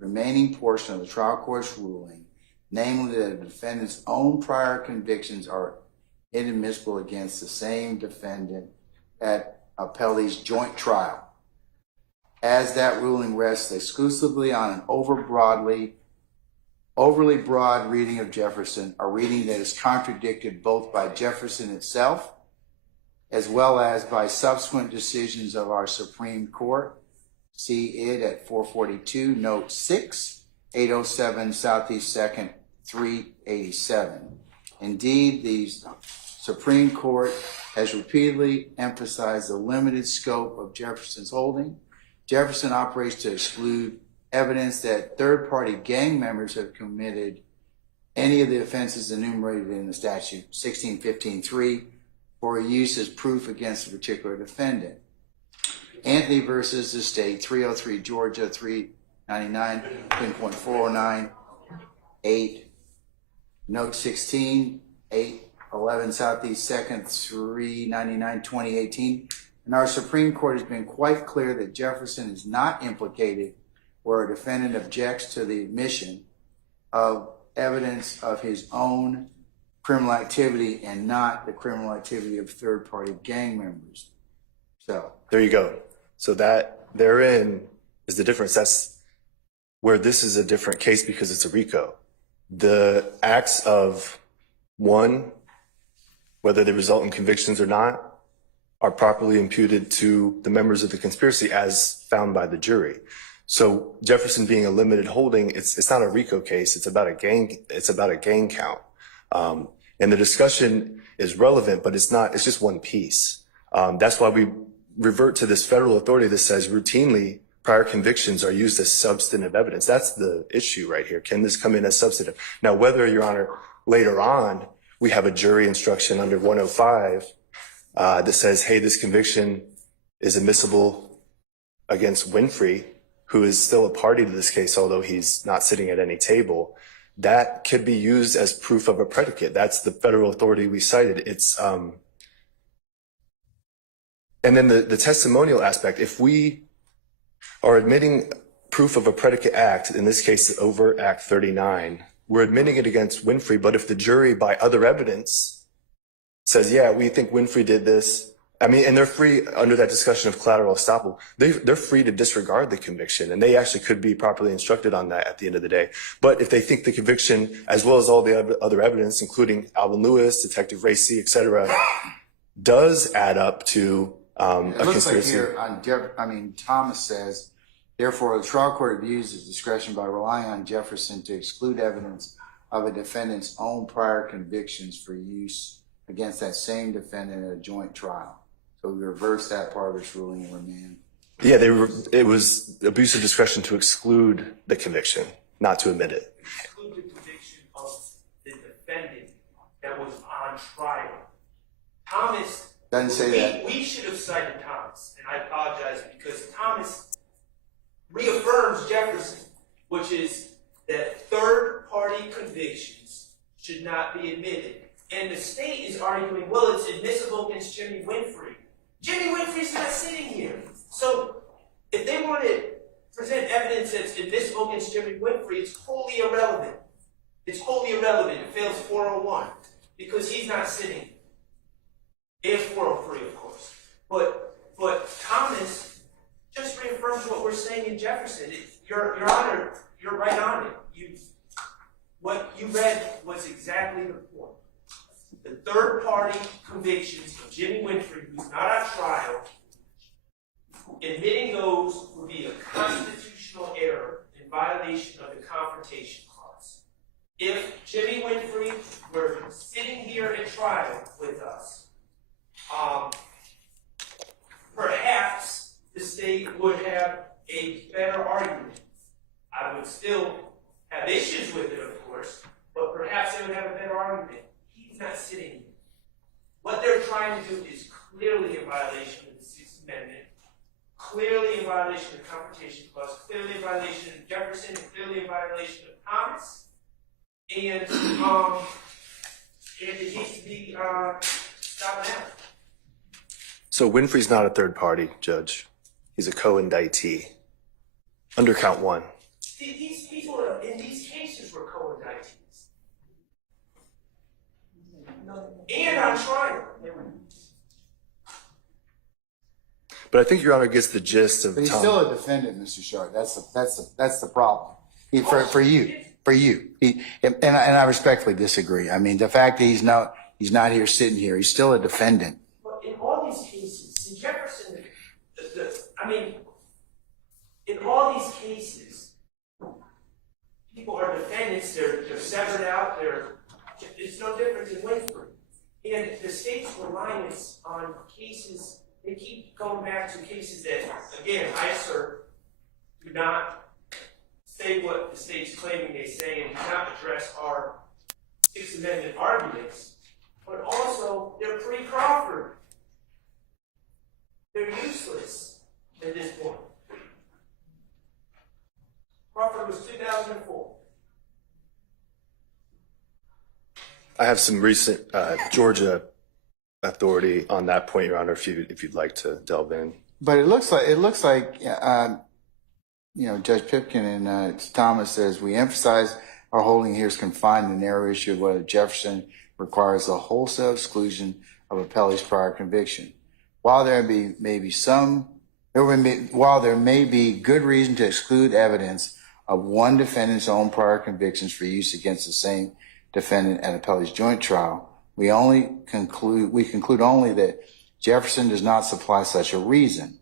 remaining portion of the trial court's ruling, namely that the defendant's own prior convictions are inadmissible against the same defendant at appellee's joint trial, as that ruling rests exclusively on an overly broad reading of Jefferson, a reading that is contradicted both by Jefferson itself as well as by subsequent decisions of our Supreme Court. See it at 442, note 6, 807 Southeast 2nd, 387. Indeed, the Supreme Court has repeatedly emphasized the limited scope of Jefferson's holding. Jefferson operates to exclude evidence that third-party gang members have committed any of the offenses enumerated in the statute 1615.3 for use as proof against a particular defendant. Anthony versus the state, 303 Georgia, 399, 10.409, 8, note 16, 811 Southeast 2nd, 399, 2018. And our Supreme Court has been quite clear that Jefferson is not implicated where a defendant objects to the admission of evidence of his own criminal activity and not the criminal activity of third-party gang members. So there you go. So that therein is the difference. That's where this is a different case because it's a RICO. The acts of one, whether they result in convictions or not, are properly imputed to the members of the conspiracy as found by the jury. So Jefferson being a limited holding, it's not a RICO case. It's about a gang count. And the discussion is relevant, but it's just one piece. That's why we revert to this federal authority that says routinely prior convictions are used as substantive evidence. That's the issue right here. Can this come in as substantive? Now, whether, Your Honor, later on we have a jury instruction under 105 that says, hey, this conviction is admissible against Winfrey, who is still a party to this case, although he's not sitting at any table, that could be used as proof of a predicate. That's the federal authority we cited. And then the testimonial aspect, if we are admitting proof of a predicate act, in this case, over Act 39, we're admitting it against Winfrey, but if the jury, by other evidence, says, yeah, we think Winfrey did this, I mean, and they're free under that discussion of collateral estoppel, they're free to disregard the conviction, and they actually could be properly instructed on that at the end of the day. But if they think the conviction, as well as all the other evidence, including Alvin Lewis, Detective Raissi, et cetera, does add up to a conspiracy. It looks like here, Thomas says, therefore, the trial court abuses discretion by relying on Jefferson to exclude evidence of a defendant's own prior convictions for use against that same defendant at a joint trial. So we reverse that part of this ruling and remand. Yeah, it was abuse of discretion to exclude the conviction, not to admit it. Exclude the conviction of the defendant that was on trial. Thomas doesn't say that. We should have cited Thomas, and I apologize because Thomas reaffirms Jefferson, which is that third-party convictions should not be admitted. And the state is arguing, well, it's admissible against Jimmy Winfrey. Jimmy Winfrey's not sitting here. So if they want to present evidence that's admissible against Jimmy Winfrey, it's wholly irrelevant. It's wholly irrelevant. It fails 401 because he's not sitting. And 403, of course. But Thomas just reaffirms what we're saying in Jefferson. Your Honor, you're right on it. What you read was exactly the point. The third-party convictions of Jimmy Winfrey, who's not on trial, admitting those would be a constitutional error in violation of the Confrontation Clause. If Jimmy Winfrey were sitting here at trial with us, perhaps the state would have a better argument. I would still have issues with it, of course, but perhaps they would have a better argument. He's not sitting here. What they're trying to do is clearly in violation of the Sixth Amendment, clearly in violation of the Confrontation Clause, clearly in violation of Jefferson, and clearly in violation of Thomas. And it needs to be stopped now. So Winfrey's not a third party, Judge. He's a co-indictee under count one. See, these people in these cases were co-indictees. And on trial. But I think Your Honor gets the gist of But he's Tom. still a defendant, Mr. Sharp. That's the problem. For you. And I respectfully disagree. I mean, the fact that he's not here sitting here, he's still a defendant. But in all these cases, in Jefferson, in all these cases, people are defendants. They're severed out. It's no different than Winfrey. And the state's reliance on cases, they keep going back to cases that, again, I assert, do not say what the state's claiming they say and do not address our Sixth Amendment arguments, but also they're pre-Crawford. They're useless at this point. Crawford was 2004. I have some recent Georgia authority on that point, Your Honor, if you'd like to delve in. But it looks like Judge Pipkin and Thomas says we emphasize our holding here is confined to the narrow issue of whether Jefferson requires a wholesale exclusion of a appellee's prior conviction. While there may be good reason to exclude evidence of one defendant's own prior convictions for use against the same defendant at appellee's joint trial, we conclude only that Jefferson does not supply such a reason.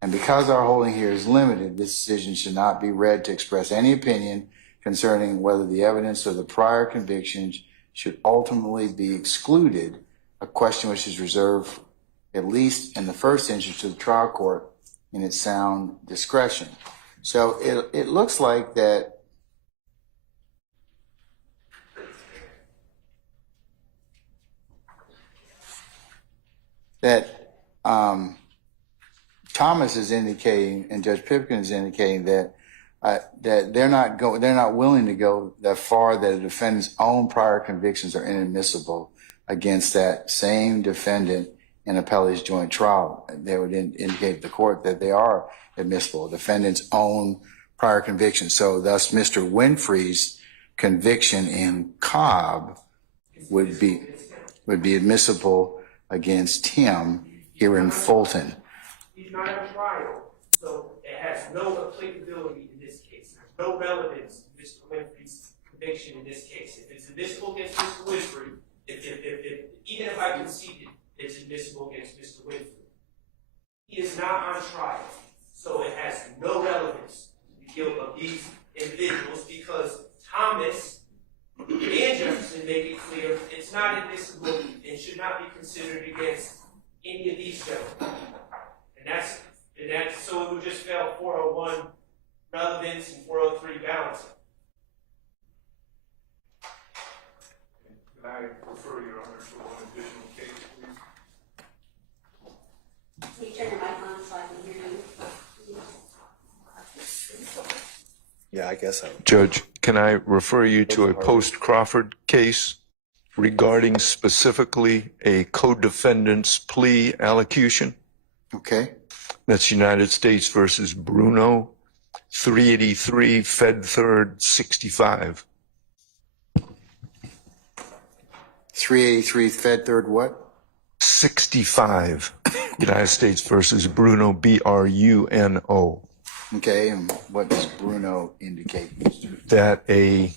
And because our holding here is limited, this decision should not be read to express any opinion concerning whether the evidence of the prior convictions should ultimately be excluded, a question which is reserved, at least in the first instance, to the trial court in its sound discretion. So it looks like that Thomas is indicating and Judge Pipkin is indicating that they're not willing to go that far that a defendant's own prior convictions are inadmissible against that same defendant in appellee's joint trial. They would indicate to the court that they are admissible, defendant's own prior convictions. So thus Mr. Winfrey's conviction in Cobb would be admissible against him here in Fulton. He's not on trial, so it has no applicability in this case. There's no relevance to Mr. Winfrey's conviction in this case. If it's admissible against Mr. Winfrey, even if I conceded it's admissible against Mr. Winfrey, he is not on trial, so it has no relevance to the guilt of these individuals because Thomas and Jefferson make it clear it's not admissible and should not be considered against any of these gentlemen. And that's so it would just fail 401 relevance and 403 balancing. Can I refer Your Honor to one additional case, please? Can you turn your mic on so I can hear you? Yeah, I guess I would. Judge, can I refer you to a post-Crawford case regarding specifically a co-defendant's plea allocution? Okay. That's United States versus Bruno, 383 Fed 3rd 65. 383 Fed Third what? 65. United States versus Bruno, Bruno. Okay, and what does Bruno indicate? That the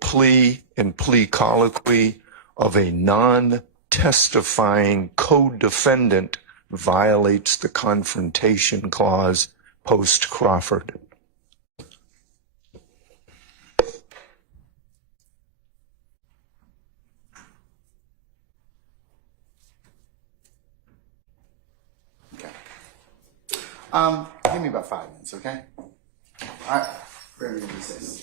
plea and plea colloquy of a non-testifying co-defendant violates the confrontation clause post-Crawford. Okay. Give me about 5 minutes, okay? All right. We're going to recess.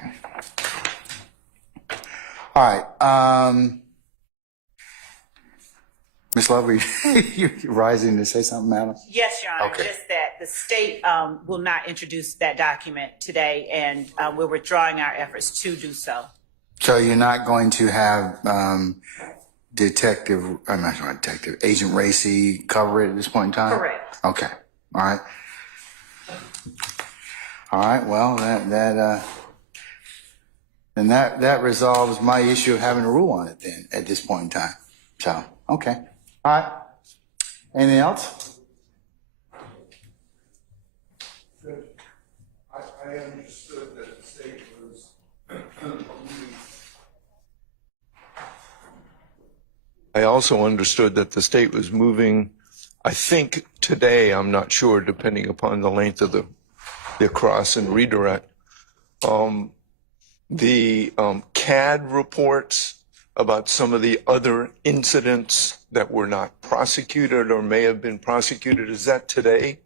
Okay. All right. Ms. Love, were you rising to say something, madam? Yes, Your Honor. Okay. Just that the state will not introduce that document today, and we're withdrawing our efforts to do so. So you're not going to have Agent Raissi cover it at this point in time? Correct. Okay. All right. All right. Well, that resolves my issue of having a rule on it then at this point in time. So, okay. All right. Anything else? I understood that the state was I also understood that the state was moving, I think today, I'm not sure, depending upon the length of the cross and redirect, the CAD reports about some of the other incidents that were not prosecuted or may have been prosecuted. Is that today?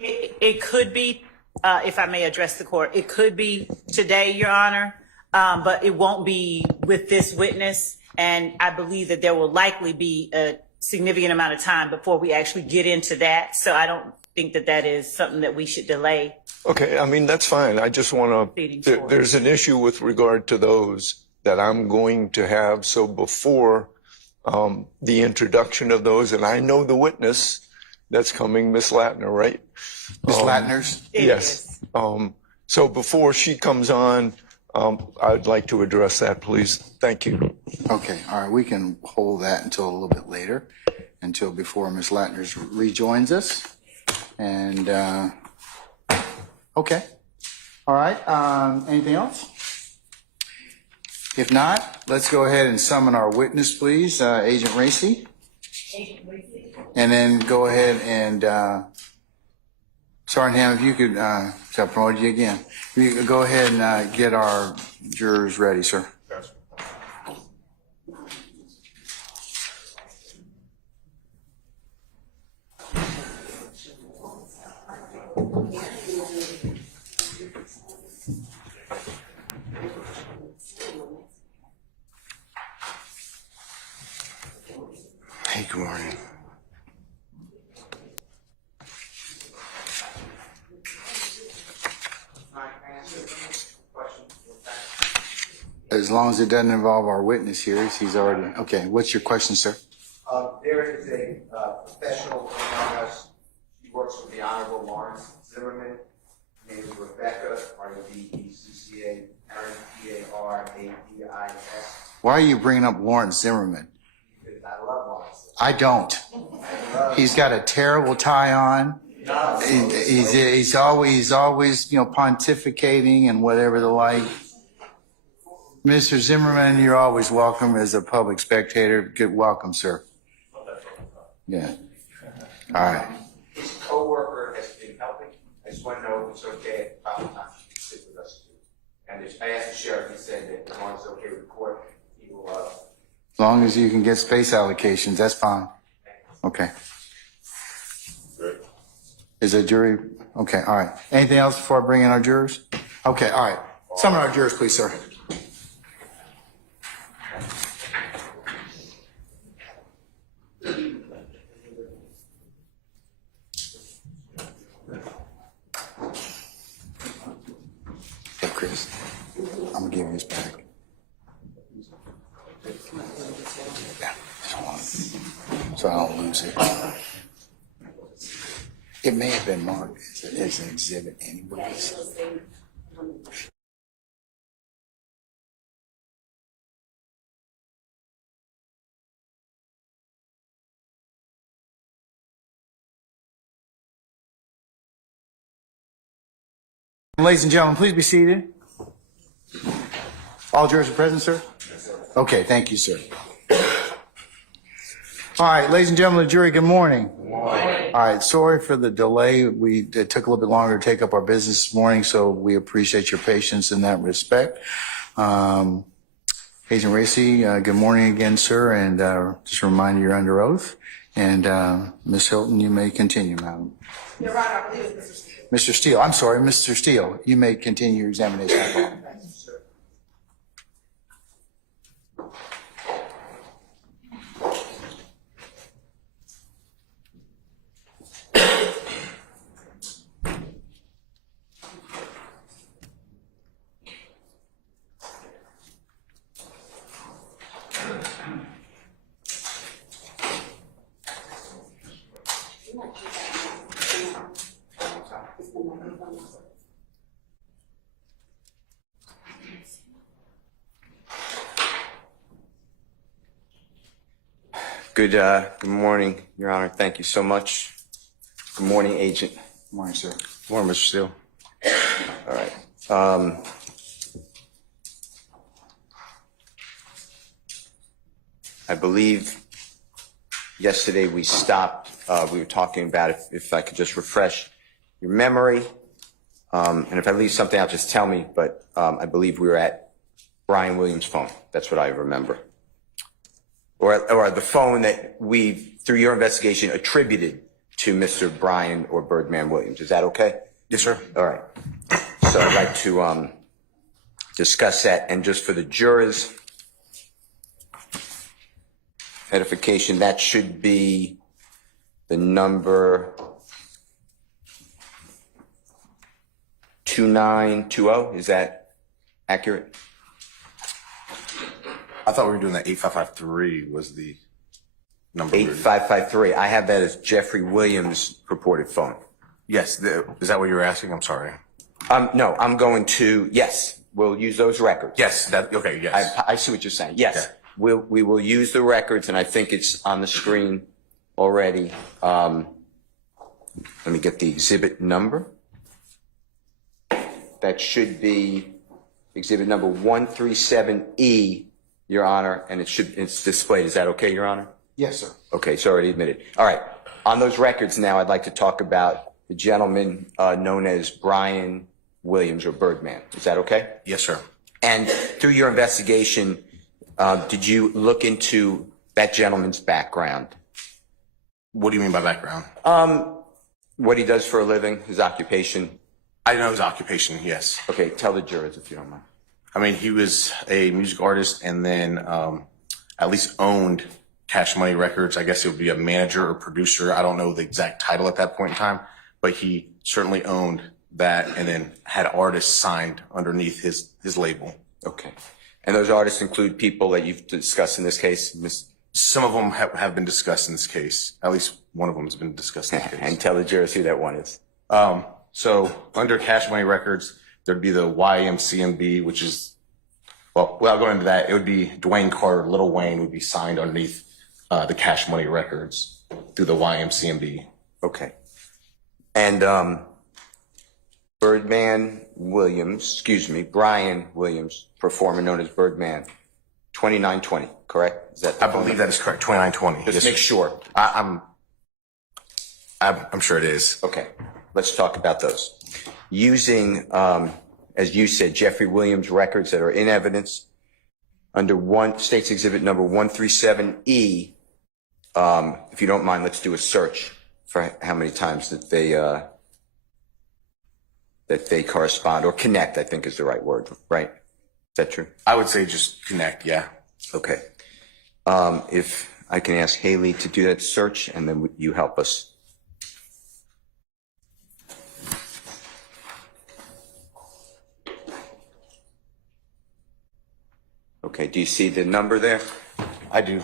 It could be, if I may address the court, it could be today, Your Honor, but it won't be with this witness. And I believe that there will likely be a significant amount of time before we actually get into that. So I don't think that that is something that we should delay. Okay, I mean, that's fine. I just want to, there's an issue with regard to those that I'm going to have. So before the introduction of those, and I know the witness that's coming, Miss Latner, right? Ms. Latner's? Yes. So before she comes on, I'd like to address that, please. Thank you. Okay. All right. We can hold that until a little bit later, until before Ms. Latner's rejoins us. And, okay. All right. Anything else? If not, let's go ahead and summon our witness, please, Agent Raissi. And then go ahead and, Sergeant Ham, if you could, so I promoted you again. If you could go ahead and get our jurors ready, sir. Hey, good morning. As long as it doesn't involve our witness here, he's already, okay. What's your question, sir? There is a professional among us. She works with the Honorable Lawrence Zimmerman. Her name is Rebecca, R-E-B-E-C-C-A, P-A-R-A-D-I-S. Why are you bringing up Lawrence Zimmerman? Because I love Lawrence. I don't. He's got a terrible tie on. He's always, pontificating and whatever the like. Mr. Zimmerman, you're always welcome as a public spectator. Good welcome, sir. Yeah. All right. His coworker has been helping. I just want to know if it's okay at the proper time to sit with us too. And I asked the sheriff, he said that as long as it's okay with the court, he will. As long as you can get space allocations, that's fine. Okay. Is a jury? Okay, all right. Anything else before I bring in our jurors? Okay, all right. Summon our jurors, please, sir. Hey, Chris, I'm gonna give you this back. Yeah, just one, so I don't lose it. It may have been marked as an exhibit anyways. Ladies and gentlemen, please be seated. All jurors are present, sir? Okay, thank you, sir. All right, ladies and gentlemen of the jury, good morning. Good morning. All right, sorry for the delay. It took a little bit longer to take up our business this morning, so we appreciate your patience in that respect. Agent Raissi, good morning again, sir, and just a reminder you're under oath. And Ms. Hilton, you may continue, madam. Your Honor, I believe it's Mr. Steele. Mr. Steele, I'm sorry, Mr. Steele, you may continue your examination. Good morning, Your Honor. Thank you so much. Good morning, Agent. Good morning, sir. Good morning, Mr. Steele. All right. I believe yesterday we stopped, we were talking about if I could just refresh your memory. And if I leave something out, just tell me, but I believe we were at Brian Williams' phone. That's what I remember. Or the phone that we, through your investigation, attributed to Mr. Brian or Birdman Williams. Is that okay? Yes, sir. All right. So I'd like to discuss that. And just for the jurors' edification, that should be the number 2920. Is that accurate? I thought we were doing that 8553 was the number. 8553. I have that as Jeffrey Williams' purported phone. Yes. Is that what you were asking? I'm sorry. No, I'm going to, yes, we'll use those records. Yes. Okay. Yes. I see what you're saying. Yes, Okay. we will use the records, and I think it's on the screen already. Let me get the exhibit number. That should be exhibit number 137E, Your Honor, and it's displayed. Is that okay, Your Honor? Yes, sir. Okay, it's already admitted. All right. On those records now, I'd like to talk about the gentleman known as Brian Williams or Birdman. Is that okay? Yes, sir. And through your investigation, did you look into that gentleman's background? What do you mean by background? What he does for a living, his occupation? I know his occupation. Yes. Okay, tell the jurors if you don't mind. I mean, he was a music artist and then at least owned Cash Money Records. I guess it would be a manager or producer. I don't know the exact title at that point in time, but he certainly owned that and then had artists signed underneath his label. Okay. And those artists include people that you've discussed in this case? Some of them have been discussed in this case. At least one of them has been discussed in this case. And tell the jurors who that one is. So under Cash Money Records, there'd be the YMCMB, which is, well, without going into that, it would be Dwayne Carter, Lil Wayne would be signed underneath the Cash Money Records through the YMCMB. Okay. And Brian Williams, performer known as Birdman, 2920, correct? Is that? I believe that is correct, 2920. Just Yes, make sir. sure. I'm sure it is. Okay, let's talk about those. Using, as you said, Jeffrey Williams records that are in evidence under State's Exhibit number 137E, if you don't mind, let's do a search for how many times that they correspond or connect, I think is the right word, right? Is that true? I would say just connect, yeah. Okay. If I can ask Haley to do that search and then you help us. Okay, do you see the number there? I do.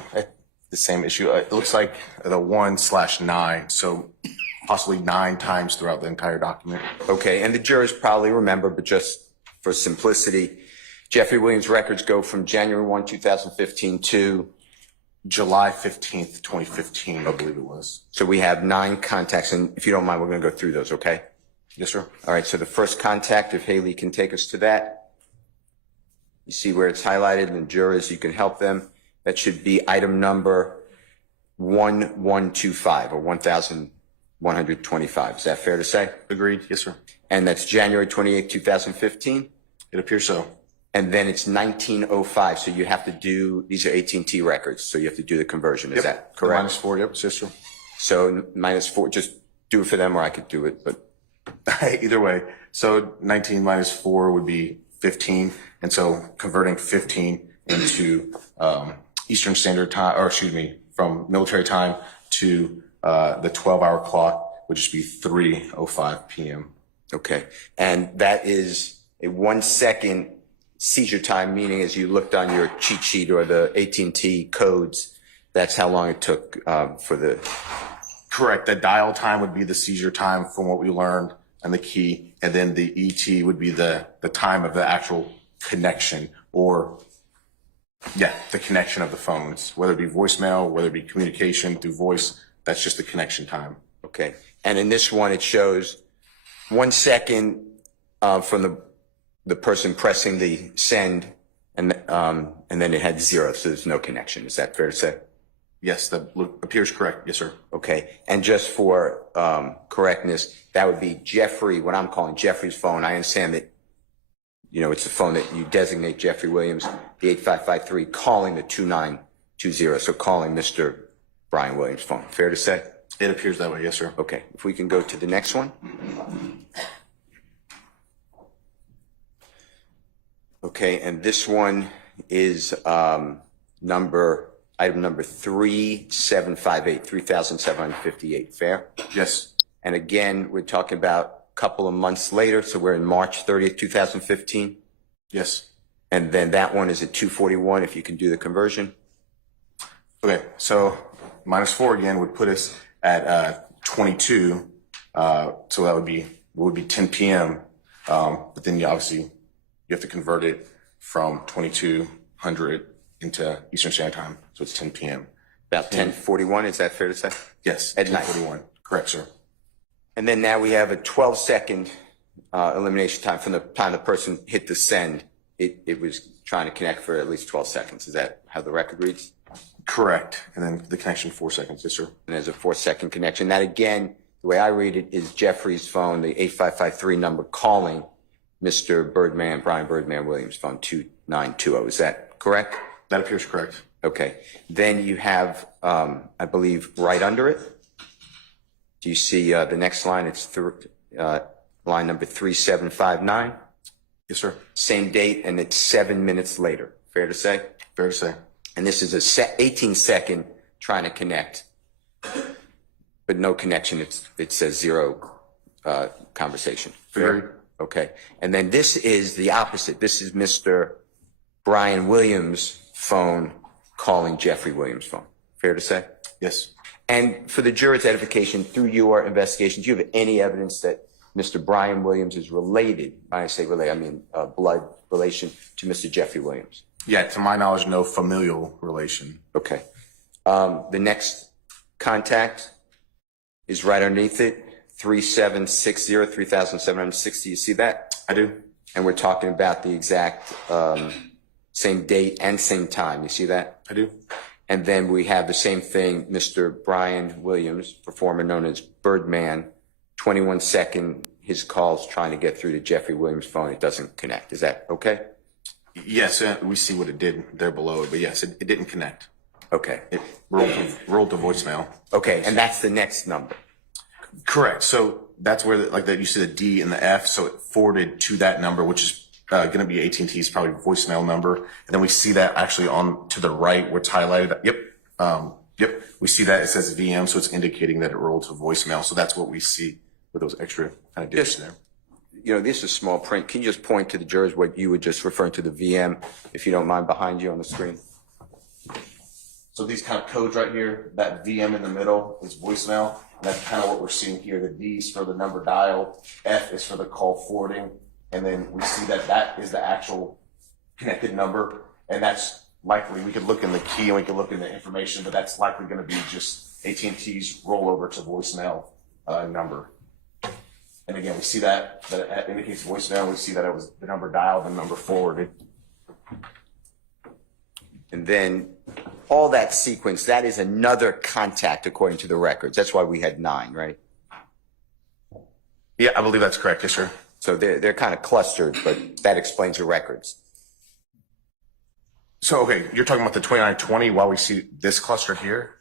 The same issue. It looks like the 1/9, so possibly 9 times throughout the entire document. Okay, and the jurors probably remember, but just for simplicity, Jeffrey Williams records go from January 1, 2015 to July 15th, 2015, I believe it was. So we have 9 contacts, and if you don't mind, we're going to go through those, okay? Yes, sir. All right, so the first contact, if Haley can take us to that. You see where it's highlighted, and the jurors, you can help them. That should be item number 1125 or 1125. Is that fair to say? Agreed. Yes, sir. And that's January 28, 2015. It appears so. And then it's 1905. So you have to do, these are AT&T records. So you have to do the conversion. Is that correct? -4, yep, yes, sir. So -4, just do it for them or I could do it, but. Either way. So 19 -4 would be 15. And so converting 15 into Eastern Standard Time, or excuse me, from military time to the 12-hour clock would just be 3:05 p.m. Okay. And that is a 1 second seizure time, meaning as you looked on your cheat sheet or the AT&T codes, that's how long it took for the... Correct. The dial time would be the seizure time from what we learned and the key. And then the ET would be the time of the actual connection or Yeah, the connection of the phones, whether it be voicemail, whether it be communication through voice, that's just the connection time. Okay. And in this one, it shows 1 second from the person pressing the send, and then it had 0, so there's no connection. Is that fair to say? Yes, that appears correct. Yes, sir. Okay. And just for correctness, that would be Jeffrey, what I'm calling Jeffrey's phone. I understand that, it's a phone that you designate Jeffrey Williams, the 8553, calling the 2920, so calling Mr. Brian Williams' phone. Fair to say? It appears that way. Yes, sir. Okay. If we can go to the next one. Okay. And this one is item number 3758, 3758. Fair? Yes. And again, we're talking about a couple of months later, so we're in March 30th, 2015. Yes. And then that one is at 241, if you can do the conversion. Okay, so -4 again would put us at 22. So that would be 10 p.m. But then you have to convert it from 2200 into Eastern Standard Time, so it's 10 p.m. About 10:41, is that fair to say? Yes, At night. 10:41. Correct, sir. And then now we have a 12-second elimination time from the time the person hit the send. It was trying to connect for at least 12 seconds. Is that how the record reads? Correct. And then the connection 4 seconds. Yes, sir. And there's a 4-second connection. That again, the way I read it is Jeffrey's phone, the 8553 number, calling Mr. Brian Birdman Williams' phone, 2920. Is that correct? That appears correct. Okay. Then you have, I believe, right under it. Do you see the next line? It's line number 3759. Yes, sir. Same date, and it's 7 minutes later. Fair to say? Fair to say. And this is a 18-second trying to connect, but no connection. It says 0 conversation. Fair. Okay. And then this is the opposite. This is Mr. Brian Williams' phone calling Jeffrey Williams' phone. Fair to say? Yes. And for the juror's edification, through your investigation, do you have any evidence that Mr. Brian Williams is related? When I say related, I mean blood relation to Mr. Jeffrey Williams. Yeah, to my knowledge, no familial relation. Okay. The next contact is right underneath it, 3760, 3760. You see that? I do. And we're talking about the exact same date and same time. You see that? I do. And then we have the same thing, Mr. Brian Williams, performer known as Birdman, 21 second, his call's trying to get through to Jeffrey Williams' phone. It doesn't connect. Is that okay? Yes, we see what it did there below, but yes, it didn't connect. Okay. It rolled to voicemail. Okay, and that's the next number. Correct. So that's where, you see the D and the F, so it forwarded to that number, which is going to be AT&T's probably voicemail number. And then we see that actually on to the right where it's highlighted. Yep. Yep. We see that it says VM, so it's indicating that it rolled to voicemail. So that's what we see with those extra kind of digits there. This is small print. Can you just point to the jurors what you were just referring to, the VM, if you don't mind, behind you on the screen? So these kind of codes right here, that VM in the middle is voicemail. And that's kind of what we're seeing here. The D is for the number dialed, F is for the call forwarding. And then we see that that is the actual connected number. And that's likely, we could look in the key and we could look in the information, but that's likely going to be just AT&T's rollover to voicemail number. And again, we see that it indicates voicemail. We see that it was the number dialed and number forwarded. And then all that sequence, that is another contact according to the records. That's why we had 9, right? Yeah, I believe that's correct. Yes, sir. So they're kind of clustered, but that explains the records. So, okay, you're talking about the 2920 while we see this cluster here?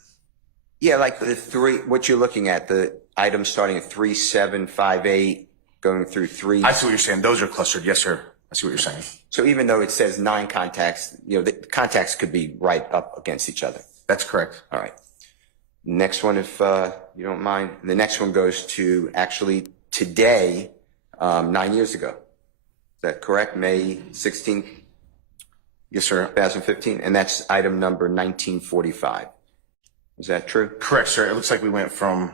Yeah, like the 3, what you're looking at, the items starting at 3758, going through 3. I see what you're saying. Those are clustered. Yes, sir. I see what you're saying. So even though it says 9 contacts, the contacts could be right up against each other. That's correct. All right. Next one, if you don't mind. The next one goes to actually today, 9 years ago. Is that correct? May 16th? Yes, sir. 2015. And that's item number 1945. Is that true? Correct, sir. It looks like we went from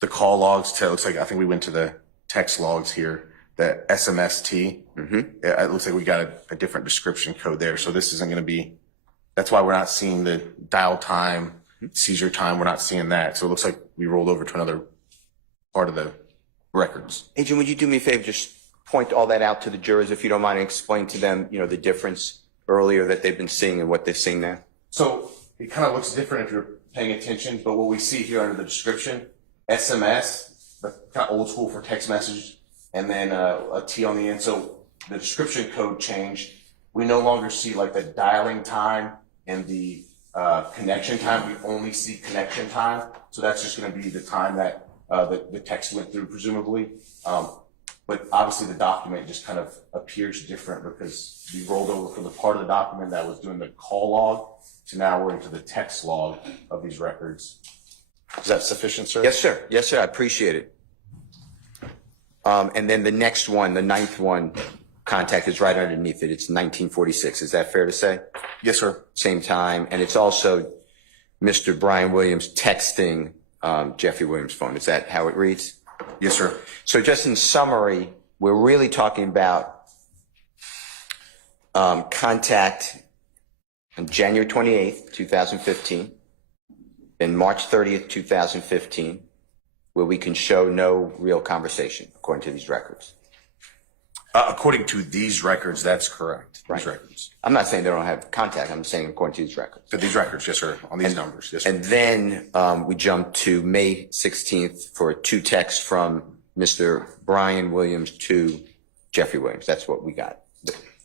the call logs to, I think we went to the text logs here, the SMST. Mm-hmm. It looks like we got a different description code there. So this isn't going to be That's why we're not seeing the dial time, seizure time. We're not seeing that. So it looks like we rolled over to another part of the records. Agent, would you do me a favor, just point all that out to the jurors if you don't mind, and explain to them, you know, the difference earlier that they've been seeing and what they're seeing now? So it kind of looks different if you're paying attention, but what we see here under the description, SMS, the kind of old school for text message, and then a T on the end. So the description code changed. We no longer see like the dialing time and the connection time. We only see connection time. So that's just going to be the time that the text went through, presumably. But obviously the document just kind of appears different because we rolled over from the part of the document that was doing the call log to now we're into the text log of these records. Is that sufficient, sir? Yes, sir. Yes, sir. I appreciate it. And then the next one, the ninth one, contact is right underneath it. It's 1946. Is that fair to say? Yes, sir. Same time. And it's also Mr. Brian Williams texting Jeffrey Williams' phone. Is that how it reads? Yes, sir. So just in summary, we're really talking about contact on January 28th, 2015, and March 30th, 2015, where we can show no real conversation, according to these records. According to these records, that's correct. Right. These records. I'm not saying they don't have contact. I'm saying according to these records. So these records, yes, sir. On these numbers, yes, sir. And then we jump to May 16th for two texts from Mr. Brian Williams to Jeffrey Williams. That's what we got.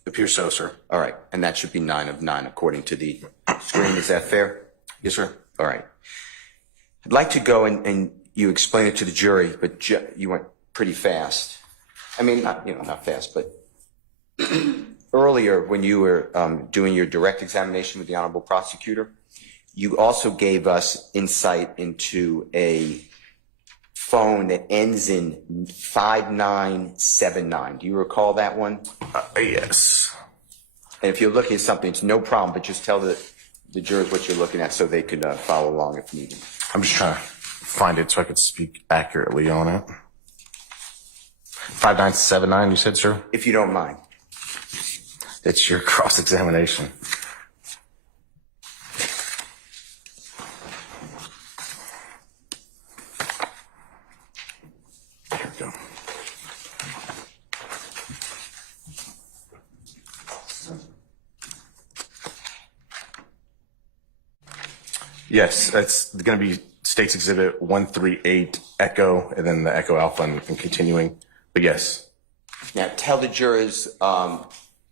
Appears so, sir. All right. And that should be 9 of 9 according to the screen. Is that fair? Yes, sir. All right. I'd like to go and you explain it to the jury, but you went pretty fast. I mean, not fast, but earlier when you were doing your direct examination with the honorable prosecutor, you also gave us insight into a phone that ends in 5979. Do you recall that one? Yes. And if you're looking at something, it's no problem, but just tell the jurors what you're looking at so they could follow along if needed. I'm just trying to find it so I could speak accurately on it. 5979, you said, sir? If you don't mind. It's your cross-examination. Here we go. Yes, that's going to be State's Exhibit 138 Echo, and then the Echo Alpha and continuing. But yes. Now, tell the jurors the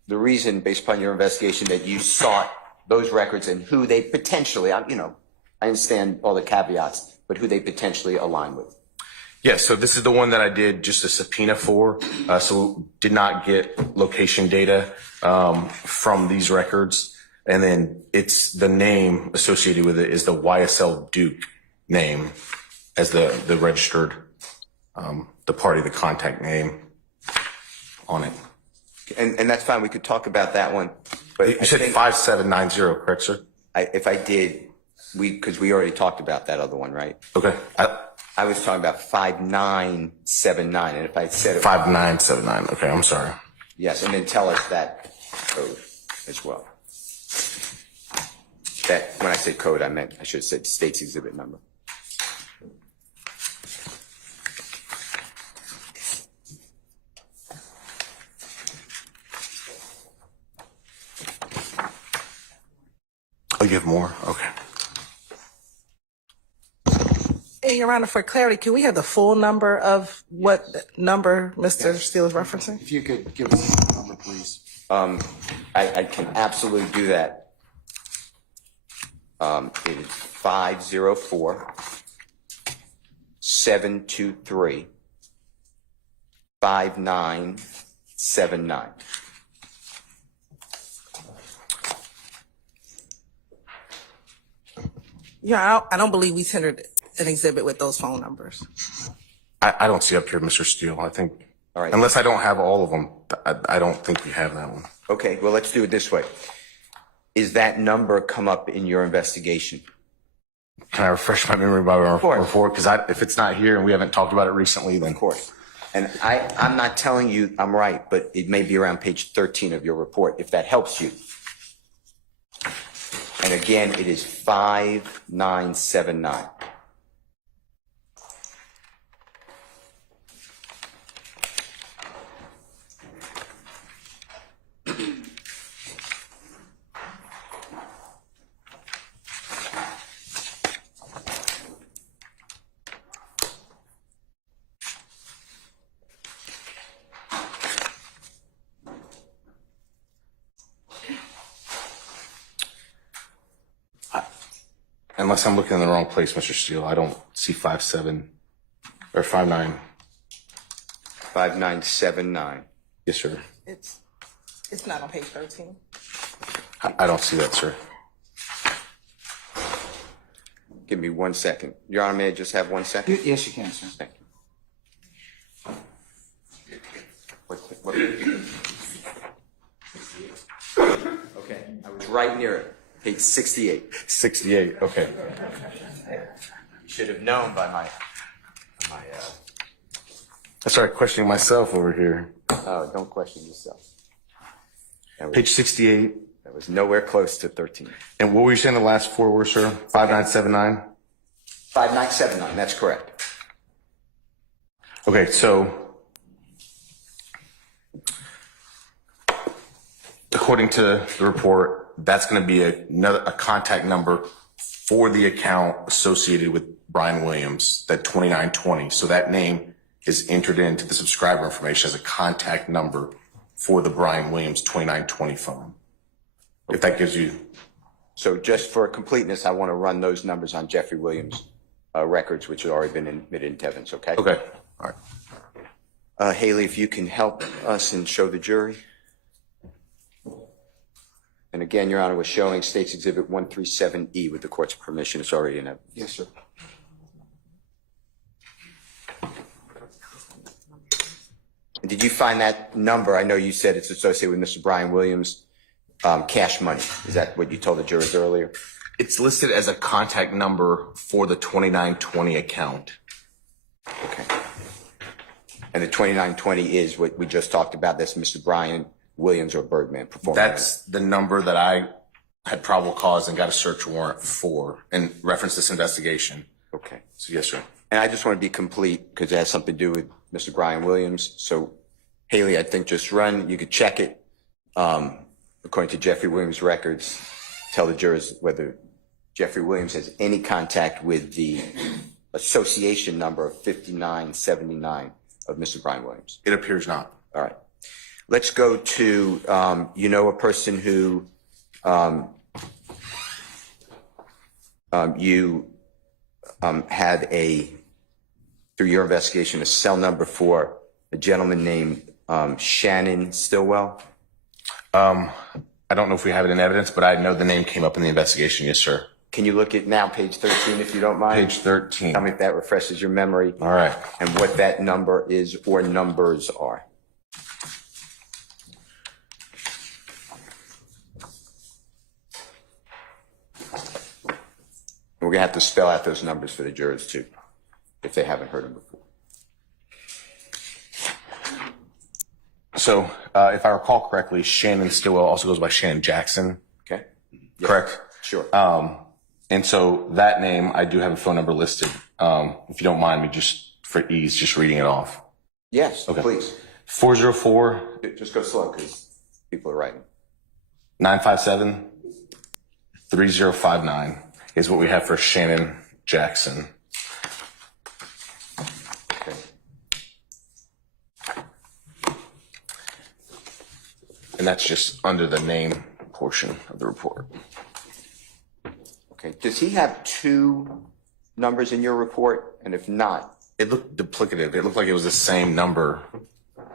reason, based upon your investigation, that you sought those records and who they potentially, I understand all the caveats, but who they potentially align with. Yes, so this is the one that I did just a subpoena for, so did not get location data from these records. And then it's the name associated with it is the YSL Duke name as the registered, the party, the contact name on it. And that's fine. We could talk about that one. But You said 5790, correct, sir? if I did, because we already talked about that other one, right? Okay. I was talking about 5979, and if I said it, 5979. Okay, I'm sorry. yes, and then tell us that code as well. That when I say code, I should have said State's Exhibit number. Oh, you have more? Okay. Hey, Your Honor, for clarity, can we have the full number of what number Mr. Steele is referencing? If you could give us the number, please. I can absolutely do that. It is 504-723-5979. Yeah, I don't believe we tendered an exhibit with those phone numbers. I don't see up here, Mr. Steele. I think, All right. unless I don't have all of them, I don't think we have that one. Okay, well, let's do it this way. Is that number come up in your investigation? Can I refresh my memory about our course. report? Because if it's not here and we haven't talked about it recently, then. Of course. And I'm not telling you I'm right, but it may be around page 13 of your report, if that helps you. And again, it is 5979. Unless I'm looking in the wrong place, Mr. Steele, I don't see 57 or 59. 5979. Yes, sir. It's not on page 13. I don't see that, sir. Give me 1 second. Your Honor, may I just have 1 second? Yes, you can, sir. Thank you. What? Okay, I was right near it. Page 68. 68, okay. You should have known by my I started questioning myself over here. oh, don't question yourself. Page 68. That was nowhere close to 13. And what were you saying the last four were, sir? 5979? 5979, that's correct. Okay, so according to the report, that's going to be a contact number for the account associated with Brian Williams, that 2920. So that name is entered into the subscriber information as a contact number for the Brian Williams 2920 phone. If that gives you. So just for completeness, I want to run those numbers on Jeffrey Williams' records, which have already been admitted into evidence, okay? Okay, all right. Haley, if you can help us and show the jury. And again, Your Honor, we're showing State's Exhibit 137E with the court's permission. It's already in evidence. Yes, sir. And did you find that number? I know you said it's associated with Mr. Brian Williams' cash money. Is that what you told the jurors earlier? It's listed as a contact number for the 2920 account. Okay. And the 2920 is what we just talked about. That's Mr. Brian Williams or Birdman performing. That's the number that I had probable cause and got a search warrant for in reference to this investigation. Okay. So yes, sir. And I just want to be complete because it has something to do with Mr. Brian Williams. So Haley, I think just run, you could check it. According to Jeffrey Williams' records, tell the jurors whether Jeffrey Williams has any contact with the association number of 5979 of Mr. Brian Williams. It appears not. All right. Let's go to, a person who you had through your investigation, a cell number for a gentleman named Shannon Stillwell. I don't know if we have it in evidence, but I know the name came up in the investigation. Yes, sir. Can you look at now page 13 if you don't mind? Page 13. Tell me if that refreshes your memory. All right. And what that number is or numbers are. We're going to have to spell out those numbers for the jurors too, if they haven't heard them before. So, if I recall correctly, Shannon Stillwell also goes by Shannon Jackson. Okay? Yeah. Correct? Sure. And so that name, I do have a phone number listed. If you don't mind me just for ease, just reading it off. Yes, Okay. please. 404 Just go slow because people are writing. 957 3059 is what we have for Shannon Jackson. Okay. And that's just under the name portion of the report. Okay. Does he have two numbers in your report? And if not, It looked duplicative. It looked like it was the same number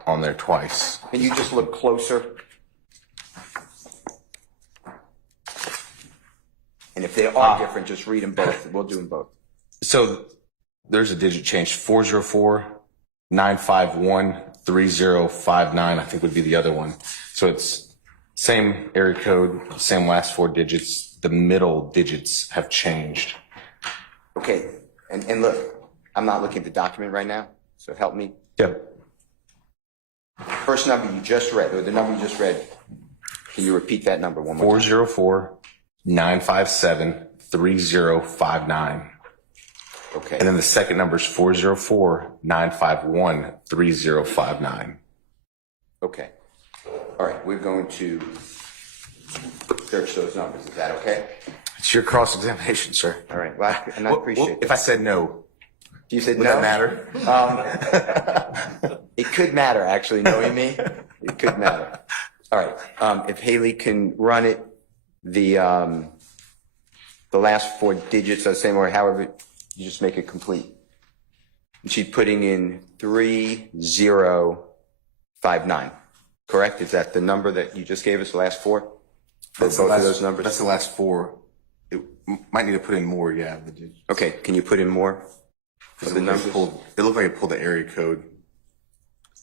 on there twice. can you just look closer? And if they are different, just read them both. We'll do them both. So there's a digit change. 404 951 3059, I think would be the other one. So it's same area code, same last four digits. The middle digits have changed. Okay. And look, I'm not looking at the document right now, so help me. Yep. First number you just read, or the number you just read, can you repeat that number one more time? 404 957-3059. Okay. And then the second number is 404-951-3059. Okay. All right, we're going to search those numbers. Is that okay? It's your cross-examination, sir. All right. Well, and I appreciate If that. I said no, You said would no? that matter? It could matter, actually, knowing me. It could matter. All right. If Haley can run it, the last four digits are the same, or however, you just make it complete. And she's putting in 3059. Correct? Is that the number that you just gave us, the last four? For both of those numbers? That's the last four. It might need to put in more, yeah. Okay. Can you put in more of the numbers? It looked like it pulled the area code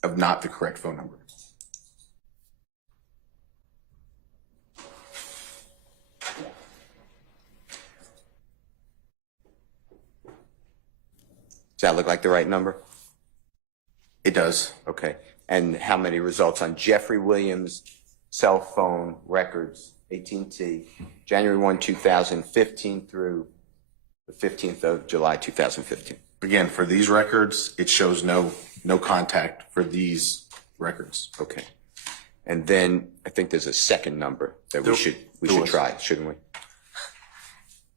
of not the correct phone number. Does that look like the right number? It does. Okay. And how many results on Jeffrey Williams' cell phone records, AT&T, January 1, 2015 through the 15th of July, 2015? Again, for these records, it shows no contact for these records. Okay. And then I think there's a second number that we should was. try, shouldn't we?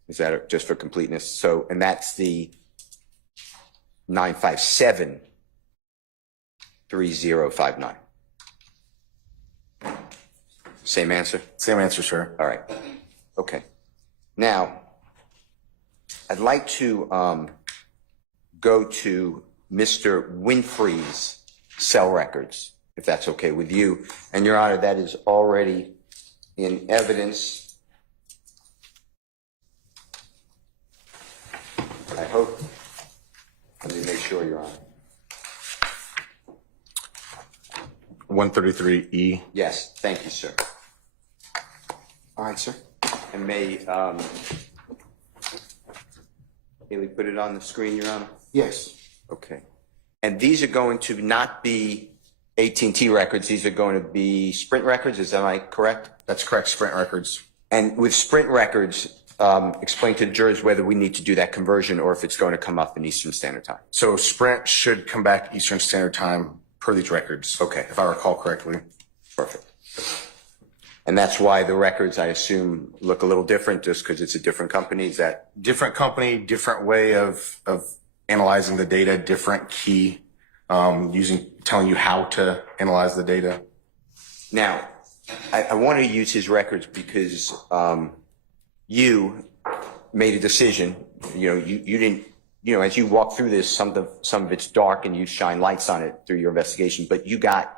Is that just for completeness? So, and that's the 957-3059. Same answer? Same answer, sir. All right. Okay. Now, I'd like to go to Mr. Winfrey's cell records, if that's okay with you. And Your Honor, that is already in evidence. I hope. Let me make sure, Your Honor. 133E. Yes, thank you, sir. All right, sir. And may Haley put it on the screen, Your Honor? Yes. Okay. And these are going to not be AT&T records. These are going to be Sprint records. Is that am I correct? That's correct, Sprint records. And with Sprint records, explain to the jurors whether we need to do that conversion or if it's going to come up in Eastern Standard Time. So Sprint should come back Eastern Standard Time per these records. Okay. If I recall correctly. Perfect. And that's why the records, I assume, look a little different just because it's a different company. Is that? Different company, different way of analyzing the data, different key, telling you how to analyze the data. Now, I want to use his records because you made a decision. You know, you didn't. You know, as you walk through this, some of it's dark, and you shine lights on it through your investigation. But you got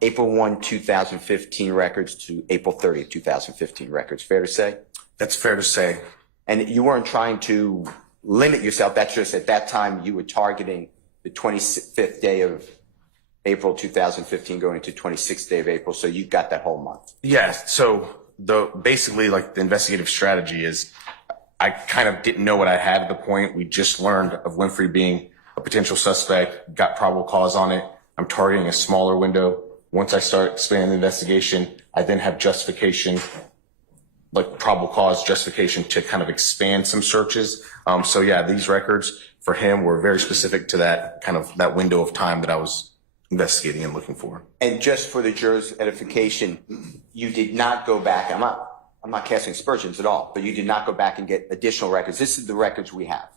April 1, 2015 records to April 30, 2015 records. Fair to say? That's fair to say. And you weren't trying to limit yourself. That's just at that time you were targeting the 25th day of April 2015 going to 26th day of April. So you got that whole month. Yes. So basically like the investigative strategy is I kind of didn't know what I had at the point. We just learned of Winfrey being a potential suspect, got probable cause on it. I'm targeting a smaller window. Once I start expanding the investigation, I then have justification, like probable cause justification to kind of expand some searches. So yeah, these records for him were very specific to that kind of that window of time that I was investigating and looking for. And just for the jurors' edification, you did not go back. I'm not casting aspersions at all, but you did not go back and get additional records. This is the records we have.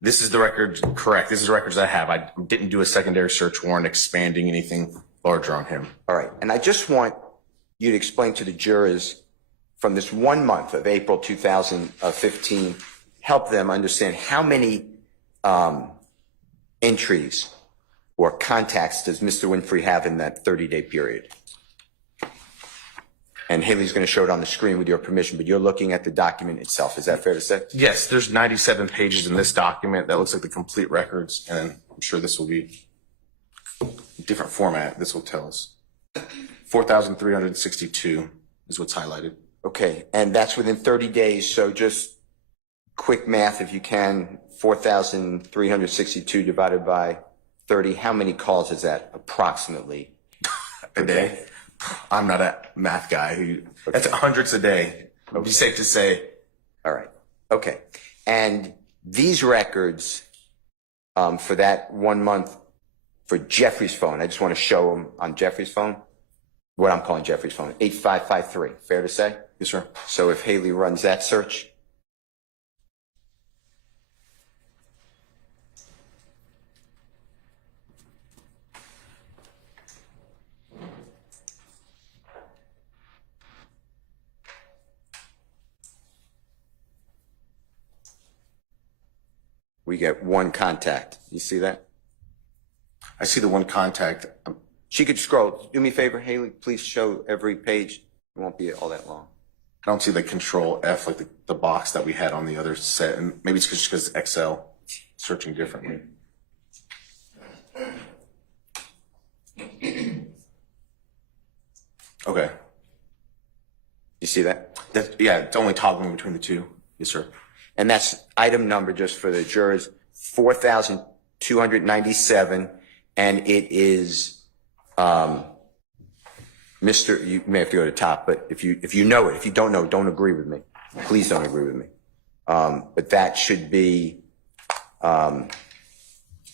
This is the records, correct. This is the records I have. I didn't do a secondary search warrant expanding anything larger on him. All right. And I just want you to explain to the jurors from this 1 month of April 2015, help them understand how many entries or contacts does Mr. Winfrey have in that 30-day period? And Haley's going to show it on the screen with your permission, but you're looking at the document itself. Is that fair to say? Yes, there's 97 pages in this document that looks like the complete records, and I'm sure this will be a different format. This will tell us. 4,362 is what's highlighted. Okay, and that's within 30 days, so just quick math if you can, 4,362 divided by 30, how many calls is that approximately? A day? I'm not a math guy. That's hundreds a day. It would be safe to say All right. Okay. And these records for that 1 month for Jeffrey's phone, I just want to show them on Jeffrey's phone, what I'm calling Jeffrey's phone, 8553. Fair to say? Yes, sir. So if Haley runs that search. We get one contact. You see that? I see the one contact. She could scroll. Do me a favor, Haley, please show every page. It won't be all that long. I don't see the control F, like the box that we had on the other set. And maybe it's just because Excel searching differently. Okay. You see that? Yeah, it's only toggling between the two. Yes, sir. And that's item number, just for the jurors, 4,297, and it is, Mr. You may have to go to the top, but if you know it, if you don't know, don't agree with me. Please don't agree with me. But that should be Mr.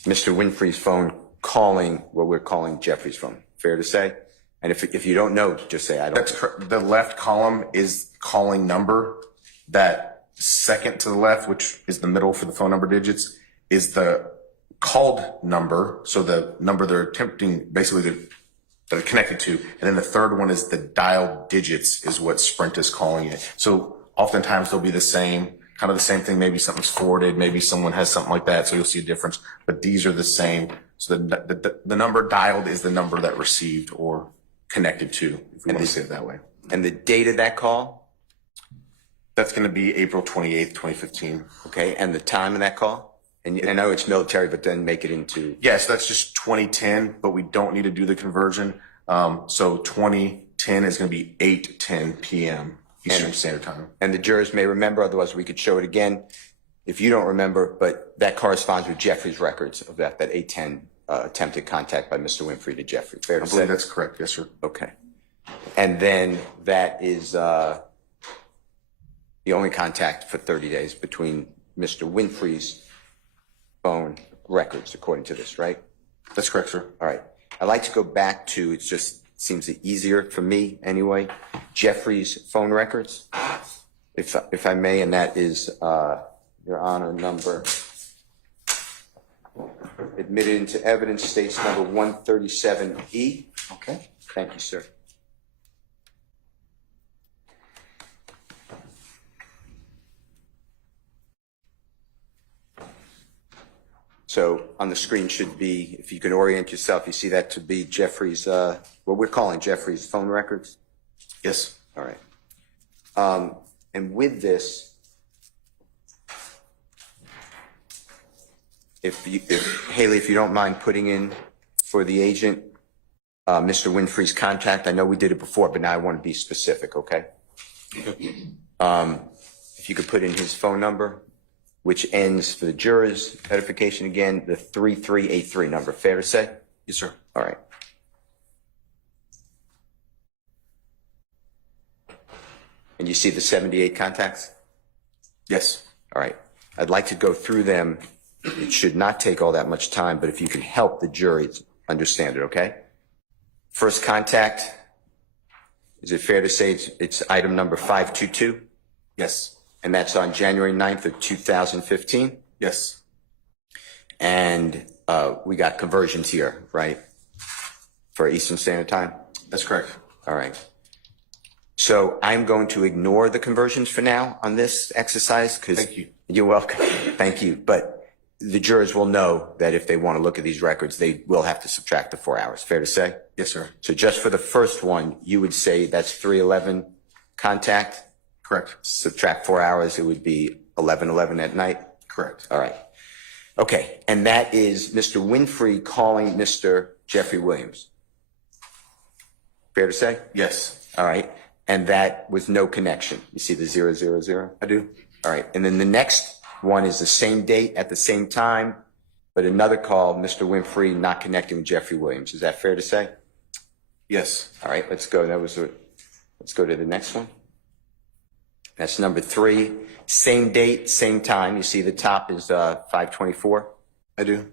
Winfrey's phone calling what we're calling Jeffrey's phone. Fair to say? And if you don't know, just say I don't. That's correct. The left column is calling number. That second to the left, which is the middle for the phone number digits, is the called number. So the number they're attempting, basically that they're connected to. And then the third one is the dialed digits is what Sprint is calling it. So oftentimes they'll be the same, kind of the same thing. Maybe something's forwarded, maybe someone has something like that. So you'll see a difference, but these are the same. So the number dialed is the number that received or connected to, if we want to say it that way. And the date of that call? That's going to be April 28th, 2015. Okay, and the time of that call? And I know it's military, but then make it into... Yes, that's just 2010, but we don't need to do the conversion. So 2010 is going to be 8:10 p.m. Eastern Standard Time. And the jurors may remember, otherwise we could show it again if you don't remember, but that corresponds with Jeffrey's records of that 8:10 attempted contact by Mr. Winfrey to Jeffrey. Fair to say? I believe that's correct, yes, sir. Okay. And then that is the only contact for 30 days between Mr. Winfrey's phone records, according to this, right? That's correct, sir. All right. I'd like to go back to, it just seems easier for me anyway, Jeffrey's phone records, if I may, and that is, Your Honor, number, admitted into evidence, states number 137E. Okay. Thank you, sir. So on the screen should be, if you can orient yourself, you see that to be Jeffrey's, what we're calling Jeffrey's phone records? Yes. All right. And with this, if Haley, if you don't mind putting in for the agent, Mr. Winfrey's contact, I know we did it before, but now I want to be specific, okay? If you could put in his phone number, which ends, for the jurors' edification again, the 3383 number. Fair to say? Yes, sir. All right. And you see the 78 contacts? Yes. All right. I'd like to go through them. It should not take all that much time, but if you can help the jury understand it, okay? First contact, is it fair to say it's item number 522? Yes. And that's on January 9th of 2015? Yes. And we got conversions here, right? For Eastern Standard Time? That's correct. All right. So I'm going to ignore the conversions for now on this exercise because Thank you. You're welcome. Thank you. But the jurors will know that if they want to look at these records, they will have to subtract the 4 hours. Fair to say? Yes, sir. So just for the first one, you would say that's 311 contact? Correct. Subtract 4 hours, it would be 11:11 at night? Correct. All right. Okay. And that is Mr. Winfrey calling Mr. Jeffrey Williams. Fair to say? Yes. All right. And that was no connection. You see the 000? I do. All right. And then the next one is the same date at the same time, but another call, Mr. Winfrey not connecting with Jeffrey Williams. Is that fair to say? Yes. All right. Let's go. Let's go to the next one. That's number 3. Same date, same time. You see the top is 5:24. I do.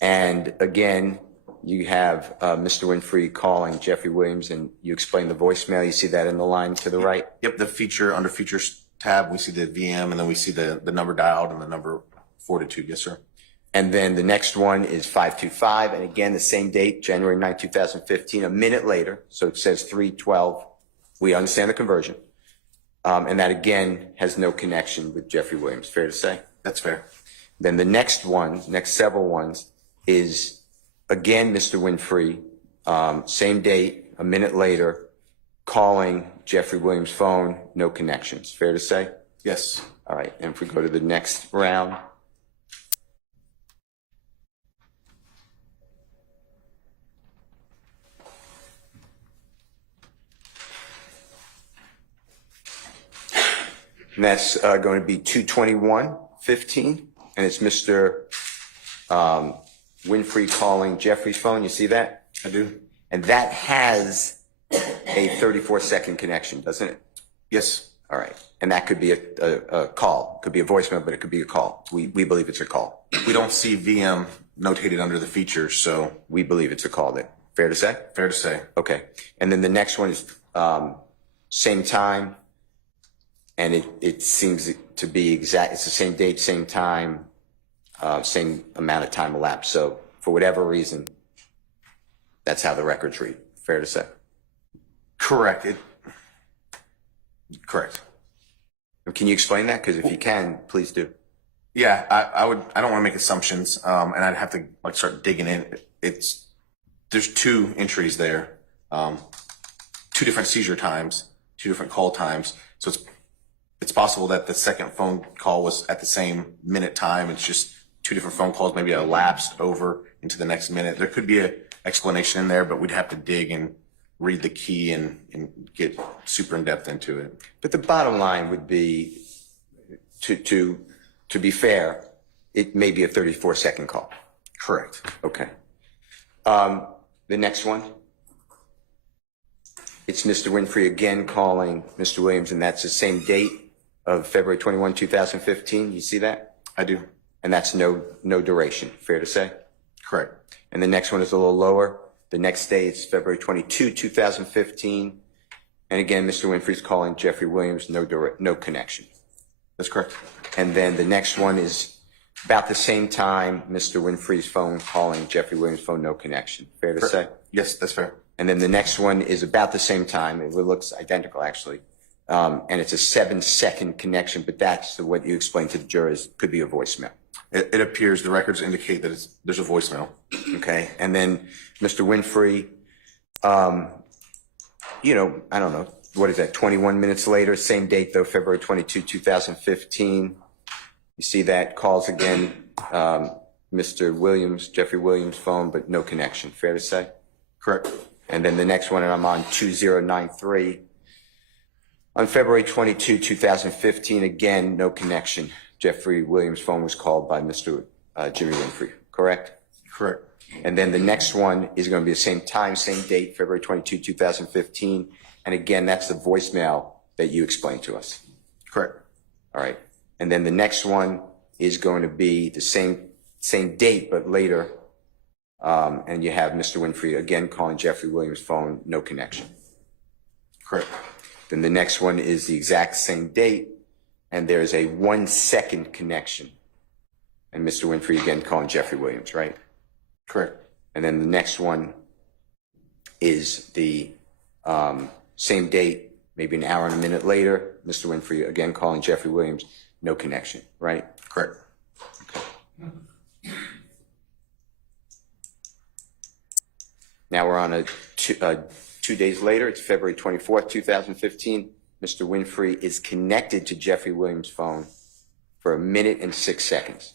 And again, you have Mr. Winfrey calling Jeffrey Williams, and you explain the voicemail. You see that in the line to the right? Yep, the feature, under features tab, we see the VM, and then we see the number dialed and the number forwarded to. Yes, sir. And then the next one is 5:25, and again, the same date, January 9, 2015, a minute later. So it says 3:12. We understand the conversion. And that again has no connection with Jeffrey Williams. Fair to say? That's fair. Then the next one, next several ones, is again Mr. Winfrey, same date, a minute later, calling Jeffrey Williams' phone, no connections. Fair to say? Yes. All right. And if we go to the next round. And that's going to be 2:21:15, and it's Mr. Winfrey calling Jeffrey's phone. You see that? I do. And that has a 34-second connection, doesn't it? Yes. All right. And that could be a call. Could be a voicemail, but it could be a call. We believe it's a call. We don't see VM notated under the features, so We believe it's a call then. Fair to say? fair to say. Okay. And then the next one is same time, and it seems to be exact. It's the same date, same time, same amount of time elapsed. So for whatever reason, that's how the records read. Fair to say? Correct. Correct. Can you explain that? Because if you can, please do. Yeah, I don't want to make assumptions, and I'd have to start digging in. There's 2 entries there, 2 different seizure times, 2 different call times. So it's possible that the second phone call was at the same minute time. It's just 2 different phone calls, maybe elapsed over into the next minute. There could be an explanation in there, but we'd have to dig and read the key and get super in depth into it. But the bottom line would be, to be fair, it may be a 34-second call. Correct. Okay. The next one. It's Mr. Winfrey again calling Mr. Williams, and that's the same date of February 21, 2015. You see that? I do. And that's no duration. Fair to say? Correct. And the next one is a little lower. The next day is February 22, 2015. And again, Mr. Winfrey's calling Jeffrey Williams, no connection. That's correct. And then the next one is about the same time, Mr. Winfrey's phone calling Jeffrey Williams' phone, no connection. Fair to say? Yes, that's fair. And then the next one is about the same time. It looks identical, actually. And it's a 7-second connection, but that's what you explained to the jurors could be a voicemail. It appears the records indicate that there's a voicemail. Okay. And then Mr. Winfrey, I don't know, what is that, 21 minutes later, same date though, February 22, 2015. You see that, calls again, Mr. Williams, Jeffrey Williams' phone, but no connection. Fair to say? Correct. And then the next one, and I'm on 2093. On February 22, 2015, again, no connection. Jeffrey Williams' phone was called by Mr. Jimmy Winfrey, correct? Correct. And then the next one is going to be the same time, same date, February 22, 2015. And again, that's the voicemail that you explained to us. Correct. All right. And then the next one is going to be the same date, but later. And you have Mr. Winfrey again calling Jeffrey Williams' phone, no connection. Correct. Then the next one is the exact same date, and there's a 1-second connection. And Mr. Winfrey again calling Jeffrey Williams, right? Correct. And then the next one is the same date, maybe an hour and a minute later, Mr. Winfrey again calling Jeffrey Williams, no connection, right? Correct. Now we're on 2 days later. It's February 24th, 2015. Mr. Winfrey is connected to Jeffrey Williams' phone for 1 minute and 6 seconds.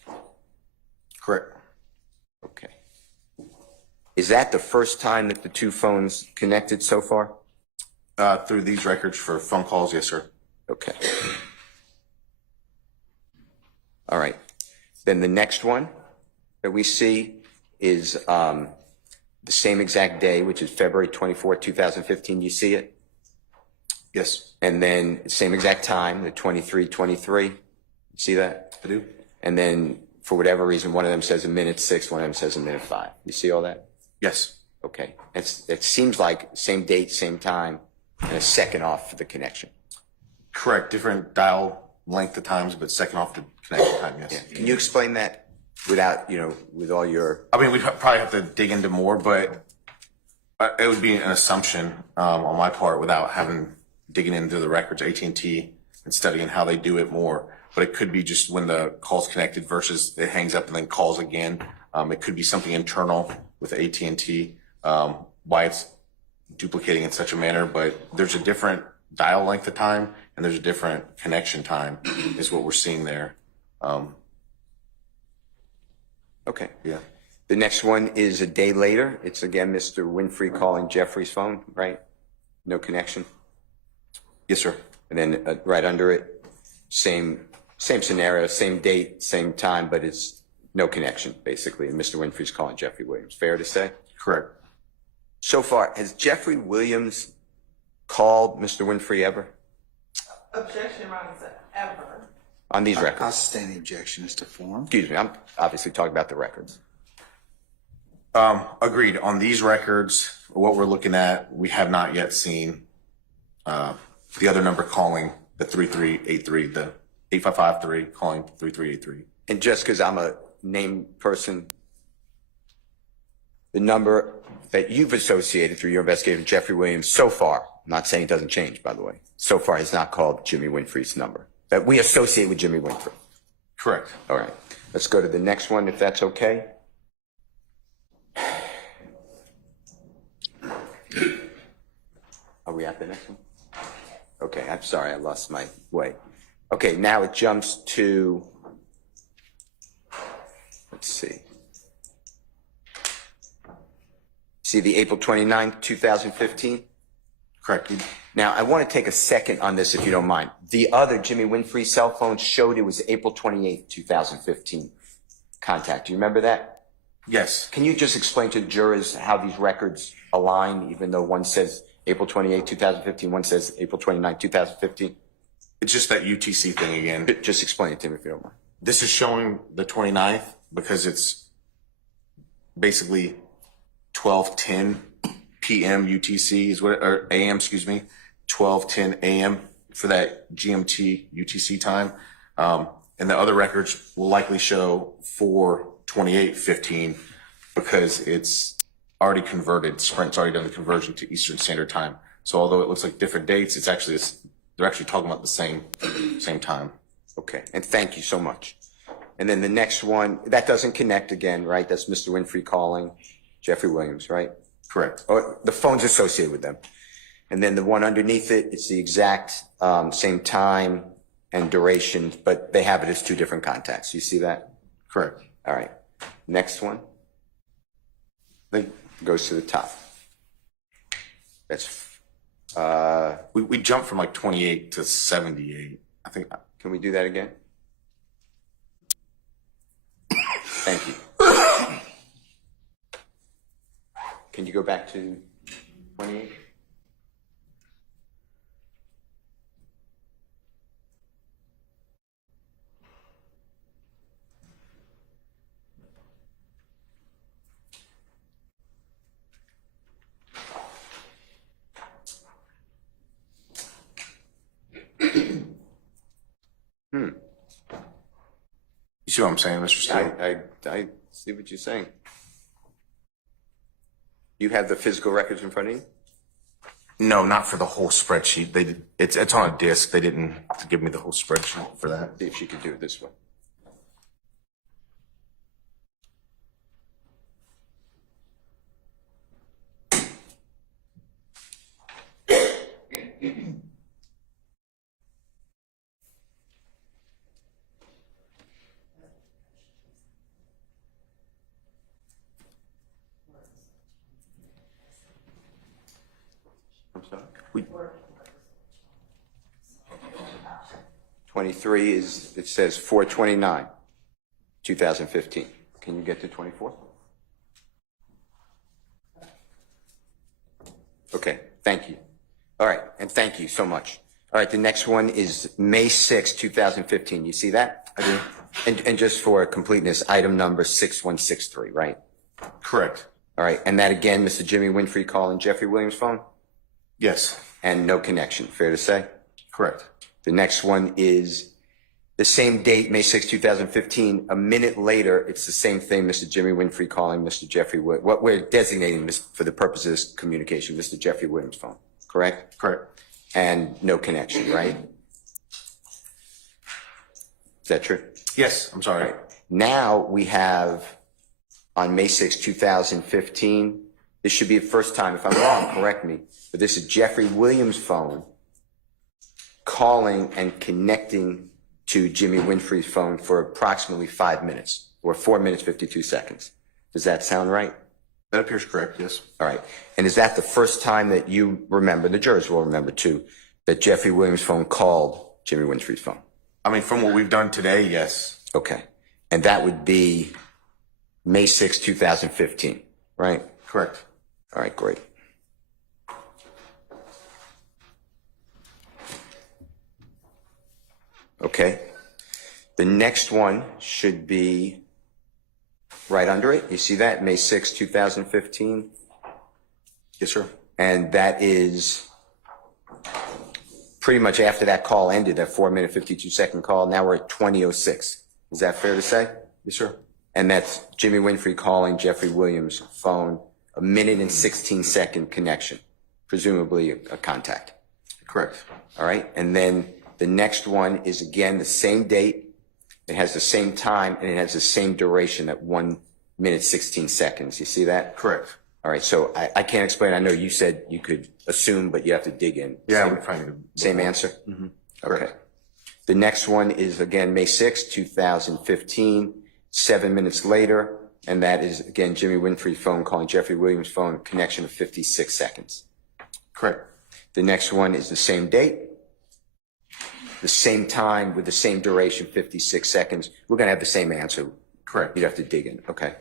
Correct. Okay. Is that the first time that the 2 phones connected so far? Through these records for phone calls, yes, sir. Okay. All right. Then the next one that we see is the same exact day, which is February 24th, 2015. You see it? Yes, And then same exact time, the 23:23. You see that? I do. And then for whatever reason, one of them says a minute 6, one of them says a minute 5. You see all that? Yes, Okay. It seems like same date, same time, and a second off for the connection. Correct. Different dial length of times, but second off the connection time, yes. Yeah. Can you explain that without, with all your... I mean, we'd probably have to dig into more, but it would be an assumption on my part without digging into the records, AT&T, and studying how they do it more. But it could be just when the call's connected versus it hangs up and then calls again. It could be something internal with AT&T, why it's duplicating in such a manner. But there's a different dial length of time and there's a different connection time is what we're seeing there. Okay. Yeah. The next one is a day later. It's again Mr. Winfrey calling Jeffrey's phone, right? No connection. Yes, sir. And then right under it, same scenario, same date, same time, but it's no connection, basically. And Mr. Winfrey's calling Jeffrey Williams. Fair to say? Correct. So far, has Jeffrey Williams called Mr. Winfrey ever Objection, Your Honor, ever. on these I'll records? sustain the objection as to form. Excuse me, I'm obviously talking about the records. Agreed. On these records, what we're looking at, we have not yet seen the other number calling the 3383, the 8553 calling 3383. And just because I'm a named person, the number that you've associated through your investigation, Jeffrey Williams, so far, I'm not saying it doesn't change, by the way, so far has not called Jimmy Winfrey's number that we associate with Jimmy Winfrey. Correct. All right. Let's go to the next one, if that's okay. Are we at the next one? Okay, I'm sorry, I lost my way. Okay, now it jumps to, let's see. See the April 29th, 2015? Correct. Now, I want to take a second on this, if you don't mind. The other Jimmy Winfrey cell phone showed it was April 28th, 2015 contact. Do you remember that? Yes. Can you just explain to jurors how these records align, even though one says April 28th, 2015, one says April 29th, 2015? It's just that UTC thing again. Just explain it to me if you don't mind. This is showing the 29th because it's basically 12:10 p.m. UTC is what, or AM, excuse me, 12:10 a.m. for that GMT UTC time. And the other records will likely show 4:28:15 because it's already converted. Sprint's already done the conversion to Eastern Standard Time. So although it looks like different dates, it's actually they're actually talking about the same time. Okay, and thank you so much. And then the next one, that doesn't connect again, right? That's Mr. Winfrey calling Jeffrey Williams, right? Correct. Or the phone's associated with them. And then the one underneath it, it's the exact same time and duration, but they have it as two different contacts. You see that? Correct. All right. Next one. Then goes to the top. That's We jumped from like 28 to 78. I think. Can we do that again? Thank you. Can you go back to 28? You see what I'm saying, Mr. Steele? I see what you're saying. You have the physical records in front of you? No, not for the whole spreadsheet. They did, it's on a disk. They didn't give me the whole spreadsheet for that. See if she could do it this way. I'm sorry? 23 is, it says 4/29, 2015. Can you get to 24? Okay, thank you. All right, and thank you so much. All right, the next one is May 6, 2015. You see that? I do. And just for completeness, item number 6163, right? Correct. All right, and that again, Mr. Jimmy Winfrey calling Jeffrey Williams' phone? Yes. And no connection, fair to say? Correct. The next one is the same date, May 6, 2015. A minute later, it's the same thing, Mr. Jimmy Winfrey calling Mr. Jeffrey Williams. What we're designating for the purpose of this communication, Mr. Jeffrey Williams' phone, correct? Correct. And no connection, right? Is that true? Yes, I'm sorry. Right. Now we have on May 6, 2015, this should be the first time, if I'm wrong, correct me, but this is Jeffrey Williams' phone calling and connecting to Jimmy Winfrey's phone for approximately 5 minutes, or 4 minutes, 52 seconds. Does that sound right? That appears correct, yes. All right. And is that the first time that you remember, the jurors will remember too, that Jeffrey Williams' phone called Jimmy Winfrey's phone? I mean, from what we've done today, yes. Okay. And that would be May 6, 2015, right? Correct. All right, great. Okay. The next one should be right under it. You see that? May 6, 2015. Yes, sir. And that is pretty much after that call ended, that 4 minute, 52 second call. Now we're at 20:06. Is that fair to say? Yes, sir. And that's Jimmy Winfrey calling Jeffrey Williams' phone, a minute and 16 second connection, presumably a contact. Correct. All right. And then the next one is again the same date. It has the same time and it has the same duration at 1 minute, 16 seconds. You see that? Correct. All right. So I can't explain. I know you said you could assume, but you have to dig in. Yeah, Same, we find same answer? Mm-hmm. Okay. The next one is again May 6, 2015, 7 minutes later. And that is again Jimmy Winfrey's phone calling Jeffrey Williams' phone, connection of 56 seconds. Correct. The next one is the same date, the same time with the same duration, 56 seconds. We're going to have the same answer. Correct. You'd have to dig in. Okay.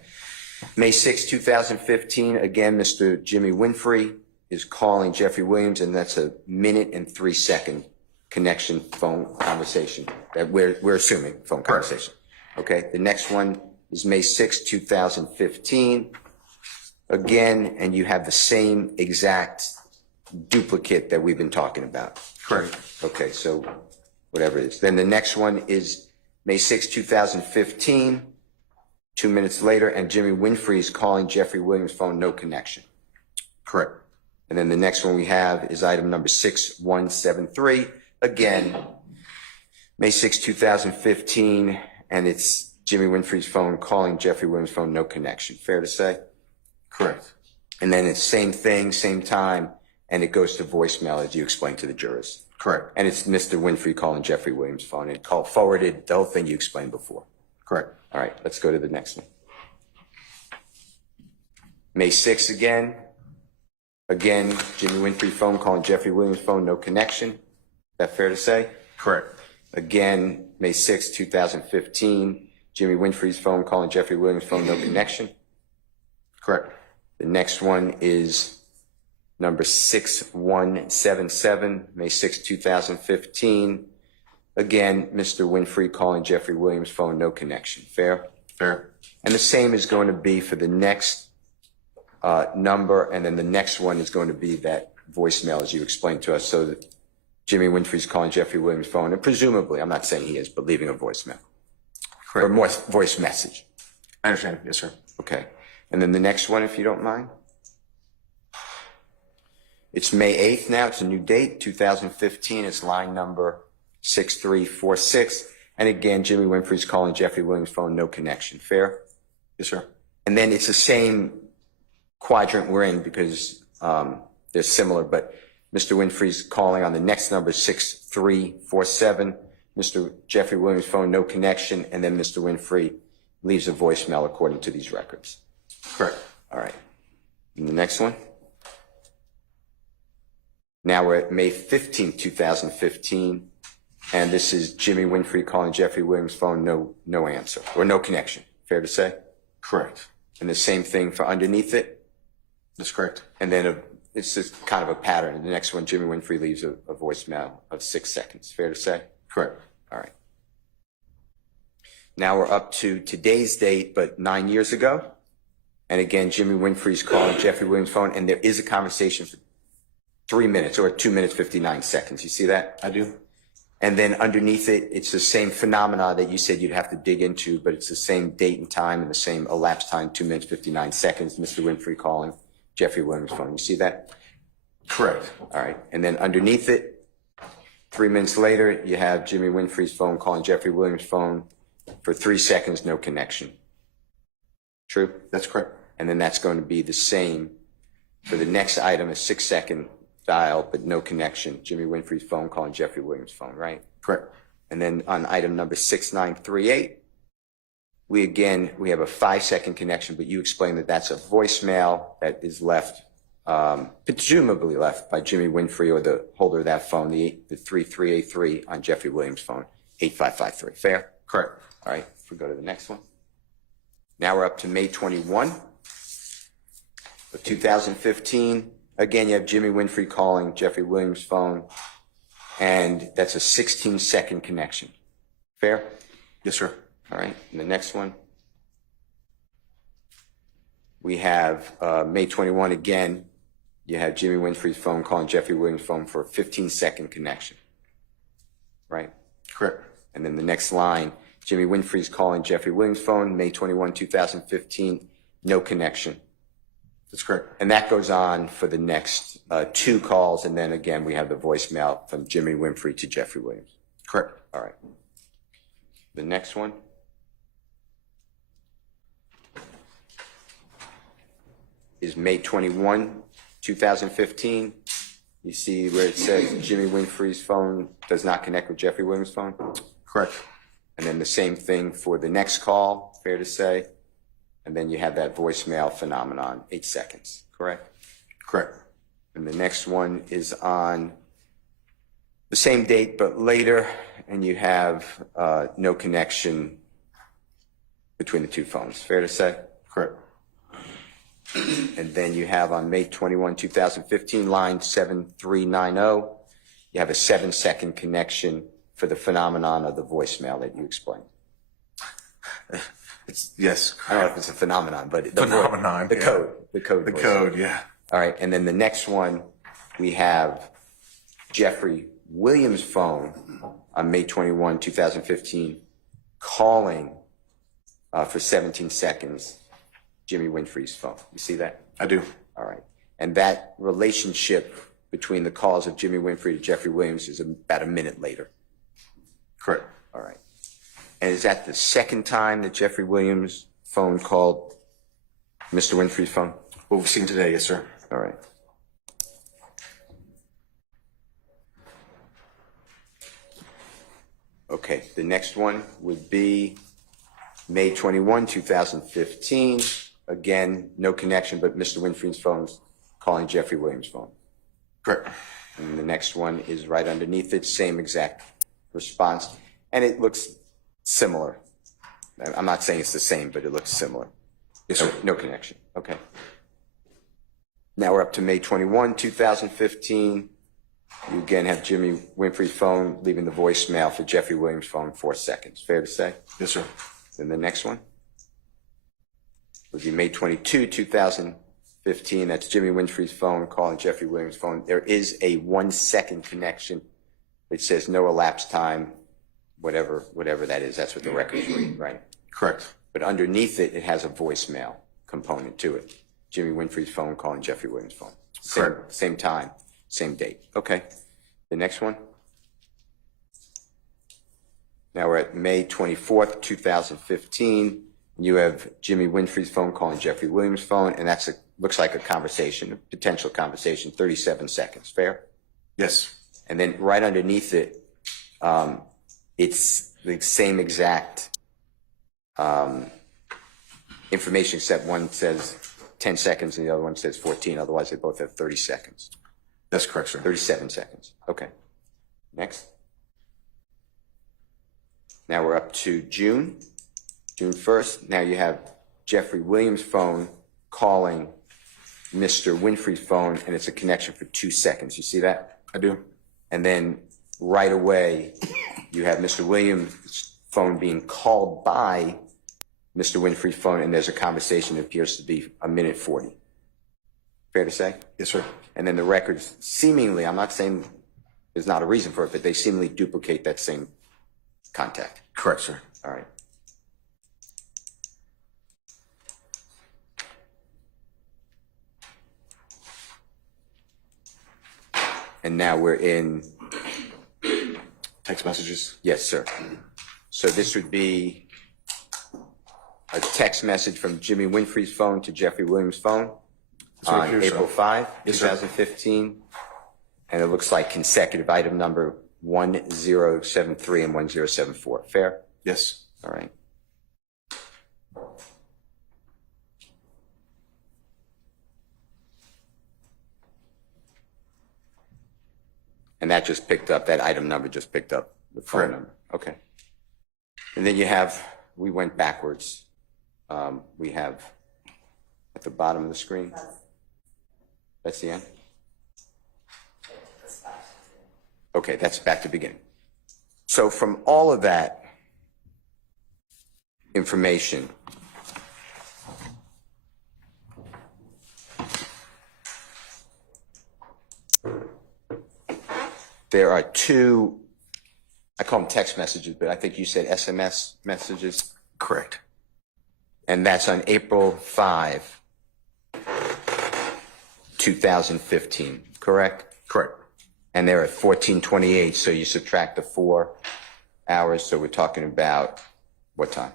May 6, 2015, again, Mr. Jimmy Winfrey is calling Jeffrey Williams, and that's a minute and 3 second connection phone conversation that we're assuming phone conversation. Okay. The next one is May 6, 2015. Again, and you have the same exact duplicate that we've been talking about. Correct. Okay, so whatever it is. Then the next one is May 6, 2015, 2 minutes later, and Jimmy Winfrey is calling Jeffrey Williams' phone, no connection. Correct. And then the next one we have is item number 6173. Again, May 6, 2015, and it's Jimmy Winfrey's phone calling Jeffrey Williams' phone, no connection. Fair to say? Correct. And then it's same thing, same time, and it goes to voicemail as you explained to the jurors. Correct. And it's Mr. Winfrey calling Jeffrey Williams' phone and forwarded the whole thing you explained before. Correct. All right, let's go to the next one. May 6 again. Again, Jimmy Winfrey phone calling Jeffrey Williams' phone, no connection. Is that fair to say? Correct. Again, May 6, 2015, Jimmy Winfrey's phone calling Jeffrey Williams' phone, no connection. Correct. The next one is number 6177, May 6, 2015. Again, Mr. Winfrey calling Jeffrey Williams' phone, no connection. Fair? Fair. And the same is going to be for the next number, and then the next one is going to be that voicemail as you explained to us, so that Jimmy Winfrey's calling Jeffrey Williams' phone, and presumably, I'm not saying he is, but leaving a voicemail. Correct. Or more voice message. I understand. Yes, sir. Okay. And then the next one, if you don't mind. It's May 8th now. It's a new date, 2015. It's line number 6346. And again, Jimmy Winfrey's calling Jeffrey Williams' phone, no connection. Fair? Yes, sir. And then it's the same quadrant we're in because they're similar, but Mr. Winfrey's calling on the next number, 6347. Mr. Jeffrey Williams' phone, no connection. And then Mr. Winfrey leaves a voicemail according to these records. Correct. All right. And the next one. Now we're at May 15th, 2015. And this is Jimmy Winfrey calling Jeffrey Williams' phone, no answer, or no connection. Fair to say? Correct. And the same thing for underneath it. That's correct. And then it's just kind of a pattern. The next one, Jimmy Winfrey leaves a voicemail of 6 seconds. Fair to say? Correct. All right. Now we're up to today's date, but 9 years ago. And again, Jimmy Winfrey's calling Jeffrey Williams' phone, and there is a conversation for 3 minutes or 2 minutes, 59 seconds. You see that? I do. And then underneath it, it's the same phenomena that you said you'd have to dig into, but it's the same date and time and the same elapsed time, 2 minutes, 59 seconds. Mr. Winfrey calling Jeffrey Williams' phone. You see that? Correct. All right. And then underneath it, 3 minutes later, you have Jimmy Winfrey's phone calling Jeffrey Williams' phone for 3 seconds, no connection. True? That's correct. And then that's going to be the same for the next item, a 6 second dial, but no connection. Jimmy Winfrey's phone calling Jeffrey Williams' phone, right? Correct. And then on item number 6938, we have a 5 second connection, but you explained that that's a voicemail that is left, presumably left by Jimmy Winfrey or the holder of that phone, the 3383 on Jeffrey Williams' phone, 8553. Fair? Correct. All right, if we go to the next one. Now we're up to May 21 of 2015. Again, you have Jimmy Winfrey calling Jeffrey Williams' phone, and that's a 16 second connection. Fair? Yes, sir. All right, and the next one. We have May 21 again. You have Jimmy Winfrey's phone calling Jeffrey Williams' phone for a 15 second connection. Right? Correct. And then the next line, Jimmy Winfrey's calling Jeffrey Williams' phone, May 21, 2015, no connection. That's correct. And that goes on for the next 2 calls, and then again, we have the voicemail from Jimmy Winfrey to Jeffrey Williams. Correct. All right. The next one. Is May 21, 2015. You see where it says Jimmy Winfrey's phone does not connect with Jeffrey Williams' phone? Correct. And then the same thing for the next call, fair to say. And then you have that voicemail phenomenon, 8 seconds, correct? Correct. And the next one is on the same date, but later, and you have no connection between the 2 phones, fair to say? Correct. And then you have on May 21, 2015, line 7390, you have a 7 second connection for the phenomenon of the voicemail that you explained. Yes. I don't know if it's a phenomenon, but Phenomenon, the yeah. code. The code, yeah. All right, and then the next one, we have Jeffrey Williams' phone on May 21, 2015, calling for 17 seconds Jimmy Winfrey's phone. You see that? I do. All right. And that relationship between the calls of Jimmy Winfrey to Jeffrey Williams is about a minute later. Correct. All right. And is that the second time that Jeffrey Williams' phone called Mr. Winfrey's phone? What we've seen today, yes, sir. All right. Okay, the next one would be May 21, 2015. Again, no connection, but Mr. Winfrey's phone's calling Jeffrey Williams' phone. Correct. And the next one is right underneath it, same exact response. And it looks similar. I'm not saying it's the same, but it looks similar. Yes, sir. No connection. Okay. Now we're up to May 21, 2015. You again have Jimmy Winfrey's phone leaving the voicemail for Jeffrey Williams' phone, 4 seconds. Fair to say? Yes, sir. Then the next one would be May 22, 2015. That's Jimmy Winfrey's phone calling Jeffrey Williams' phone. There is a 1 second connection. It says no elapsed time, whatever that is. That's what the records read, right? Correct. But underneath it, it has a voicemail component to it. Jimmy Winfrey's phone calling Jeffrey Williams' phone. Correct. Same time, same date. Okay. The next one. Now we're at May 24th, 2015. You have Jimmy Winfrey's phone calling Jeffrey Williams' phone, and that's looks like a conversation, a potential conversation, 37 seconds. Fair? Yes. And then right underneath it, it's the same exact information, except one says 10 seconds and the other one says 14. Otherwise, they both have 30 seconds. That's correct, sir. 37 seconds. Okay. Next. Now we're up to June 1st. Now you have Jeffrey Williams' phone calling Mr. Winfrey's phone, and it's a connection for 2 seconds. You see that? I do. And then right away, you have Mr. Williams' phone being called by Mr. Winfrey's phone, and there's a conversation that appears to be 1:40. Fair to say? Yes, sir. And then the records seemingly, I'm not saying there's not a reason for it, but they seemingly duplicate that same contact. Correct, sir. All right. And now we're in, Text messages. yes, sir. So this would be a text message from Jimmy Winfrey's phone to Jeffrey Williams' phone This right on here, sir. April 5, Yes, sir. 2015. And it looks like consecutive item number 1073 and 1074. Fair? Yes. All right. And that just picked up, that item number just picked up the phone Correct. number. Okay. And then you have, we went backwards. We have at the bottom of the screen. That's the end? Okay, that's back to the beginning. So from all of that information, there are two, I call them text messages, but I think you said SMS messages, Correct. and that's on April 5, 2015, correct? Correct. And they're at 14:28, so you subtract the 4 hours, so we're talking about what time?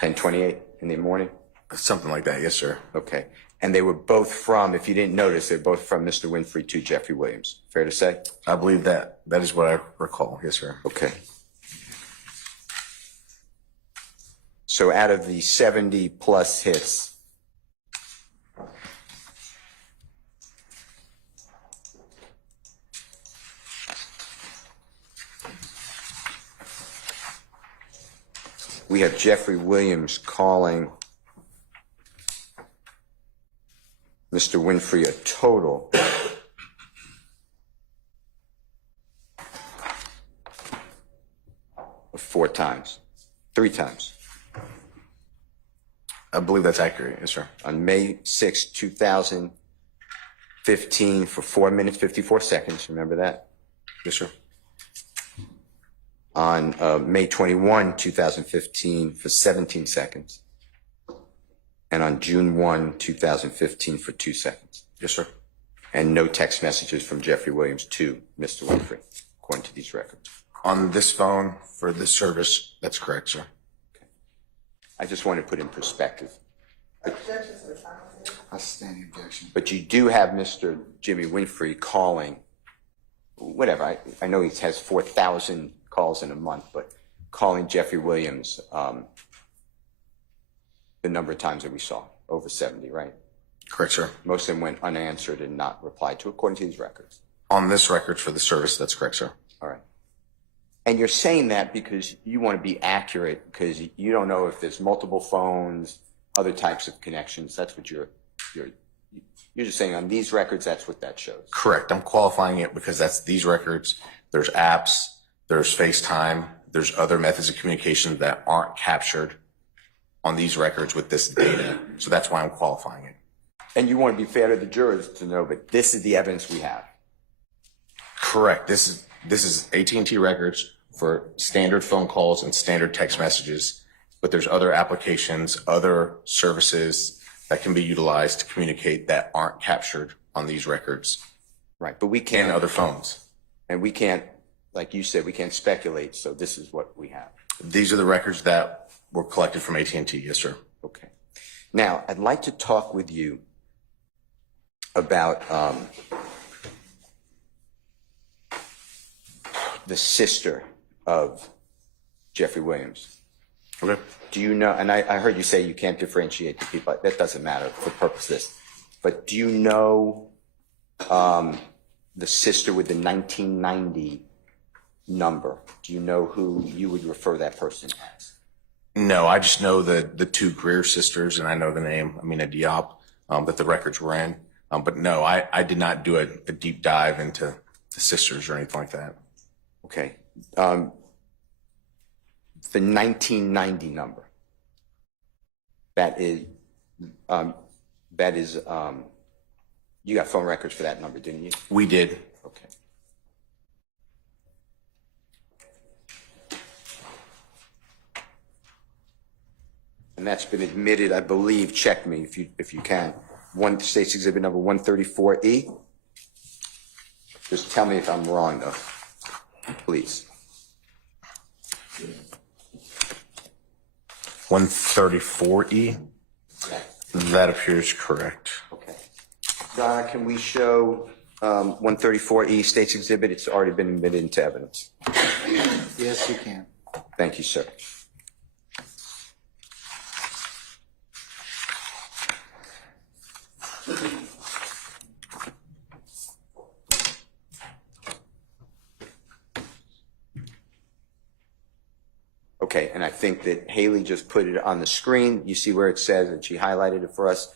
10:28 in the morning? Something like that. Yes, sir. Okay. And they were both from, if you didn't notice, they're both from Mr. Winfrey to Jeffrey Williams. Fair to say? I believe that. That is what I recall. Yes, sir. Okay. So out of the 70 plus hits, we have Jeffrey Williams calling Mr. Winfrey a total of 4 times, 3 times. I believe that's accurate. Yes, sir. On May 6, 2015 for 4 minutes, 54 seconds. Remember that? Yes, sir. On May 21, 2015 for 17 seconds. And on June 1, 2015 for 2 seconds. Yes, sir. And no text messages from Jeffrey Williams to Mr. Winfrey, according to these records. On this phone for this service, that's correct, sir. I just want to put in perspective. Outstanding objection. But you do have Mr. Jimmy Winfrey calling, whatever, I know he has 4,000 calls in a month, but calling Jeffrey Williams the number of times that we saw, over 70, right? Correct, sir. Most of them went unanswered and not replied to, according to these records. On this record for the service, that's correct, sir. All right. And you're saying that because you want to be accurate, because you don't know if there's multiple phones, other types of connections. That's what you're just saying on these records, that's what that shows. Correct. I'm qualifying it because that's these records. There's apps, there's FaceTime, there's other methods of communication that aren't captured on these records with this data. So that's why I'm qualifying it. And you want to be fair to the jurors to know, but this is the evidence we have. Correct. This is AT&T records for standard phone calls and standard text messages, but there's other applications, other services that can be utilized to communicate that aren't captured on these records. Right, but we can't. And other phones. And we can't, like you said, we can't speculate, so this is what we have. These are the records that were collected from AT&T. Yes, sir. Okay. Now, I'd like to talk with you about the sister of Jeffrey Williams. Okay. Do you know, and I heard you say you can't differentiate the people. That doesn't matter for purpose of this. But do you know the sister with the 1990 number? Do you know who you would refer that person as? No, I just know the two Greer sisters, and I know the name, Amina Diop. that the records were in. But no, I did not do a deep dive into the sisters or anything like that. Okay. The 1990 number. That is, you got phone records for that number, didn't you? We did. Okay. And that's been admitted, I believe, check me if you can. State's Exhibit number 134E. Just tell me if I'm wrong, though, please. 134E? That appears correct. Okay. Donna, can we show 134E State's Exhibit? It's already been admitted into evidence. Yes, you can. Thank you, sir. Okay, and I think that Haley just put it on the screen. You see where it says, and she highlighted it for us.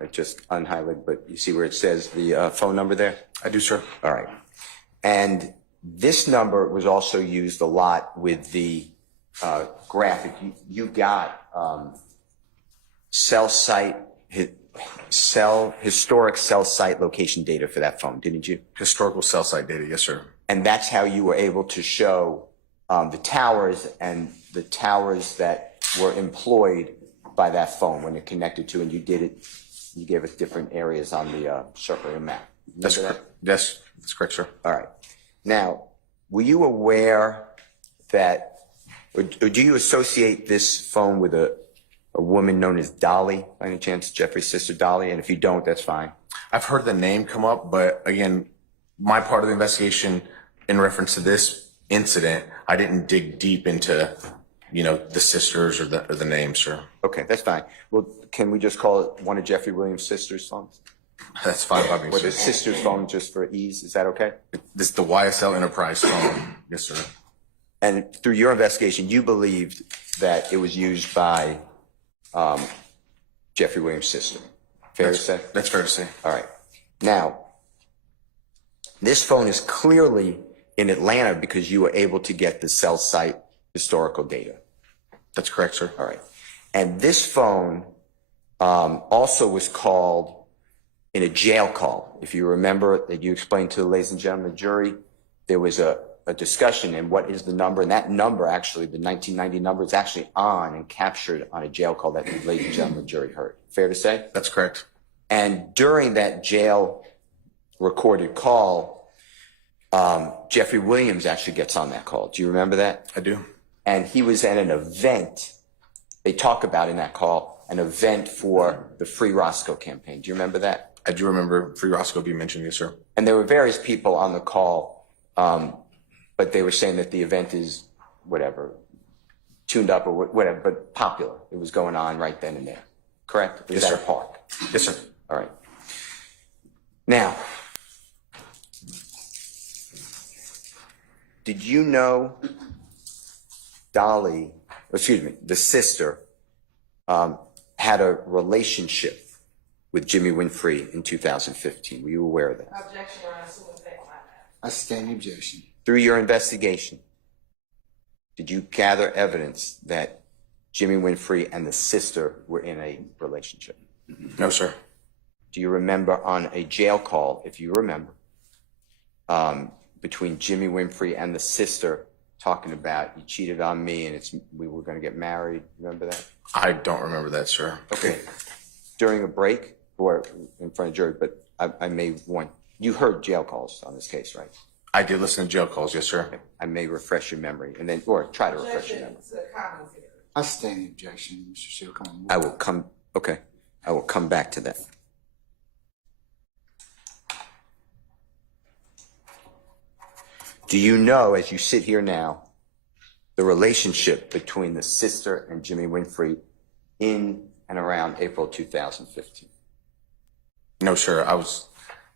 I just unhighlighted, but you see where it says the phone number there? I do, sir. All right. And this number was also used a lot with the graphic. You got historic cell site location data for that phone, didn't you? Historical cell site data, yes, sir. And that's how you were able to show the towers and the towers that were employed by that phone when it connected to, and you did it, you gave us different areas on the circular map. That's correct. Yes, that's correct, sir. All right. Now, were you aware that, or do you associate this phone with a woman known as Dolly, by any chance, Jeffrey's sister Dolly? And if you don't, that's fine. I've heard the name come up, but again, my part of the investigation in reference to this incident, I didn't dig deep into, the sisters or the name, sir. Okay, that's fine. Well, can we just call it one of Jeffrey Williams' sister's phones? That's fine by me, Or sir. the sister's phone, just for ease? Is that okay? This is the YSL Enterprise phone. Yes, sir. And through your investigation, you believed that it was used by Jeffrey Williams' sister. Fair to say? That's fair to say. All right. Now, this phone is clearly in Atlanta because you were able to get the cell site historical data. That's correct, sir. All right. And this phone also was called in a jail call. If you remember that you explained to the ladies and gentlemen of the jury, there was a discussion and what is the number, and that number actually, the 1990 number, is actually on and captured on a jail call that the ladies and gentlemen of the jury heard. Fair to say? That's correct. And during that jail recorded call, Jeffrey Williams actually gets on that call. Do you remember that? I do. And he was at an event, they talk about in that call, an event for the Free Rosco campaign. Do you remember that? I do remember Free Rosco being mentioned, yes, sir. And there were various people on the call, but they were saying that the event is whatever, tuned up or whatever, but popular. It was going on right then and there. Correct? It was Yes, at sir. a park. Yes, sir. All right. Now, did you know the sister, had a relationship with Jimmy Winfrey in 2015? Were you aware of that? Objection, Your Honor. So we'll take my I stand the objection. Through your investigation, did you gather evidence that Jimmy Winfrey and the sister were in a relationship? No, sir. Do you remember on a jail call, if you remember, between Jimmy Winfrey and the sister talking about, you cheated on me and we were going to get married? Remember that? I don't remember that, sir. Okay. During a break or in front of jury, but I may want, you heard jail calls on this case, right? I did listen to jail calls, yes, sir. Okay. I may refresh your memory and then, or try to refresh your memory. I stand the objection, Mr. Shilcombe. I will come back to that. Do you know, as you sit here now, the relationship between the sister and Jimmy Winfrey in and around April 2015? No, sir.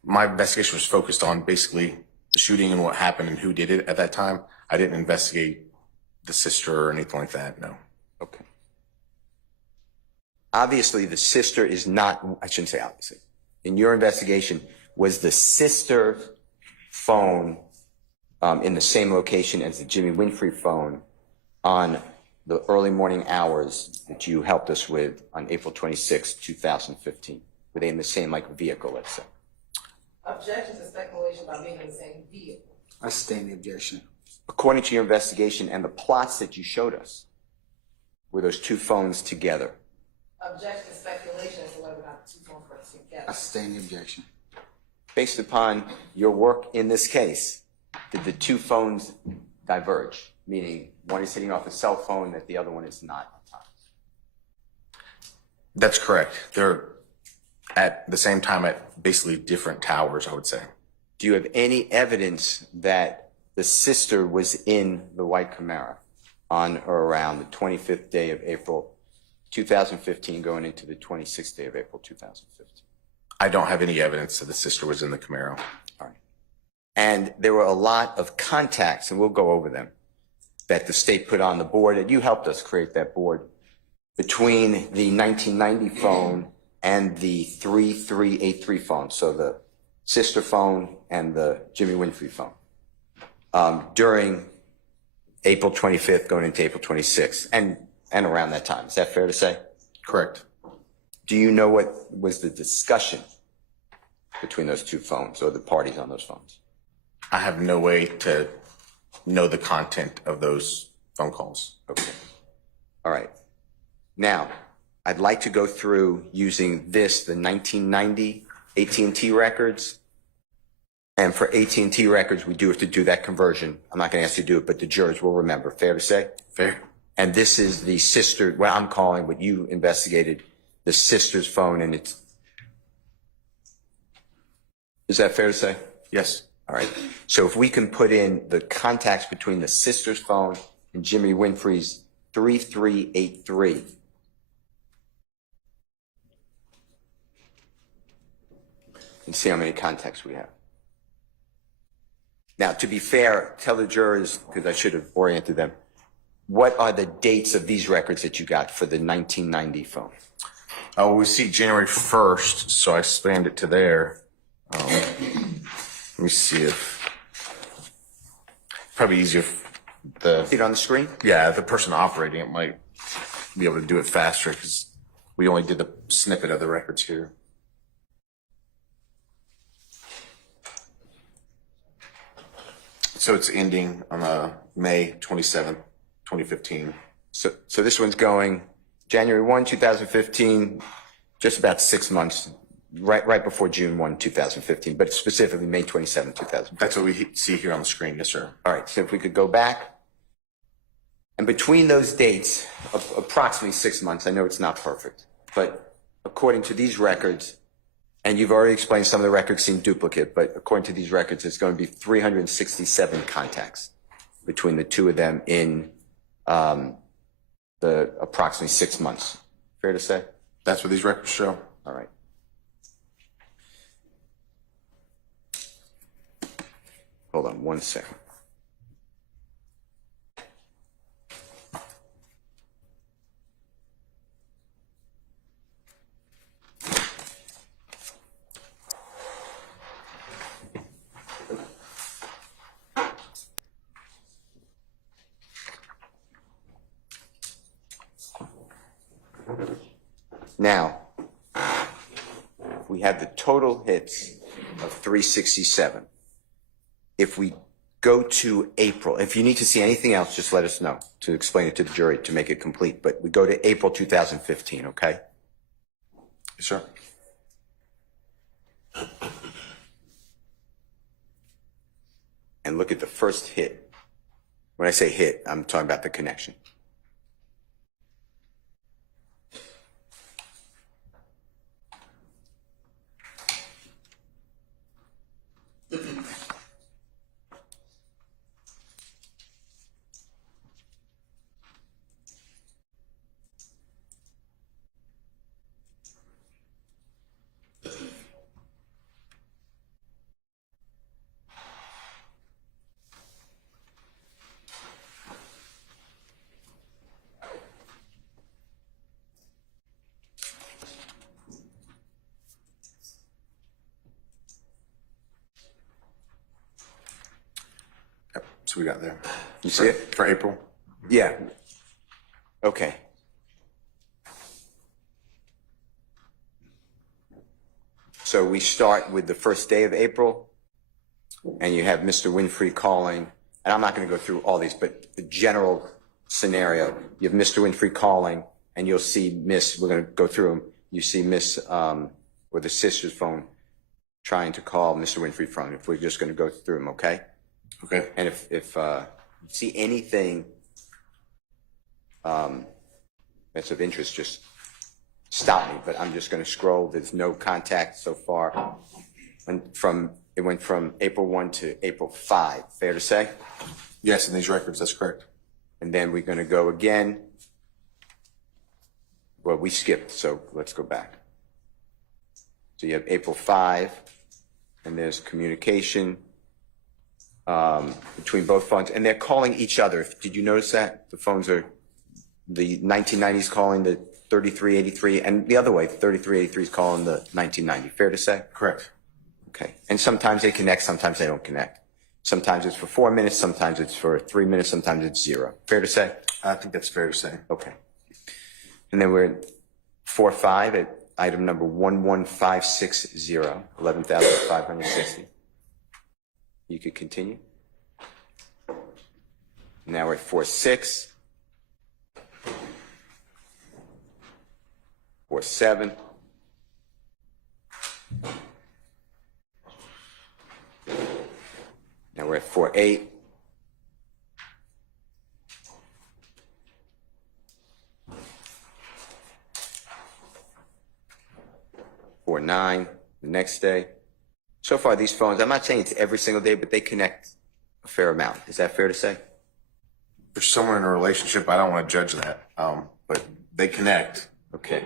My investigation was focused on basically the shooting and what happened and who did it at that time. I didn't investigate the sister or anything like that, no. Okay. obviously the sister is not, I shouldn't say obviously. In your investigation, was the sister phone in the same location as the Jimmy Winfrey phone on the early morning hours that you helped us with on April 26, 2015? Were they in the same vehicle, let's say? Objection to speculation about being in the same vehicle. I sustain the objection. According to your investigation and the plots that you showed us, were those two phones together? Objection to speculation as to whether or not the two phones were together. I sustain the objection. Based upon your work in this case, did the two phones diverge? Meaning one is hitting off a cell phone that the other one is not. That's correct. They're at the same time at basically different towers, I would say. Do you have any evidence that the sister was in the white Camaro on or around the 25th day of April 2015 going into the 26th day of April 2015? I don't have any evidence that the sister was in the Camaro. All right. And there were a lot of contacts, and we'll go over them, that the state put on the board, and you helped us create that board, between the 1990 phone and the 3383 phone, so the sister phone and the Jimmy Winfrey phone, during April 25th going into April 26th, and around that time. Is that fair to say? Correct. Do you know what was the discussion between those two phones or the parties on those phones? I have no way to know the content of those phone calls. Okay. All right. Now, I'd like to go through using the 1990 AT&T records. And for AT&T records, we do have to do that conversion. I'm not going to ask you to do it, but the jurors will remember. Fair to say? Fair. And this is the sister, what I'm calling, what you investigated, the sister's phone, and it's... Is that fair to say? Yes. All right. So if we can put in the contacts between the sister's phone and Jimmy Winfrey's 3383. And see how many contacts we have. Now, to be fair, tell the jurors, because I should have oriented them, what are the dates of these records that you got for the 1990 phone? We see January 1st, so I spanned it to there. Let me see if probably easier if See it on the screen? the person operating it might be able to do it faster because we only did the snippet of the records here. So it's ending on May 27th, 2015. So this one's going January 1, 2015, just about 6 months, right before June 1, 2015, but specifically May 27, 2015. That's what we see here on the screen. Yes, sir. All right, so if we could go back. And between those dates, approximately 6 months, I know it's not perfect, but according to these records, and you've already explained some of the records seem duplicate, but according to these records, it's going to be 367 contacts between the two of them in the approximately 6 months. Fair to say? That's what these records show. All right. Hold on 1 second. Now, we have the total hits of 367. If we go to April, if you need to see anything else, just let us know to explain it to the jury to make it complete. But we go to April 2015, okay? Yes, sir. And look at the first hit. When I say hit, I'm talking about the connection. So we got there. You see it? For April? Yeah. Okay. So we start with the first day of April, and you have Mr. Winfrey calling, and I'm not going to go through all these, but the general scenario, you have Mr. Winfrey calling, and you'll see Miss, we're going to go through them, you see Miss, or the sister's phone trying to call Mr. Winfrey phone, if we're just going to go through them, okay? Okay. And if you see anything that's of interest, just stop me, but I'm just going to scroll. There's no contact so far. And it went from April 1 to April 5, fair to say? Yes, in these records, that's correct. And then we're going to go again. Well, we skipped, so let's go back. So you have April 5, and there's communication between both phones, and they're calling each other. Did you notice that? The phones are, the 1990s calling the 3383, and the other way, 3383 is calling the 1990. Fair to say? Correct. Okay. And sometimes they connect, sometimes they don't connect. Sometimes it's for 4 minutes, sometimes it's for 3 minutes, sometimes it's 0. Fair to say? I think that's fair to say. Okay. And then we're at 4-5 at item number 11560, 11,560. You could continue. Now we're at 4-6. 4-7. Now we're at 4-8. 4-9, the next day. So far, these phones, I'm not saying it's every single day, but they connect a fair amount. Is that fair to say? For someone in a relationship, I don't want to judge that, but they connect. Okay.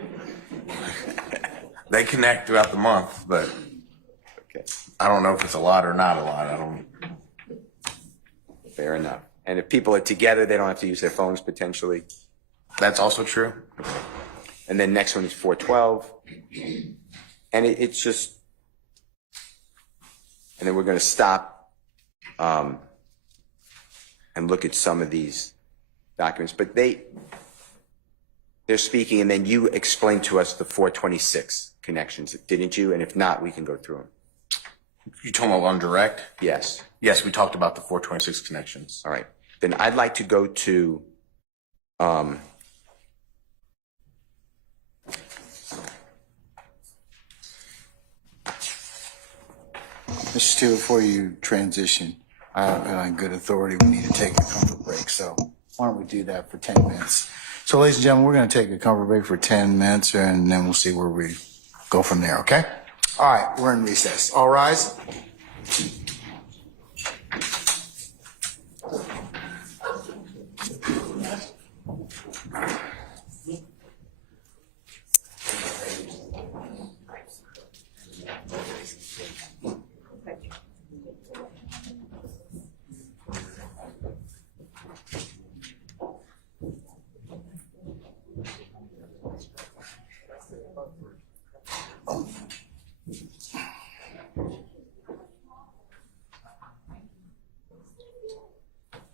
They connect throughout the month, but Okay. I don't know if it's a lot or not a lot. I don't. Fair enough. And if people are together, they don't have to use their phones potentially. That's also true. And then next one is 412. And it's just, and then we're going to stop and look at some of these documents. But they're speaking, and then you explained to us the 426 connections, didn't you? And if not, we can go through them. You talking about on direct? Yes. Yes, we talked about the 426 connections. All right. Then I'd like to go to Mr. Steele, before you transition, on good authority, we need to take a comfort break. So why don't we do that for 10 minutes? So ladies and gentlemen, we're going to take a comfort break for 10 minutes, and then we'll see where we go from there, okay? All right, we're in recess. All rise.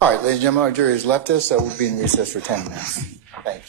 All right, ladies and gentlemen, our jury has left us, so we'll be in recess for 10 minutes. Thank you.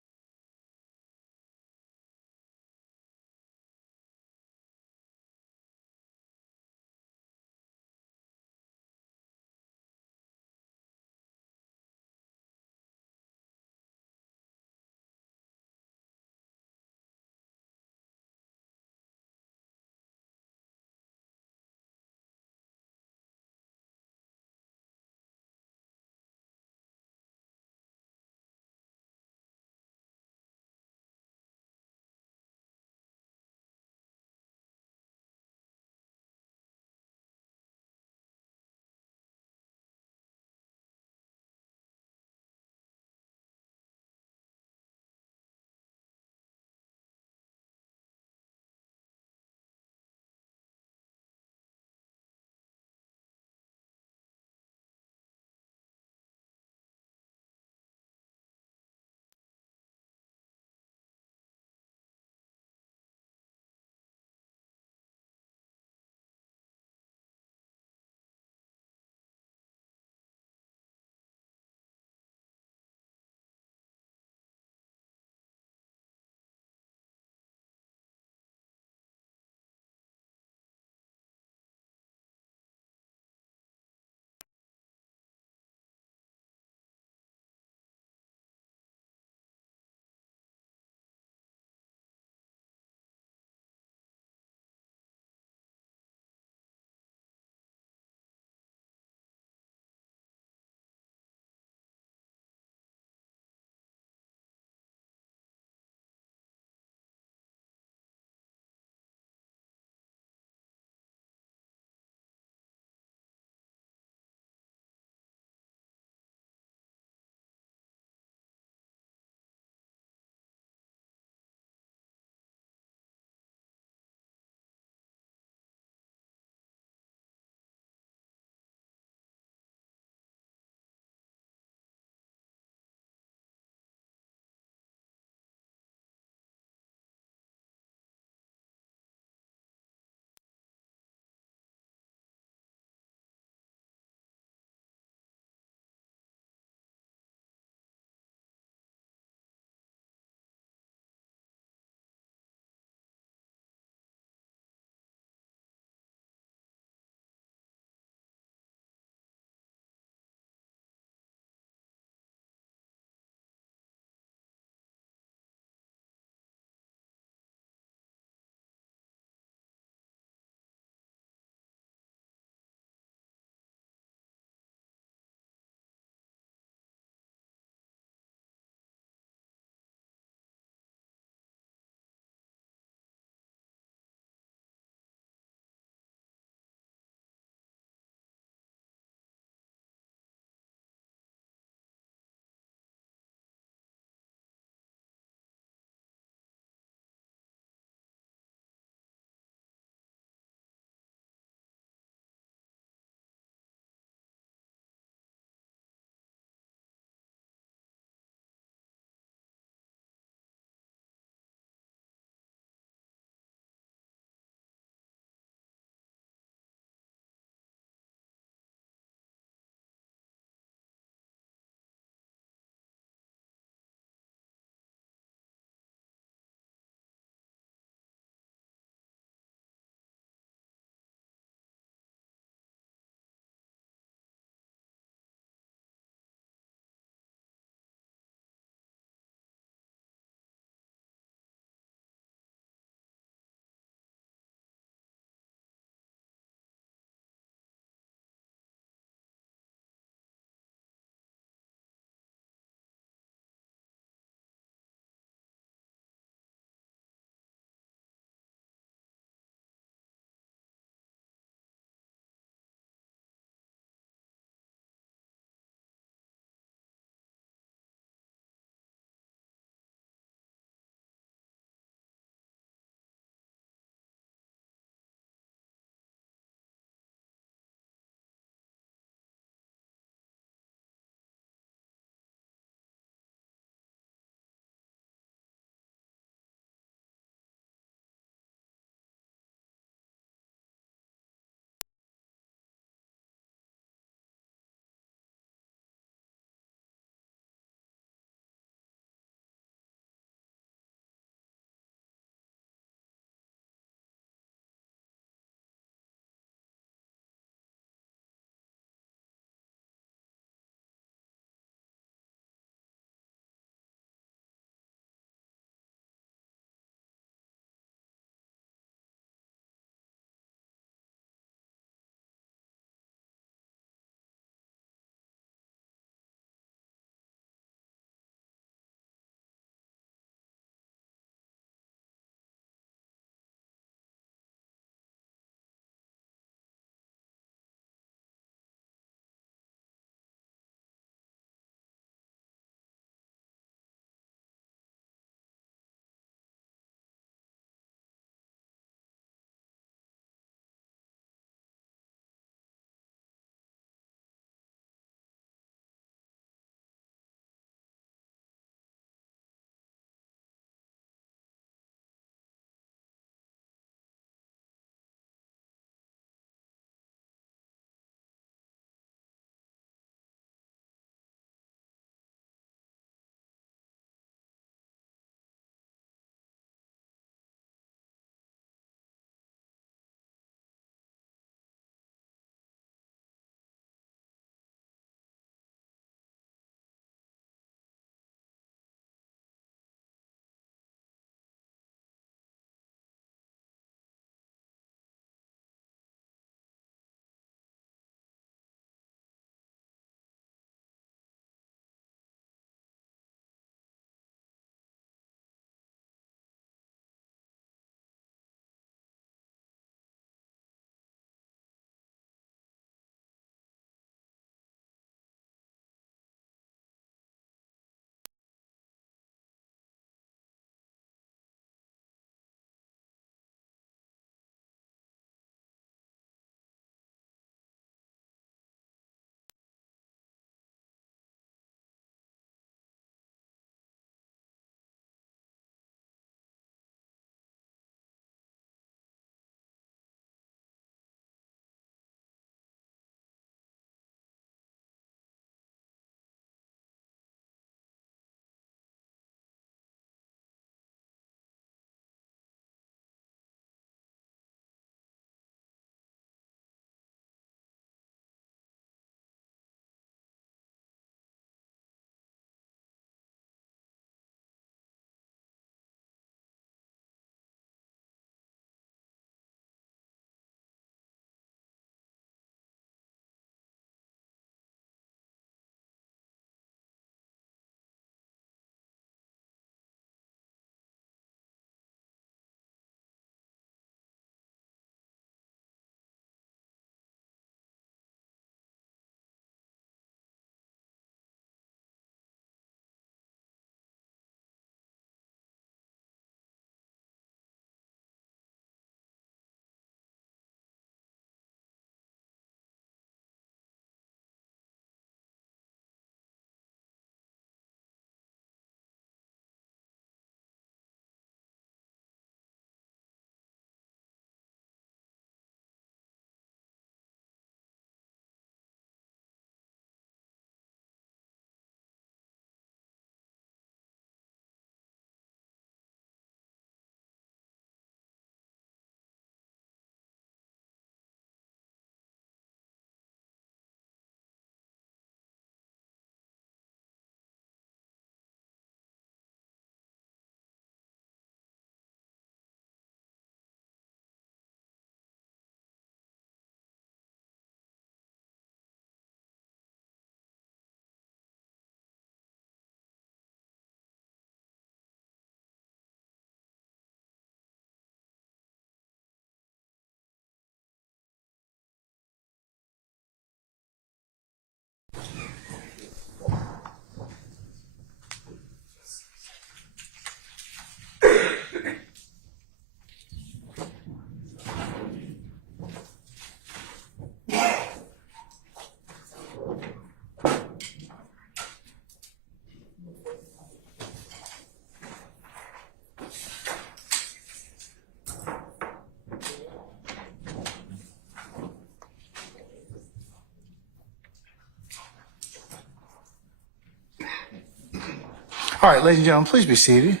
All right, ladies and gentlemen, please be seated.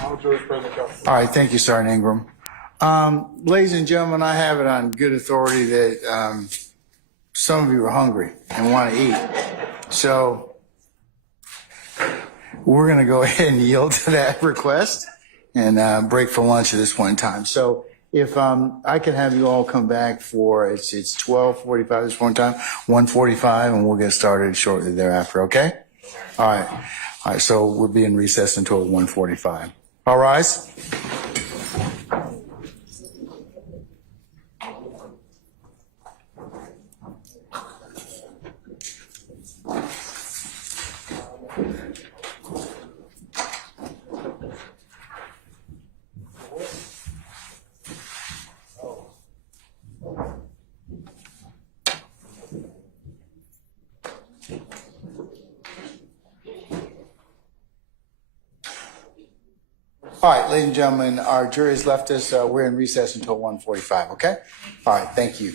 All right, thank you, Sergeant Ingram. Ladies and gentlemen, I have it on good authority that some of you are hungry and want to eat. So we're going to go ahead and yield to that request and break for lunch at this point in time. So if I could have you all come back for, it's 12:45 at this point in time, 1:45, and we'll get started shortly thereafter, okay? All right. All right, so we'll be in recess until 1:45. All rise. All right, ladies and gentlemen, our jury has left us. We're in recess until 1:45, okay? All right, thank you.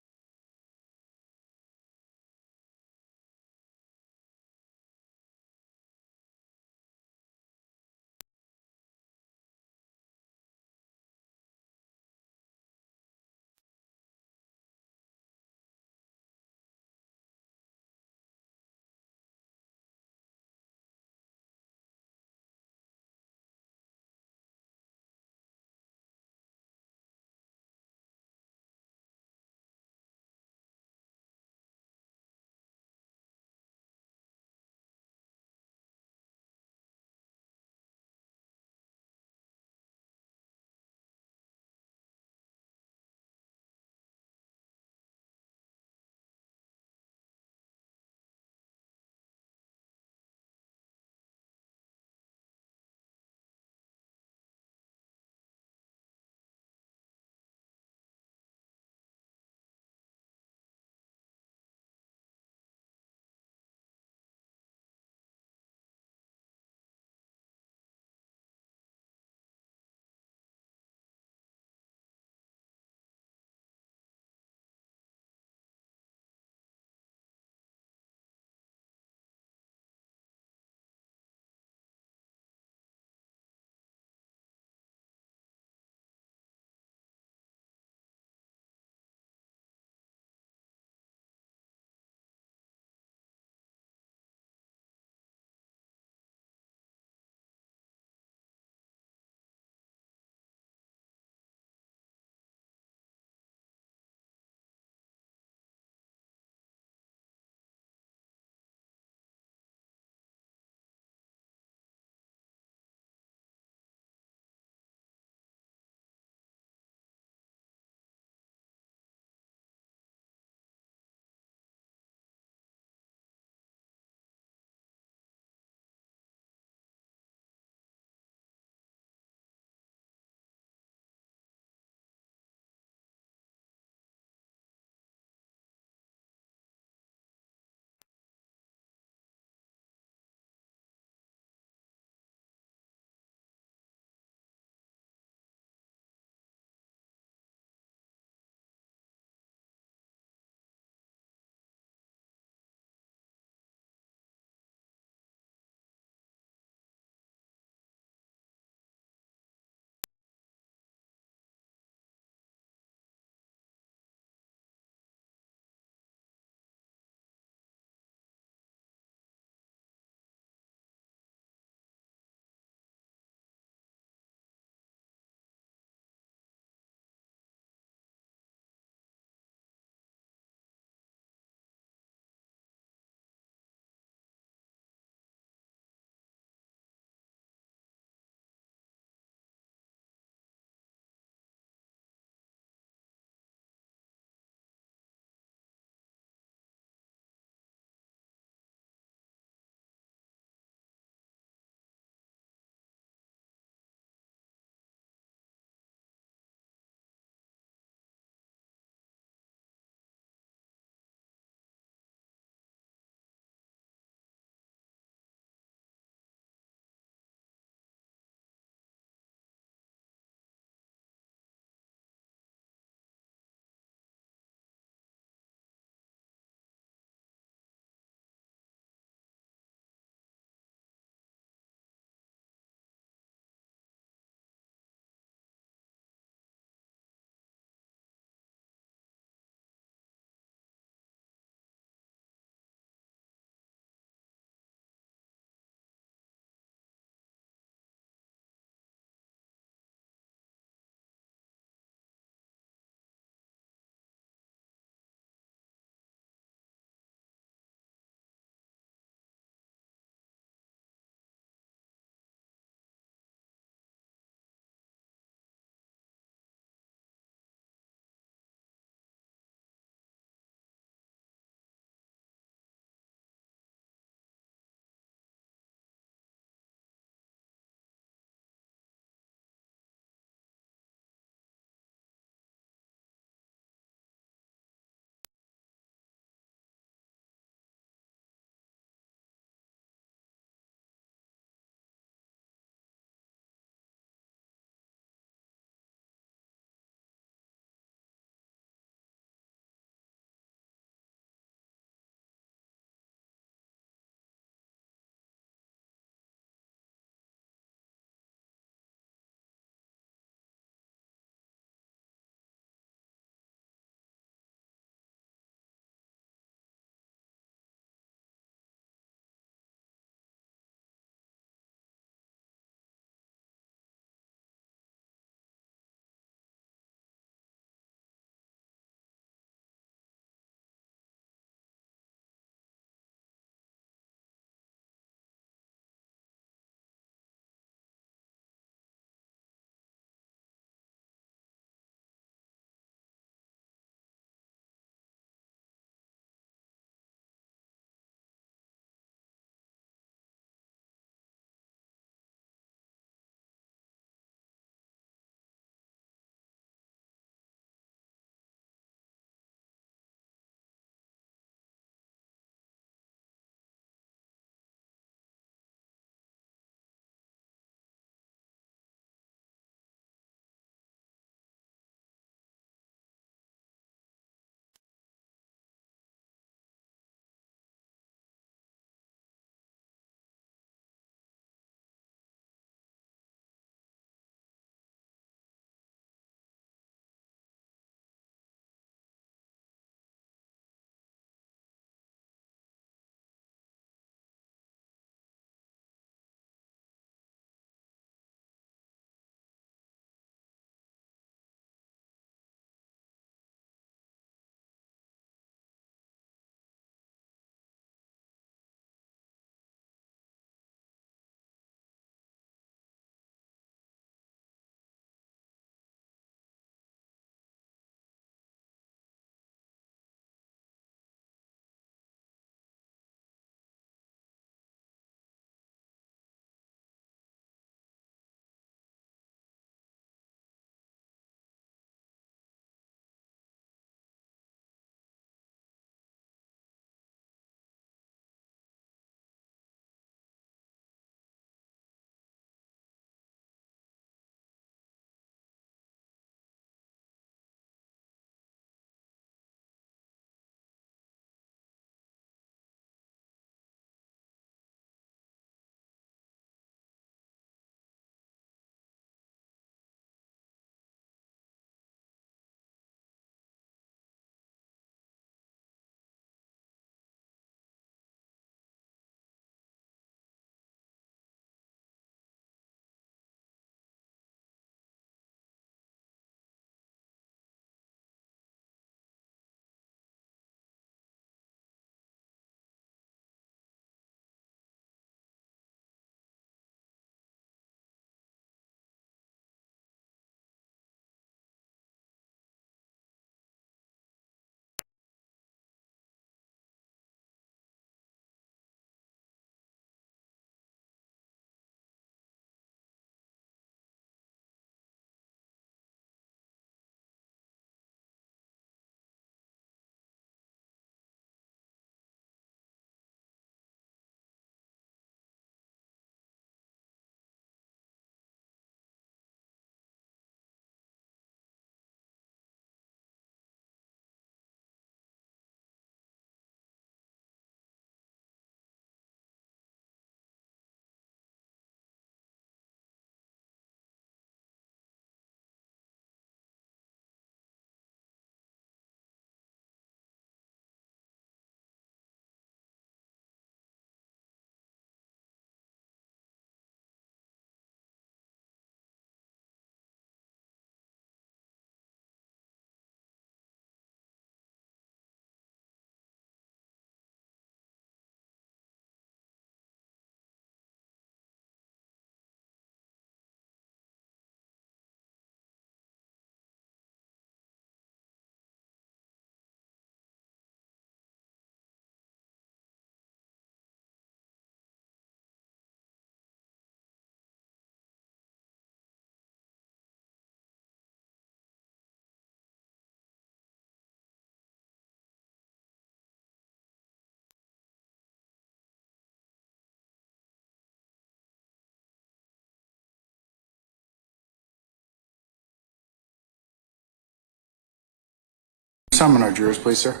summon our jurors, please, sir.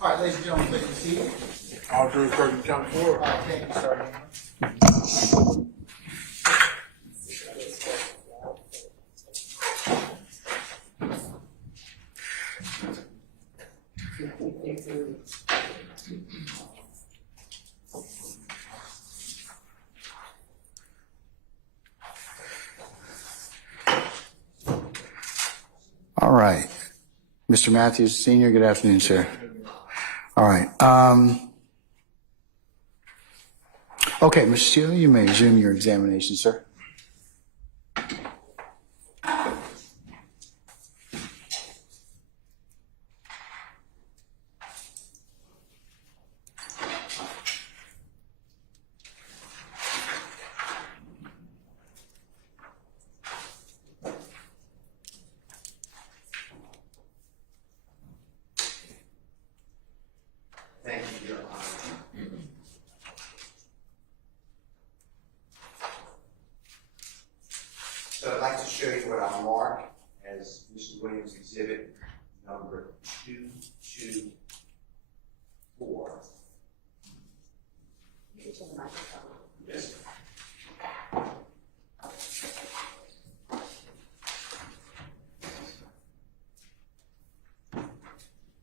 All right, ladies and gentlemen, please be seated. All jurors present count four. All right, thank you, Sergeant. All right. Mr. Matthews, Senior, good afternoon, sir. All right. Okay, Mr. Steele, you may resume your examination, sir. Thank you, Your Honor. So I'd like to show you what I'll mark as Mr. Williams' exhibit number 224. Yes.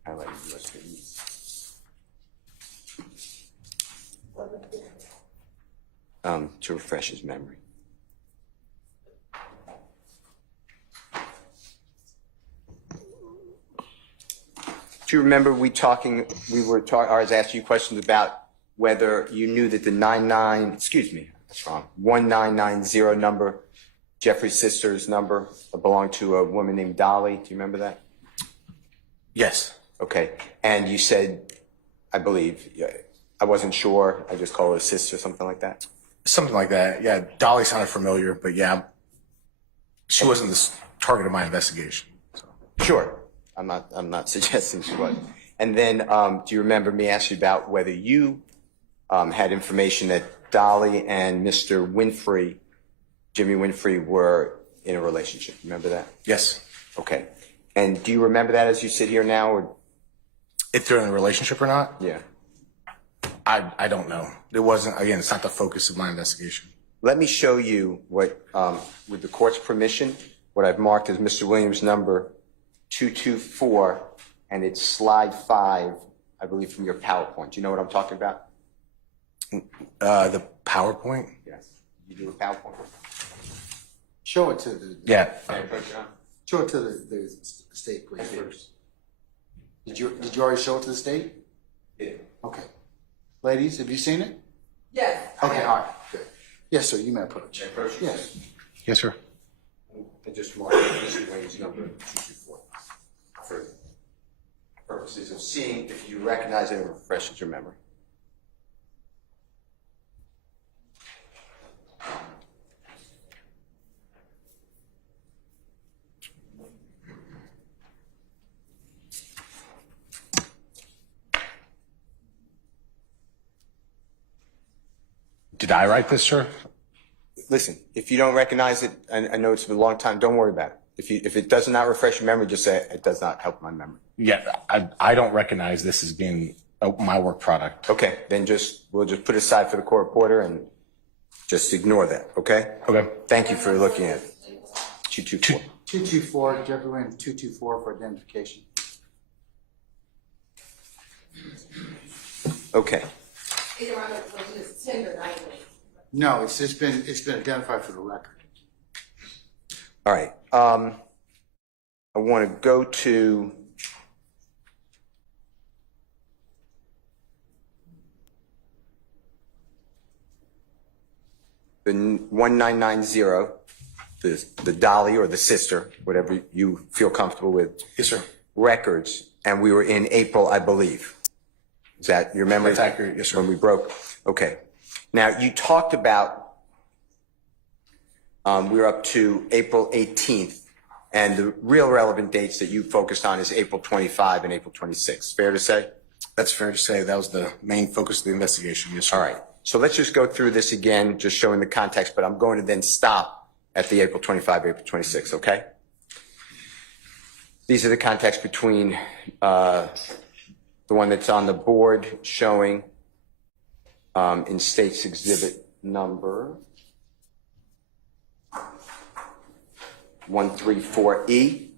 Highlight U.S. Police. To refresh his memory. Do you remember I was asking you questions about whether you knew that the 1990 number, Jeffrey's sister's number, belonged to a woman named Dolly? Do you remember that? Yes. Okay. And you said, I believe, I wasn't sure, I just call her a sister or something like that? Something like that. Yeah, Dolly sounded familiar, but yeah, she wasn't the target of my investigation. So. Sure. I'm not suggesting she was. And then, do you remember me asking about whether you had information that Dolly and Mr. Winfrey, Jimmy Winfrey, were in a relationship? Remember that? Yes. Okay. And do you remember that as you sit here now? Or? If they're in a relationship or not? Yeah. I don't know. It wasn't, again, it's not the focus of my investigation. Let me show you what, with the court's permission, what I've marked as Mr. Williams' number 224, and it's slide 5, I believe, from your PowerPoint. Do you know what I'm talking about? The PowerPoint? Yes. You do a PowerPoint? Show it to the Yeah. show it to the state, please, first. Did you already show it to the state? Yeah. Okay. Ladies, have you seen it? Yes. Okay, all right, good. Yes, sir, you may approach. May I approach you? Yes. Yes, sir. I just marked Mr. Williams' number 224 for purposes of seeing if you recognize it and refreshes your memory. Did I write this, sir? listen, if you don't recognize it, I know it's been a long time, don't worry about it. If it does not refresh your memory, just say it does not help my memory. Yeah, I don't recognize this as being my work product. Okay, then we'll just put it aside for the court reporter and just ignore that, okay? Okay. Thank you for looking at it. 224. 224, Jefferson 224 for identification. Okay. Your Honor, when he was tendered, I believe. No, it's been identified for the record. All right. I want to go to the 1990, the Dolly or the sister, whatever you feel comfortable with. Yes, sir. Records, and we were in April, I believe. Is that your memory? That's accurate, yes, sir. When we broke. Okay. Now, you talked about, we were up to April 18th, and the real relevant dates that you focused on is April 25 and April 26. Fair to say? That's fair to say. That was the main focus of the investigation. Yes, sir. All right. So let's just go through this again, just showing the context, but I'm going to then stop at the April 25, April 26, okay? These are the contexts between the one that's on the board showing in State's Exhibit number 134E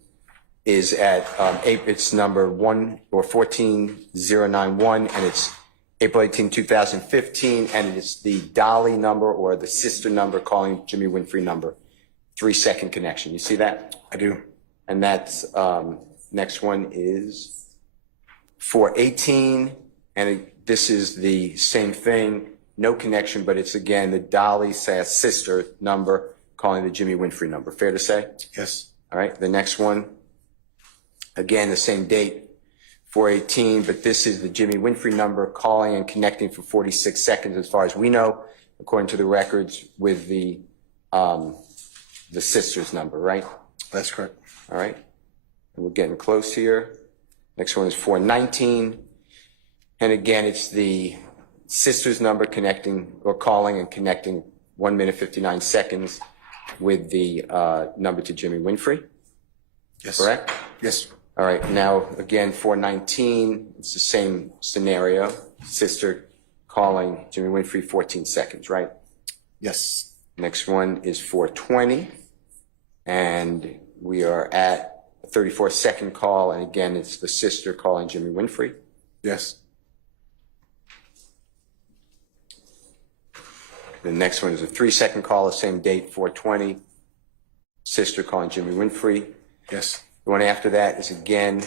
is at it's number 1414091, and it's April 18, 2015, and it's the Dolly number or the sister number calling Jimmy Winfrey number, 3-second connection. You see that? I do. And that's, next one is 418, and this is the same thing, no connection, but it's again the Dolly sister number calling the Jimmy Winfrey number. Fair to say? Yes. All right, the next one, again, the same date, 418, but this is the Jimmy Winfrey number calling and connecting for 46 seconds as far as we know, according to the records, with the sister's number, right? That's correct. All right, and we're getting close here. Next one is 419, and again, it's the sister's number connecting or calling and connecting 1 minute 59 seconds with the number to Jimmy Winfrey. Yes. Correct? Yes. All right, now again, 419, it's the same scenario. Sister calling Jimmy Winfrey 14 seconds, right? Yes. Next one is 420, and we are at a 34-second call, and again, it's the sister calling Jimmy Winfrey. Yes. The next one is a 3-second call, the same date, 420, sister calling Jimmy Winfrey. Yes. The one after that is again,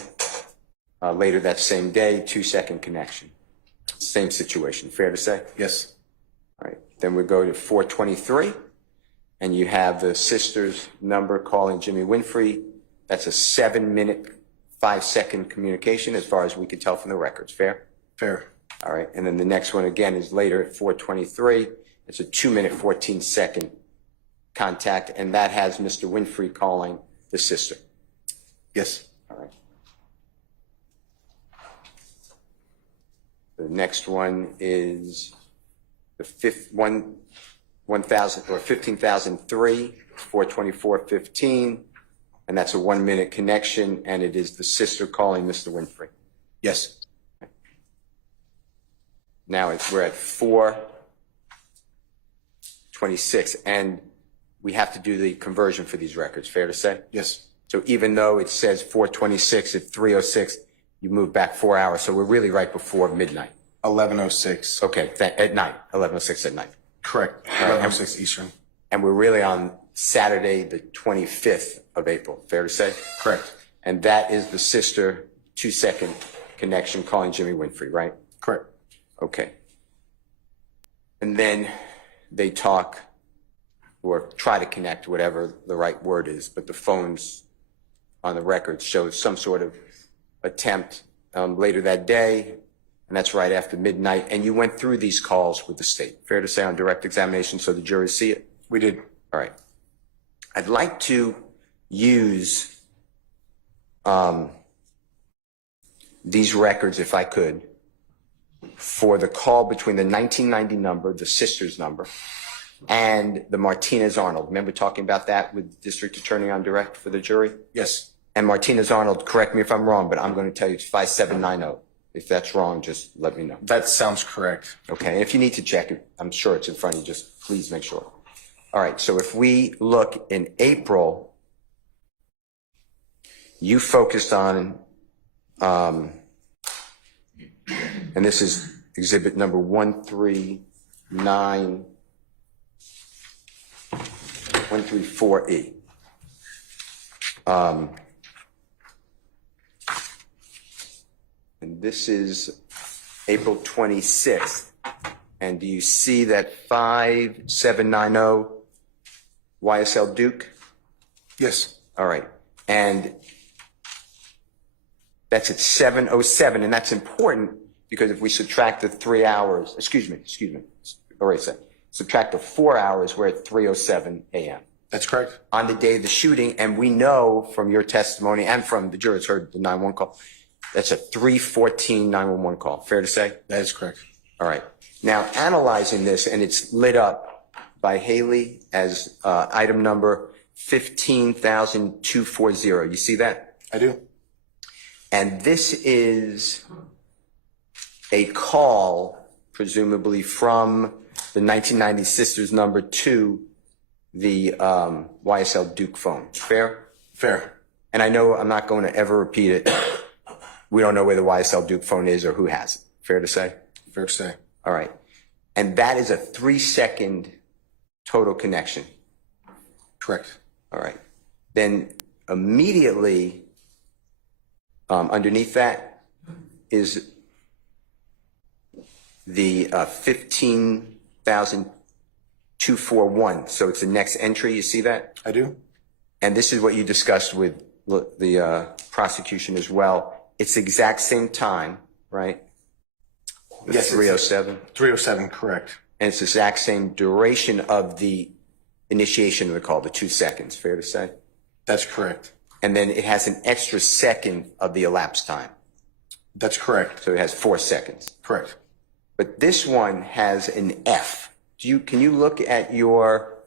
later that same day, 2-second connection. Same situation, fair to say? Yes. All right, then we go to 423, and you have the sister's number calling Jimmy Winfrey. That's a 7-minute, 5-second communication as far as we could tell from the records, fair? Fair. All right, and then the next one again is later at 423. It's a 2-minute, 14-second contact, and that has Mr. Winfrey calling the sister. Yes. All right. The next one is the 15,003, 424.15, and that's a 1-minute connection, and it is the sister calling Mr. Winfrey. Yes. Now we're at 426, and we have to do the conversion for these records, fair to say? Yes. So even though it says 426 at 306, you move back 4 hours, so we're really right before midnight. 11:06. Okay, at night, 11:06 at night. Correct. 11:06 Eastern. And we're really on Saturday, the 25th of April, fair to say? Correct. And that is the sister 2-second connection calling Jimmy Winfrey, right? Correct. Okay. And then they talk or try to connect, whatever the right word is, but the phones on the record show some sort of attempt later that day, and that's right after midnight. And you went through these calls with the state, fair to say, on direct examination, so the jury see it? We did. All right. I'd like to use these records, if I could, for the call between the 1990 number, the sister's number, and the Martinez-Arnold. Remember talking about that with District Attorney on direct for the jury? Yes. And Martinez-Arnold, correct me if I'm wrong, but I'm going to tell you it's 5790. If that's wrong, just let me know. That sounds correct. Okay, and if you need to check it, I'm sure it's in front of you, just please make sure. All right, so if we look in April, you focused on, and this is exhibit number 134E. And this is April 26th. And do you see that 5790 YSL Duke? Yes. All right. And that's at 7:07, and that's important because if we subtract the 3 hours, excuse me, erase that. Subtract the 4 hours, we're at 3:07 a.m. That's correct. On the day of the shooting, and we know from your testimony and from the jurors heard the 911 call, that's a 3:14 911 call. Fair to say? That is correct. All right. Now, analyzing this, and it's lit up by Haley as item number 15,240. You see that? I do. And this is a call, presumably from the 1990 Sisters number to the YSL Duke phone. Fair? Fair. And I know I'm not going to ever repeat it. We don't know where the YSL Duke phone is or who has it. Fair to say? Fair to say. All right. And that is a 3-second total connection. Correct. All right. Then immediately underneath that is the 15,241. So it's the next entry. You see that? I do. And this is what you discussed with the prosecution as well. It's the exact same time, right? Yes. 3:07. 3:07, correct. And it's the exact same duration of the initiation of the call, the 2 seconds. Fair to say? That's correct. And then it has an extra second of the elapsed time. That's correct. So it has 4 seconds. Correct. But this one has an F. Can you look at your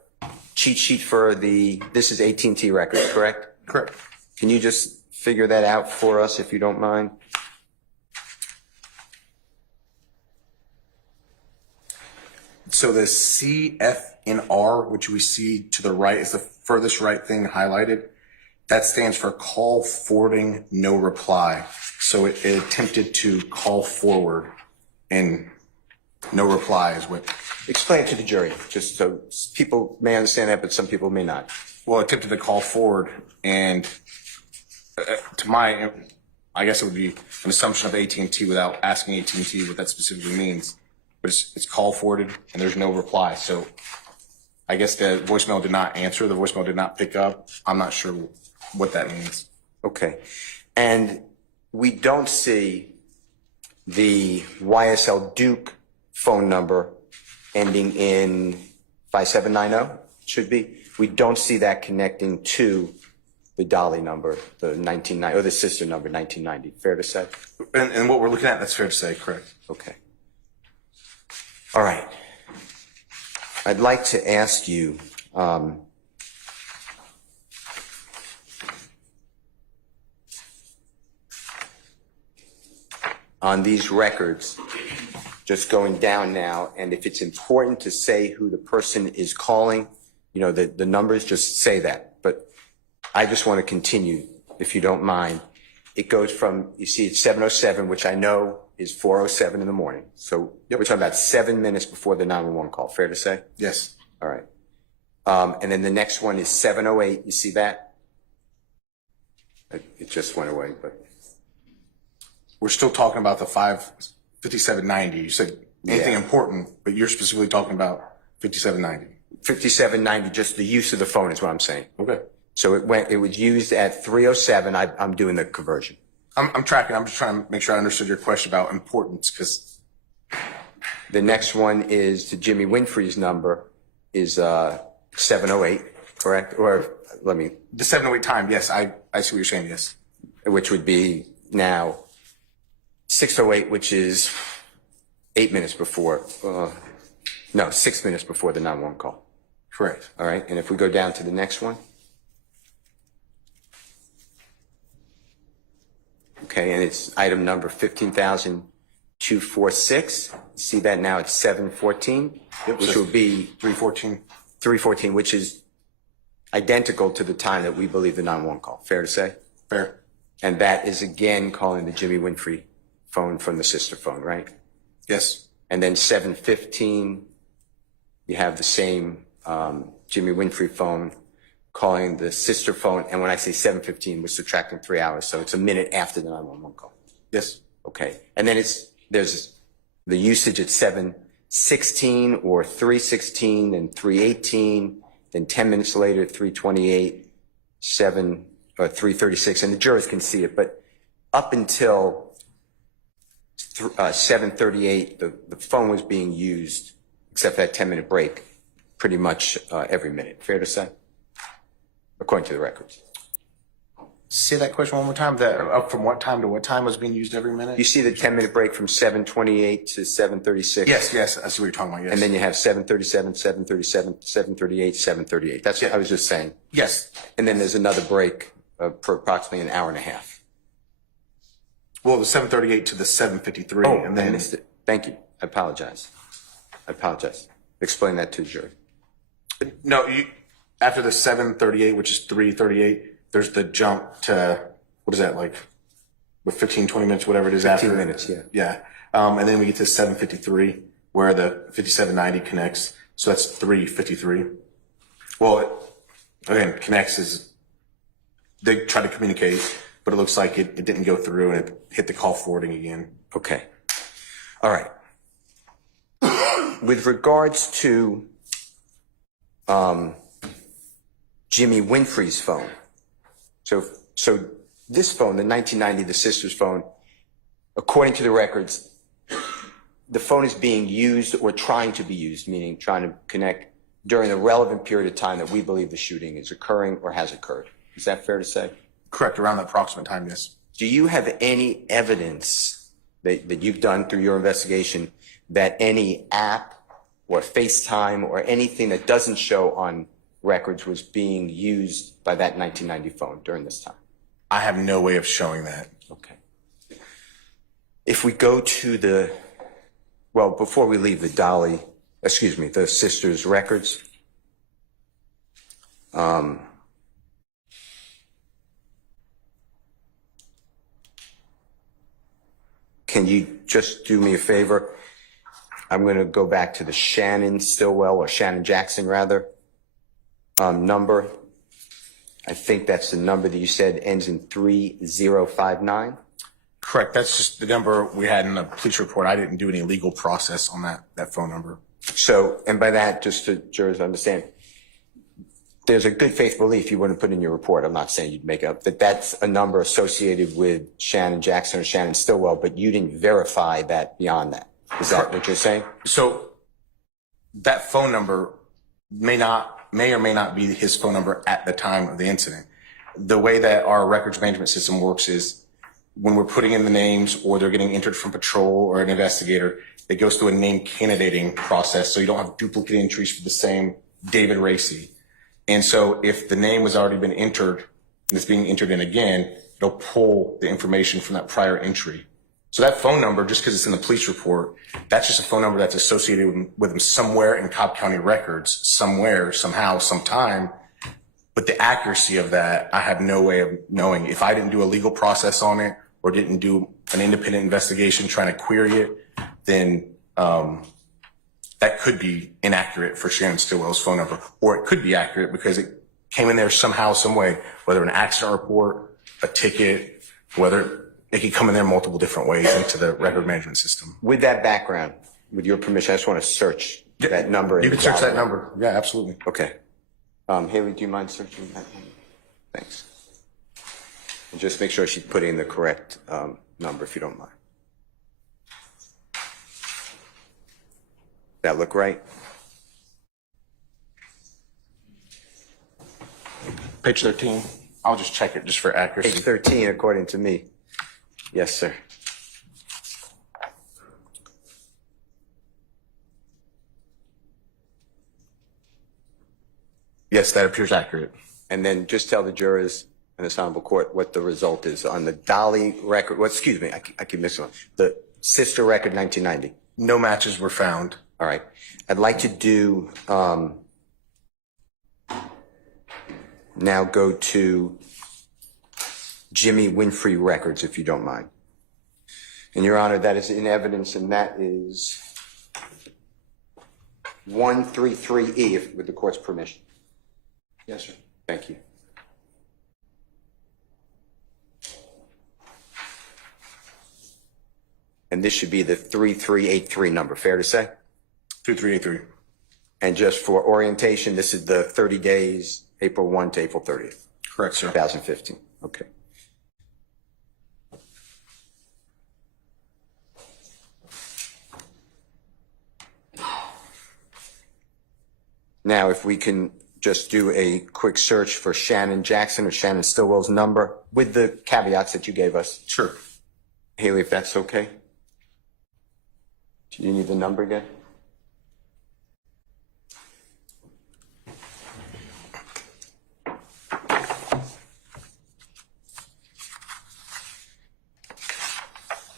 cheat sheet for this is AT&T record, correct? Correct. Can you just figure that out for us if you don't mind? So the C, F, and R, which we see to the right, is the furthest right thing highlighted. That stands for call forwarding no reply. So it attempted to call forward and no reply is what. Explain it to the jury, just so people may understand that, but some people may not. Well, it attempted to call forward, and I guess it would be an assumption of AT&T without asking AT&T what that specifically means. But it's call forwarded, and there's no reply. So I guess the voicemail did not answer. The voicemail did not pick up. I'm not sure what that means. Okay. And we don't see the YSL Duke phone number ending in 5790, should be. We don't see that connecting to the Dolly number, the 1990, or the sister number, 1990. Fair to say? And what we're looking at, that's fair to say, correct. Okay. All right. I'd like to ask you, on these records, just going down now, and if it's important to say who the person is calling, the numbers, just say that. But I just want to continue, if you don't mind. It goes from, you see, it's 7:07, which I know is 4:07 in the morning. So we're talking about 7 minutes before the 911 call. Fair to say? Yes. All right. And then the next one is 7:08. You see that? It just went away, but. We're still talking about the 5790. You said anything important, but you're specifically talking about 5790. 5790, just the use of the phone is what I'm saying. Okay. So it was used at 3:07. I'm doing the conversion. I'm tracking. I'm just trying to make sure I understood your question about importance, because the next one is to Jimmy Winfrey's number is 7:08, correct? Or the 7:08 time. Yes, I see what you're saying. Yes, which would be now 6:08, which is 8 minutes before. No, 6 minutes before the 911 call. Correct. All right, and if we go down to the next one. Okay, and it's item number 15,246. See that now it's 7:14, which will be 314. 3:14, which is identical to the time that we believe the 911 call. Fair to say? Fair. And that is again calling the Jimmy Winfrey phone from the sister phone, right? Yes. And then 7:15, you have the same Jimmy Winfrey phone calling the sister phone. And when I say 7:15, we're subtracting 3 hours. So it's a minute after the 911 call. Yes. Okay. And then there's the usage at 7:16 or 3:16 and 3:18, then 10 minutes later, 3:28, 3:36, and the jurors can see it. But up until 7:38, the phone was being used, except that 10-minute break, pretty much every minute. Fair to say? According to the records. Say that question one more time. That from what time to what time was being used every minute? You see the 10-minute break from 7:28 to 7:36? Yes, yes. I see what you're talking about. Yes. And then you have 7:37, 7:37, 7:38, 7:38. That's what I was just saying. Yes. And then there's another break for approximately an hour and a half. Well, it was 7:38 to the 7:53. Oh, and then I missed it. Thank you. I apologize. Explain that to the jury. no, after the 7:38, which is 3:38, there's the jump to, what is that, like, with 15, 20 minutes, whatever it is 15 after. minutes, yeah. Yeah. And then we get to 7:53, where the 5790 connects. So that's 3:53. Well, again, connects is, they try to communicate, but it looks like it didn't go through and it hit the call forwarding again. Okay. All right. With regards to Jimmy Winfrey's phone, so this phone, the 1990, the sister's phone, according to the records, the phone is being used or trying to be used, meaning trying to connect during the relevant period of time that we believe the shooting is occurring or has occurred. Is that fair to say? Correct, around the approximate time, yes. Do you have any evidence that you've done through your investigation that any app or FaceTime or anything that doesn't show on records was being used by that 1990 phone during this time? I have no way of showing that. Okay. If we go to before we leave the the sister's records, can you just do me a favor? I'm going to go back to the Shannon Jackson rather, number. I think that's the number that you said ends in 3059. Correct. That's just the number we had in the police report. I didn't do any legal process on that phone number. So, and by that, just to jurors understand, there's a good faith belief you wouldn't put in your report. I'm not saying you'd make up, but that's a number associated with Shannon Jackson or Shannon Stillwell, but you didn't verify that beyond that. Is that what you're saying? So that phone number may or may not be his phone number at the time of the incident. The way that our records management system works is when we're putting in the names or they're getting entered from patrol or an investigator, it goes through a name candidating process. So you don't have duplicate entries for the same David Raissi. And so if the name has already been entered and it's being entered in again, it'll pull the information from that prior entry. So that phone number, just because it's in the police report, that's just a phone number that's associated with him somewhere in Cobb County records, somewhere, somehow, sometime. But the accuracy of that, I have no way of knowing. If I didn't do a legal process on it or didn't do an independent investigation trying to query it, then that could be inaccurate for Shannon Stillwell's phone number. Or it could be accurate because it came in there somehow, some way, whether an accident report, a ticket, whether it could come in there multiple different ways into the record management system. With that background, with your permission, I just want to search that number. You can search that number. Yeah, absolutely. Okay. Haley, do you mind searching that number? Thanks. And just make sure she's putting the correct number, if you don't mind. That look right? Page 13. I'll just check it just for accuracy. Page 13, according to me. Yes, sir. Yes, that appears accurate. And then just tell the jurors in this honorable court what the result is on the Dolly record. Well, excuse me, I keep missing one. The sister record 1990. No matches were found. All right. I'd like to do, now go to Jimmy Winfrey records, if you don't mind. And Your Honor, that is in evidence, and that is 133E, if, with the court's permission. Yes, sir. Thank you. And this should be the 3383 number, fair to say? 2383. And just for orientation, this is the 30 days, April 1 to April 30th. Correct, sir. 2015. Okay. Now, if we can just do a quick search for Shannon Jackson or Shannon Stillwell's number with the caveats that you gave us. Sure. Haley, if that's okay. Do you need the number again?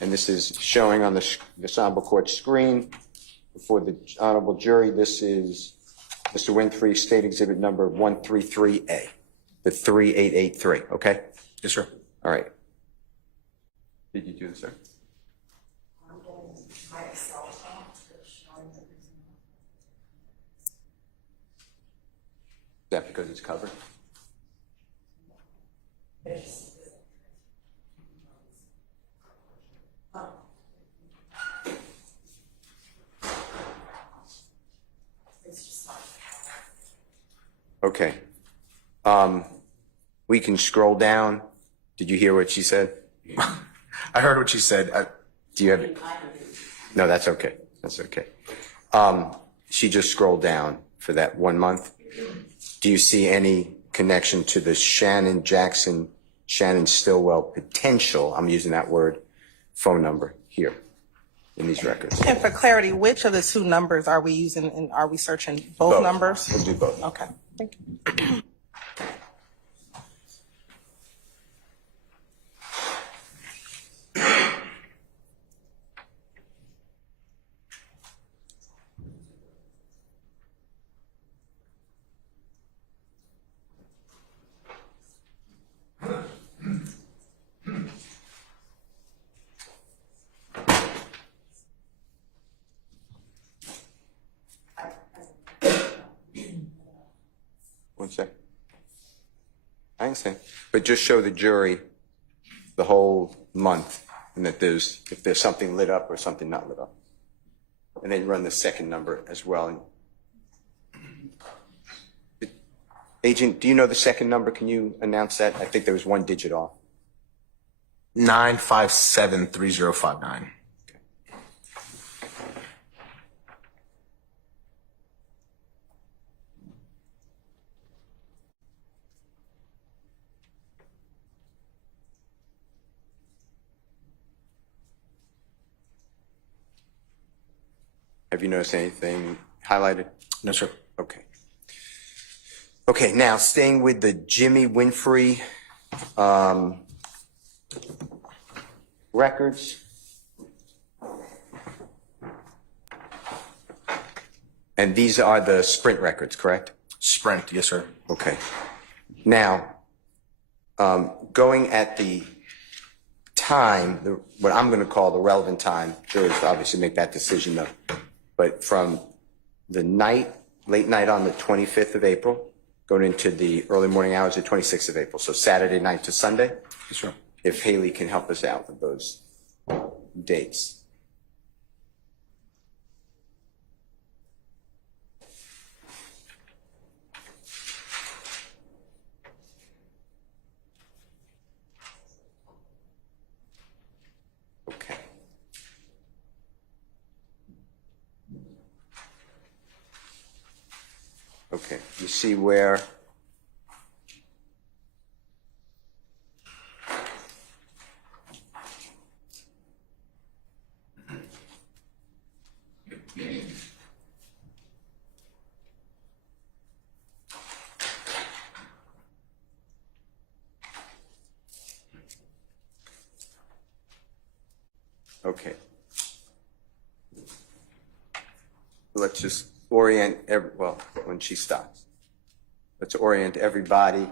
And this is showing on the honorable court screen before the honorable jury. This is Mr. Winfrey, state exhibit number 133A, the 3883, okay? Yes, sir. All right. Did you do this, sir? Is that because it's covered? Okay. We can scroll down. Did you hear what she said? I heard what she said. Do you have it? No, that's okay. That's okay. She just scrolled down for that 1 month. Do you see any connection to the Shannon Jackson, Shannon Stillwell potential, I'm using that word, phone number here in these records? And for clarity, which of the two numbers are we using, and are we searching both numbers? We'll do both. Okay, thank you. One sec. I understand. But just show the jury the whole month and that if there's something lit up or something not lit up. And then run the second number as well. Agent, do you know the second number? Can you announce that? I think there was one digit off. 9573059. Have you noticed anything highlighted? No, sir. Okay. Okay, now staying with the Jimmy Winfrey records. And these are the Sprint records, correct? Sprint, yes, sir. Okay. Now, going at the time, what I'm going to call the relevant time, jurors obviously make that decision though, but from the late night on the 25th of April, going into the early morning hours of 26th of April, so Saturday night to Sunday. Yes, sir. If Haley can help us out with those dates. Okay. Okay, you see where Okay. Let's just orient well, when she stops. Let's orient everybody.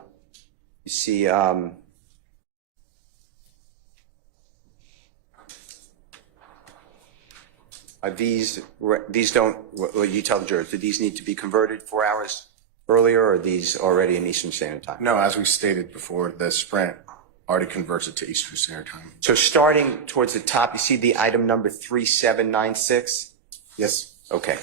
You see, these don't, well, you tell the jurors, do these need to be converted 4 hours earlier, or are these already in Eastern Standard Time? No, as we stated before, the Sprint already converts it to Eastern Standard Time. So starting towards the top, you see the item number 3796? Yes. Okay.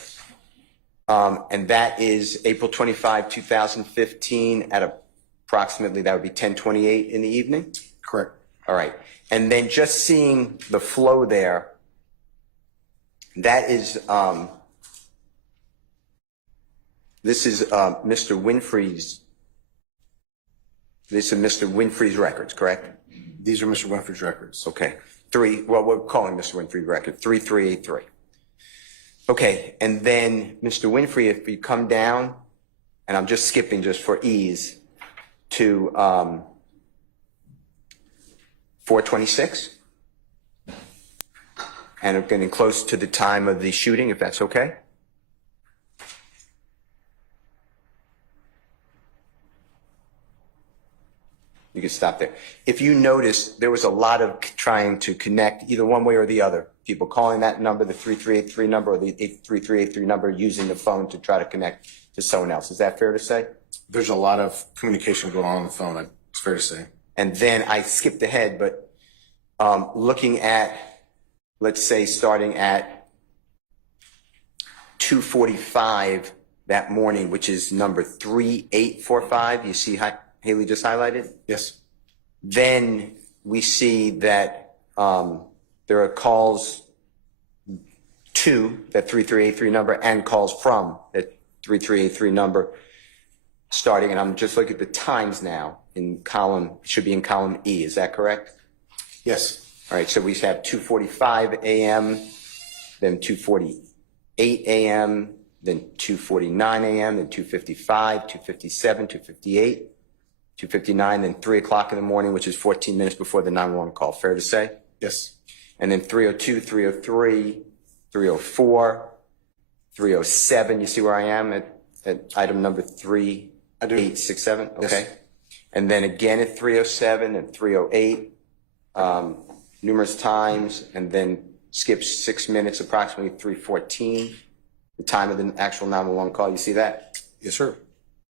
And that is April 25, 2015 at approximately, that would be 10:28 in the evening? Correct. All right. And then just seeing the flow there, that is, this is Mr. Winfrey's, this is Mr. Winfrey's records, correct? These are Mr. Winfrey's records. Okay. Well, we're calling Mr. Winfrey record 3383. Okay. And then Mr. Winfrey, if you come down, and I'm just skipping just for ease, to 426. And I'm getting close to the time of the shooting, if that's okay. You can stop there. If you notice, there was a lot of trying to connect either one way or the other. People calling that number, the 3383 number, or the 3383 number, using the phone to try to connect to someone else. Is that fair to say? There's a lot of communication going on the phone, it's fair to say. And then I skipped ahead, but looking at, let's say, starting at 2:45 that morning, which is number 3845, you see Haley just highlighted? Yes. Then we see that there are calls to that 3383 number and calls from that 3383 number starting, and I'm just looking at the times now in column, should be in column E, is that correct? Yes. All right, so we have 2:45 a.m., then 2:48 a.m., then 2:49 a.m., then 2:55, 2:57, 2:58, 2:59, then 3 o'clock in the morning, which is 14 minutes before the 911 call. Fair to say? Yes. And then 3:02, 3:03, 3:04, 3:07. You see where I am at item number 3867? Okay. Yes. And then again at 3:07 and 3:08. Numerous times, and then skips 6 minutes, approximately 3:14, the time of the actual 911 call. You see that? Yes, sir.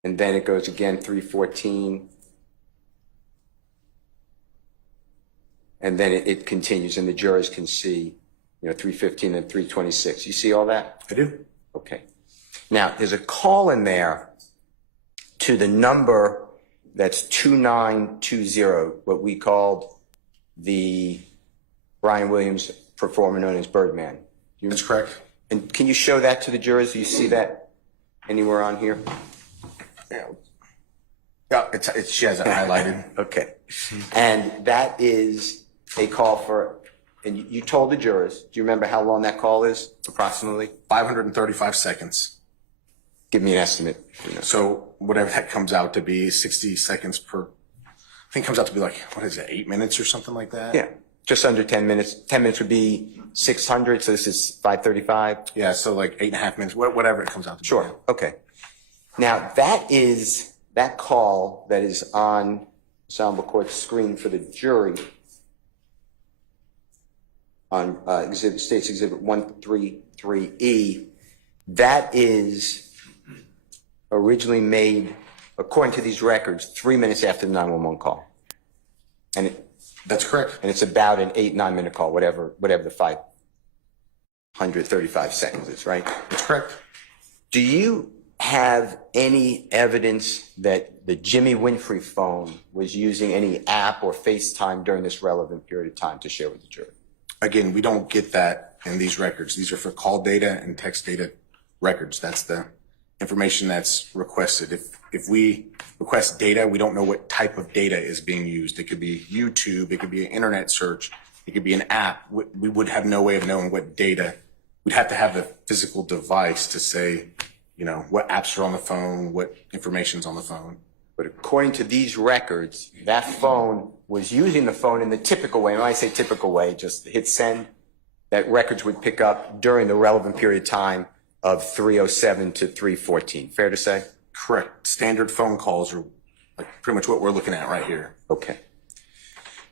And then it goes again 3:14, and then it continues, and the jurors can see, 3:15 and 3:26. You see all that? I do. Okay. Now there's a call in there to the number that's 2920, what we called the Brian Williams performer known as Birdman. That's correct. And can you show that to the jurors? Do you see that anywhere on here? Yeah, she has it highlighted. Okay. And that is a call for, and you told the jurors, do you remember how long that call is, approximately? 535 seconds. Give me an estimate. So whatever that comes out to be, 60 seconds per, I think it comes out to be like, 8 minutes or something like that? Yeah, just under 10 minutes. 10 minutes would be 600, so this is 535. Yeah, so like 8.5 minutes, whatever it comes out to be. Sure, okay. Now that call that is on Ensemble Court's screen for the jury on State's Exhibit 133E, that is originally made, according to these records, 3 minutes after the 911 call. And that's correct. And it's about an 8-9 minute call, whatever the 535 seconds is, right? That's correct. Do you have any evidence that the Jimmy Winfrey phone was using any app or FaceTime during this relevant period of time to share with the jury? Again, we don't get that in these records. These are for call data and text data records. That's the information that's requested. If we request data, we don't know what type of data is being used. It could be YouTube, it could be an internet search, it could be an app. We would have no way of knowing what data. We'd have to have the physical device to say, what apps are on the phone, what information's on the phone. But according to these records, that phone was using the phone in the typical way. And when I say typical way, just hit send, that records would pick up during the relevant period of time of 3:07 to 3:14. Fair to say? Correct. Standard phone calls are like pretty much what we're looking at right here. Okay.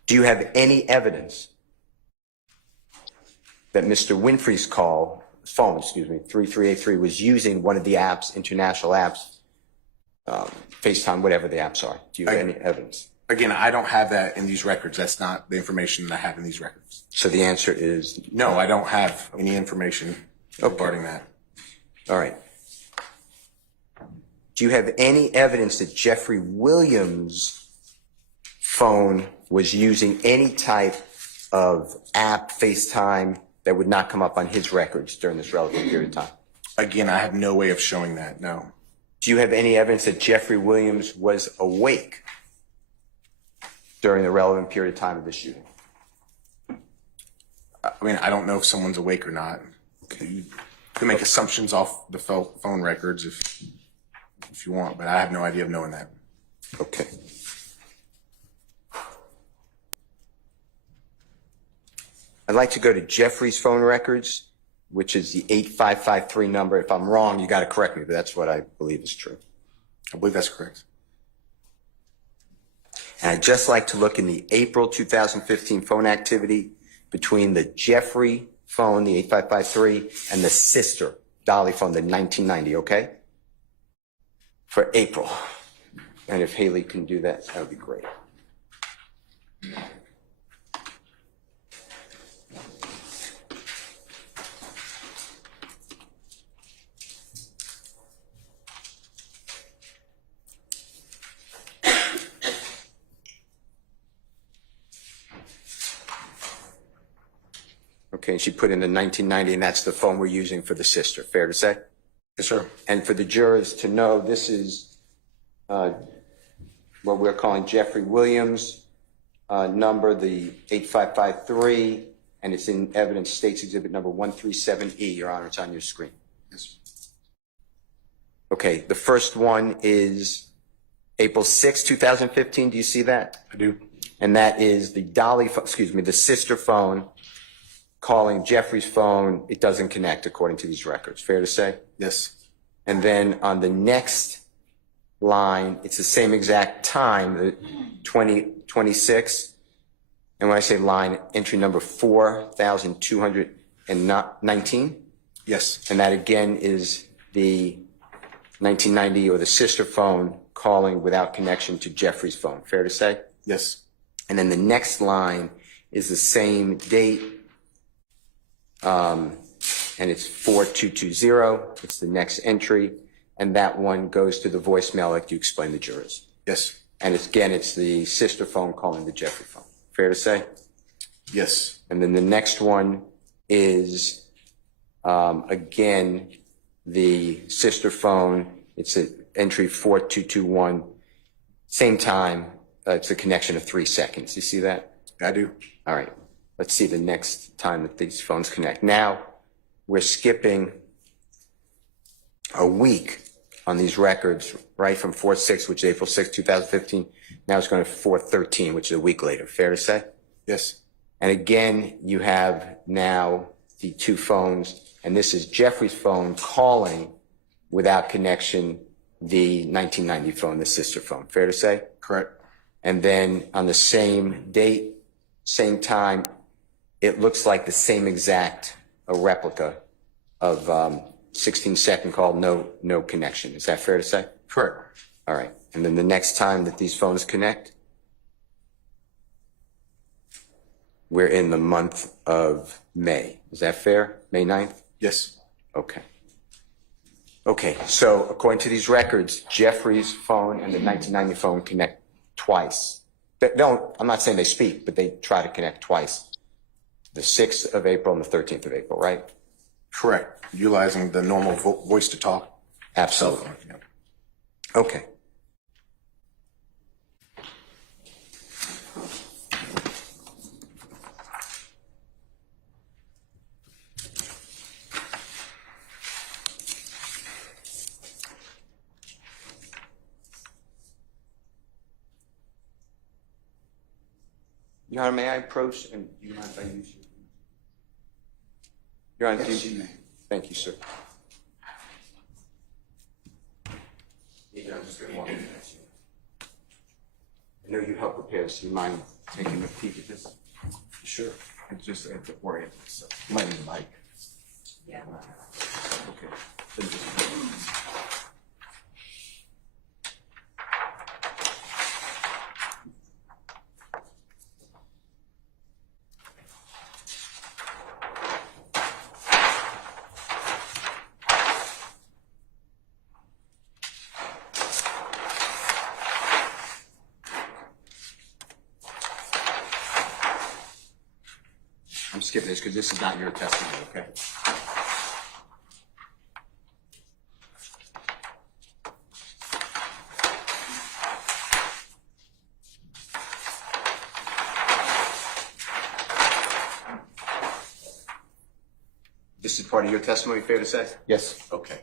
Do you have any evidence that Mr. Winfrey's phone, 3383, was using one of the apps, international apps, FaceTime, whatever the apps are? Do you have any evidence? Again, I don't have that in these records. That's not the information that I have in these records. So the answer is no, I don't have any information regarding that. all right. Do you have any evidence that Jeffrey Williams' phone was using any type of app, FaceTime, that would not come up on his records during this relevant period of time? Again, I have no way of showing that, no. Do you have any evidence that Jeffrey Williams was awake during the relevant period of time of the shooting? I mean, I don't know if someone's awake or not. You can make assumptions off the phone records if you want, but I have no idea of knowing that. Okay. I'd like to go to Jeffrey's phone records, which is the 8553 number. If I'm wrong, you got to correct me, but that's what I believe is true. I believe that's correct. And I'd just like to look in the April 2015 phone activity between the Jeffrey phone, the 8553, and the sister Dolly phone, the 1990, okay? For April. And if Haley can do that, that would be great. Okay, she put in the 1990, and that's the phone we're using for the sister. Fair to say? Yes, sir. And for the jurors to know, this is what we're calling Jeffrey Williams' number, the 8553, and it's in evidence states exhibit number 137E. Your Honor, it's on your screen. Yes. Okay, the first one is April 6, 2015. Do you see that? I do. And that is the the sister phone calling Jeffrey's phone. It doesn't connect according to these records. Fair to say? Yes. And then on the next line, it's the same exact time, the 2026. And when I say line, entry number 4219. Yes. And that again is the 1990 or the sister phone calling without connection to Jeffrey's phone. Fair to say? Yes. And then the next line is the same date. And it's 4220. It's the next entry. And that one goes to the voicemail like you explained to jurors. Yes. And it's the sister phone calling the Jeffrey phone. Fair to say? Yes. And then the next one is, again, the sister phone. It's at entry 4221. Same time. It's a connection of 3 seconds. You see that? I do. All right. Let's see the next time that these phones connect. Now, we're skipping a week on these records, right, from 4/6, which is April 6, 2015. Now it's going to 4/13, which is a week later. Fair to say? Yes. And again, you have now the two phones, and this is Jeffrey's phone calling without connection the 1990 phone, the sister phone. Fair to say? Correct. And then on the same date, same time, it looks like the same exact replica of 16-second call, no connection. Is that fair to say? Correct. All right. And then the next time that these phones connect, we're in the month of May. Is that fair? May 9th? Yes. Okay. Okay, so according to these records, Jeffrey's phone and the 1990 phone connect twice. I'm not saying they speak, but they try to connect twice. The 6th of April and the 13th of April, right? Correct. Utilizing the normal voice to talk. Absolutely. Yeah. Okay. Your Honor, may I approach and do you mind if I use you? Your Honor, Yes, you may. thank you, sir. I'm just going to walk you next. I know you helped prepare this. Do you mind taking a peek at this? Sure. And just to orient myself. You might need a mic. Yeah. Okay. Then just- I'm skipping this because this is not your testimony, okay? This is part of your testimony, fair to say? Yes. Okay.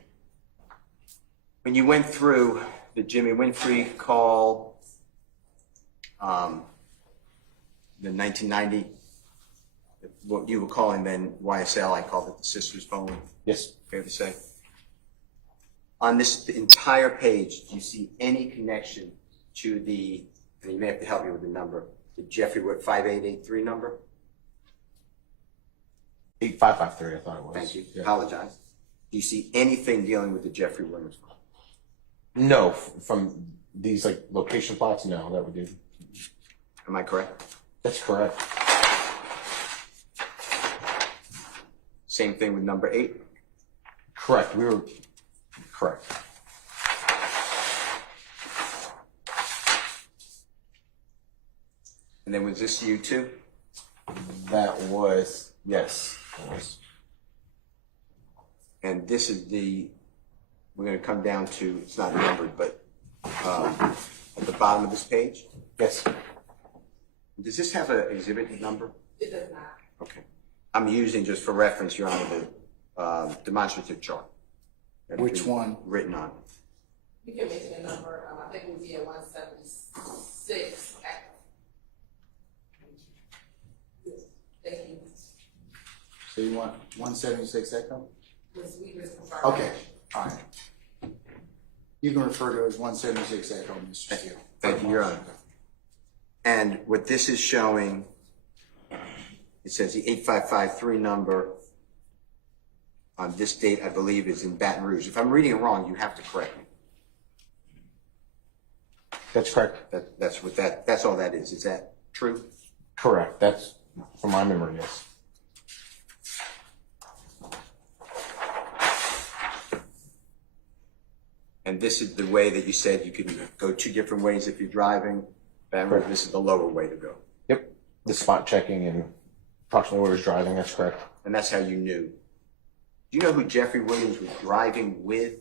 When you went through the Jimmy Winfrey call, the 1990, what you were calling then YSL, I called it the sister's phone. Yes. Fair to say. On this entire page, do you see any connection to the, and you may have to help me with the number, the Jeffrey Wood 5883 number? 8553, I thought it was. Thank you. Yeah. Apologize. Do you see anything dealing with the Jeffrey Williams phone? No, from these like location plots, no, that would do. Am I correct? That's correct. Same thing with number 8? Correct. We were correct. And then was this you too? That was, yes. That was. And this is the, we're going to come down to, it's not numbered, but at the bottom of this page. Yes. Does this have an exhibit number? It does not. Okay. I'm using, just for reference, Your Honor, the demonstrative chart. Which one? Written on. You can mention a number, I think it would be at 176. Thank you. So you want 176 Echo? Ms. Weaver's confirmed. Okay, all right. You can refer to it as 176 Echo, Mr. Steele. Thank you, Your Honor. And what this is showing, it says the 8553 number on this date, I believe, is in Baton Rouge. If I'm reading it wrong, you have to correct me. That's correct. That's all that is. Is that true? Correct. That's from my memory, yes. And this is the way that you said you can go 2 different ways if you're driving. Baton Rouge, this is the lower way to go. Yep. The spot checking and approximately where he was driving, that's correct. And that's how you knew. Do you know who Jeffrey Williams was driving with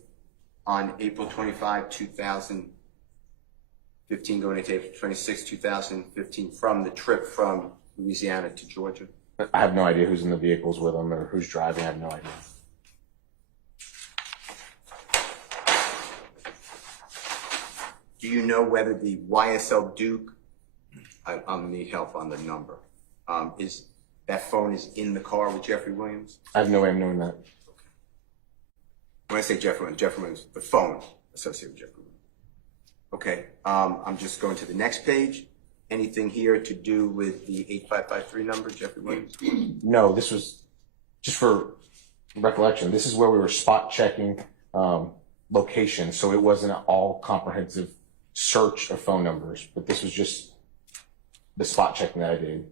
on April 25, 2015, going into April 26, 2015, from the trip from Louisiana to Georgia? I have no idea who's in the vehicles with him or who's driving. I have no idea. Do you know whether the YSL Duke, I'm gonna need help on the number, is that phone is in the car with Jeffrey Williams? I have no way of knowing that. When I say Jeffrey Williams, the phone associated with Jeffrey Williams. Okay, I'm just going to the next page. Anything here to do with the 8553 number, Jeffrey Williams? No, this was just for recollection. This is where we were spot checking locations, so it wasn't an all comprehensive search of phone numbers, but this was just the spot checking that I did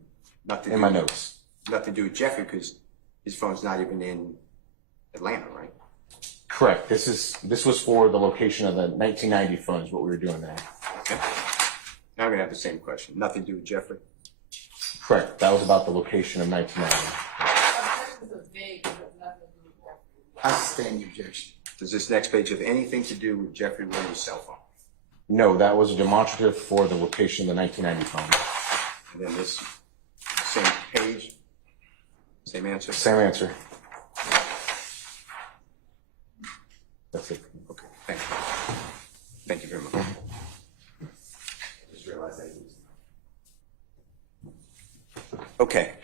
Nothing in my notes. Nothing to do with Jeffrey because his phone's not even in Atlanta, right? Correct. This was for the location of the 1990 phones, what we were doing there. Okay. Now I'm gonna have the same question. Nothing to do with Jeffrey? Correct. That was about the location of 1990. I sustain the objection. Does this next page have anything to do with Jeffrey Williams' cell phone? No, that was a demonstrative for the location of the 1990 phone. And then this same page, same answer? Same answer. That's it. Okay, thank you. Thank you very much. Just realized I used it. Okay.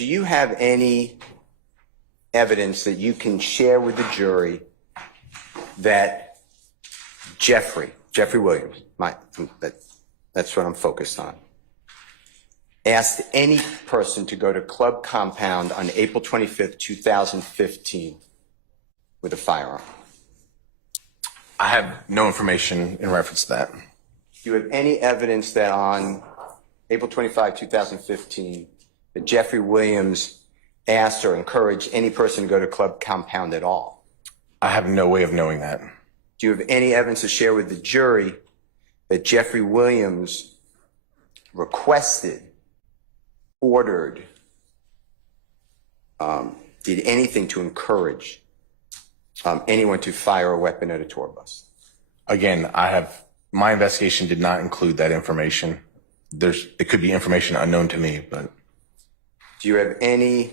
do you have any evidence that you can share with the jury that Jeffrey Williams, that's what I'm focused on, asked any person to go to Club Compound on April 25th, 2015 with a firearm? I have no information in reference to that. Do you have any evidence that on April 25, 2015, that Jeffrey Williams asked or encouraged any person to go to Club Compound at all? I have no way of knowing that. Do you have any evidence to share with the jury that Jeffrey Williams requested, ordered, did anything to encourage anyone to fire a weapon at a tour bus? Again, my investigation did not include that information. It could be information unknown to me, but. Do you have any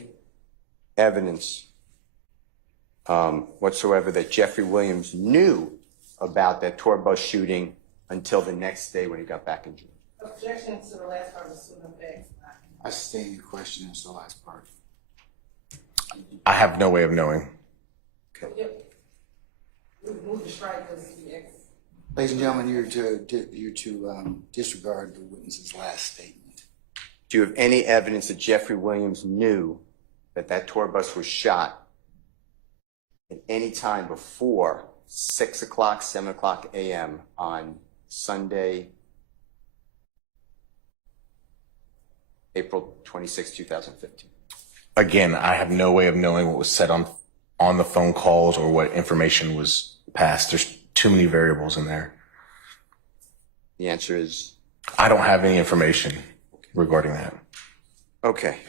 evidence whatsoever that Jeffrey Williams knew about that tour bus shooting until the next day when he got back in Georgia? Objection to the last part of the student effects. I sustain your question. It's the last part. I have no way of knowing. Yep. We move to strike this. Ladies and gentlemen, you're to disregard the witness's last statement. Do you have any evidence that Jeffrey Williams knew that that tour bus was shot at any time before 6 o'clock, 7 o'clock a.m. on Sunday, April 26, 2015? Again, I have no way of knowing what was said on the phone calls or what information was passed. There's too many variables in there. The answer is? I don't have any information regarding that. Okay.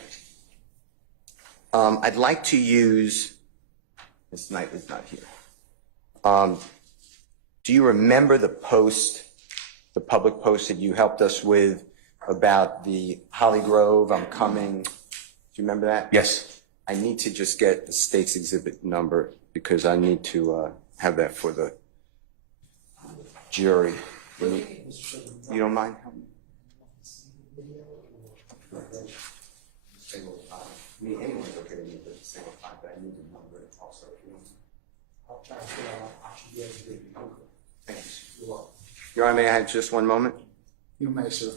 I'd like to use, Ms. Knight is not here. Do you remember the public post that you helped us with about the Holly Grove, I'm coming? Do you remember that? Yes. I need to just get the state's exhibit number because I need to have that for the jury. You don't mind? Anyone's okay with me, but single file, but I need the number also. I'll try to figure out. I should be able to get the number. Thanks. Your Honor, may I have just one moment? You may, sir.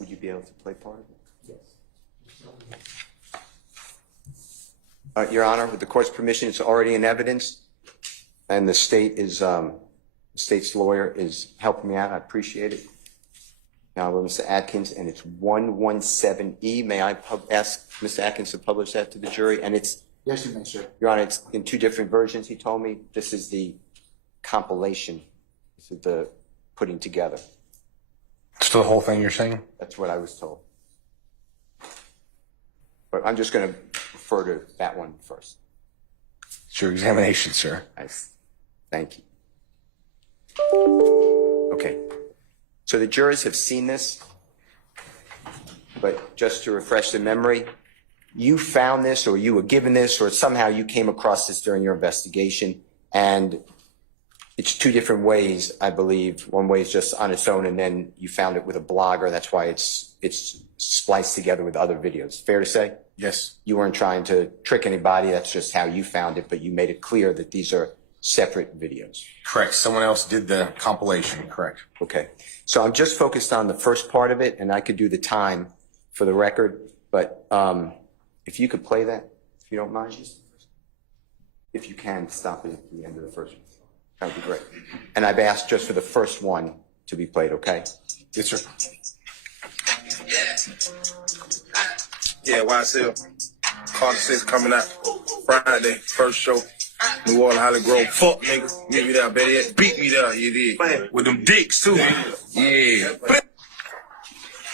Would you be able to play part of it? Yes. Your Honor, with the court's permission, it's already in evidence, and the state's lawyer is helping me out. I appreciate it. Now, Mr. Atkins, and it's 117E. May I ask Mr. Atkins to publish that to the jury? And it's. Yes, you may, sir. Your Honor, it's in 2 different versions, he told me. This is the compilation. This is the putting together. So the whole thing you're saying? That's what I was told. But I'm just going to refer to that one first. It's your examination, sir. Nice. Thank you. Okay. So the jurors have seen this, but just to refresh the memory, you found this, or you were given this, or somehow you came across this during your investigation, and it's 2 different ways, I believe. One way is just on its own, and then you found it with a blogger. That's why it's spliced together with other videos. Fair to say? Yes. You weren't trying to trick anybody. That's just how you found it, but you made it clear that these are separate videos. Correct. Someone else did the compilation. Correct. Okay. So I'm just focused on the first part of it, and I could do the time for the record, but if you could play that, if you don't mind. If you can, stop it at the end of the first one. That would be great. And I've asked just for the first one to be played, okay? Yes, sir. Yeah, YSL. Carter 6 coming out Friday, first show. New Orleans, Holly Grove. Fuck, nigga. Meet me there, baby. Beat me there, you did. Man, with them dicks, too. Yeah.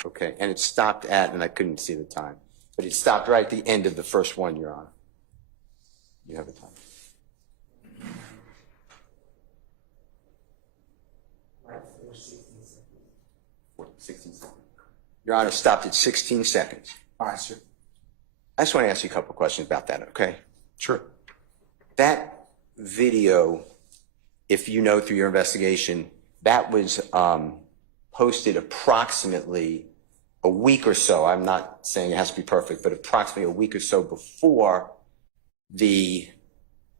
Okay, and it stopped at, and I couldn't see the time, but it stopped right at the end of the first one, Your Honor. You have the time. Right, 16 seconds. Your Honor, stopped at 16 seconds. All right, sir. I just want to ask you a couple of questions about that, okay? Sure. That video, if you know through your investigation, that was posted approximately a week or so. I'm not saying it has to be perfect, but approximately a week or so before the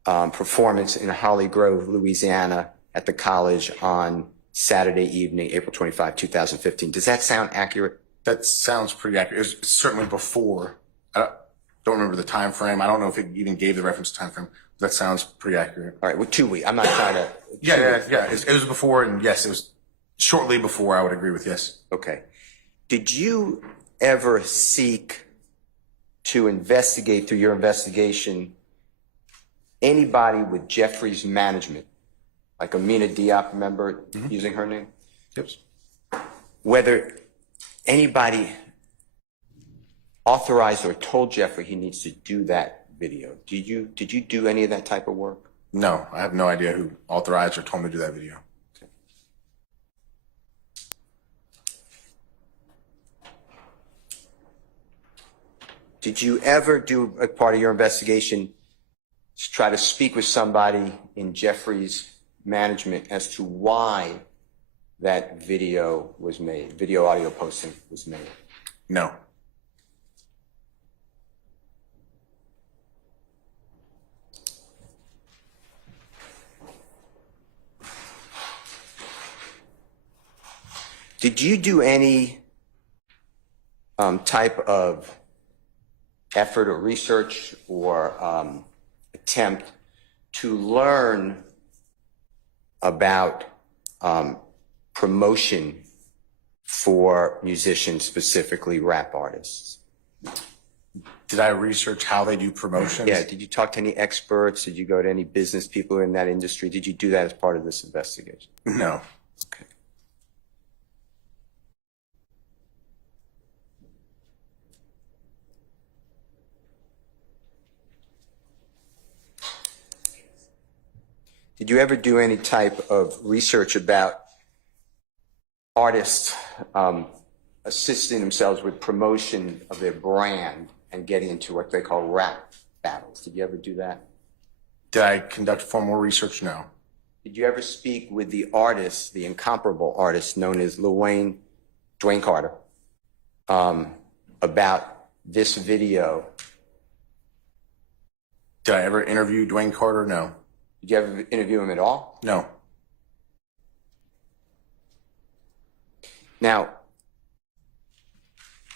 performance in Holly Grove, Louisiana at the college on Saturday evening, April 25, 2015. Does that sound accurate? That sounds pretty accurate. It's certainly before. I don't remember the time frame. I don't know if it even gave the reference time frame. That sounds pretty accurate. All right, well, 2 weeks. I'm not trying to. Yeah. It was before, and yes, it was shortly before. I would agree with yes. Okay. Did you ever seek to investigate through your investigation anybody with Jeffrey's management, like Amina Diop, remember using her name? Yep. Whether anybody authorized or told Jeffrey he needs to do that video. Did you do any of that type of work? No, I have no idea who authorized or told me to do that video. Okay. Did you ever do a part of your investigation try to speak with somebody in Jeffrey's management as to why that video was made, video audio posting was made? No. Did you do any type of effort or research or attempt to learn about promotion for musicians, specifically rap artists? Did I research how they do promotions? Yeah, did you talk to any experts? Did you go to any business people in that industry? Did you do that as part of this investigation? No. Okay. Did you ever do any type of research about artists assisting themselves with promotion of their brand and getting into what they call rap battles? Did you ever do that? Did I conduct formal research? No. Did you ever speak with the artist, the incomparable artist known as Lil Wayne, Dwayne Carter, about this video? Did I ever interview Dwayne Carter? No. Did you ever interview him at all? No. Now,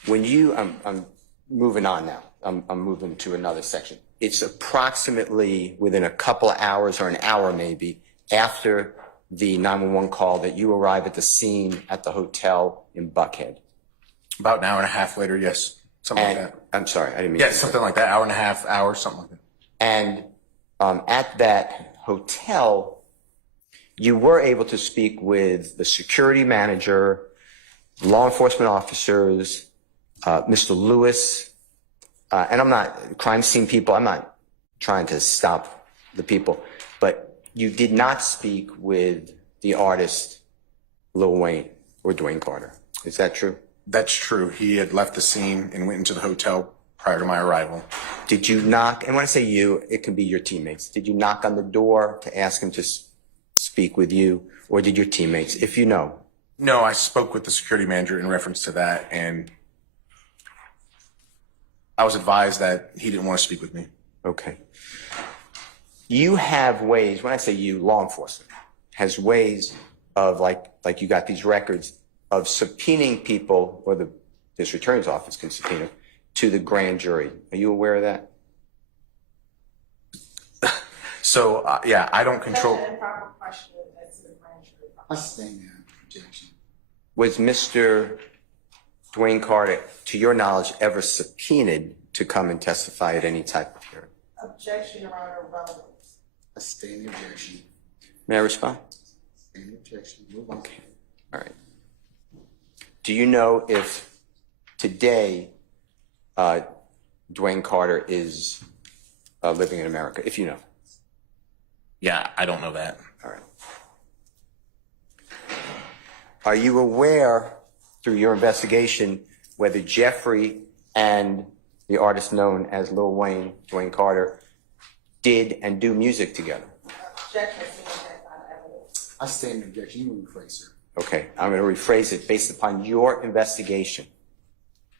when you, I'm moving on now. I'm moving to another section. It's approximately within a couple of hours or an hour maybe after the 911 call that you arrive at the scene at the hotel in Buckhead. About an hour and a half later, yes. Something like that. I'm sorry, I didn't mean Yeah, to say something like that. Hour and a half, hour, something like that. And at that hotel, you were able to speak with the security manager, law enforcement officers, Mr. Lewis, and I'm not crime scene people. I'm not trying to stop the people, but you did not speak with the artist Lil Wayne or Dwayne Carter. Is that true? That's true. He had left the scene and went into the hotel prior to my arrival. Did you knock, and when I say you, it can be your teammates. Did you knock on the door to ask him to speak with you, or did your teammates, if you know? No, I spoke with the security manager in reference to that, and I was advised that he didn't want to speak with me. Okay. You have ways, when I say you, law enforcement, has ways of, like you got these records of subpoenaing people, or the district attorney's office can subpoena, to the grand jury. Are you aware of that? So, yeah, I don't control. That's an improper question as to the grand jury. I stand there. Objection. Was Mr. Dwayne Carter, to your knowledge, ever subpoenaed to come and testify at any type of hearing? Objection, Your Honor, relevant. I stand the objection. May I respond? Stand the objection. Move on. All right. Do you know if today Dwayne Carter is living in America? If you know. Yeah, I don't know that. All right. Are you aware, through your investigation, whether Jeffrey and the artist known as Lil Wayne, Dwayne Carter, did and do music together? Objection, that's not evidence. I stand the objection. You rephrase, sir. Okay, I'm going to rephrase it based upon your investigation.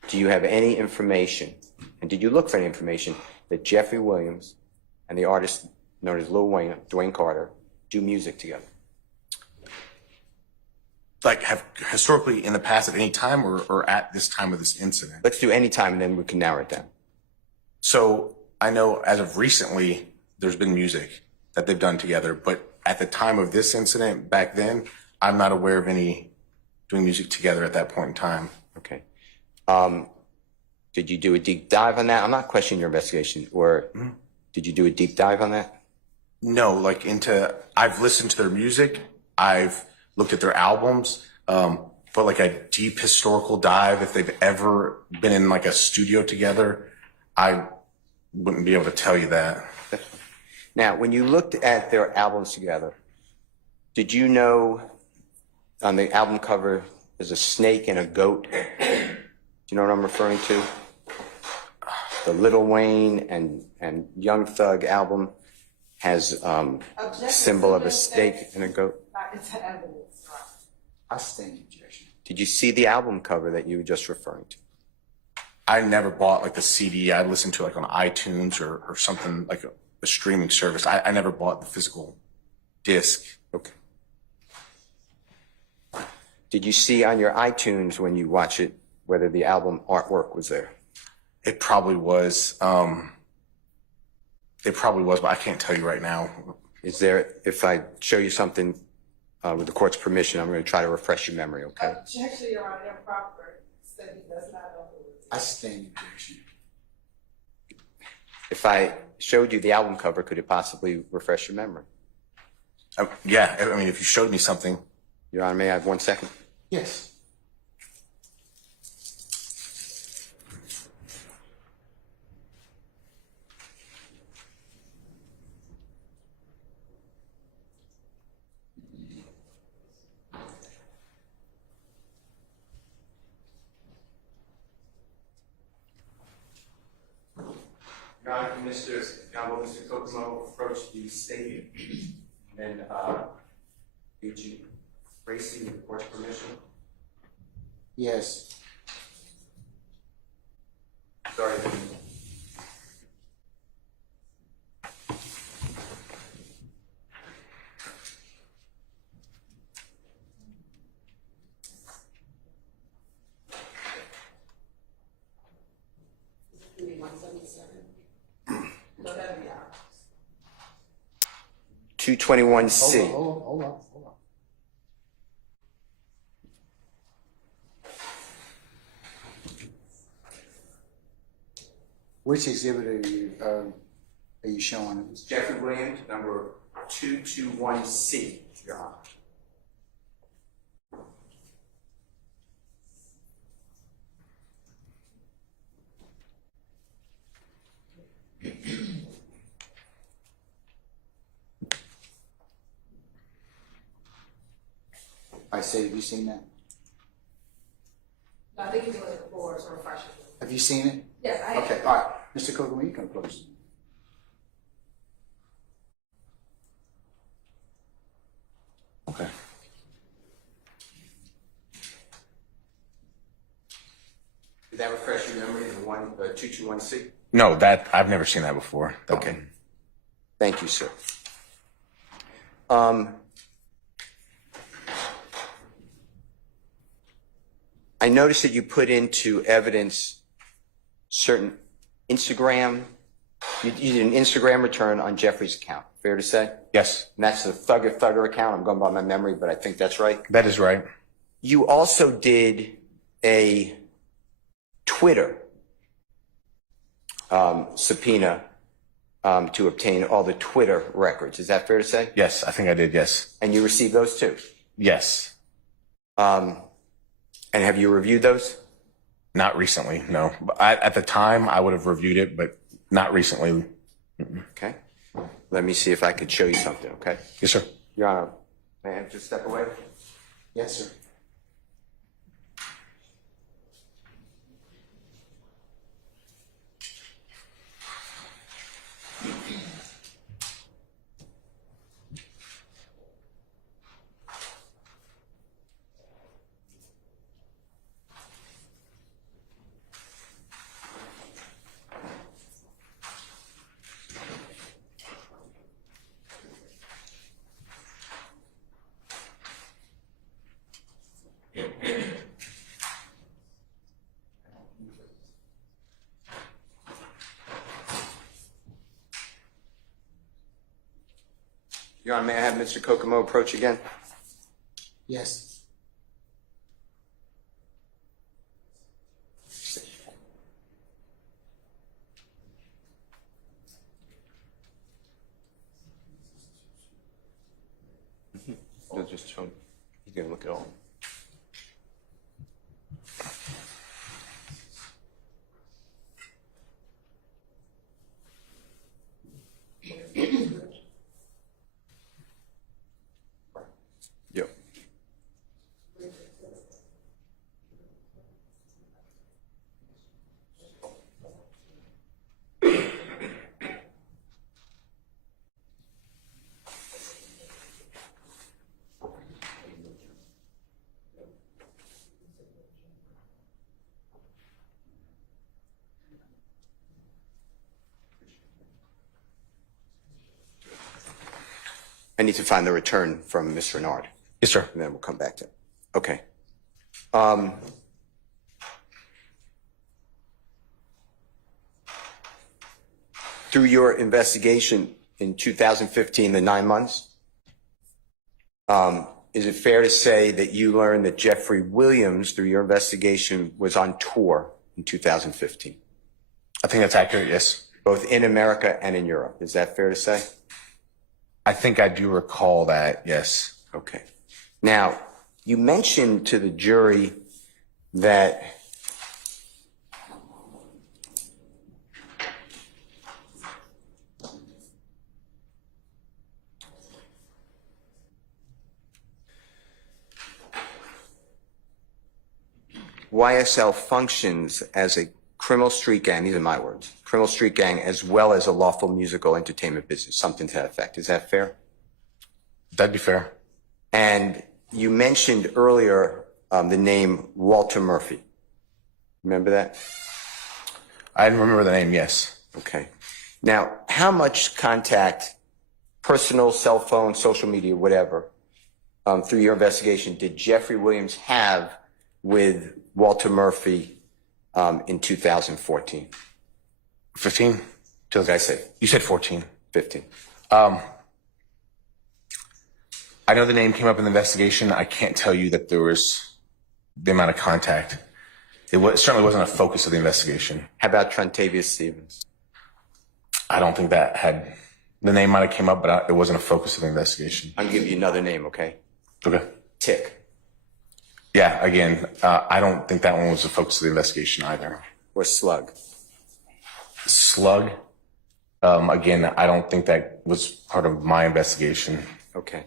Do you have any information, and did you look for any information, that Jeffrey Williams and the artist known as Lil Wayne, Dwayne Carter, do music together? Like, have historically in the past at any time or at this time of this incident? Let's do any time, and then we can narrow it down. So I know as of recently, there's been music that they've done together, but at the time of this incident back then, I'm not aware of any doing music together at that point in time. Okay. Did you do a deep dive on that? I'm not questioning your investigation, or did you do a deep dive on that? No, like I've listened to their music, I've looked at their albums, but like a deep historical dive, if they've ever been in like a studio together, I wouldn't be able to tell you that. Now, when you looked at their albums together, did you know on the album cover there's a snake and a goat? Do you know what I'm referring to? The Lil Wayne and Young Thug album has symbol of a snake and a goat. Not into evidence. I stand the objection. Did you see the album cover that you were just referring to? I never bought like the CD. I listened to like on iTunes or something like a streaming service. I never bought the physical disc. Okay. Did you see on your iTunes when you watch it whether the album artwork was there? It probably was. It probably was, but I can't tell you right now. Is there, if I show you something with the court's permission, I'm going to try to refresh your memory, okay? Objection, Your Honor, improper. Said he does not know who it is. I stand the objection. If I showed you the album cover, could it possibly refresh your memory? Yeah, I mean, if you showed me something. Your Honor, may I have 1 second? Yes. Your Honor, Mr. Kokomo approached the stadium, and did you Raissi with the court's permission? Yes. Sorry. Give me 177. Whatever, y'all. 221C. Hold on. Which exhibit are you showing us? Jeffrey Williams, number 221C, Your Honor. I said, have you seen that? No, I think he's looking for some refreshers. Have you seen it? Yes, I have. Okay, all right. Mr. Kokomo, you come close. Okay. Did that refresh your memory of the 221C? No, that I've never seen that before. Okay. Thank you, sir. I noticed that you put into evidence certain Instagram, you did an Instagram return on Jeffrey's account, fair to say? Yes, And that's the Thugger account. I'm going by my memory, but I think that's right. that is right. You also did a Twitter subpoena to obtain all the Twitter records. Is that fair to say? Yes, I think I did, yes. And you received those too? Yes. And have you reviewed those? Not recently, no. But at the time, I would have reviewed it, but not recently. Okay. Let me see if I could show you something, okay? Yes, sir. Your Honor, may I just step away? Yes, sir. Your Honor, may I have Mr. Kokomo approach again? Yes. He'll just show. He's gonna look at all. Yep. I need to find the return from Mr. Renard. Yes, sir. And then we'll come back to it. Okay. Through your investigation in 2015, the 9 months, is it fair to say that you learned that Jeffrey Williams, through your investigation, was on tour in 2015? I think that's accurate, yes. Both in America and in Europe. Is that fair to say? I think I do recall that, yes. Okay. Now, you mentioned to the jury that YSL functions as a criminal street gang, these are my words, criminal street gang as well as a lawful musical entertainment business, something to that effect. Is that fair? That'd be fair. And you mentioned earlier the name Walter Murphy. Remember that? I remember the name, yes. Okay. Now, how much contact, personal, cell phone, social media, whatever, through your investigation did Jeffrey Williams have with Walter Murphy in 2014? 15? What did I say? You said 14. 15. I know the name came up in the investigation. I can't tell you that there was the amount of contact. It certainly wasn't a focus of the investigation. How about Trontavious Stevens? I don't think that had, the name might have came up, but it wasn't a focus of the investigation. I'll give you another name, okay? Okay. Tick. Yeah, again, I don't think that one was the focus of the investigation either. Or Slug? Slug? Again, I don't think that was part of my investigation. Okay.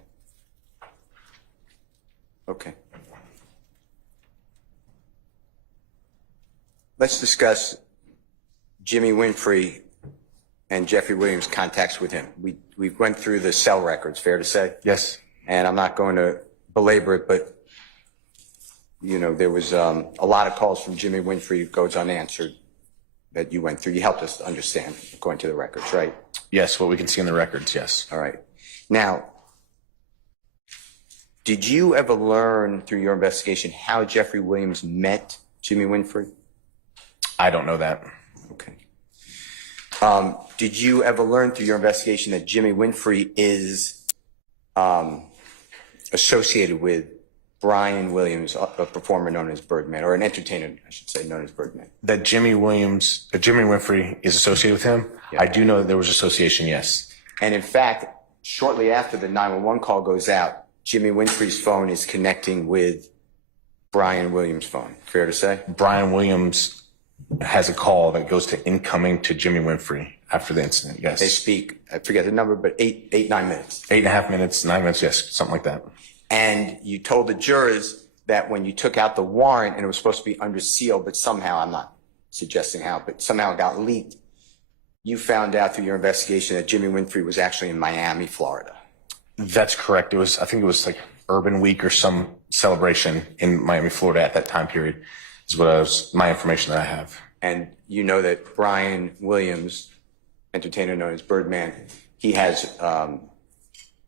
Okay. Let's discuss Jimmy Winfrey and Jeffrey Williams' contacts with him. We went through the cell records, fair to say? Yes. And I'm not going to belabor it, but you know, there was a lot of calls from Jimmy Winfrey goes unanswered that you went through. You helped us understand, according to the records, right? Yes, what we can see in the records, yes. All right. Now, did you ever learn through your investigation how Jeffrey Williams met Jimmy Winfrey? I don't know that. Okay. Did you ever learn through your investigation that Jimmy Winfrey is associated with Brian Williams, a performer known as Birdman, or an entertainer, I should say, known as Birdman? That Jimmy Winfrey is associated with him. Yeah. I do know that there was association, yes. And in fact, shortly after the 911 call goes out, Jimmy Winfrey's phone is connecting with Brian Williams' phone. Fair to say? Brian Williams has a call that goes to incoming to Jimmy Winfrey after the incident, yes. They speak, I forget the number, but 9 minutes. 8.5 minutes, 9 minutes, yes, something like that. And you told the jurors that when you took out the warrant and it was supposed to be under seal, but somehow, I'm not suggesting how, but somehow it got leaked, you found out through your investigation that Jimmy Winfrey was actually in Miami, Florida. That's correct. I think it was like Urban Week or some celebration in Miami, Florida at that time period is my information that I have. And you know that Brian Williams, entertainer known as Birdman, he has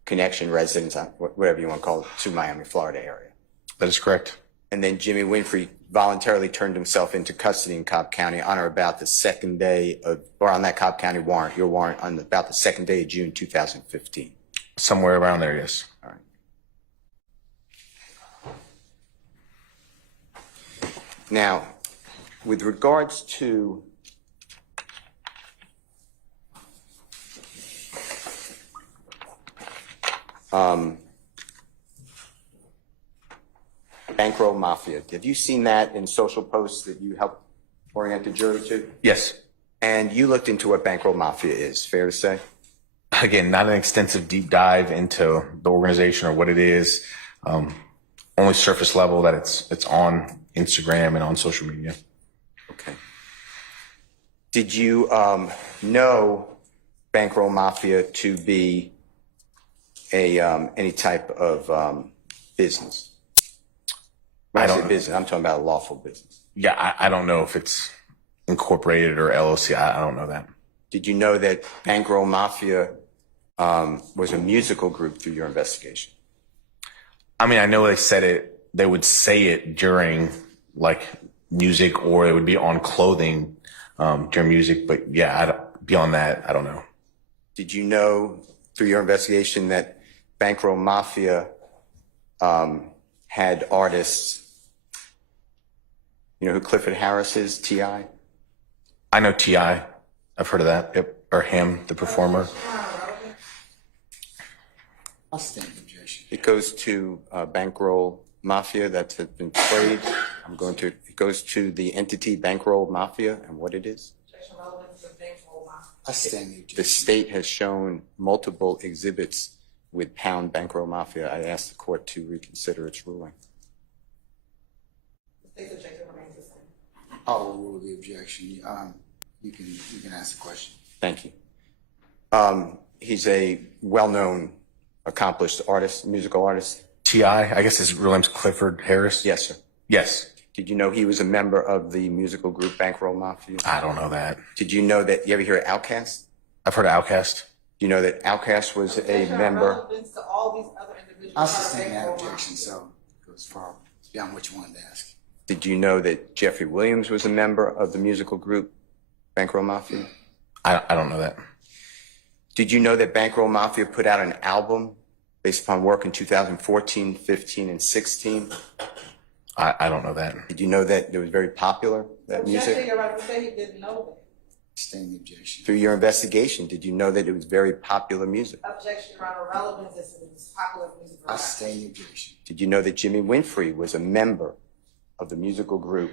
connection, residence, whatever you want to call it, to Miami, Florida area. That is correct. And then Jimmy Winfrey voluntarily turned himself into custody in Cobb County on or about the second day or on that Cobb County warrant, your warrant, on about the second day of June 2015. Somewhere around there, yes. All right. Now, with regards to Bankroll Mafia, have you seen that in social posts that you helped orient the jury to? Yes. And you looked into what Bankroll Mafia is, fair to say? Again, not an extensive deep dive into the organization or what it is. Only surface level that it's on Instagram and on social media. Okay. Did you know Bankroll Mafia to be any type of business? When I say business, I'm talking about a lawful business. Yeah, I don't know if it's incorporated or LLC. I don't know that. Did you know that Bankroll Mafia was a musical group through your investigation? I mean, I know they would say it during like music, or it would be on clothing during music. But yeah, beyond that, I don't know. Did you know through your investigation that Bankroll Mafia had artists, you know who Clifford Harris is, T.I.? I know T.I. I've heard of that. Yep. Or him, the performer. I'll stand the objection. It goes to Bankroll Mafia that has been played. It goes to the entity Bankroll Mafia and what it is. I stand the objection. The state has shown multiple exhibits with Pound Bankroll Mafia. I asked the court to reconsider its ruling. I'll rule the objection. You can ask the question. Thank you. He's a well-known, accomplished artist, musical artist. T.I., I guess his real name's Clifford Harris. Yes, sir. Yes. Did you know he was a member of the musical group Bankroll Mafia? I don't know that. Did you know that, you ever hear of Outkast? I've heard of Outkast. Do you know that Outkast was a member? I'll sustain that objection, so it goes far beyond what you wanted to ask. Did you know that Jeffrey Williams was a member of the musical group Bankroll Mafia? I don't know that. Did you know that Bankroll Mafia put out an album based upon work in 2014, 15, and 16? I don't know that. Did you know that it was very popular, that music? You're right to say he didn't know that. Sustain the objection. Through your investigation, did you know that it was very popular music? Objection, Your Honor. Relevance is it was popular music. I sustain the objection. Did you know that Jimmy Winfrey was a member of the musical group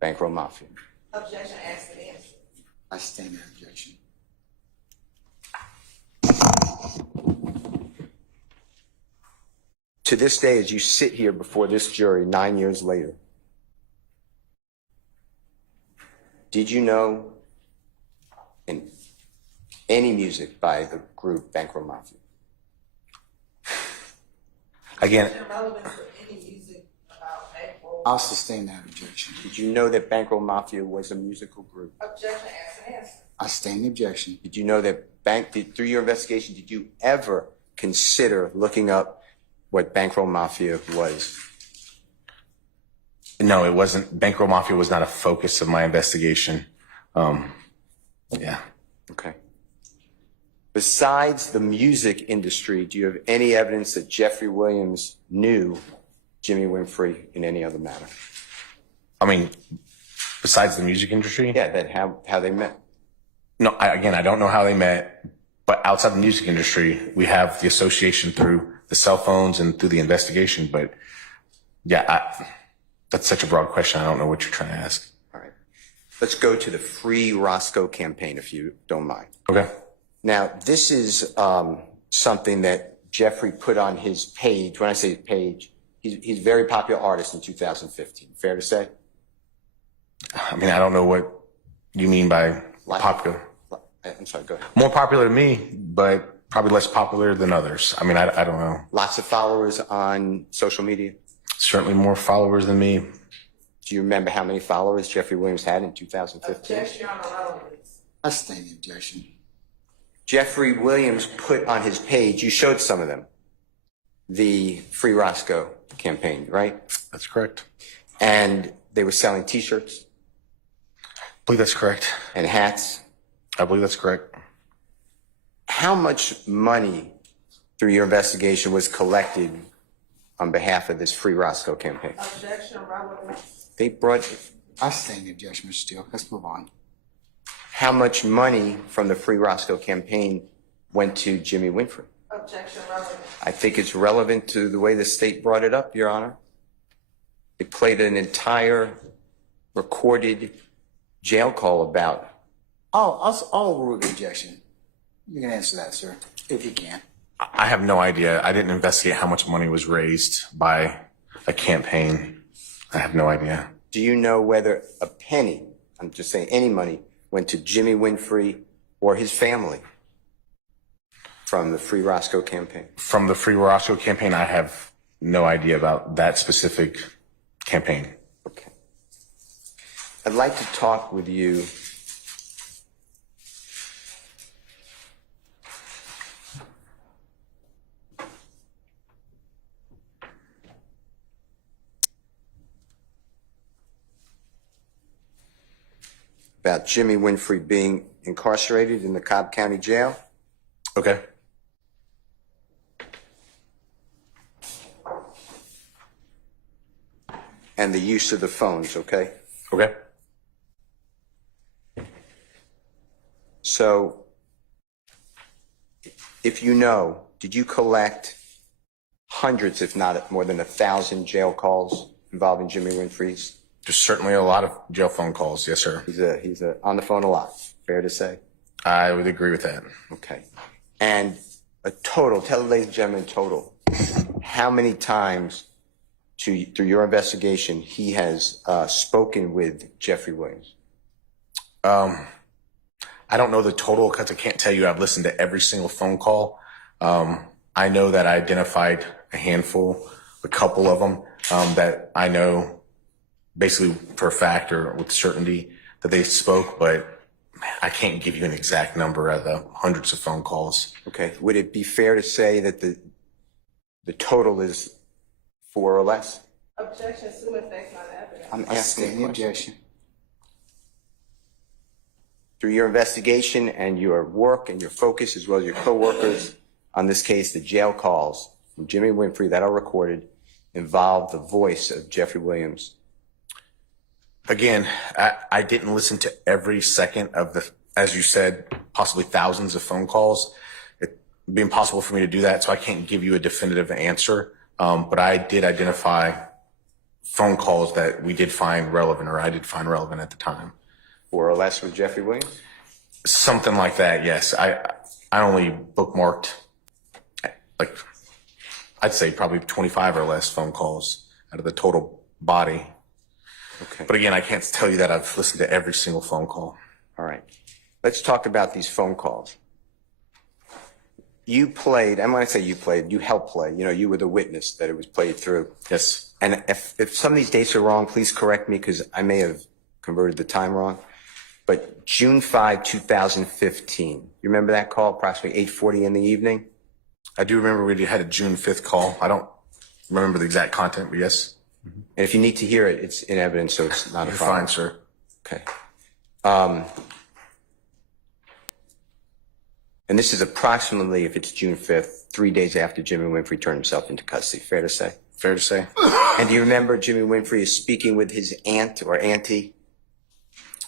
Bankroll Mafia? Objection, ask and answer. I sustain that objection. To this day, as you sit here before this jury 9 years later, did you know any music by the group Bankroll Mafia? Again, Relevance to any music about Bankroll. I'll sustain that objection. Did you know that Bankroll Mafia was a musical group? Objection, ask and answer. I sustain the objection. Did you know that through your investigation, did you ever consider looking up what Bankroll Mafia was? no, it wasn't. Bankroll Mafia was not a focus of my investigation. Yeah. Okay. Besides the music industry, do you have any evidence that Jeffrey Williams knew Jimmy Winfrey in any other manner? I mean, besides the music industry? Yeah, that how they met. No, I don't know how they met, but outside the music industry, we have the association through the cell phones and through the investigation. But yeah, that's such a broad question. I don't know what you're trying to ask. All right. Let's go to the Free Rosco campaign, if you don't mind. Okay. Now, this is something that Jeffrey put on his page. When I say page, he's a very popular artist in 2015. Fair to say? I mean, I don't know what you mean by popular. I'm sorry, go ahead. More popular than me, but probably less popular than others. I mean, I don't know. Lots of followers on social media? Certainly more followers than me. Do you remember how many followers Jeffrey Williams had in 2015? Objection on irrelevance. I sustain the objection. Jeffrey Williams put on his page, you showed some of them, the Free Rosco campaign, right? That's correct. And they were selling T-shirts? I believe that's correct. And hats? I believe that's correct. How much money through your investigation was collected on behalf of this Free Rosco campaign? Objection on relevance. They brought, I sustain the objection, Mr. Steele. Let's move on. how much money from the Free Rosco campaign went to Jimmy Winfrey? Objection relevant. I think it's relevant to the way the state brought it up, Your Honor. It played an entire recorded jail call about. I'll overrule the objection. You can answer that, sir, if you can. I have no idea. I didn't investigate how much money was raised by a campaign. I have no idea. Do you know whether a penny, I'm just saying any money, went to Jimmy Winfrey or his family from the Free Rosco campaign? From the Free Rosco campaign, I have no idea about that specific campaign. Okay. I'd like to talk with you about Jimmy Winfrey being incarcerated in the Cobb County Jail. Okay. And the use of the phones, okay? Okay. So, if you know, did you collect hundreds, if not more than 1,000 jail calls involving Jimmy Winfrey's? There's certainly a lot of jail phone calls. Yes, sir. He's on the phone a lot, fair to say? I would agree with that. Okay. And a total, tell the ladies and gentlemen, total, how many times through your investigation he has spoken with Jeffrey Williams? I don't know the total because I can't tell you I've listened to every single phone call. I know that I identified a handful, a couple of them that I know basically for a fact or with certainty that they spoke, but I can't give you an exact number of the hundreds of phone calls. Okay. Would it be fair to say that the total is 4 or less? Objection, assume effects on evidence. I'm I asking sustain a the question. objection. Through your investigation and your work and your focus, as well as your co-workers on this case, the jail calls from Jimmy Winfrey that are recorded involve the voice of Jeffrey Williams. Again, I didn't listen to every second of the, as you said, possibly thousands of phone calls. It'd be impossible for me to do that, so I can't give you a definitive answer. But I did identify phone calls that we did find relevant, or I did find relevant at the time. 4 or less with Jeffrey Williams? Something like that, yes. I only bookmarked, like, I'd say probably 25 or less phone calls out of the total body. Okay. But again, I can't tell you that I've listened to every single phone call. All right. Let's talk about these phone calls. You played, and when I say you played, you helped play. You know, you were the witness that it was played through. Yes. And if some of these dates are wrong, please correct me because I may have converted the time wrong. But June 5, 2015, you remember that call, approximately 8:40 in the evening? I do remember we had a June 5th call. I don't remember the exact content, but yes. And if you need to hear it, it's in evidence, so it's not a You're problem. fine, sir. Okay. And this is approximately, if it's June 5th, 3 days after Jimmy Winfrey turned himself into custody. Fair to say? fair to say. And do you remember Jimmy Winfrey is speaking with his aunt or auntie?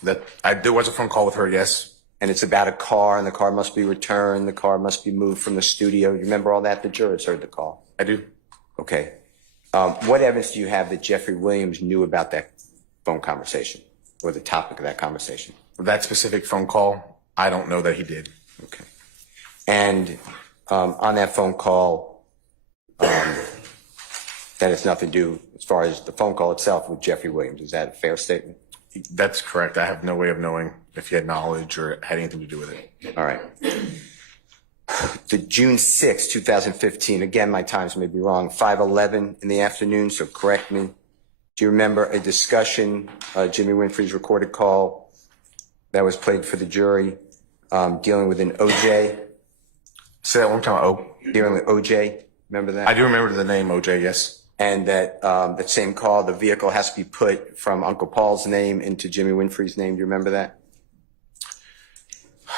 There was a phone call with her, yes. And it's about a car, and the car must be returned, the car must be moved from the studio. You remember all that? The jurors heard the call. I do. Okay. What evidence do you have that Jeffrey Williams knew about that phone conversation or the topic of that conversation? That specific phone call, I don't know that he did. Okay. And on that phone call, that has nothing to do, as far as the phone call itself, with Jeffrey Williams. Is that a fair statement? That's correct. I have no way of knowing if he had knowledge or had anything to do with it. All right. The June 6, 2015, again, my times may be wrong, 5:11 in the afternoon, so correct me. Do you remember a discussion, Jimmy Winfrey's recorded call that was played for the jury, dealing with an OJ? Say that one more time. Dealing with OJ, remember that? I do remember the name OJ, yes. And that same call, the vehicle has to be put from Uncle Paul's name into Jimmy Winfrey's name. Do you remember that?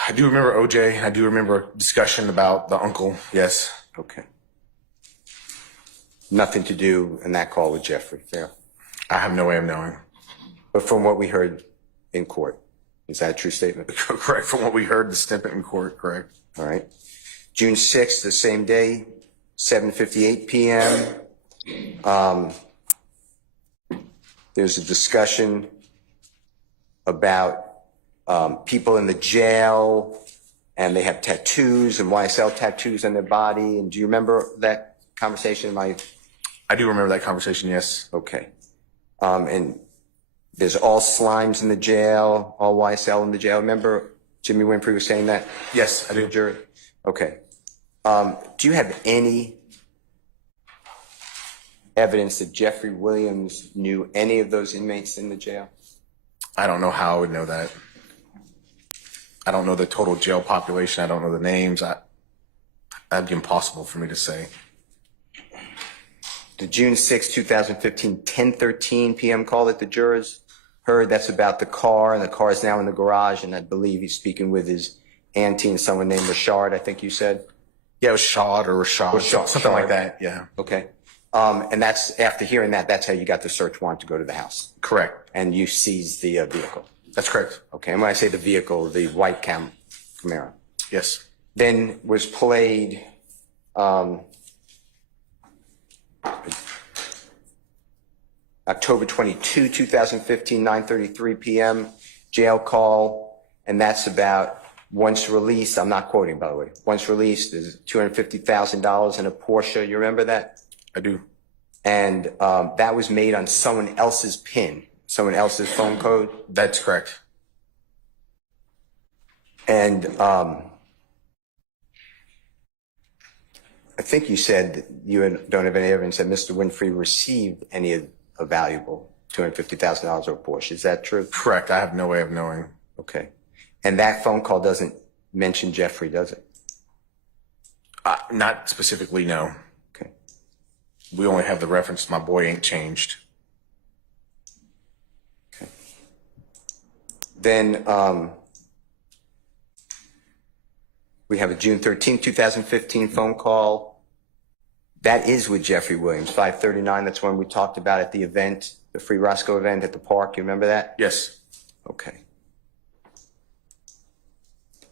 I do remember OJ. I do remember a discussion about the uncle, yes. Okay. Nothing to do in that call with Jeffrey, fair? I have no way of knowing. But from what we heard in court, is that a true statement? Correct. From what we heard, the snippet in court, correct. All right. June 6th, the same day, 7:58 p.m. There's a discussion about people in the jail, and they have tattoos and YSL tattoos on their body. And do you remember that conversation? I do remember that conversation, yes. Okay. And there's all slimes in the jail, all YSL in the jail. Remember Jimmy Winfrey was saying that? Yes, I do. Jury. Okay. Do you have any evidence that Jeffrey Williams knew any of those inmates in the jail? I don't know how I would know that. I don't know the total jail population. I don't know the names. That'd be impossible for me to say. The June 6, 2015, 10:13 p.m. call that the jurors heard, that's about the car, and the car is now in the garage, and I believe he's speaking with his auntie and someone named Rashard, I think you said? Yeah, it was Shad or Rashad, something like that, yeah. Okay. And that's, after hearing that, that's how you got the search warrant to go to the house? Correct. And you seized the vehicle? That's correct. Okay, and when I say the vehicle, the white Camaro? Yes. Then was played October 22, 2015, 9:33 p.m., jail call, and that's about once released, I'm not quoting, by the way, once released, there's $250,000 in a Porsche. You remember that? I do. And that was made on someone else's PIN, someone else's phone code? That's correct. And I think you said that you don't have any evidence that Mr. Winfrey received any of a valuable $250,000 or Porsche. Is that true? Correct. I have no way of knowing. Okay. And that phone call doesn't mention Jeffrey, does it? Not specifically, no. Okay. We only have the reference, my boy ain't changed. Okay. Then we have a June 13, 2015 phone call. That is with Jeffrey Williams, 5:39. That's when we talked about at the event, the Free Rosco event at the park. You remember that? Yes. Okay.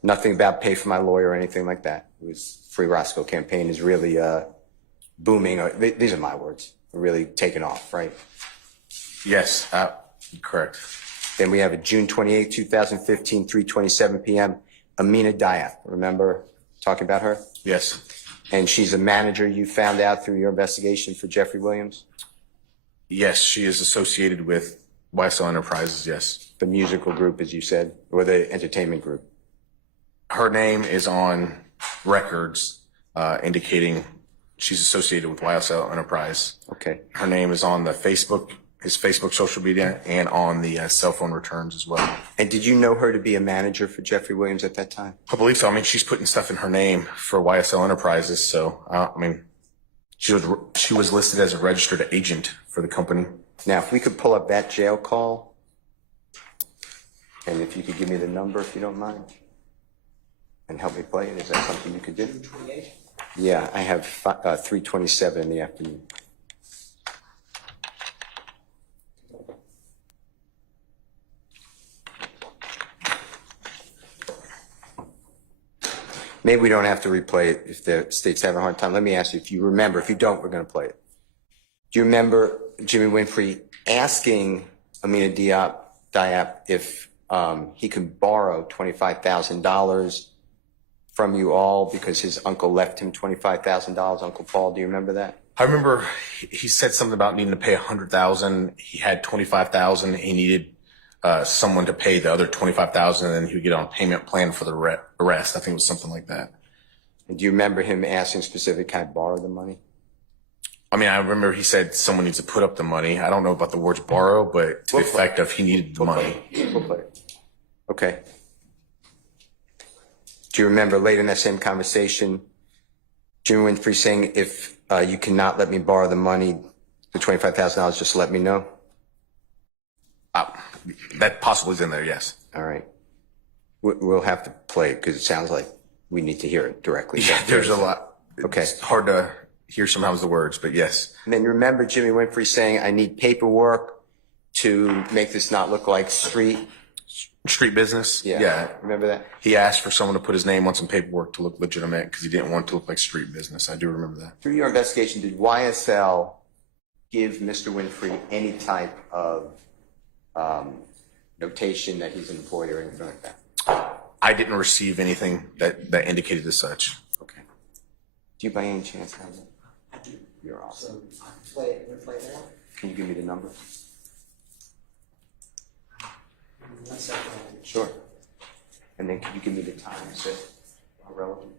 Nothing about pay for my lawyer or anything like that. It was Free Rosco campaign is really booming. These are my words. Really taking off, right? Yes, correct. Then we have a June 28, 2015, 3:27 p.m. Amina Diath. Remember talking about her? Yes. And she's a manager you found out through your investigation for Jeffrey Williams? Yes, she is associated with YSL Enterprises, yes. The musical group, as you said, or the entertainment group? Her name is on records indicating she's associated with YSL Enterprise. Okay. Her name is on the his Facebook social media, and on the cell phone returns as well. And did you know her to be a manager for Jeffrey Williams at that time? I believe so. I mean, she's putting stuff in her name for YSL Enterprises, so I mean, she was listed as a registered agent for the company. Now, if we could pull up that jail call, and if you could give me the number, if you don't mind, and help me play it, is that something you could do? 228. Yeah, I have 3:27 in the afternoon. Maybe we don't have to replay it if the state's having a hard time. Let me ask you if you remember. If you don't, we're going to play it. Do you remember Jimmy Winfrey asking Amina Diop if he could borrow $25,000 from you all because his uncle left him $25,000? Uncle Paul, do you remember that? I remember he said something about needing to pay $100,000. He had $25,000. He needed someone to pay the other $25,000, and then he would get on a payment plan for the rest. I think it was something like that. And do you remember him asking specific, can I borrow the money? I mean, I remember he said someone needs to put up the money. I don't know about the words borrow, but to the effect of he needed the money. We'll play it. Okay. Do you remember later in that same conversation, Jimmy Winfrey saying, if you cannot let me borrow the money, the $25,000, just let me know? That possibly is in there, yes. All right. We'll have to play it because it sounds like we need to hear it directly. Yeah, there's a lot. Okay. It's hard to hear sometimes the words, but yes. And then you remember Jimmy Winfrey saying, I need paperwork to make this not look like street business? Yeah. Remember that? He asked for someone to put his name on some paperwork to look legitimate because he didn't want it to look like street business. I do remember that. Through your investigation, did YSL give Mr. Winfrey any type of notation that he's an employee or anything like that? I didn't receive anything that indicated as such. Okay. Do you by any chance have that? I do. You're awesome. Play that. Can you give me the number? 1 second. Sure. And then can you give me the times that are relevant?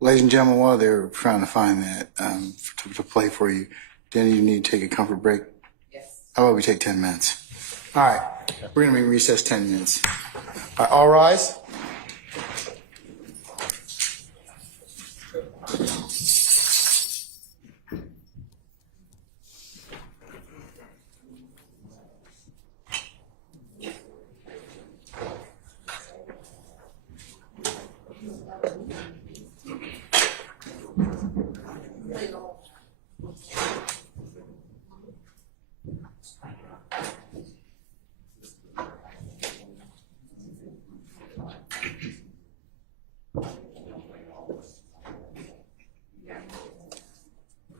Ladies and gentlemen, while they're trying to find that to play for you, then you need to take a comfort break. Yes. How about we take 10 minutes? All right, we're going to be recessed 10 minutes. All rise.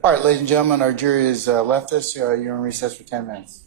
All right, ladies and gentlemen, our jury has left us. You're in recess for 10 minutes.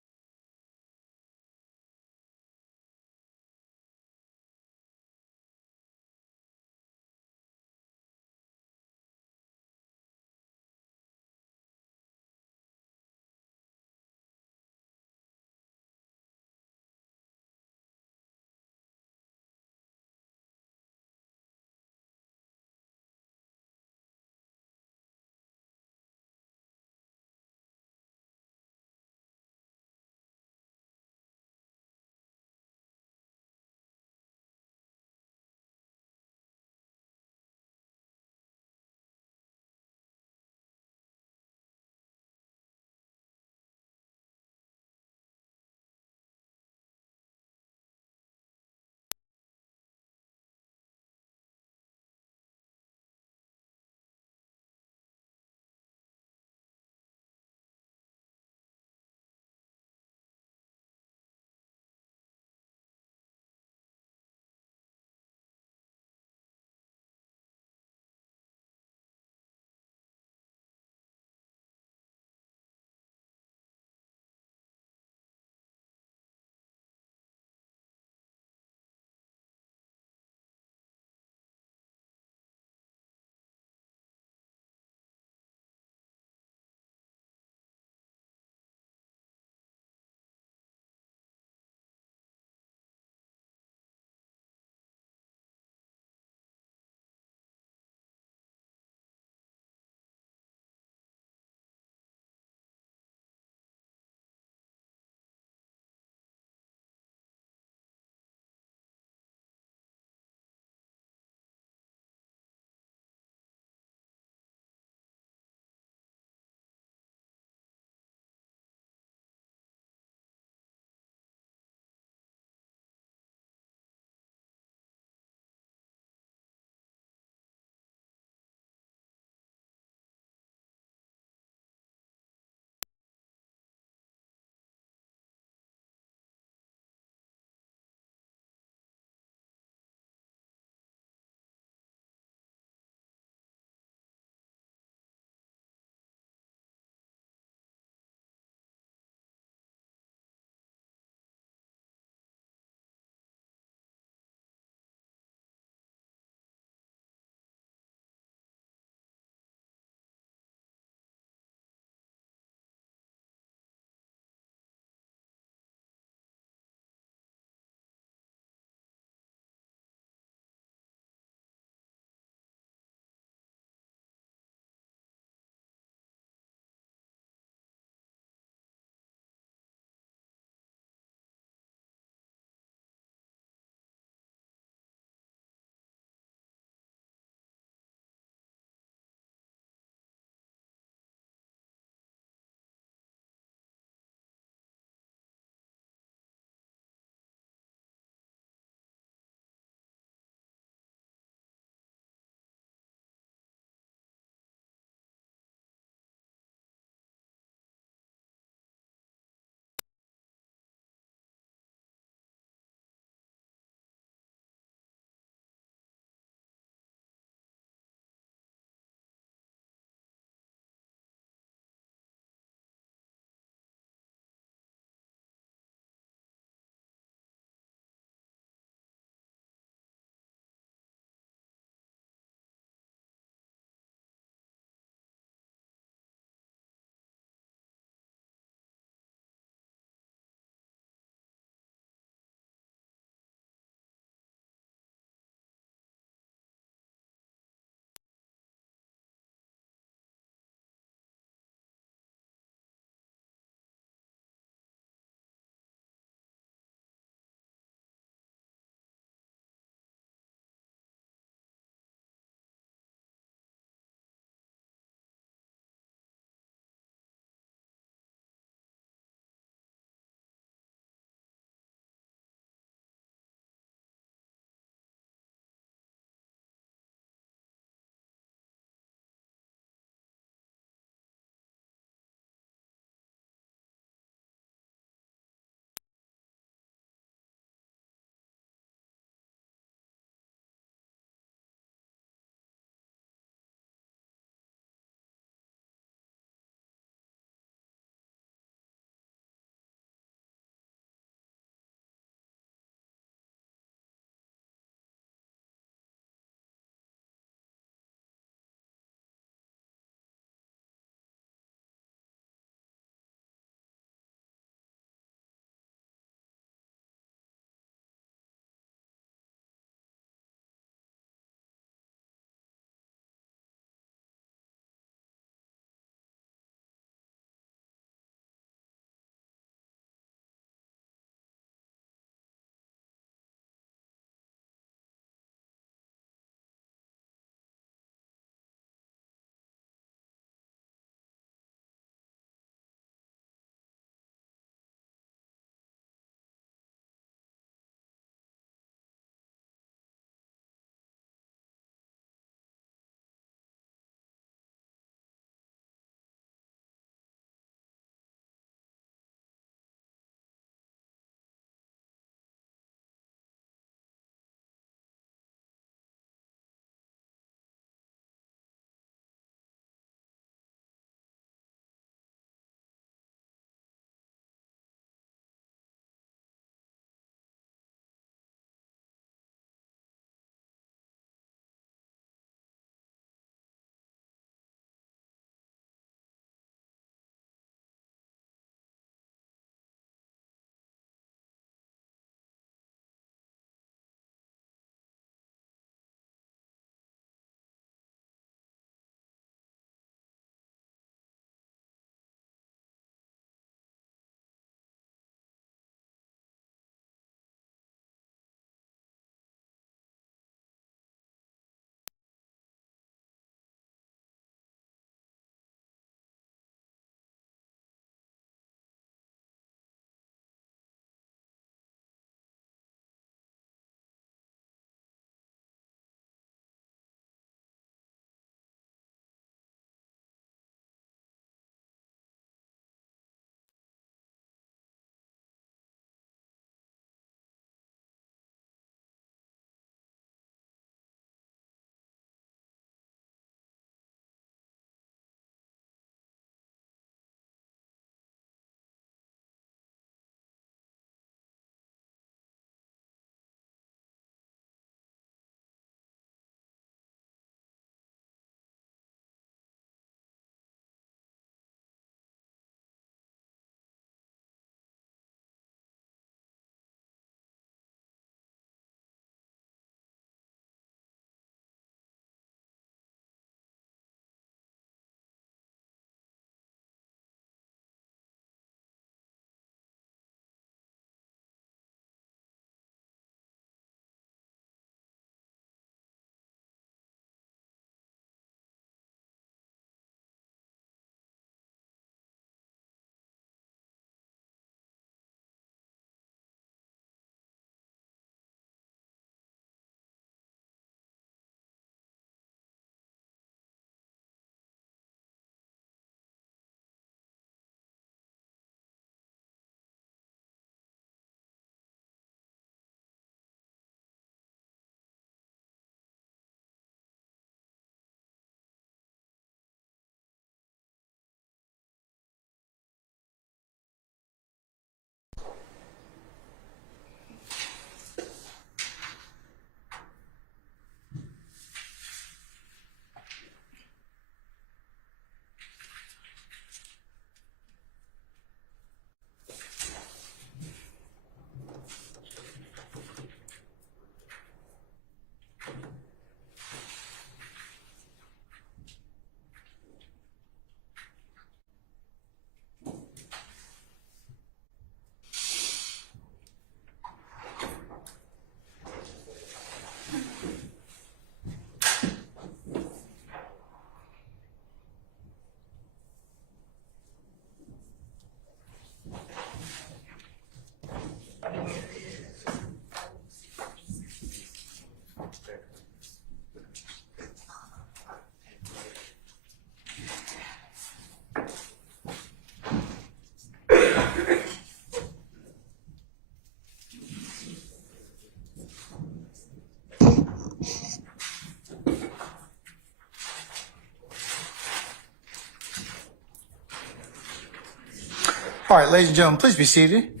All right, ladies and gentlemen, please be seated.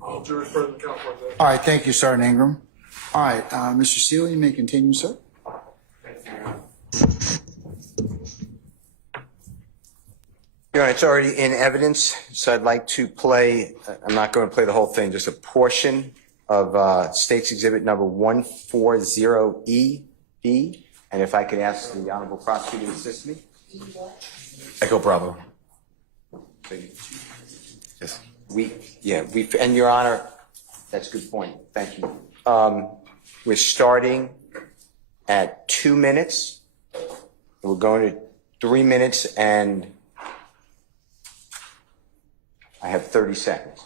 All jurors present, count for that. All right, thank you, Sergeant Ingram. All right, Mr. Steele, you may continue, sir. Your Honor, it's already in evidence, so I'd like to play, I'm not going to play the whole thing, just a portion of State's Exhibit number 140EB. And if I could ask the Honorable Prosecutor to assist me. Echo Bravo. Yes. And Your Honor, that's a good point. Thank you. We're starting at 2 minutes. We're going to 3 minutes, and I have 30 seconds.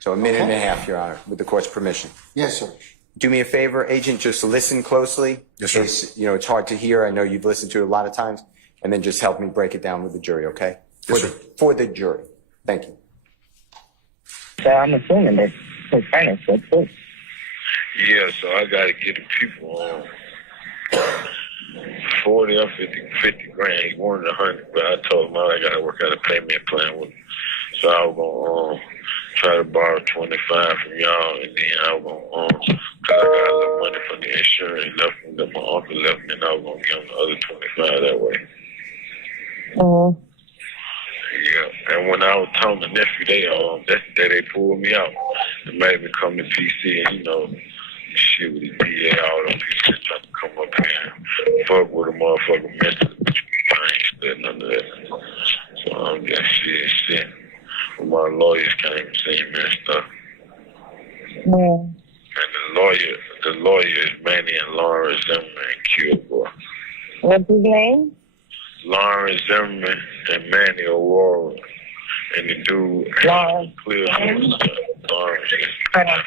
So a minute and a half, Your Honor, with the court's permission. Yes, sir. Do me a favor, Agent, just listen closely. Yes, sir. It's hard to hear. I know you've listened to it a lot of times. And then just help me break it down with the jury, okay? For the jury. Thank you. So I'm assuming that his friend is good too. Yeah, so I gotta get the people on 40 or 50 grand. He wanted 100, but I told him I gotta work out a payment plan with him. So I was gonna try to borrow 25 from y'all, and then I was gonna, cause I got a little money from the insurance left me that my uncle left me, and I was gonna give him the other 25 that way. Yeah, and when I was telling the nephew, they pulled me out. They made me come to PC, and shit with the DA, all them people trying to come up here and fuck with a motherfucker mentally. I ain't said none of that. So I'm just shit. But my lawyers came and seen me and stuff. And the lawyer is Manny and Lauren Zimmerman Kilgore. What's his name? Lauren Zimmerman and Manny O'Rourke. And the dude clear Lawrence. Yeah.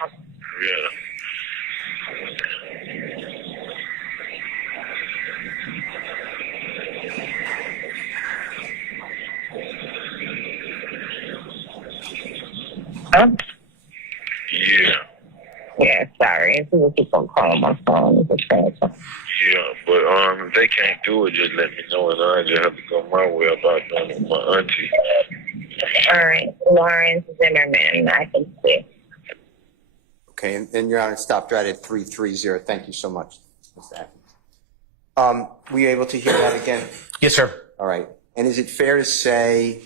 Huh? Yeah. Yeah, sorry. If you keep on calling my phone, it's a transfer. Yeah, but if they can't do it, just let me know, and I just have to go my way about doing it with my auntie. All right, Lawrence Zimmerman, I can see. Okay, and Your Honor, it stopped right at 330. Thank you so much, Mr. Atkins. Were you able to hear that again? Yes, sir. All right. And is it fair to say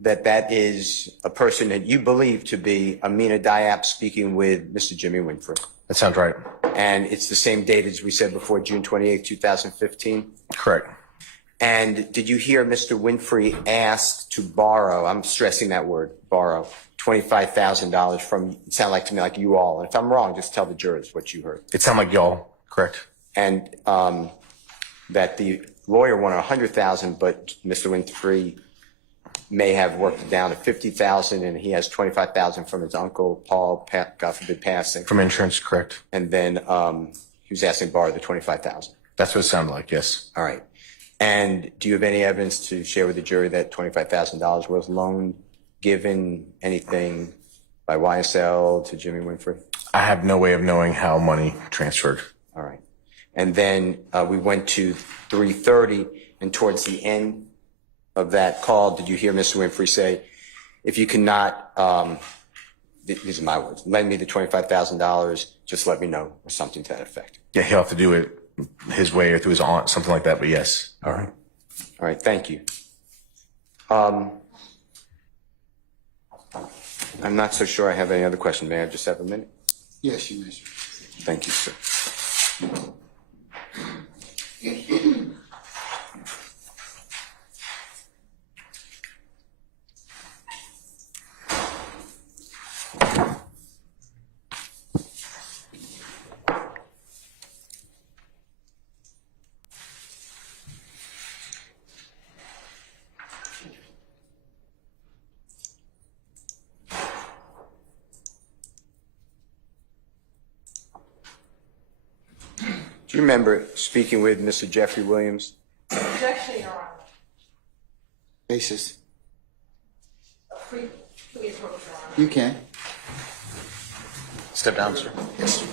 that that is a person that you believe to be Amina Diab speaking with Mr. Jimmy Winfrey? That sounds right. And it's the same date as we said before, June 28, 2015? Correct. And did you hear Mr. Winfrey asked to borrow, I'm stressing that word, borrow, $25,000 from, it sounded like to me like you all. And if I'm wrong, just tell the jurors what you heard. It sounded like y'all. Correct. And that the lawyer wanted $100,000, but Mr. Winfrey may have worked it down to $50,000, and he has $25,000 from his uncle Paul, God forbid, passing. From insurance, correct. And then he was asking to borrow the $25,000. That's what it sounded like. Yes. All right. And do you have any evidence to share with the jury that $25,000 was loaned, given, anything by YSL to Jimmy Winfrey? I have no way of knowing how money transferred. All right. And then we went to 3:30, and towards the end of that call, did you hear Mr. Winfrey say, if you cannot, these are my words, lend me the $25,000, just let me know, or something to that effect? Yeah, he'll have to do it his way or through his aunt, something like that, but yes. All right. All right, thank you. I'm not so sure I have any other questions. May I just have a minute? Yes, you may, sir. Thank you, sir. Do you remember speaking with Mr. Jeffrey Williams? Objection, Your Honor. Basis. Free approach, Your Honor. You can. Step down, sir. Yes.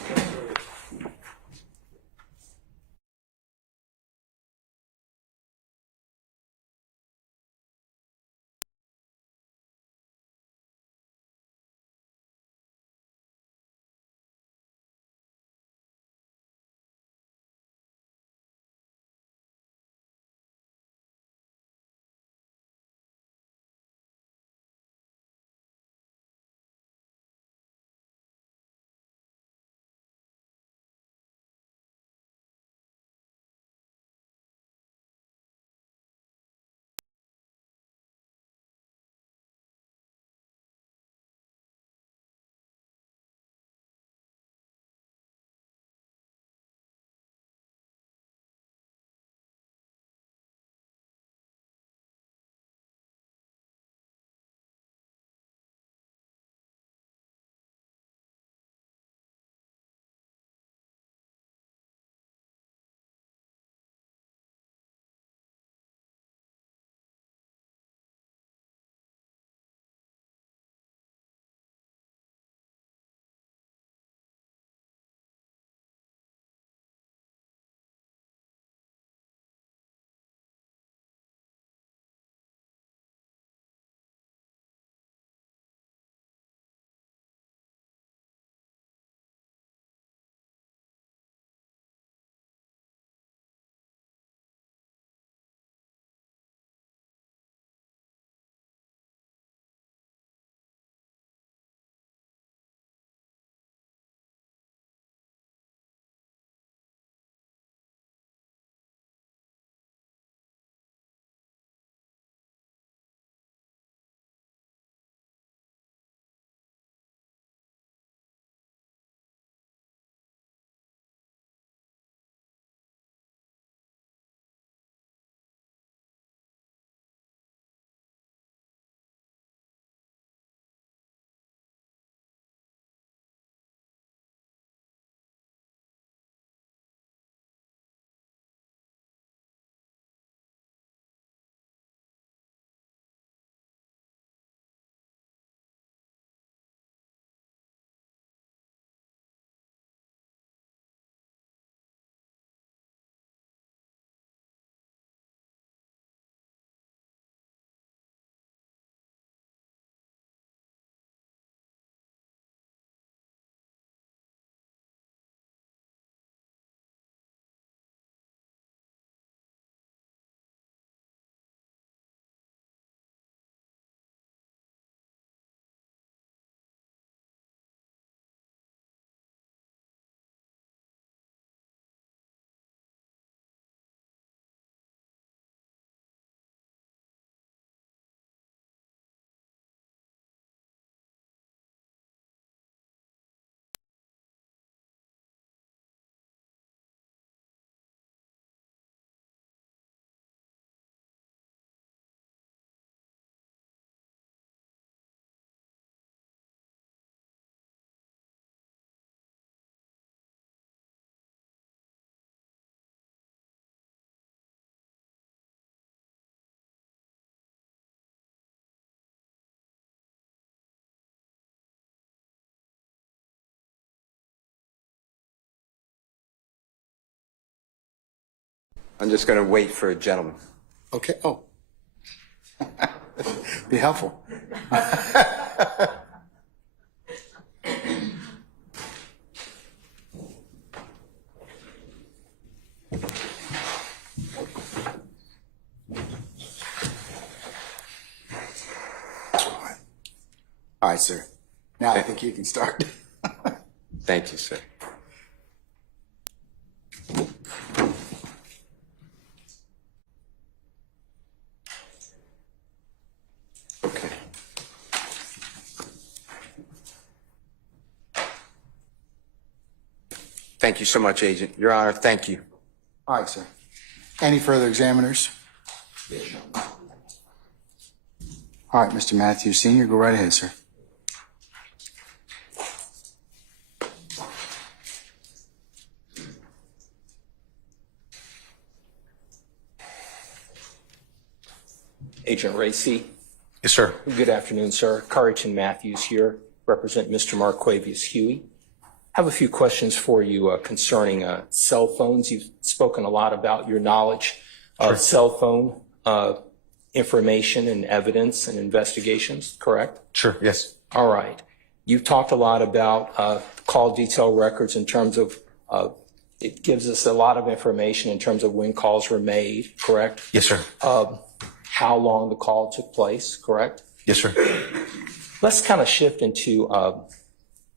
I'm just going to wait for a gentleman. Okay, oh. Be helpful. All right, sir. Now I think you can start. Thank you, sir. Okay. Thank you so much, Agent. Your Honor, thank you. All right, sir. Any further examiners? All right, Mr. Matthews, Sr., go right ahead, sir. Agent Raissi. Yes, sir. Good afternoon, sir. Carrington Matthews here, represent Mr. Marquavius Huey. I have a few questions for you concerning cell phones. You've spoken a lot about your knowledge of cell phone information and evidence and investigations, correct? Sure, yes. All right. You've talked a lot about call detail records in terms of it gives us a lot of information in terms of when calls were made, correct? Yes, sir. How long the call took place, correct? Yes, sir. Let's kind of shift into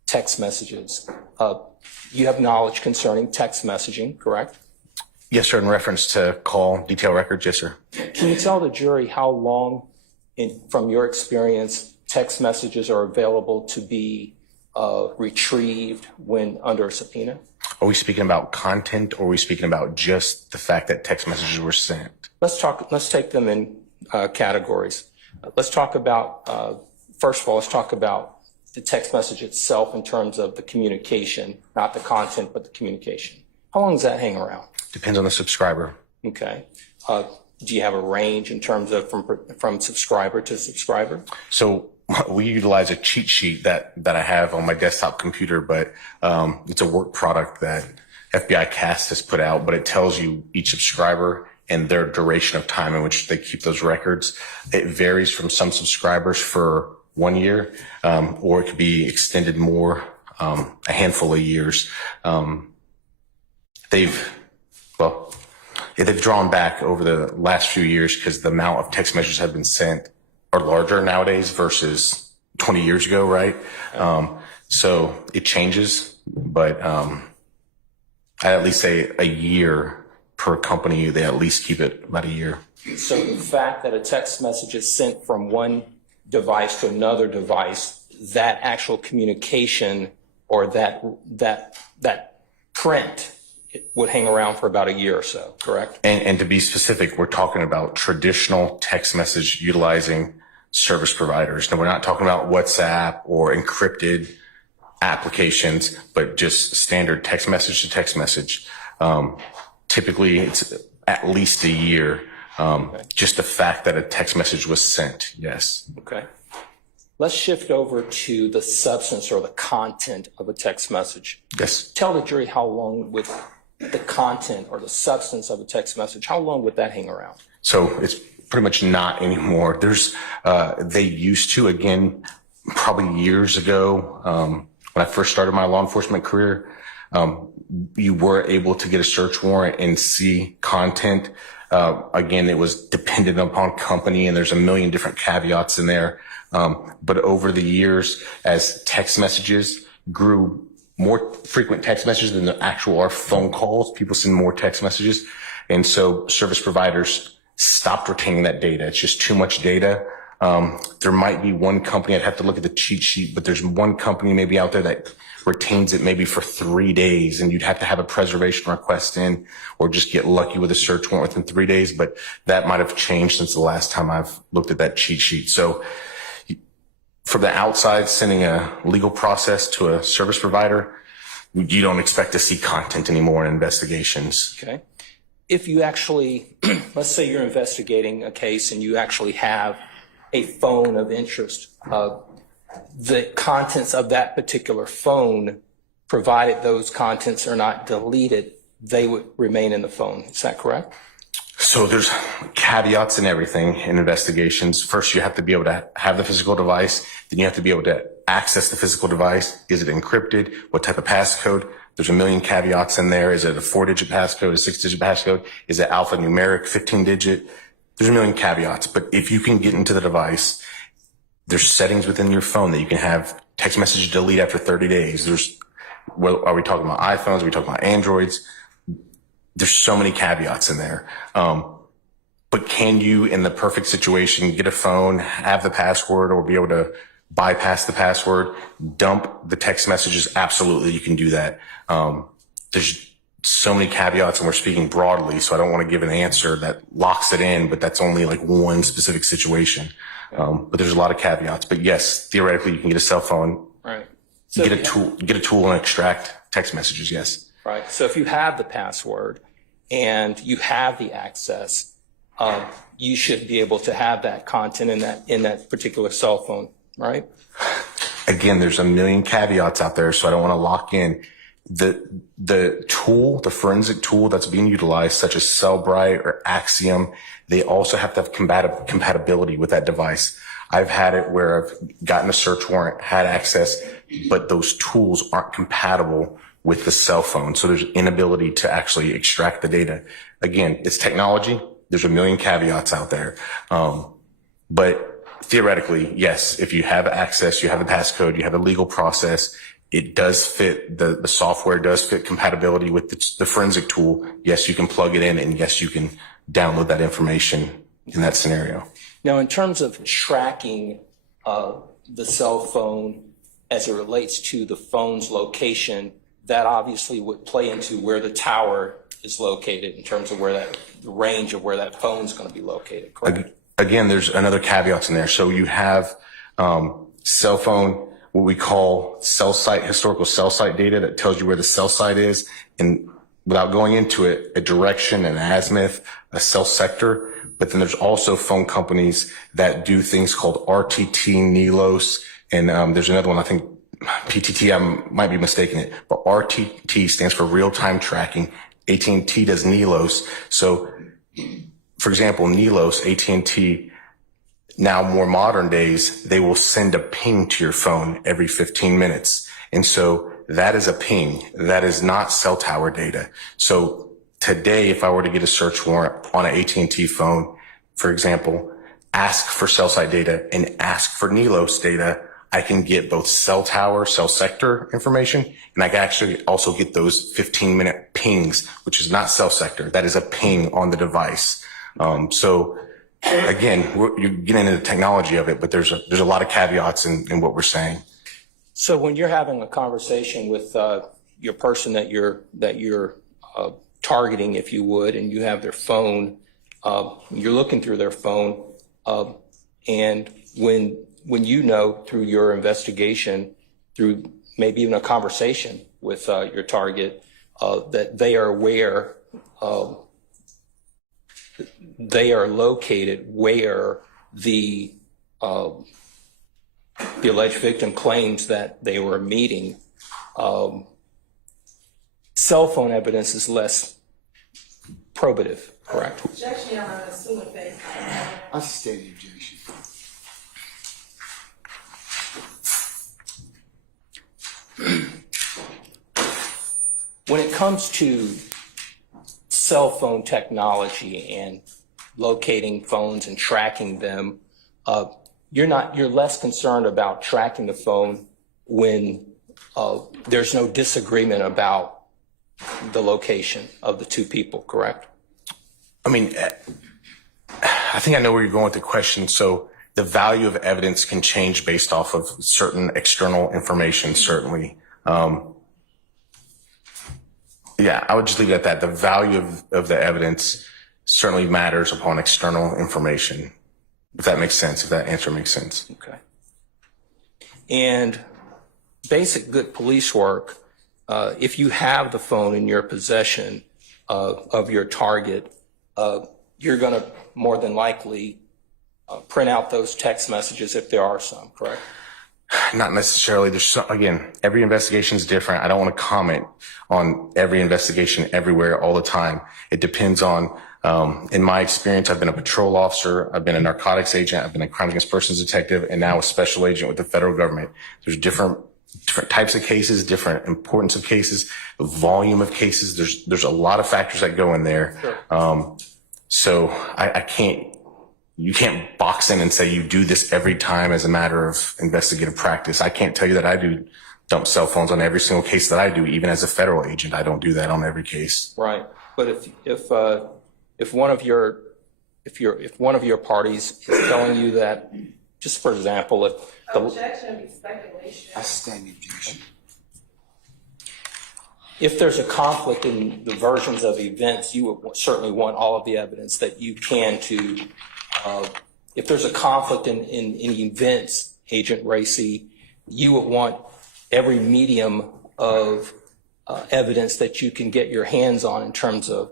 text messages. You have knowledge concerning text messaging, correct? Yes, sir. In reference to call detail records, yes, sir. Can you tell the jury how long, from your experience, text messages are available to be retrieved when under a subpoena? Are we speaking about content, or are we speaking about just the fact that text messages were sent? Let's take them in categories. Let's talk about, first of all, let's talk about the text message itself in terms of the communication, not the content, but the communication. How long does that hang around? Depends on the subscriber. Okay. Do you have a range in terms of from subscriber to subscriber? So we utilize a cheat sheet that I have on my desktop computer, but it's a work product that FBI CAST has put out, but it tells you each subscriber and their duration of time in which they keep those records. It varies from some subscribers for 1 year, or it could be extended more, a handful of years. They've drawn back over the last few years because the amount of text messages have been sent are larger nowadays versus 20 years ago, right? So it changes, but I'd at least say a year per company. They at least keep it about a year. So the fact that a text message is sent from one device to another device, that actual communication or that print would hang around for about a year or so, correct? And to be specific, we're talking about traditional text message utilizing service providers. Now, we're not talking about WhatsApp or encrypted applications, but just standard text message to text message. Typically, it's at least a year. Just the fact that a text message was sent, yes. Okay. Let's shift over to the substance or the content of a text message. Yes. Tell the jury how long would the content or the substance of a text message, how long would that hang around? So it's pretty much not anymore. They used to, again, probably years ago, when I first started my law enforcement career, you were able to get a search warrant and see content. Again, it was dependent upon company, and there's a million different caveats in there. But over the years, as text messages grew, more frequent text messages than the actual our phone calls, people send more text messages. And so service providers stopped retaining that data. It's just too much data. There might be one company, I'd have to look at the cheat sheet, but there's one company maybe out there that retains it maybe for 3 days, and you'd have to have a preservation request in or just get lucky with a search warrant within 3 days. But that might have changed since the last time I've looked at that cheat sheet. So from the outside, sending a legal process to a service provider, you don't expect to see content anymore in investigations. Okay. If you actually, let's say you're investigating a case and you actually have a phone of interest, the contents of that particular phone, provided those contents are not deleted, they would remain in the phone. Is that correct? So there's caveats in everything in investigations. First, you have to be able to have the physical device. Then you have to be able to access the physical device. Is it encrypted? What type of passcode? There's a million caveats in there. Is it a 4-digit passcode, a 6-digit passcode? Is it alphanumeric, 15-digit? There's a million caveats. But if you can get into the device, there's settings within your phone that you can have text message delete after 30 days. Are we talking about iPhones? Are we talking about Androids? There's so many caveats in there. But can you, in the perfect situation, get a phone, have the password, or be able to bypass the password, dump the text messages? Absolutely, you can do that. There's so many caveats, and we're speaking broadly, so I don't want to give an answer that locks it in, but that's only like one specific situation. But there's a lot of caveats. But yes, theoretically, you can get a cell phone, Right. So get a tool and extract text messages. Yes. Right. So if you have the password and you have the access, you should be able to have that content in that particular cell phone, right? Again, there's a million caveats out there, so I don't want to lock in. The tool, the forensic tool that's being utilized, such as Cellbrite or Axiom, they also have to have compatibility with that device. I've had it where I've gotten a search warrant, had access, but those tools aren't compatible with the cell phone. So there's inability to actually extract the data. Again, it's technology. There's a million caveats out there. But theoretically, yes, if you have access, you have the passcode, you have a legal process, it does fit, the software does fit compatibility with the forensic tool. Yes, you can plug it in, and yes, you can download that information in that scenario. Now, in terms of tracking the cell phone as it relates to the phone's location, that obviously would play into where the tower is located in terms of where the range of where that phone is going to be located, correct? Again, there's another caveat in there. So you have cell phone, what we call cell site, historical cell site data that tells you where the cell site is. And without going into it, a direction, an azimuth, a cell sector. But then there's also phone companies that do things called RTT, NELOS, and there's another one, I think PTT, I might be mistaken it, but RTT stands for real-time tracking. AT&T does NELOS. So, for example, NELOS, AT&T, now more modern days, they will send a ping to your phone every 15 minutes. And so that is a ping. That is not cell tower data. So today, if I were to get a search warrant on an AT&T phone, for example, ask for cell site data and ask for NELOS data, I can get both cell tower, cell sector information, and I can actually also get those 15-minute pings, which is not cell sector. That is a ping on the device. So again, you're getting into the technology of it, but there's a lot of caveats in what we're saying. So when you're having a conversation with your person that you're targeting, if you would, and you have their phone, you're looking through their phone, and when you know through your investigation, through maybe even a conversation with your target, that they are aware, they are located where the alleged victim claims that they were meeting, cell phone evidence is less probative, correct? Objection, I'm assuming face. I state the objection. When it comes to cell phone technology and locating phones and tracking them, you're less concerned about tracking the phone when there's no disagreement about the location of the two people, correct? I mean, I think I know where you're going with the question. So the value of evidence can change based off of certain external information, certainly. Yeah, I would just leave it at that. The value of the evidence certainly matters upon external information, if that makes sense, if that answer makes sense. Okay. And basic good police work, if you have the phone in your possession of your target, you're going to more than likely print out those text messages if there are some, correct? Not necessarily. Again, every investigation is different. I don't want to comment on every investigation everywhere all the time. It depends on, in my experience, I've been a patrol officer, I've been a narcotics agent, I've been a crime against persons detective, and now a special agent with the federal government. There's different types of cases, different importance of cases, the volume of cases. There's a lot of factors that go in there. Sure. So you can't box in and say you do this every time as a matter of investigative practice. I can't tell you that I do dump cell phones on every single case that I do. Even as a federal agent, I don't do that on every case. Right. But if one of your parties is telling you that, just for example, Objection be speculation. I stand the objection. if there's a conflict in the versions of events, you would certainly want all of the evidence that you can to. If there's a conflict in events, Agent Raissi, you would want every medium of evidence that you can get your hands on in terms of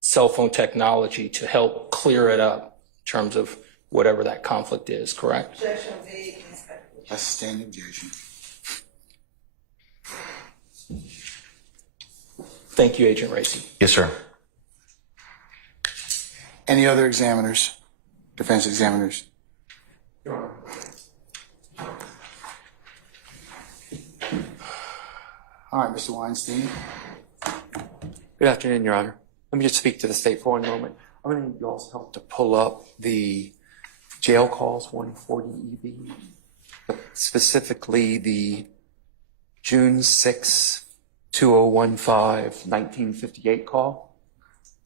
cell phone technology to help clear it up in terms of whatever that conflict is, correct? Objection vague and speculation. I stand the objection. Thank you, Agent Raissi. Yes, sir. Any other examiners? Defense examiners? All right, Mr. Weinstein. Good afternoon, Your Honor. Let me just speak to the state for one moment. I'm going to need y'all's help to pull up the jail calls 140 EB, specifically the June 6, 2015, 1958 call.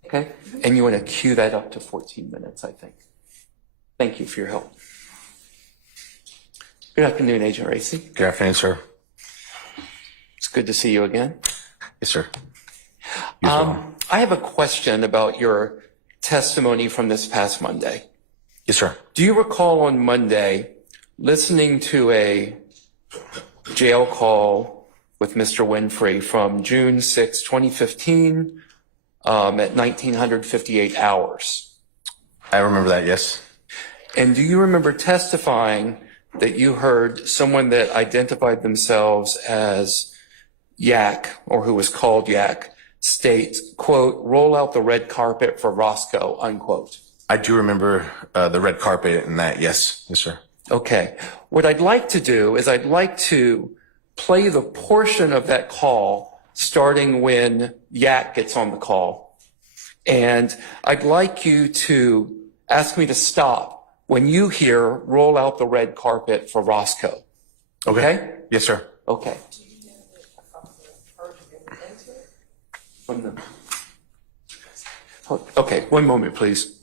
Okay? And you want to cue that up to 14 minutes, I think. Thank you for your help. Good afternoon, Agent Raissi. Good afternoon, sir. It's good to see you again. Yes, sir. You as well. I have a question about your testimony from this past Monday. Yes, sir. Do you recall on Monday listening to a jail call with Mr. Winfrey from June 6, 2015 at 1958 hours? I remember that, yes. And do you remember testifying that you heard someone that identified themselves as Yak, or who was called Yak, state, quote, roll out the red carpet for Rosco, unquote? I do remember the red carpet and that, yes. Yes, sir. Okay. What I'd like to do is I'd like to play the portion of that call starting when Yak gets on the call. And I'd like you to ask me to stop when you hear roll out the red carpet for Rosco. Okay? Yes, sir. Okay. Okay, one moment, please.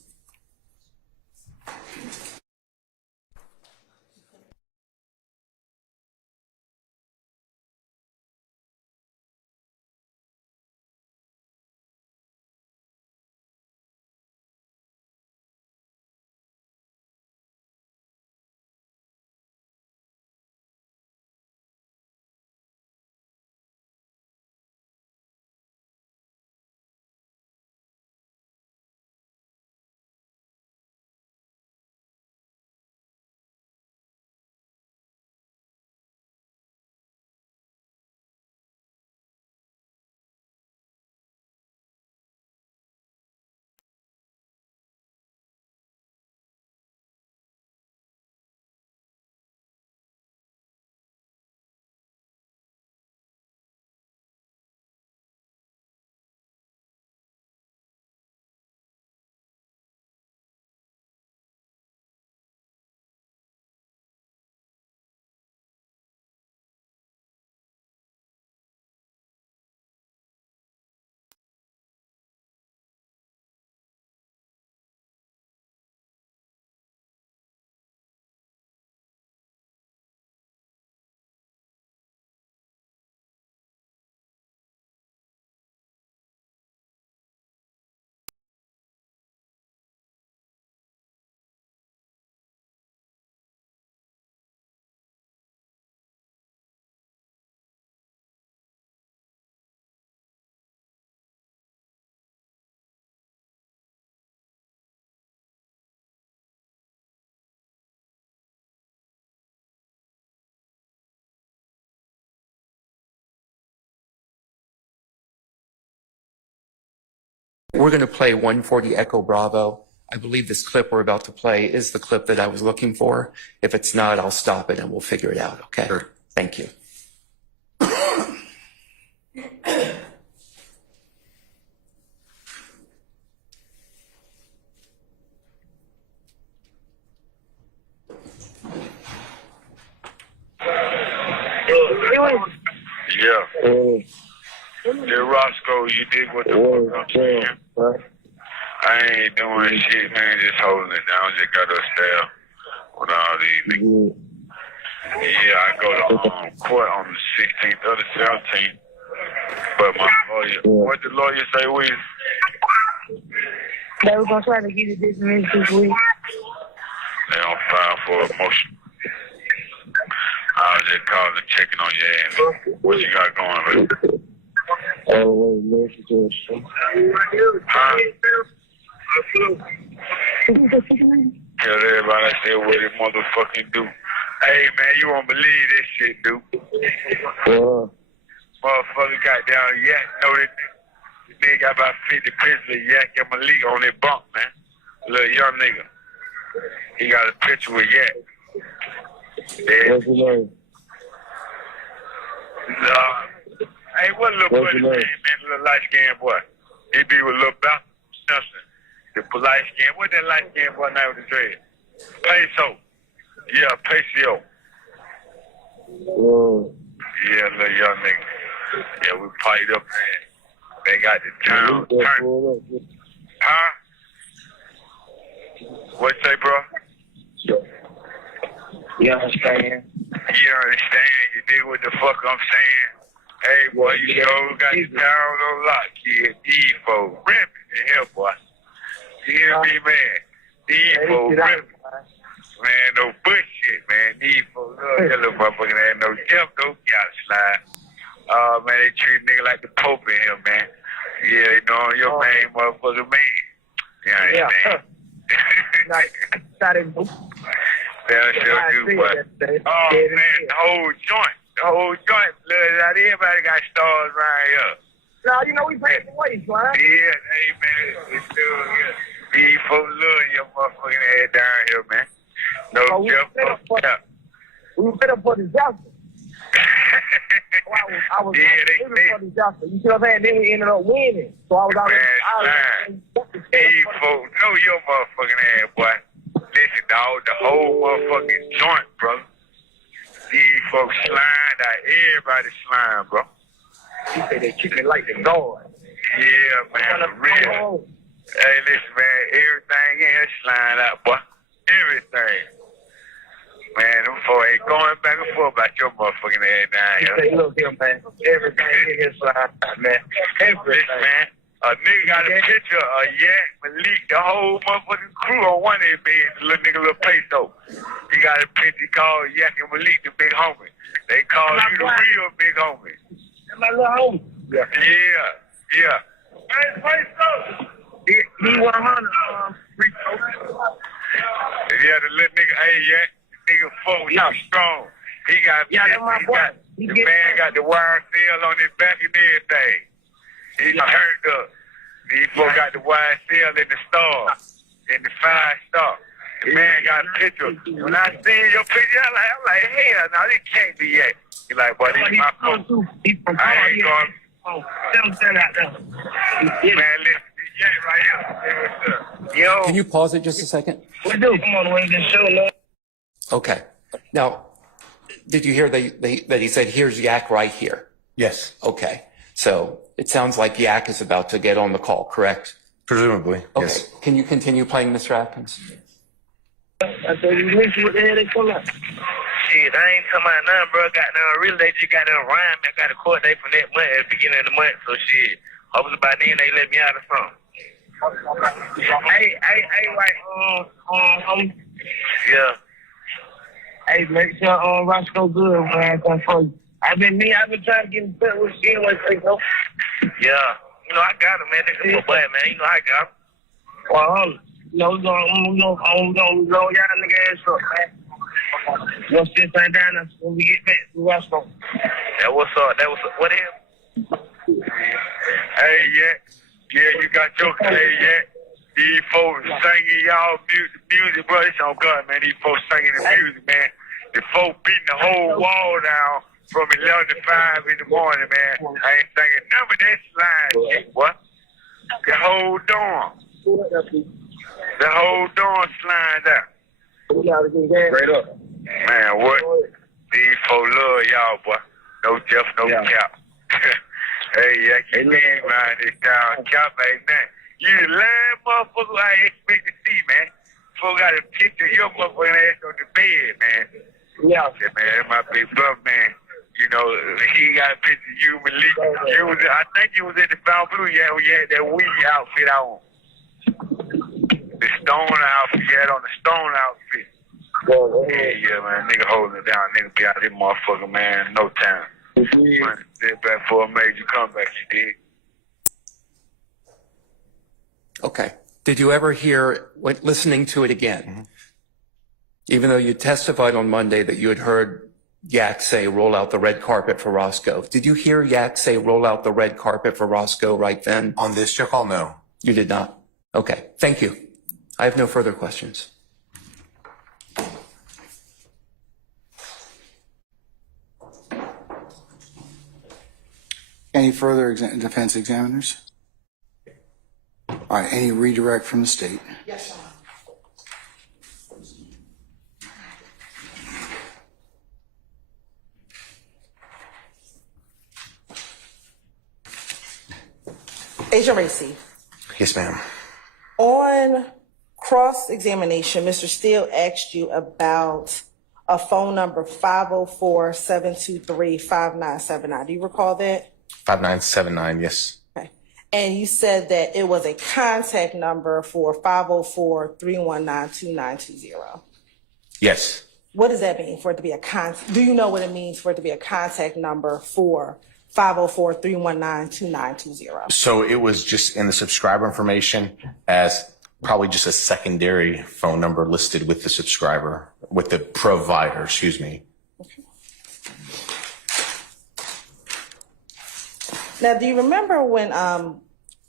We're going to play 140 Echo Bravo. I believe this clip we're about to play is the clip that I was looking for. If it's not, I'll stop it and we'll figure it out, okay? Sure. Thank you. Yeah. Yeah, Rosco, you did what the fuck I'm saying. I ain't doing shit, man. Just holding it down. Just got us there with all these niggas. Yeah, I go to court on the 16th or the 17th. But my lawyer, what the lawyer say, we? They were going to try to get it dismissed this week. They don't file for a motion. I was just calling and checking on your ass. What you got going, man? Huh? Tell everybody I said what it motherfucking do. Hey, man, you won't believe this shit, dude. Motherfucker got down yak. Know that nigga got about 50 pictures of yak and Malik on that bunk, man. Little young nigga. He got a picture with yak. What's his name? Hey, what little buddy name, man? Little light skinned boy. He be with little Bell Simpson. The light skin. What that light skinned boy name with the dread? Peso. Yeah, Peso. Yeah, little young nigga. Yeah, we played up, man. They got the town turned. Huh? What you say, bro? You understand? You understand? You dig what the fuck I'm saying? Hey, boy, you sure got the town on lock, kid. These folks ripping in here, boy. You hear me, man? These folks ripping. Man, no bullshit, man. These folks, that little motherfucker ain't no jump, no couch slide. Man, they treat nigga like the Pope in here, man. Yeah, you know, your main motherfucker man. You understand? They'll sure do, but oh man, the whole joint, blood out. Everybody got stars right here. No, you know we pay the wage, man. Yeah, hey man, it's still here. These folks love your motherfucking head down here, man. No joke, no cap. We were better for disaster. I was for disaster. You see what I'm saying? Then we ended up winning. So I was out there. These folks know your motherfucking ass, boy. Listen, dog, the whole motherfucking joint, brother. These folks slime out. Everybody slime, bro. You say they treat me like the Lord. Yeah, man, for real. Hey, listen, man, everything in here slime out, boy. Everything. Man, them folks ain't going back and forth about your motherfucking head down here. You say, look here, man. Everything in here slime out, man. Everything. Listen, man. A nigga got a picture of Yak, Malik, the whole motherfucking crew on one of their beds, the little nigga, little Peso. He got a picture called Yak and Malik, the big homie. They call you the real big homie. That's my little homie. Yeah. Hey, Peso! D100, Rico. Yeah, the little nigga, hey, Yak, the nigga fuck, he's strong. He got that's my boy. The man got the wire seal on his back and everything. He turned up. These folks got the YSL in the star, in the 5-star. The man got a picture. When I seen your picture, I'm like, hell no, this can't be yet. He like, boy, this is my phone. I ain't going. Oh, tell him out there. Man, listen, this Yak right here. Yo. Can you pause it just a second? We do. Come on, we can show love. Okay. Now, did you hear that he said, here's Yak right here? Yes. Okay. So it sounds like Yak is about to get on the call, correct? Presumably, Okay. yes. Can you continue playing, Mr. Atkins? I said, you listen what the hell they come out. Shit, I ain't talking about nothing, bro. Got nothing really. They just got them rhyme. I got a court date for that month at the beginning of the month. So shit, hopefully by then they let me out or something. Hey, right, yeah. Hey, make sure Rosco good when I come for you. I've been trying to get in touch with you anyway, so. Yeah. You know, I got him, man. This is my boy, man. You know, I got him. Well, we're gonna blow y'all nigga ass up, man. We'll sit down there when we get back to Rosco. That what's up. What is? Hey, yeah. Yeah, you got your clay yet. These folks singing y'all music, bro. It's on God, man. These folks singing the music, man. The folks beating the whole wall down from 11 to 5 in the morning, man. I ain't singing none of that slime shit, what? The whole dorm. The whole dorm slime down. Straight up. Man, what? These folks love y'all, boy. No Jeff, no cap. Hey, yeah, you can't ride this down. Cap ain't nothing. You the last motherfucker I expect to see, man. Folk got a picture of your motherfucking ass on the bed, man. Yeah. Yeah, man, that's my big brother, man. You know, he got a picture of you, Malik. I think you was in the Found Blue, yeah, when you had that weed outfit on. The stone outfit, you had on the stone outfit. Yeah, man, nigga holding it down. Nigga be out there, motherfucker, man, no time. Man, sit back for a major comeback, you did. Okay. Did you ever hear, listening to it again, even though you testified on Monday that you had heard Yak say, roll out the red carpet for Rosco, did you hear Yak say, roll out the red carpet for Rosco right then? On this check call, no. You did not? Okay. Thank you. I have no further questions. Any further defense examiners? All right, any redirect from the state? Yes, Your Honor. Agent Raissi. Yes, ma'am. On cross-examination, Mr. Steele asked you about a phone number 504-723-5979. Do you recall that? 5979, yes. Okay. And you said that it was a contact number for 504-319-2920. Yes. What does that mean for it to be a contact? Do you know what it means for it to be a contact number for 504-319-2920? So it was just in the subscriber information as probably just a secondary phone number listed with the subscriber, with the provider, excuse me. Okay. Now, do you remember when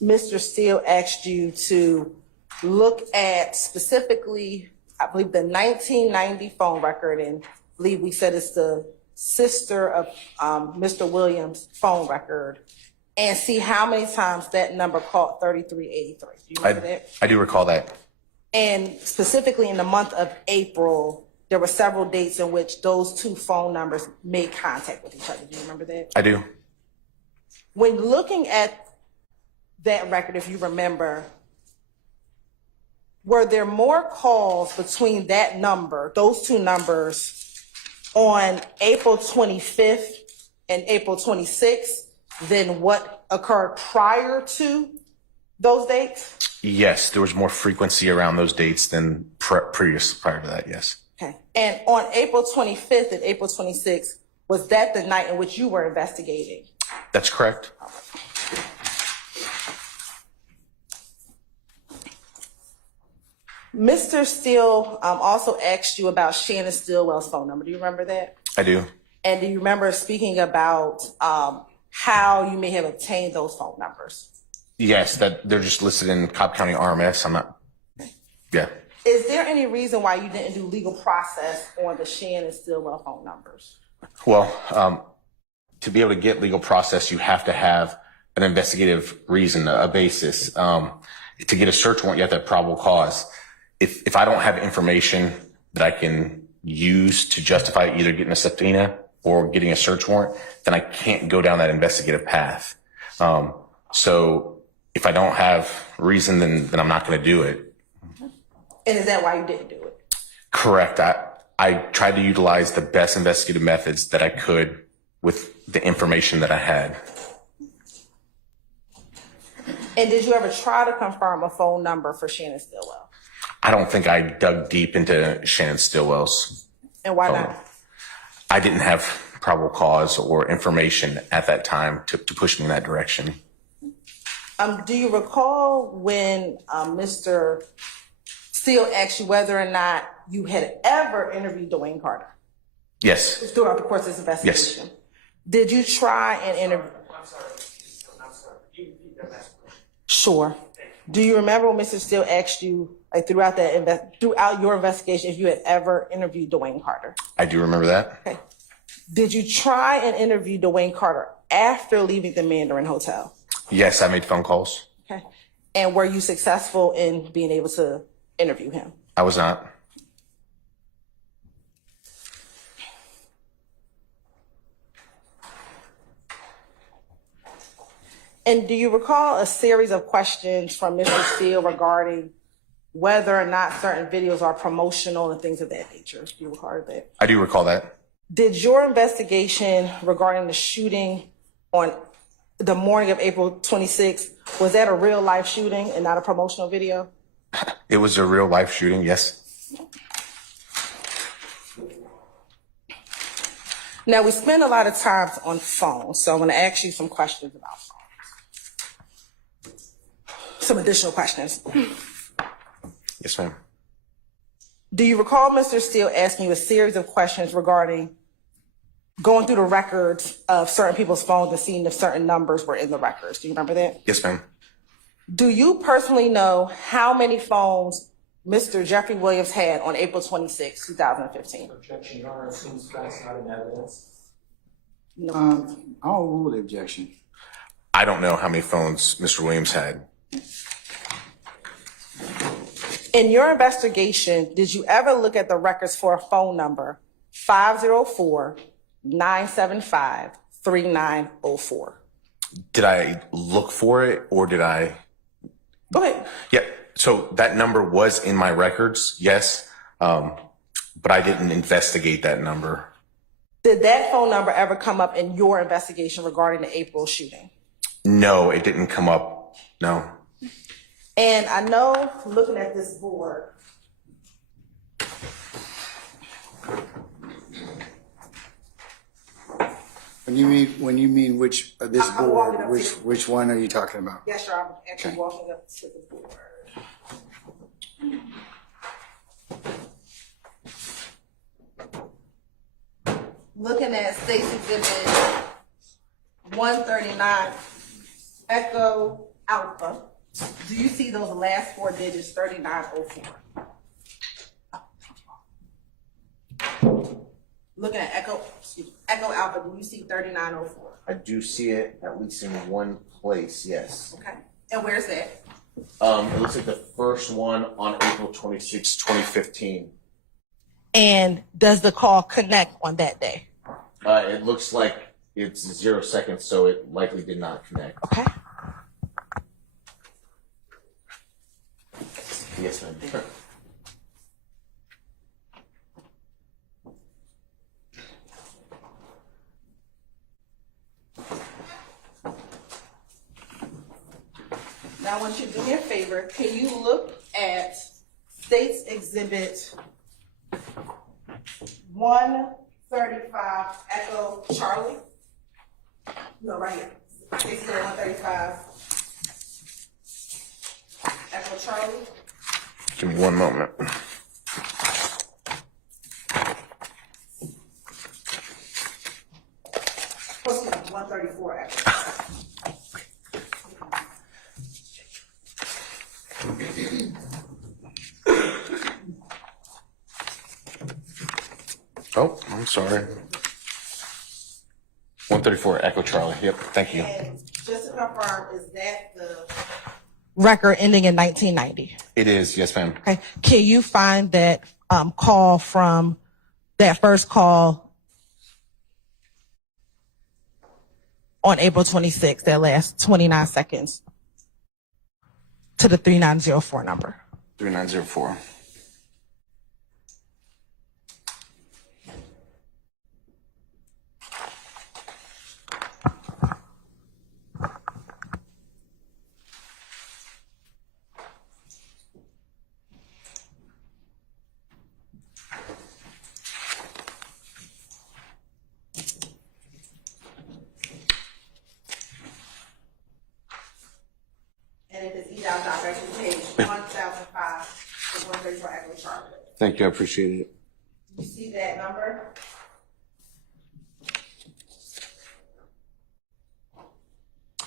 Mr. Steele asked you to look at specifically, I believe, the 1990 phone record, and I believe we said it's the sister of Mr. Williams' phone record, and see how many times that number called 3383? Do you remember that? I do recall that. And specifically in the month of April, there were several dates in which those two phone numbers made contact with each other. Do you remember that? I do. When looking at that record, if you remember, were there more calls between that number, those two numbers, on April 25th and April 26th than what occurred prior to those dates? Yes, there was more frequency around those dates than prior to that, yes. Okay. And on April 25th and April 26th, was that the night in which you were investigating? That's correct. Mr. Steele also asked you about Shannon Stillwell's phone number. Do you remember that? I do. And do you remember speaking about how you may have obtained those phone numbers? Yes, that they're just listed in Cobb County RMS. I'm not, yeah. Is there any reason why you didn't do legal process on the Shannon Stillwell phone numbers? Well, to be able to get legal process, you have to have an investigative reason, a basis. To get a search warrant, you have to have probable cause. If I don't have information that I can use to justify either getting a subpoena or getting a search warrant, then I can't go down that investigative path. So if I don't have reason, then I'm not going to do it. And is that why you didn't do it? Correct. I tried to utilize the best investigative methods that I could with the information that I had. And did you ever try to confirm a phone number for Shannon Stillwell? I don't think I dug deep into Shannon Stillwell's. And why not? I didn't have probable cause or information at that time to push me in that direction. Do you recall when Mr. Steele asked you whether or not you had ever interviewed Dwayne Carter? Yes. Throughout the course of this investigation? Yes. Did you try and interview? I'm sorry. You repeat that last question. Sure. Do you remember when Mr. Steele asked you, like throughout your investigation, if you had ever interviewed Dwayne Carter? I do remember that. Okay. Did you try and interview Dwayne Carter after leaving the Mandarin Hotel? Yes, I made phone calls. Okay. And were you successful in being able to interview him? I was not. And do you recall a series of questions from Mr. Steele regarding whether or not certain videos are promotional and things of that nature? Do you recall that? I do recall that. Did your investigation regarding the shooting on the morning of April 26th, was that a real life shooting and not a promotional video? It was a real life shooting, yes. Now, we spend a lot of time on phones, so I'm going to ask you some questions about phones. Some additional questions. Yes, ma'am. Do you recall Mr. Steele asking you a series of questions regarding going through the records of certain people's phones and seeing if certain numbers were in the records? Do you remember that? Yes, ma'am. Do you personally know how many phones Mr. Jeffrey Williams had on April 26, 2015? Objection, Your Honor, it seems that's not in evidence. No. I'll rule the objection. I don't know how many phones Mr. Williams had. In your investigation, did you ever look at the records for a phone number 504-975-3904? Did I look for it or did I? Go ahead. Yeah. So that number was in my records, yes. But I didn't investigate that number. Did that phone number ever come up in your investigation regarding the April shooting? No, it didn't come up. No. And I know, looking at this board, When you mean which this I'm walking board, up to which one are you talking about? yes, sir, I'm actually walking up to the board. Looking at State's Exhibit 139, Echo Alpha, do you see those last four digits, 3904? Looking at Echo Alpha, do you see 3904? I do see it at least in one place, yes. Okay. And where's that? It looks like the first one on April 26, 2015. And does the call connect on that day? It looks like it's 0 seconds, so it likely did not connect. Okay. Yes, ma'am. Now, I want you to do me a favor. Can you look at State's Exhibit 135, Echo Charlie? No, right here. State's Exhibit 135, Echo Charlie. Give me one moment. Oh, 134, Echo. Oh, I'm sorry. 134 Echo Charlie. Yep. Thank you. And just to confirm, is that the record ending in 1990? It is. Yes, ma'am. Okay. Can you find that call from that first call on April 26th, that last 29 seconds to the 3904 number? 3904. And if it's e-down direction page 1005 is 134 Echo Charlie. Thank you. I appreciate it. You see that number?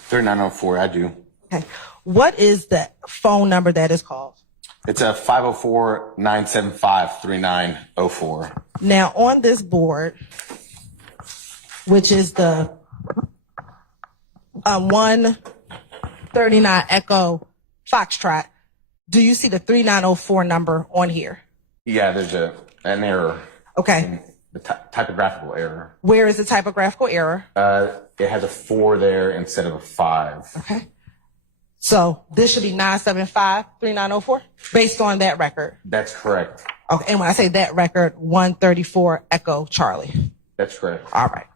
$3904. I do. Okay. What is the phone number that is called? It's a 504-975-3904. Now, on this board, which is the 139 Echo Foxtrot, do you see the 3904 number on here? Yeah, there's an error. Okay. The typographical error. Where is the typographical error? It has a 4 there instead of a 5. Okay. So this should be 975-3904 based on that record. That's correct. Okay. And when I say that record, 134 Echo Charlie. That's correct. All right.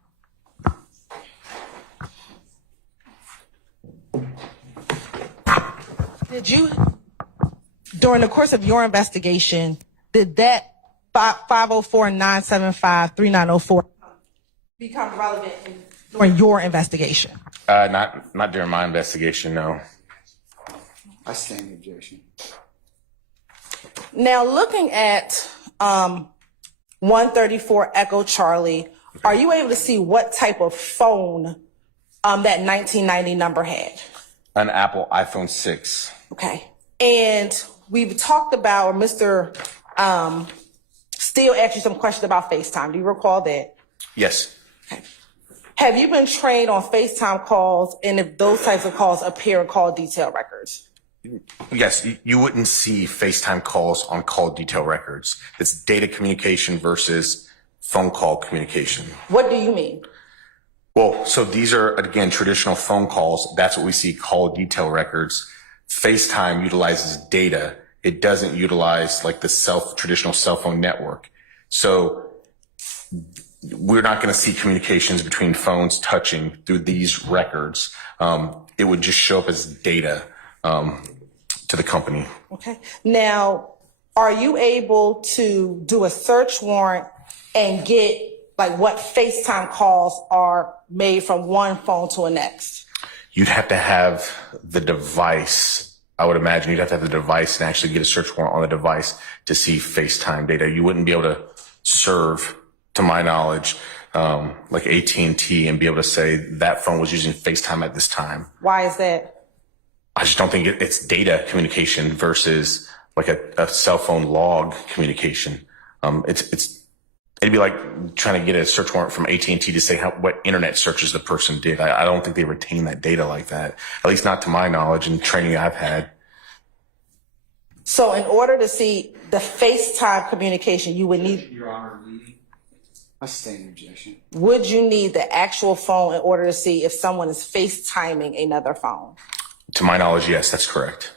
Did you, during the course of your investigation, did that 504-975-3904 become relevant during your investigation? Not during my investigation, no. I stand the objection. Now, looking at 134 Echo Charlie, are you able to see what type of phone that 1990 number had? An Apple iPhone 6. Okay. And we've talked about, or Mr. Steele asked you some questions about FaceTime. Do you recall that? Yes. Okay. Have you been trained on FaceTime calls, and if those types of calls appear in call detail records? Yes, you wouldn't see FaceTime calls on call detail records. It's data communication versus phone call communication. What do you mean? Well, so these are, again, traditional phone calls. That's what we see call detail records. FaceTime utilizes data. It doesn't utilize like the traditional cell phone network. So we're not going to see communications between phones touching through these records. It would just show up as data to the company. Okay. Now, are you able to do a search warrant and get like what FaceTime calls are made from one phone to the next? You'd have to have the device. I would imagine you'd have to have the device and actually get a search warrant on the device to see FaceTime data. You wouldn't be able to serve, to my knowledge, like AT&T and be able to say that phone was using FaceTime at this time. Why is that? I just don't think it's data communication versus like a cell phone log communication. It'd be like trying to get a search warrant from AT&T to say what internet searches the person did. I don't think they retain that data like that, at least not to my knowledge and training I've had. So in order to see the FaceTime communication, you would need... Your Honor, I stand the objection. Would you need the actual phone in order to see if someone is FaceTiming another phone? To my knowledge, yes, that's correct.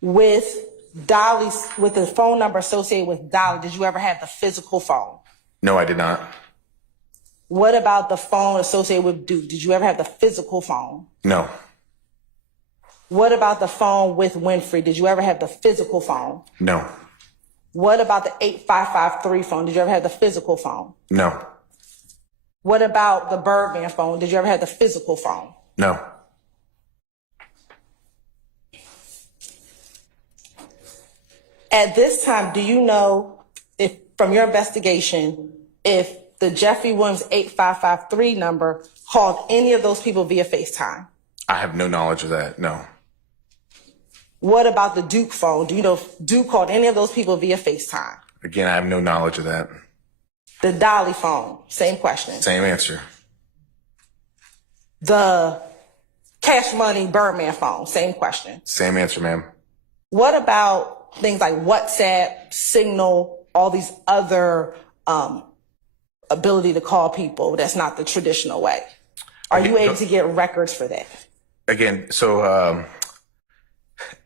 With Dolly's, with the phone number associated with Dolly, did you ever have the physical phone? No, I did not. What about the phone associated with Duke? Did you ever have the physical phone? No. What about the phone with Winfrey? Did you ever have the physical phone? No. What about the 8553 phone? Did you ever have the physical phone? No. What about the Birdman phone? Did you ever have the physical phone? No. At this time, do you know, if from your investigation, if the Jeffrey Williams 8553 number called any of those people via FaceTime? I have no knowledge of that, no. What about the Duke phone? Do you know if Duke called any of those people via FaceTime? Again, I have no knowledge of that. The Dolly phone, same question. Same answer. The Cash Money Birdman phone, same question. Same answer, ma'am. What about things like WhatsApp, Signal, all these other ability to call people that's not the traditional way? Are you able to get records for that? Again, so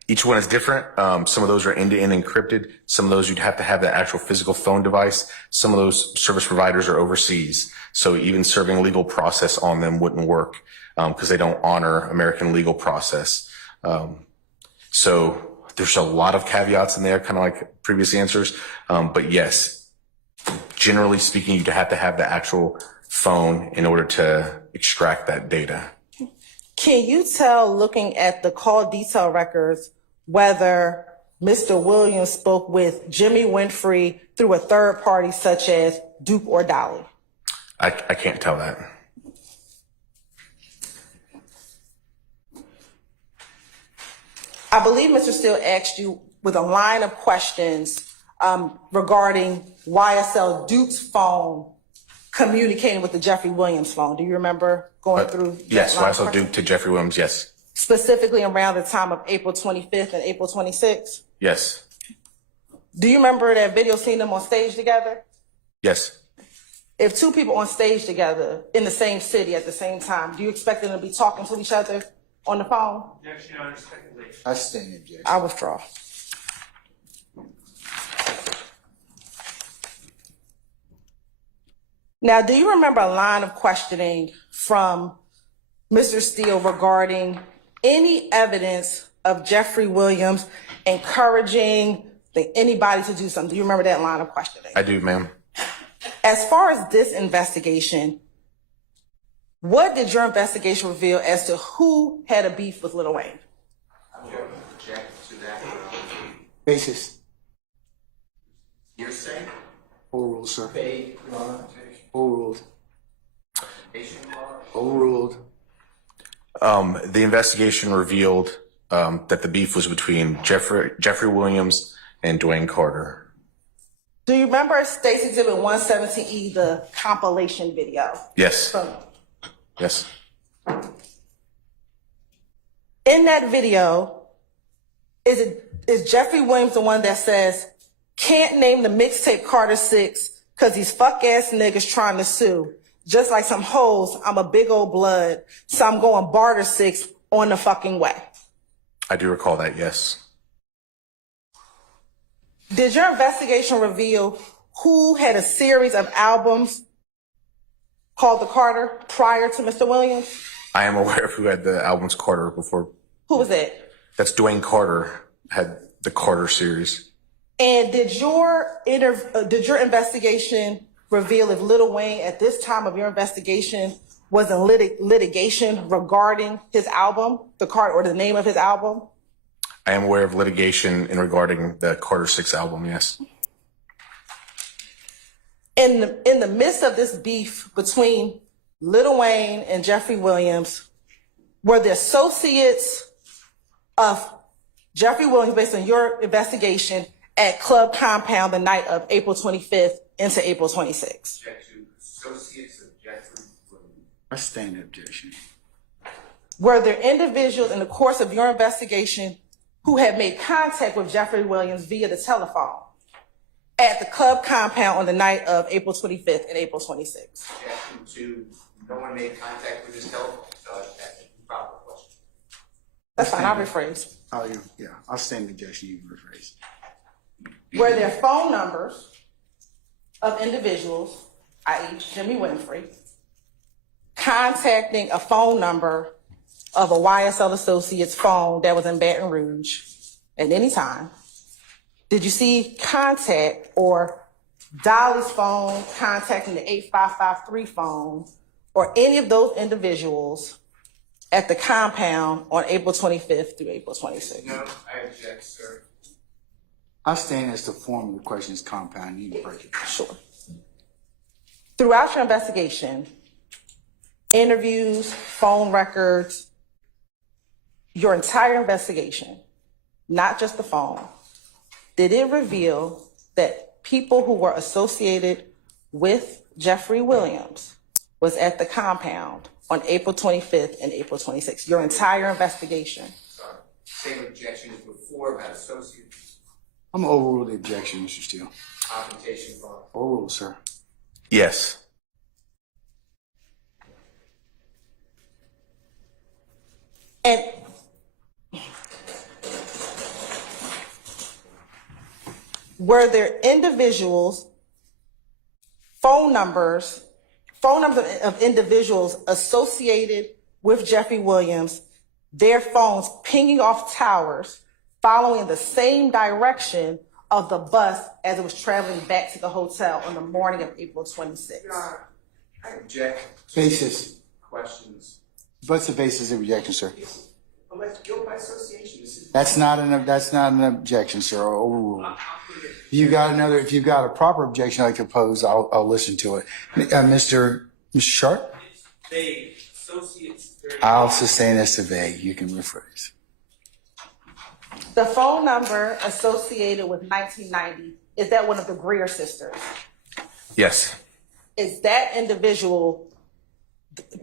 each one is different. Some of those are end-to-end encrypted. Some of those you'd have to have the actual physical phone device. Some of those service providers are overseas. So even serving legal process on them wouldn't work because they don't honor American legal process. So there's a lot of caveats in there, kind of like previous answers. But yes, generally speaking, you'd have to have the actual phone in order to extract that data. Can you tell, looking at the call detail records, whether Mr. Williams spoke with Jimmy Winfrey through a third party such as Duke or Dolly? I can't tell that. I believe Mr. Steele asked you with a line of questions regarding YSL Duke's phone communicating with the Jeffrey Williams phone. Do you remember going through? Yes, that line of YSL questions? Duke to Jeffrey Williams, yes. Specifically around the time of April 25th and April 26th? Yes. Do you remember that video seeing them on stage together? Yes. If two people on stage together in the same city at the same time, do you expect them to be talking to each other on the phone? Objection, Your Honor, speculation. I stand objection. I withdraw. Now, do you remember a line of questioning from Mr. Steele regarding any evidence of Jeffrey Williams encouraging anybody to do something? Do you remember that line of questioning? I do, ma'am. As far as this investigation, what did your investigation reveal as to who had a beef with Lil Wayne? Object to that. Basis. Hearsay? Overruled, sir. Fake, Your Honor. Overruled. Overruled. The investigation revealed that the beef was between Jeffrey Williams and Dwayne Carter. Do you remember State's Exhibit 117E, the compilation video? Yes. From, Yes. in that video, is Jeffrey Williams the one that says, can't name the mixtape Carter 6 because these fuck ass niggas trying to sue? Just like some hoes, I'm a big old blood, so I'm going barter 6 on the fucking way. I do recall that, yes. Did your investigation reveal who had a series of albums called The Carter prior to Mr. Williams? I am aware of who had the albums Carter before. Who was that? That's Dwayne Carter had the Carter series. And did your investigation reveal if Lil Wayne at this time of your investigation was in litigation regarding his album, The Carter, or the name of his album? I am aware of litigation in regarding the Carter 6 album, yes. In the midst of this beef between Lil Wayne and Jeffrey Williams, were the associates of Jeffrey Williams, based on your investigation, at Club Compound the night of April 25th into April 26th? Associates of Jeffrey Williams. I stand objection. Were there individuals in the course of your investigation who had made contact with Jeffrey Williams via the telephone at the Club Compound on the night of April 25th and April 26th? Objection to no one made contact with his telephone. That's an improper question. That's fine, I'll rephrase. I'll stand objection, you rephrase. Were there phone numbers of individuals, i.e. Jimmy Winfrey, contacting a phone number of a YSL Associates phone that was in Baton Rouge at any time? Did you see contact or Dolly's phone contacting the 8553 phone or any of those individuals at the compound on April 25th through April 26th? No, I object, sir. I stand as the form of the question is compound. You can break it. Sure. Throughout your investigation, interviews, phone records, your entire investigation, not just the phone, did it reveal that people who were associated with Jeffrey Williams was at the compound on April 25th and April 26th? Your entire investigation. Sorry. Same objection as before about associates. I'm going to overrule the objection, Mr. Steele. Confrontation clause. Overruled, sir. Yes. And were there individuals, phone numbers of individuals associated with Jeffrey Williams, their phones pinging off towers, following the same direction of the bus as it was traveling back to the hotel on the morning of April 26th? I object. Basis. Questions. What's the basis of objection, sir? Unless guilt by association. That's not an objection, sir. Overruled. If you've got a proper objection I'd like to pose, I'll listen to it. Mr. Sharp? They associates. I'll sustain this to vague. You can rephrase. The phone number associated with 1990, is that one of the Greer sisters? Yes. Is that individual,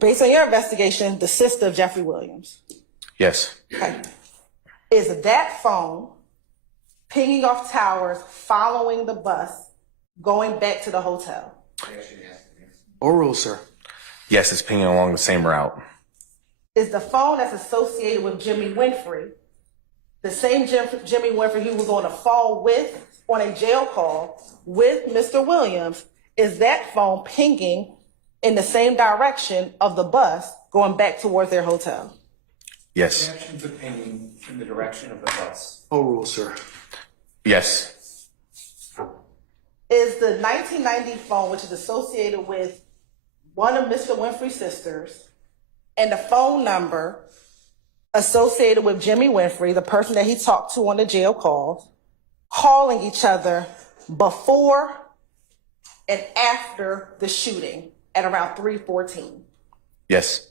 based on your investigation, the sister of Jeffrey Williams? Yes. Okay. Is that phone pinging off towers following the bus going back to the hotel? Overruled, sir. Yes, it's pinging along the same route. Is the phone that's associated with Jimmy Winfrey the same Jimmy Winfrey he was on a phone with, on a jail call with Mr. Williams? Is that phone pinging in the same direction of the bus going back towards their hotel? Yes. Actions of pinging in the direction of the bus. Overruled, sir. Yes. Is the 1990 phone, which is associated with one of Mr. Winfrey's sisters, and the phone number associated with Jimmy Winfrey, the person that he talked to on the jail call, calling each other before and after the shooting at around 3:14? Yes.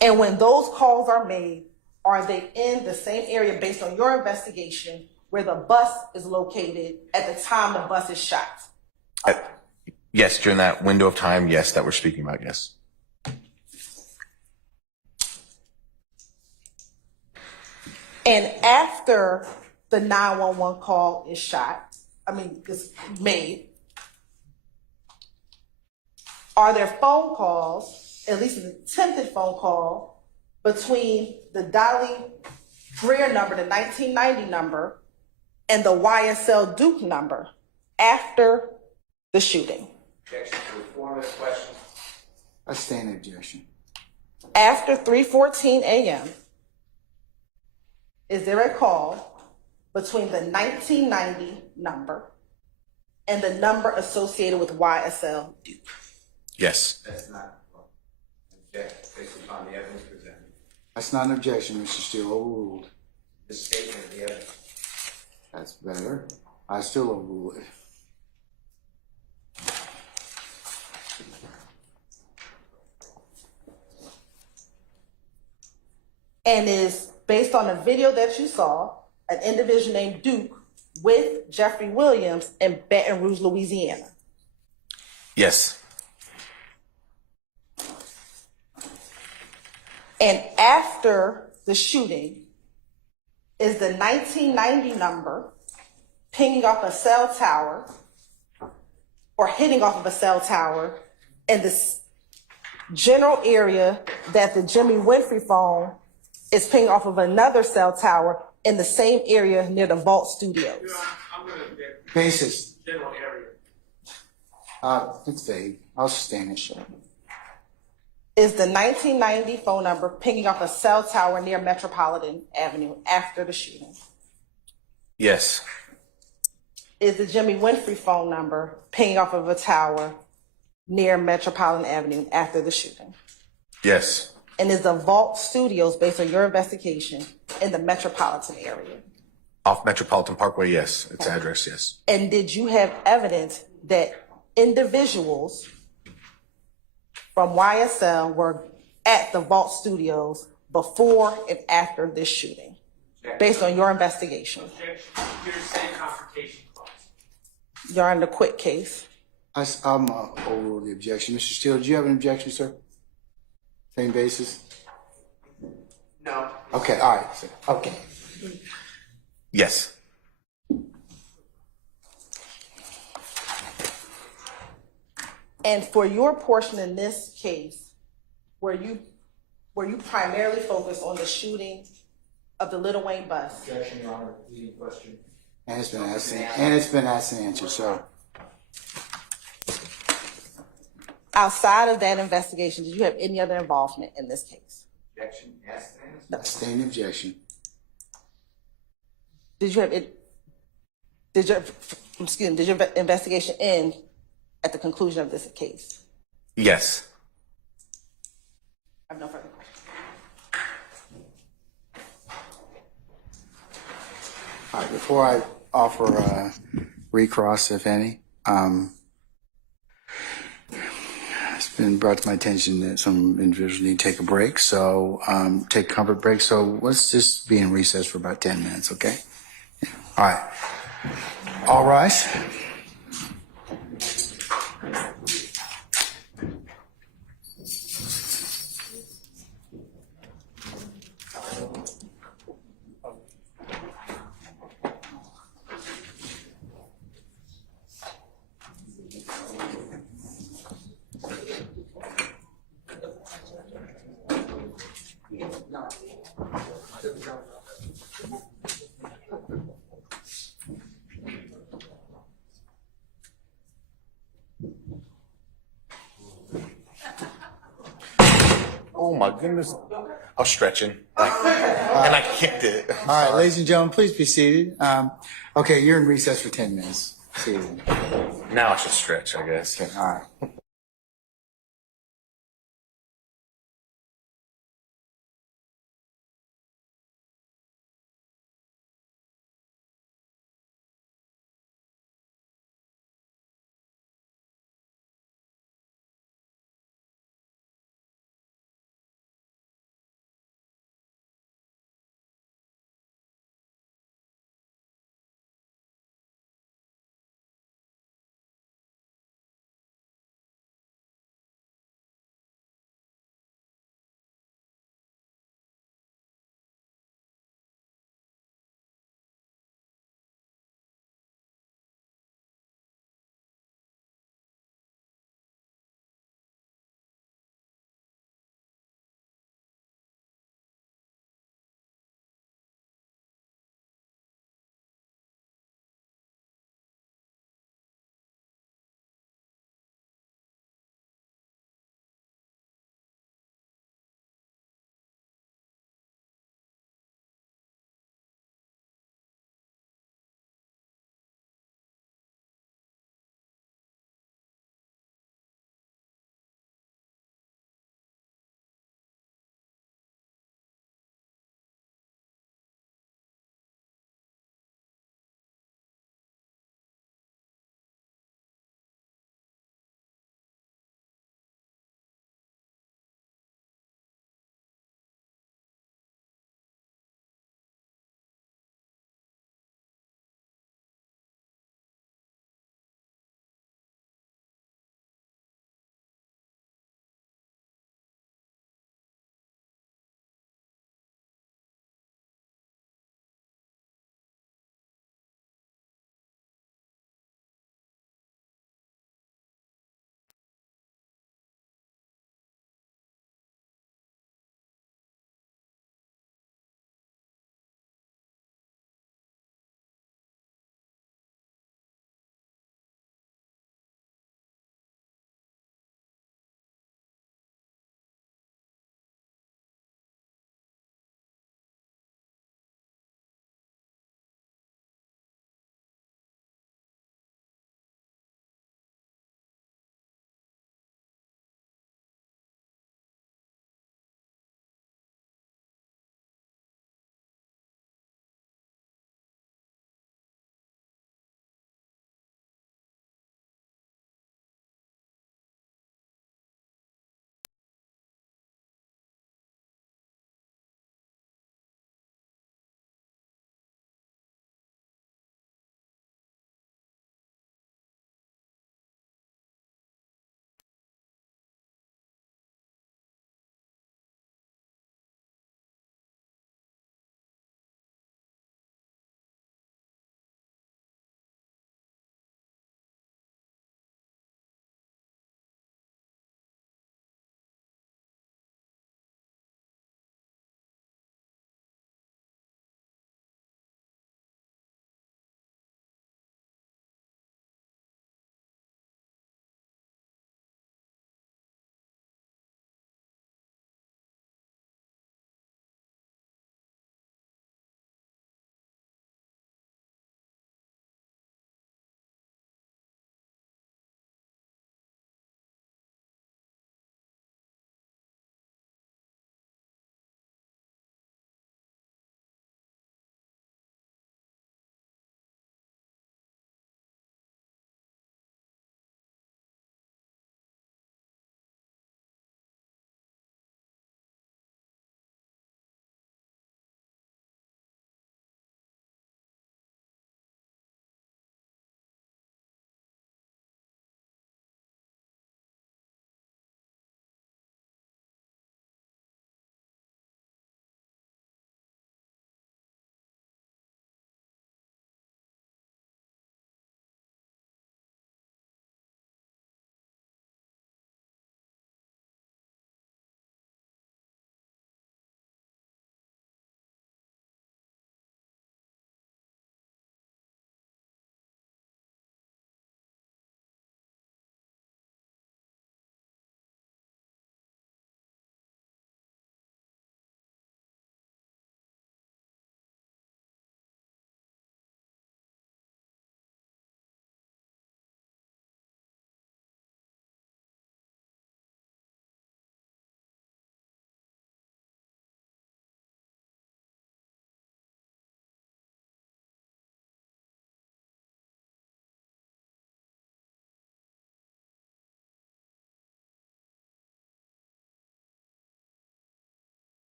And when those calls are made, are they in the same area based on your investigation where the bus is located at the time the bus is shot? Yes, during that window of time, yes, that we're speaking about, yes. And after the 911 call is is made, are there phone calls, at least an attempted phone call, between the Dolly Greer number, the 1990 number, and the YSL Duke number after the shooting? Objection to the form of the question. I stand in objection. After 3:14 a.m., is there a call between the 1990 number and the number associated with YSL Duke? Yes. That's not object based upon the evidence presented. That's not an objection, Mr. Steele. Overruled. The statement of the evidence. That's better. I still overrule it. And is based on the video that you saw, an individual named Duke with Jeffrey Williams in Baton Rouge, Louisiana? Yes. And after the shooting, is the 1990 number pinging off a cell tower or hitting off of a cell tower in the general area that the Jimmy Winfrey phone is pinging off of another cell tower in the same area near the Vault Studios? I'm going to Basis. general area. It's vague. I'll sustain it. Sure. Is the 1990 phone number pinging off a cell tower near Metropolitan Avenue after the shooting? Yes. Is the Jimmy Winfrey phone number pinging off of a tower near Metropolitan Avenue after the shooting? Yes. And is the Vault Studios, based on your investigation, in the metropolitan area? Off Metropolitan Parkway, yes. Its address, yes. And did you have evidence that individuals from YSL were at the Vault Studios before and after this shooting, based on your investigation? Objection. Hearsay confrontation clause. You're on the quick case. I'm overrule the objection. Mr. Steele, do you have an objection, sir? Same basis? No. Okay, all right. Sir. Okay. Yes. And for your portion in this case, were you primarily focused on the shooting of the Lil Wayne bus? Objection, Your Honor. Leading question. And it's been asked and answered, so. Outside of that investigation, did you have any other involvement in this case? Objection. Yes. I stand in objection. Did you have it? Did your investigation end at the conclusion of this case? Yes. I have no further questions. All right, before I offer recross, if any, been brought to my attention that some individuals need to take a break, so take a comfort break. So let's just be in recess for about 10 minutes, okay? All right. All rise. Oh my goodness. I was stretching. And I kicked it. All right, ladies and gentlemen, please be seated. Okay, you're in recess for 10 minutes. See you. Now I should stretch, I guess. Okay, all right.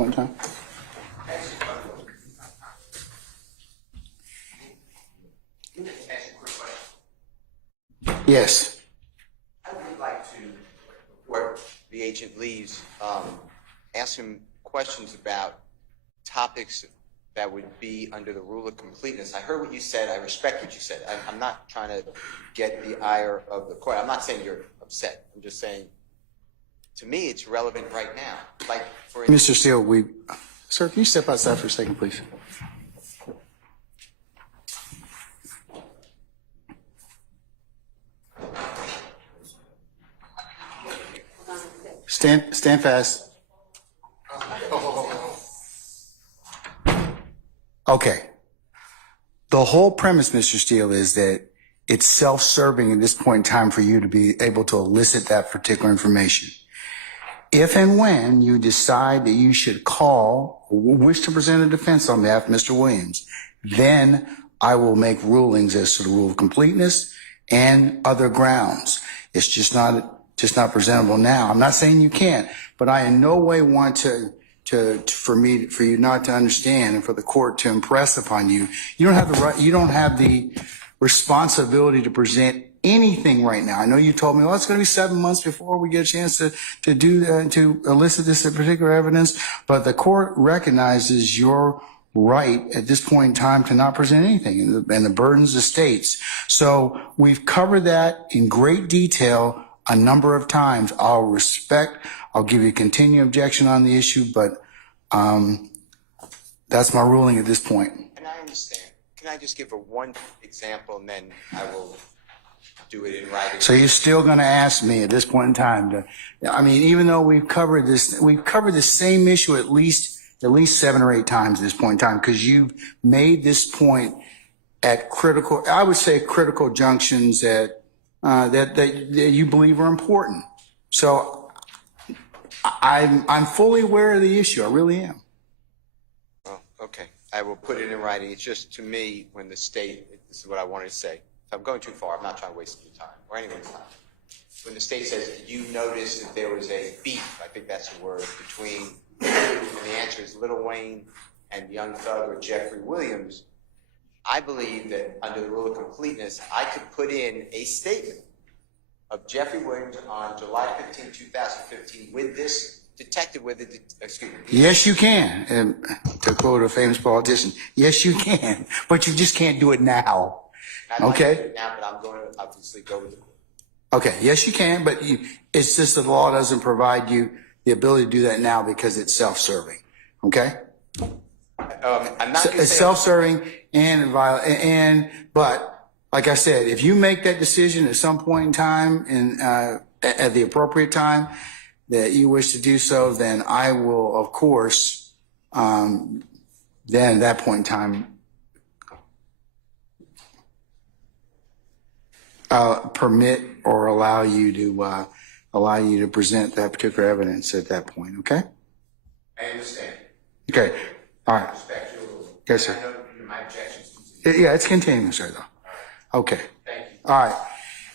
One time. Yes. I would like to, before the agent leaves, ask him questions about topics that would be under the rule of completeness. I heard what you said. I respect what you said. I'm not trying to get the ire of the court. I'm not saying you're upset. I'm just saying, to me, it's relevant right now. Like, for Mr. Steele, sir, can you step outside for a second, please? Stand fast. Okay. The whole premise, Mr. Steele, is that it's self-serving at this point in time for you to be able to elicit that particular information. If and when you decide that you should call or wish to present a defense on behalf of Mr. Williams, then I will make rulings as to the rule of completeness and other grounds. It's just not presentable now. I'm not saying you can't, but I in no way want for you not to understand and for the court to impress upon you. You don't have the right, you don't have the responsibility to present anything right now. I know you told me, well, it's going to be 7 months before we get a chance to elicit this particular evidence, but the court recognizes your right at this point in time to not present anything and the burdens of states. So we've covered that in great detail a number of times. I'll give you continued objection on the issue, but that's my ruling at this point. And I understand. Can I just give one example and then I will do it in writing? So you're still going to ask me at this point in time even though we've covered the same issue at least 7 or 8 times at this point in time, because you've made this point at critical junctions that you believe are important. So I'm fully aware of the issue. I really am. Well, okay. I will put it in writing. It's just, to me, when the state, this is what I wanted to say. If I'm going too far, I'm not trying to waste your time or anyone's time. When the state says, you noticed that there was a beef, I think that's the word, between, and the answer is Lil Wayne and Young Thug or Jeffrey Williams, I believe that under the rule of completeness, I could put in a statement of Jeffrey Williams on July 15, 2015 with this detective excuse me. Yes, you can. And to quote a famous politician, yes, you can, but you just can't do it now. Okay? Now, but I'm going to obviously go with the court. Okay, yes, you can, but it's just that the law doesn't provide you the ability to do that now because it's self-serving. Okay? I'm not It's self-serving but like I said, if you make that decision at some point in time and at the appropriate time that you wish to do so, then I will, of course, then at that point in time, permit or allow you to present that particular evidence at that point. Okay? I understand. Okay. All right. I respect your rule. Yes, sir. I know my objections. Yeah, it's continuing, sir, though. Okay. Thank you. All right.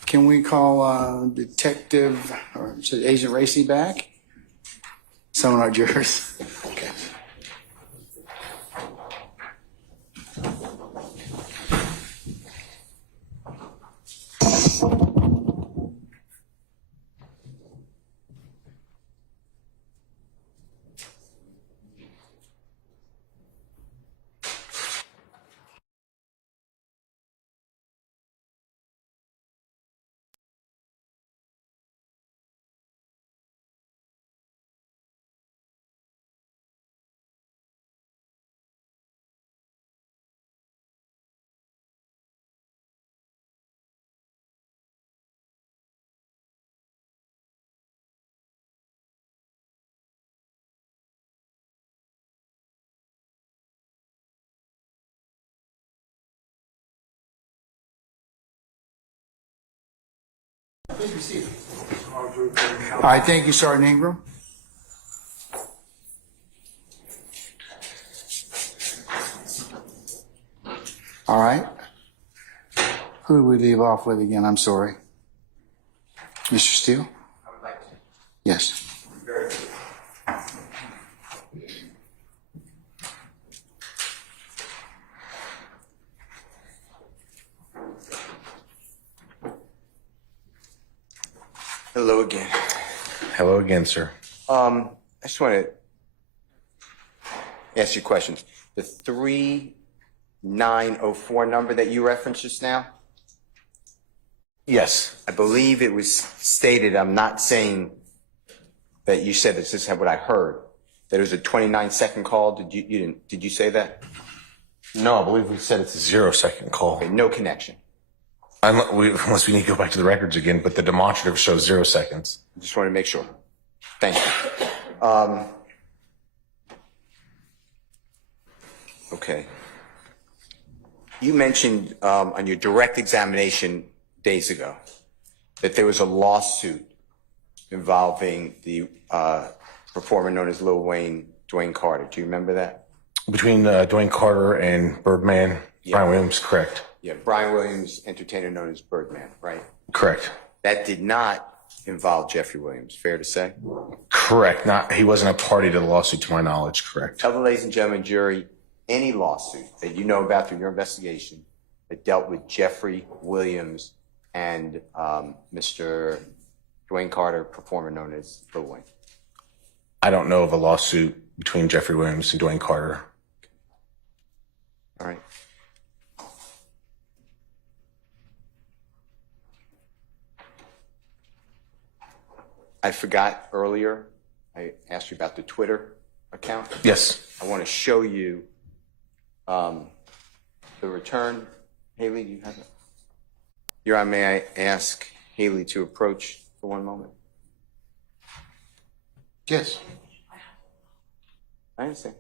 Can we call Detective or Agent Raissi back? Some of our jurors. Okay. All right, thank you, Sergeant Ingram. All right. Who do we leave off with again? I'm sorry. Mr. Steele? I would like to. Yes. Very good. Hello again. Hello again, sir. I just want to ask you questions. The 3904 number that you referenced just now, Yes. I believe it was stated, I'm not saying that you said this is what I heard, that it was a 29-second call. Did you say that? No, I believe we said it's a 0-second call. Okay, no connection. Unless we need to go back to the records again, but the demonstrative shows 0 seconds. Just want to make sure. Thank you. Okay. You mentioned on your direct examination days ago that there was a lawsuit involving the performer known as Lil Wayne, Dwayne Carter. Do you remember that? Between Dwayne Carter and Birdman, Yeah. Brian Williams, correct. Yeah, Brian Williams, entertainer known as Birdman, right? Correct. That did not involve Jeffrey Williams, fair to say? Correct. He wasn't a party to the lawsuit to my knowledge, correct. Tell the ladies and gentlemen, jury, any lawsuit that you know about through your investigation that dealt with Jeffrey Williams and Mr. Dwayne Carter, performer known as Lil Wayne. I don't know of a lawsuit between Jeffrey Williams and Dwayne Carter. All right. I forgot earlier, I asked you about the Twitter account. Yes. I want to show you the return. Haley, do you have it? Your Honor, may I ask Haley to approach for one moment? Yes. I understand.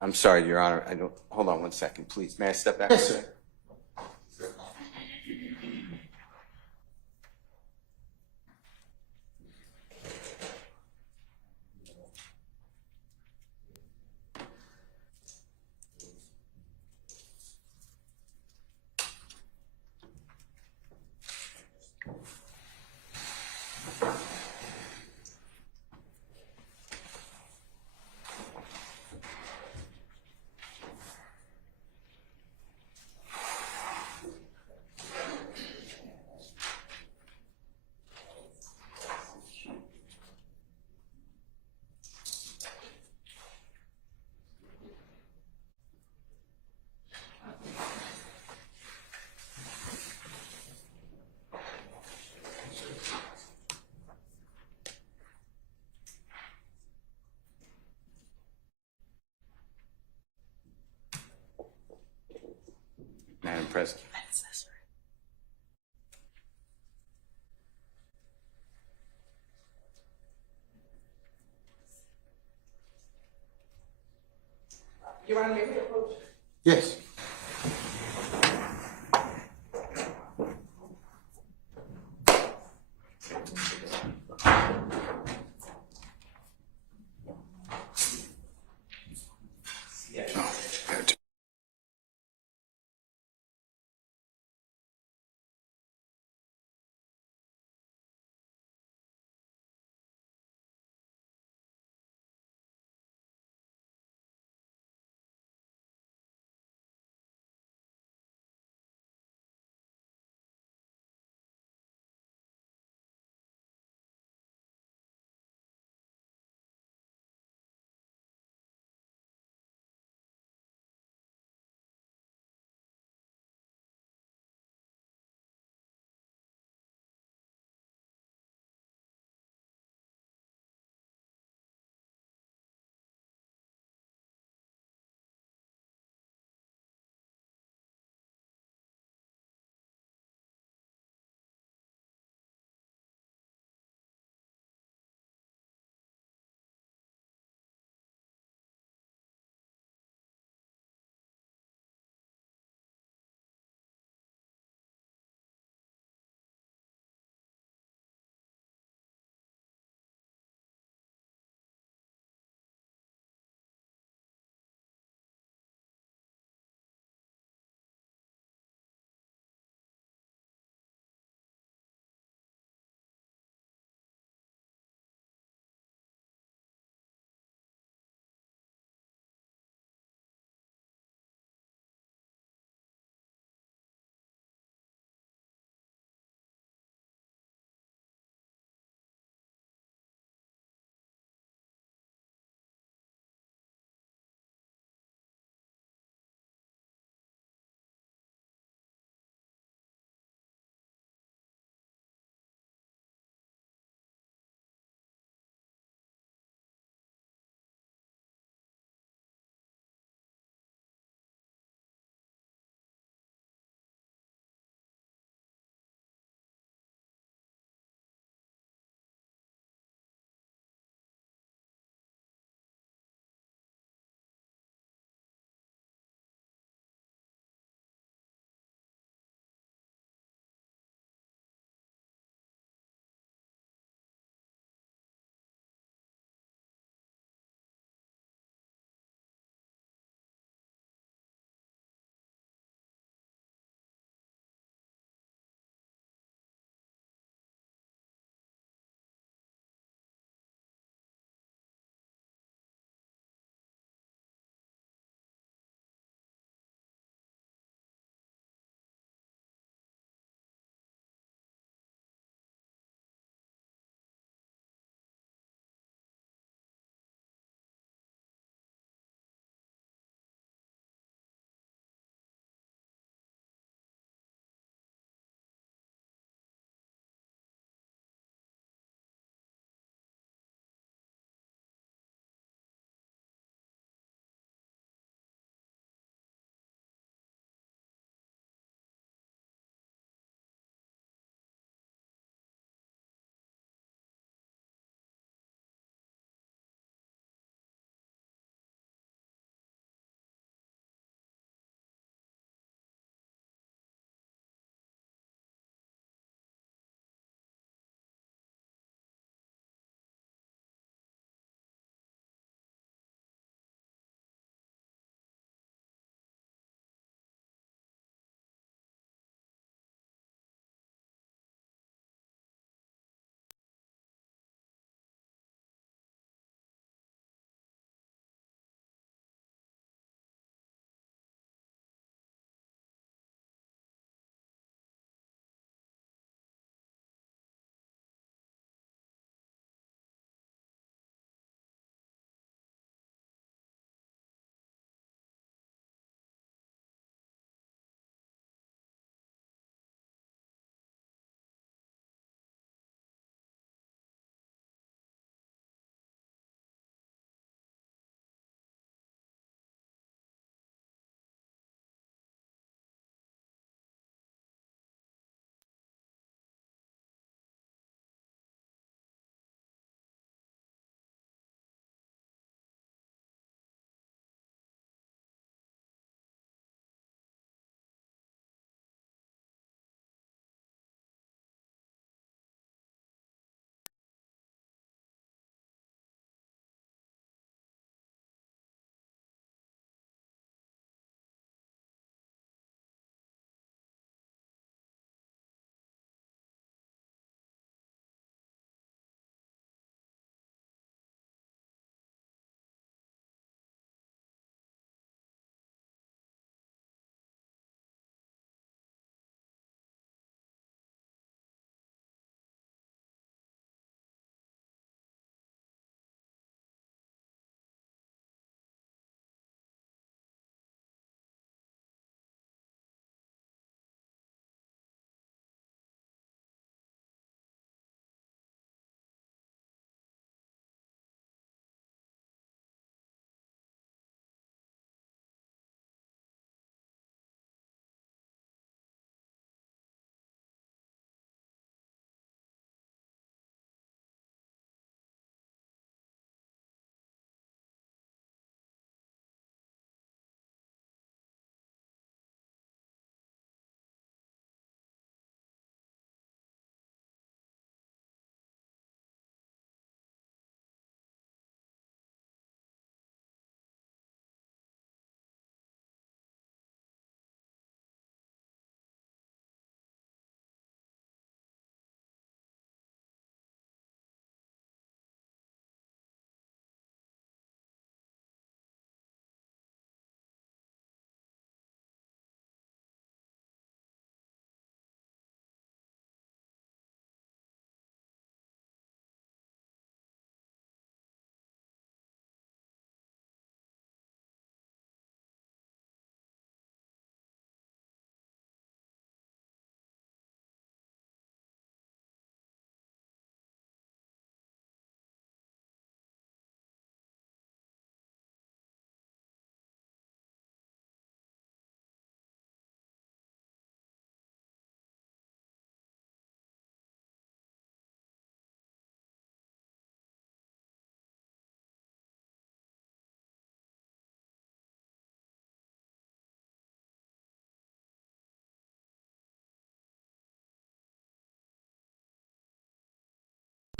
I'm sorry, Your Honor. Hold on one second, please. May I step back? Yes, sir. Madam President. Your Honor, may we approach? Yes.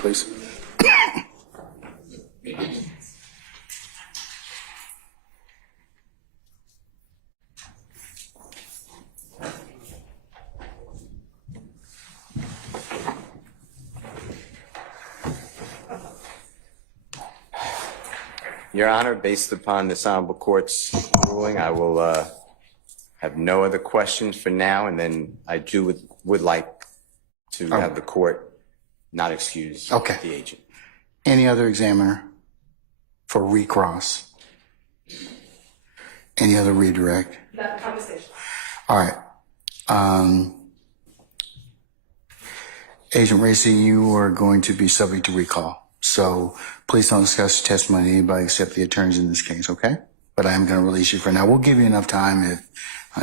please. Your Honor, based upon this honorable court's ruling, I will have no other questions for now, and then I would like to have the court not excuse the agent. Any other examiner for recross? Any other redirect? That conversation. All right. Agent Raissi, you are going to be subject to recall. So please don't discuss testimony to anybody except the attorneys in this case, okay? But I am going to release you for now. We'll give you enough time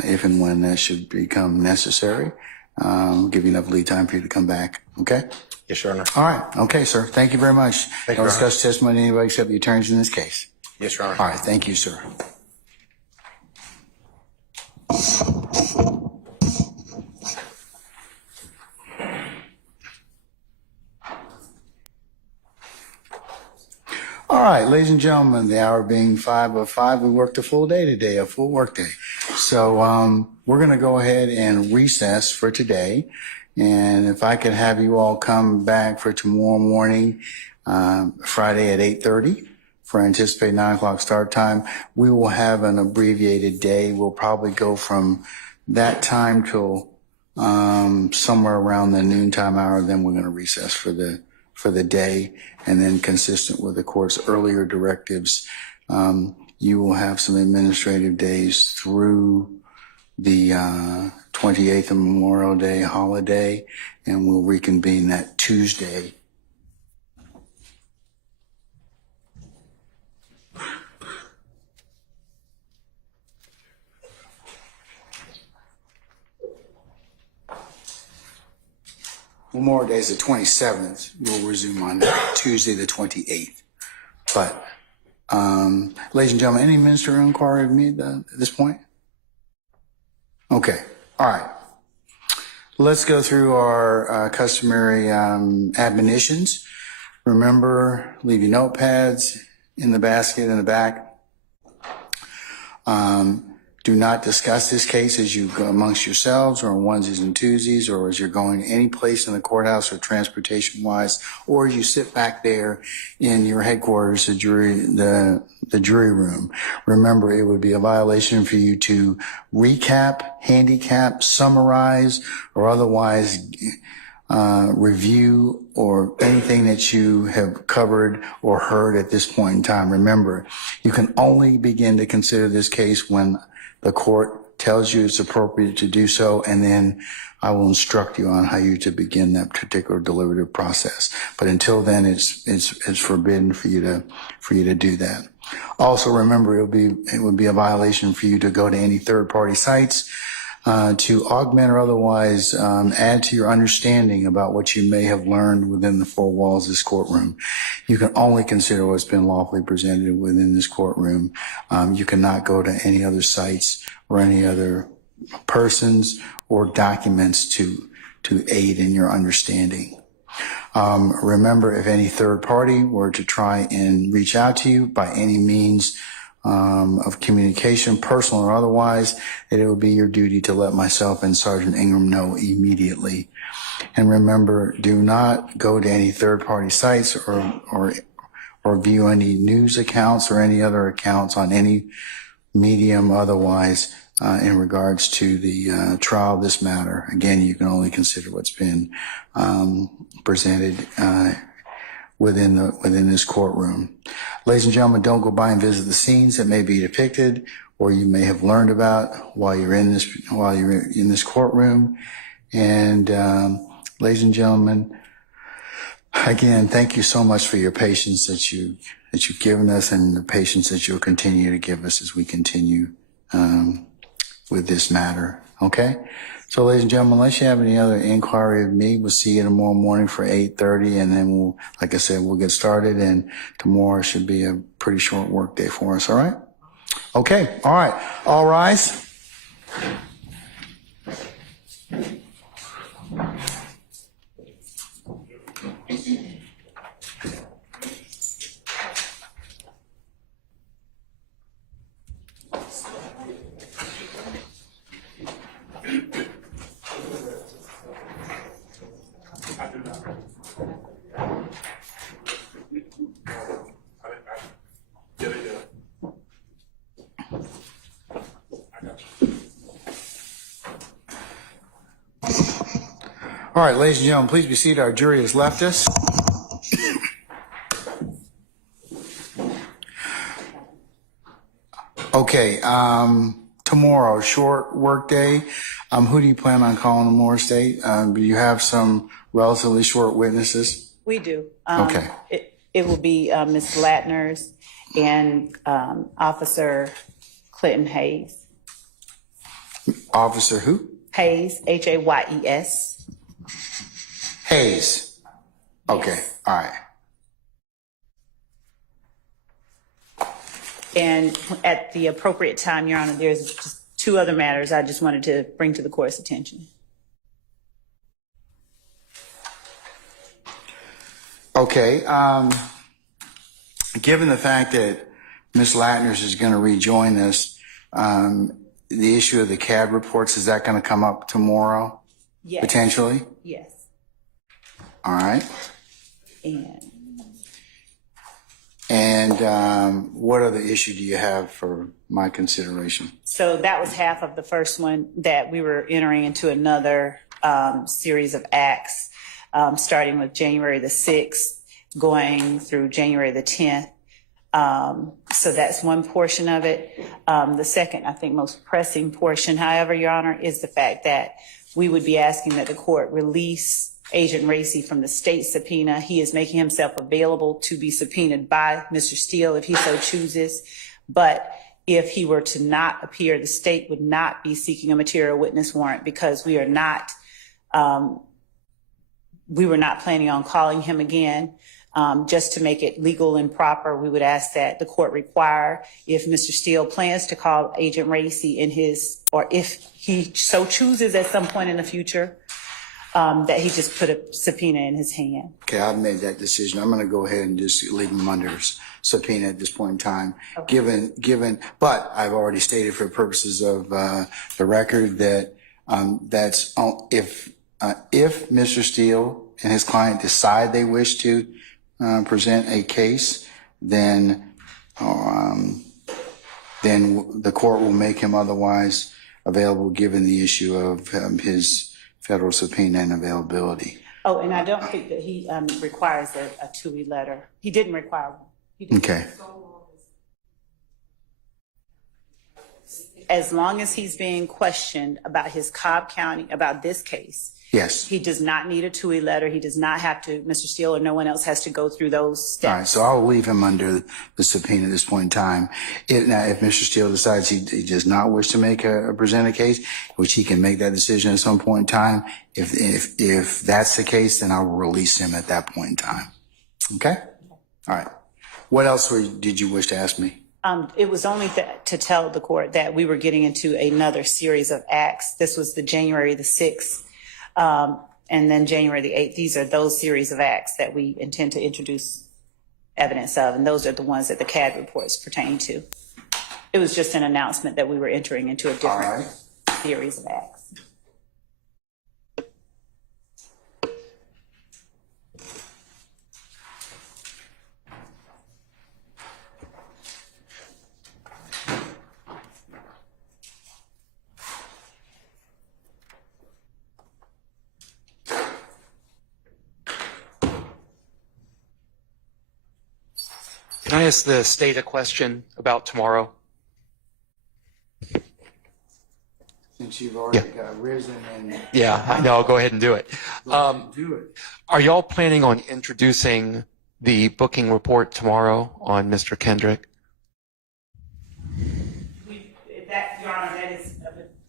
if and when that should become necessary. Give you enough lead time for you to come back, okay? Yes, Your Honor. All right. Okay, sir. Thank you very much. Thank you, Don't Your discuss testimony to anybody except the attorneys in this case. Yes, Your Honor. All right. Thank you, sir. All right, ladies and gentlemen, the hour being 5:05, we worked a full day today, a full work day. So we're going to go ahead and recess for today. And if I could have you all come back for tomorrow morning, Friday at 8:30 for anticipated 9 o'clock start time, we will have an abbreviated day. We'll probably go from that time till somewhere around the noontime hour. Then we're going to recess for the day, and then consistent with the court's earlier directives, you will have some administrative days through the 28th of Memorial Day holiday, and we'll reconvene that Tuesday. Memorial Day is the 27th. We'll resume on Tuesday, the 28th. But, ladies and gentlemen, any ministerial inquiry of me at this point? Okay. All right. Let's go through our customary admonitions. Remember, leave your notepads in the basket in the back. Do not discuss this case as you go amongst yourselves or on onesies and twosies, or as you're going any place in the courthouse or transportation wise, or as you sit back there in your headquarters, the jury room. Remember, it would be a violation for you to recap, handicap, summarize, or otherwise review or anything that you have covered or heard at this point in time. Remember, you can only begin to consider this case when the court tells you it's appropriate to do so, and then I will instruct you on how you to begin that particular deliberative process. But until then, it's forbidden for you to do that. Also, remember, it would be a violation for you to go to any third-party sites to augment or otherwise add to your understanding about what you may have learned within the four walls of this courtroom. You can only consider what's been lawfully presented within this courtroom. You cannot go to any other sites or any other persons or documents to aid in your understanding. Remember, if any third party were to try and reach out to you by any means of communication, personal or otherwise, that it would be your duty to let myself and Sergeant Ingram know immediately. And remember, do not go to any third-party sites or view any news accounts or any other accounts on any medium otherwise in regards to the trial of this matter. Again, you can only consider what's been presented within this courtroom. Ladies and gentlemen, don't go by and visit the scenes that may be depicted or you may have learned about while you're in this courtroom. And ladies and gentlemen, again, thank you so much for your patience that you've given us and the patience that you'll continue to give us as we continue with this matter. Okay? So, ladies and gentlemen, unless you have any other inquiry of me, we'll see you tomorrow morning for 8:30, and then we'll, like I said, we'll get started, and tomorrow should be a pretty short work day for us, all right? Okay, all right. All rise. All right, ladies and gentlemen, please be seated. Our jury has left us. Okay, tomorrow, short work day. Who do you plan on calling tomorrow, State? Do you have some relatively short witnesses? We do. Okay. It will be Ms. Latner's and Officer Clinton Hayes. Officer who? Hayes, Hayes. Hayes. Okay, all right. And at the appropriate time, Your Honor, there's just two other matters I just wanted to bring to the court's attention. Okay, given the fact that Ms. Latner's is going to rejoin us, the issue of the CAD reports, is that going to come up tomorrow? Yes. Potentially? Yes. All right. And what other issue do you have for my consideration? So that was half of the first one, that we were entering into another series of acts, starting with January the 6th, going through January the 10th. So that's one portion of it. The second, I think, most pressing portion, however, Your Honor, is the fact that we would be asking that the court release Agent Raissi from the state subpoena. He is making himself available to be subpoenaed by Mr. Steele if he so chooses. But if he were to not appear, the state would not be seeking a material witness warrant, because we were not planning on calling him again. Just to make it legal and proper, we would ask that the court require, if Mr. Steele plans to call Agent Raissi in his, or if he so chooses at some point in the future, that he just put a subpoena in his hand. Okay, I've made that decision. I'm going to go ahead and just leave him under subpoena at this point in time. Okay. But I've already stated for purposes of the record that that's if Mr. Steele and his client decide they wish to present a case, then the court will make him otherwise available, given the issue of his federal subpoena and availability. Oh, and I don't think that he requires a TUI letter. He didn't require one. Okay. As long as he's being questioned about his Cobb County, about this case, yes, he does not need a TUI letter. He does not have to, Mr. Steele or no one else has to go through those steps. All right, so I'll leave him under the subpoena at this point in time. Now, if Mr. Steele decides he does not wish to present a case, which he can make that decision at some point in time, if that's the case, then I will release him at that point in time. Okay? All right. What else did you wish to ask me? It was only to tell the court that we were getting into another series of acts. This was the January the 6th. And then January the 8th, these are those series of acts that we intend to introduce evidence of, and those are the ones that the CAD reports pertain to. It was just an announcement that we were entering into a different series of acts. Can I ask the state a question about tomorrow? Since you've already got risen and... Yeah, I know. I'll go ahead and do it. Do it. Are y'all planning on introducing the booking report tomorrow on Mr. Kendrick? Your Honor,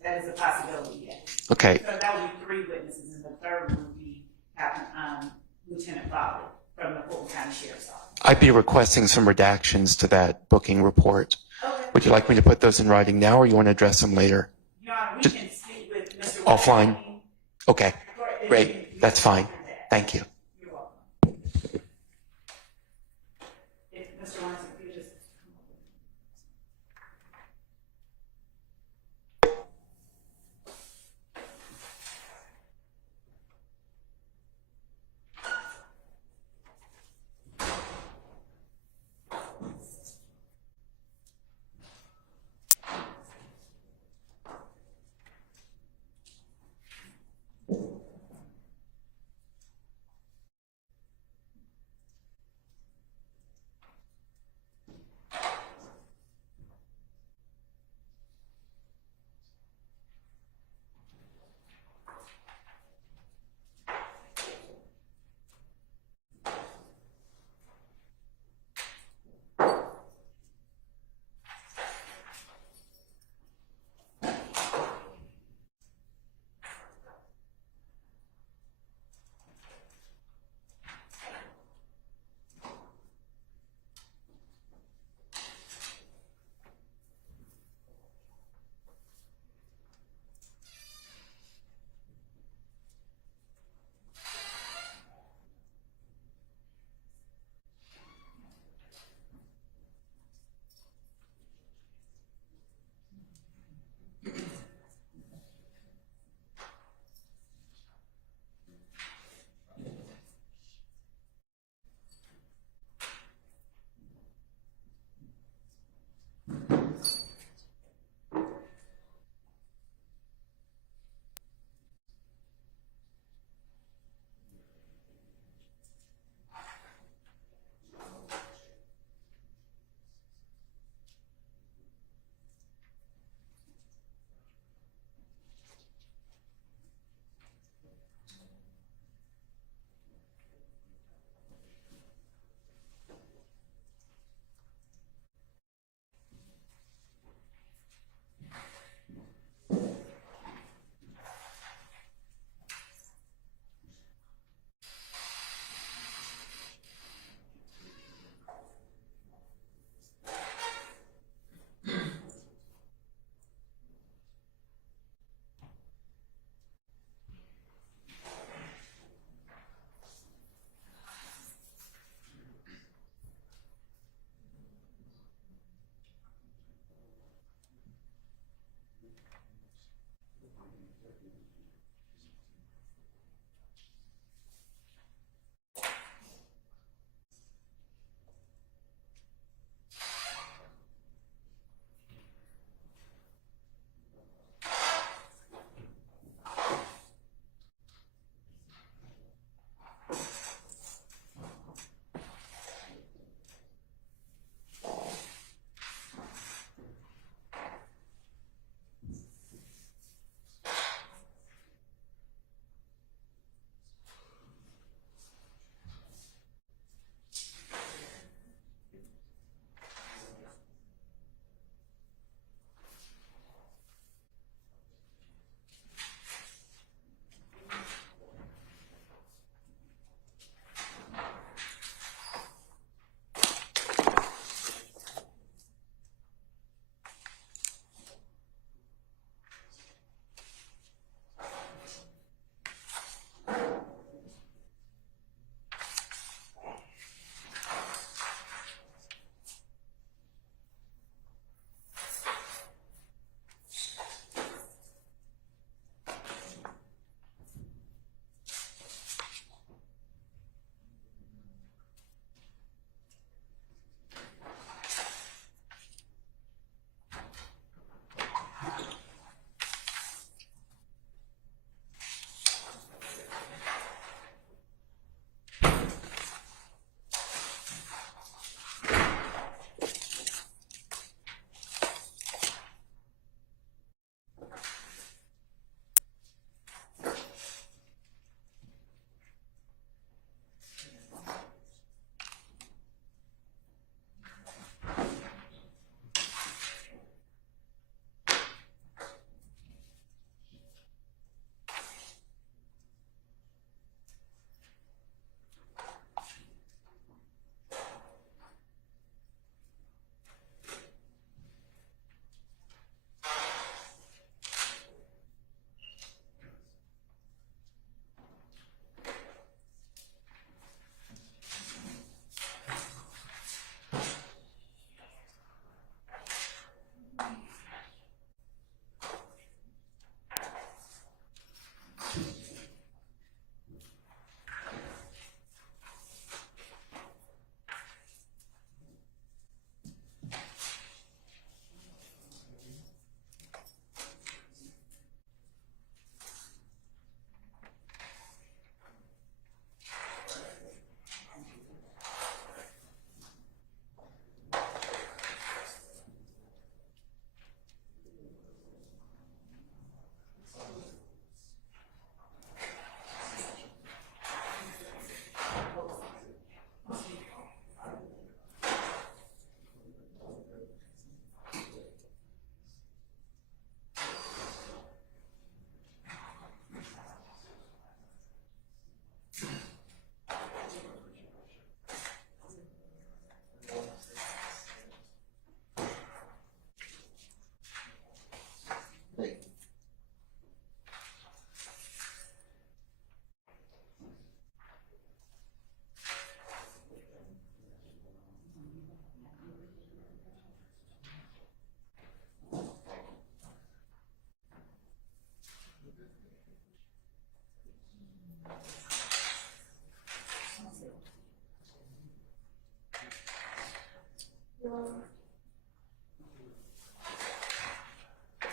that is a possibility, yes. Okay. So that would be 3 witnesses, and the third one would be Lieutenant Fowler from the Cobb County Sheriff's Office. I'd be requesting some redactions to that booking report. Okay. Would you like me to put those in writing now, or you want to address them later? Your Honor, we can speak with Mr. Offline? Okay, great. That's fine. Thank you. You're welcome. If Mr. Weinstein, if you just...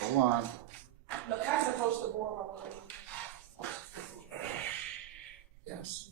Hold on. No, can I approach the board? Yes.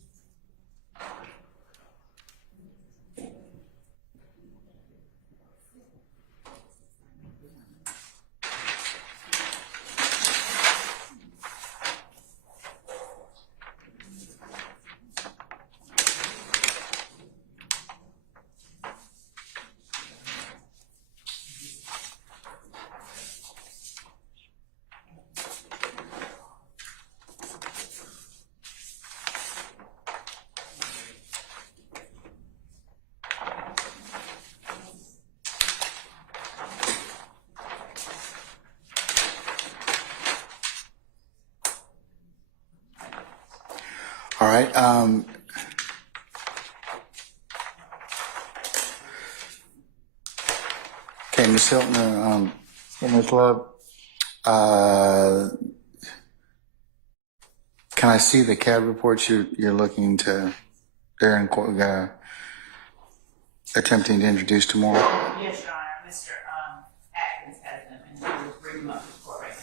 All right. Okay, Ms. Hilton, in the club, can I see the CAD reports you're looking to, they're in, attempting to introduce tomorrow? Yes, Your Honor. Mr. Atkins has them, and he will bring them up to the court right now.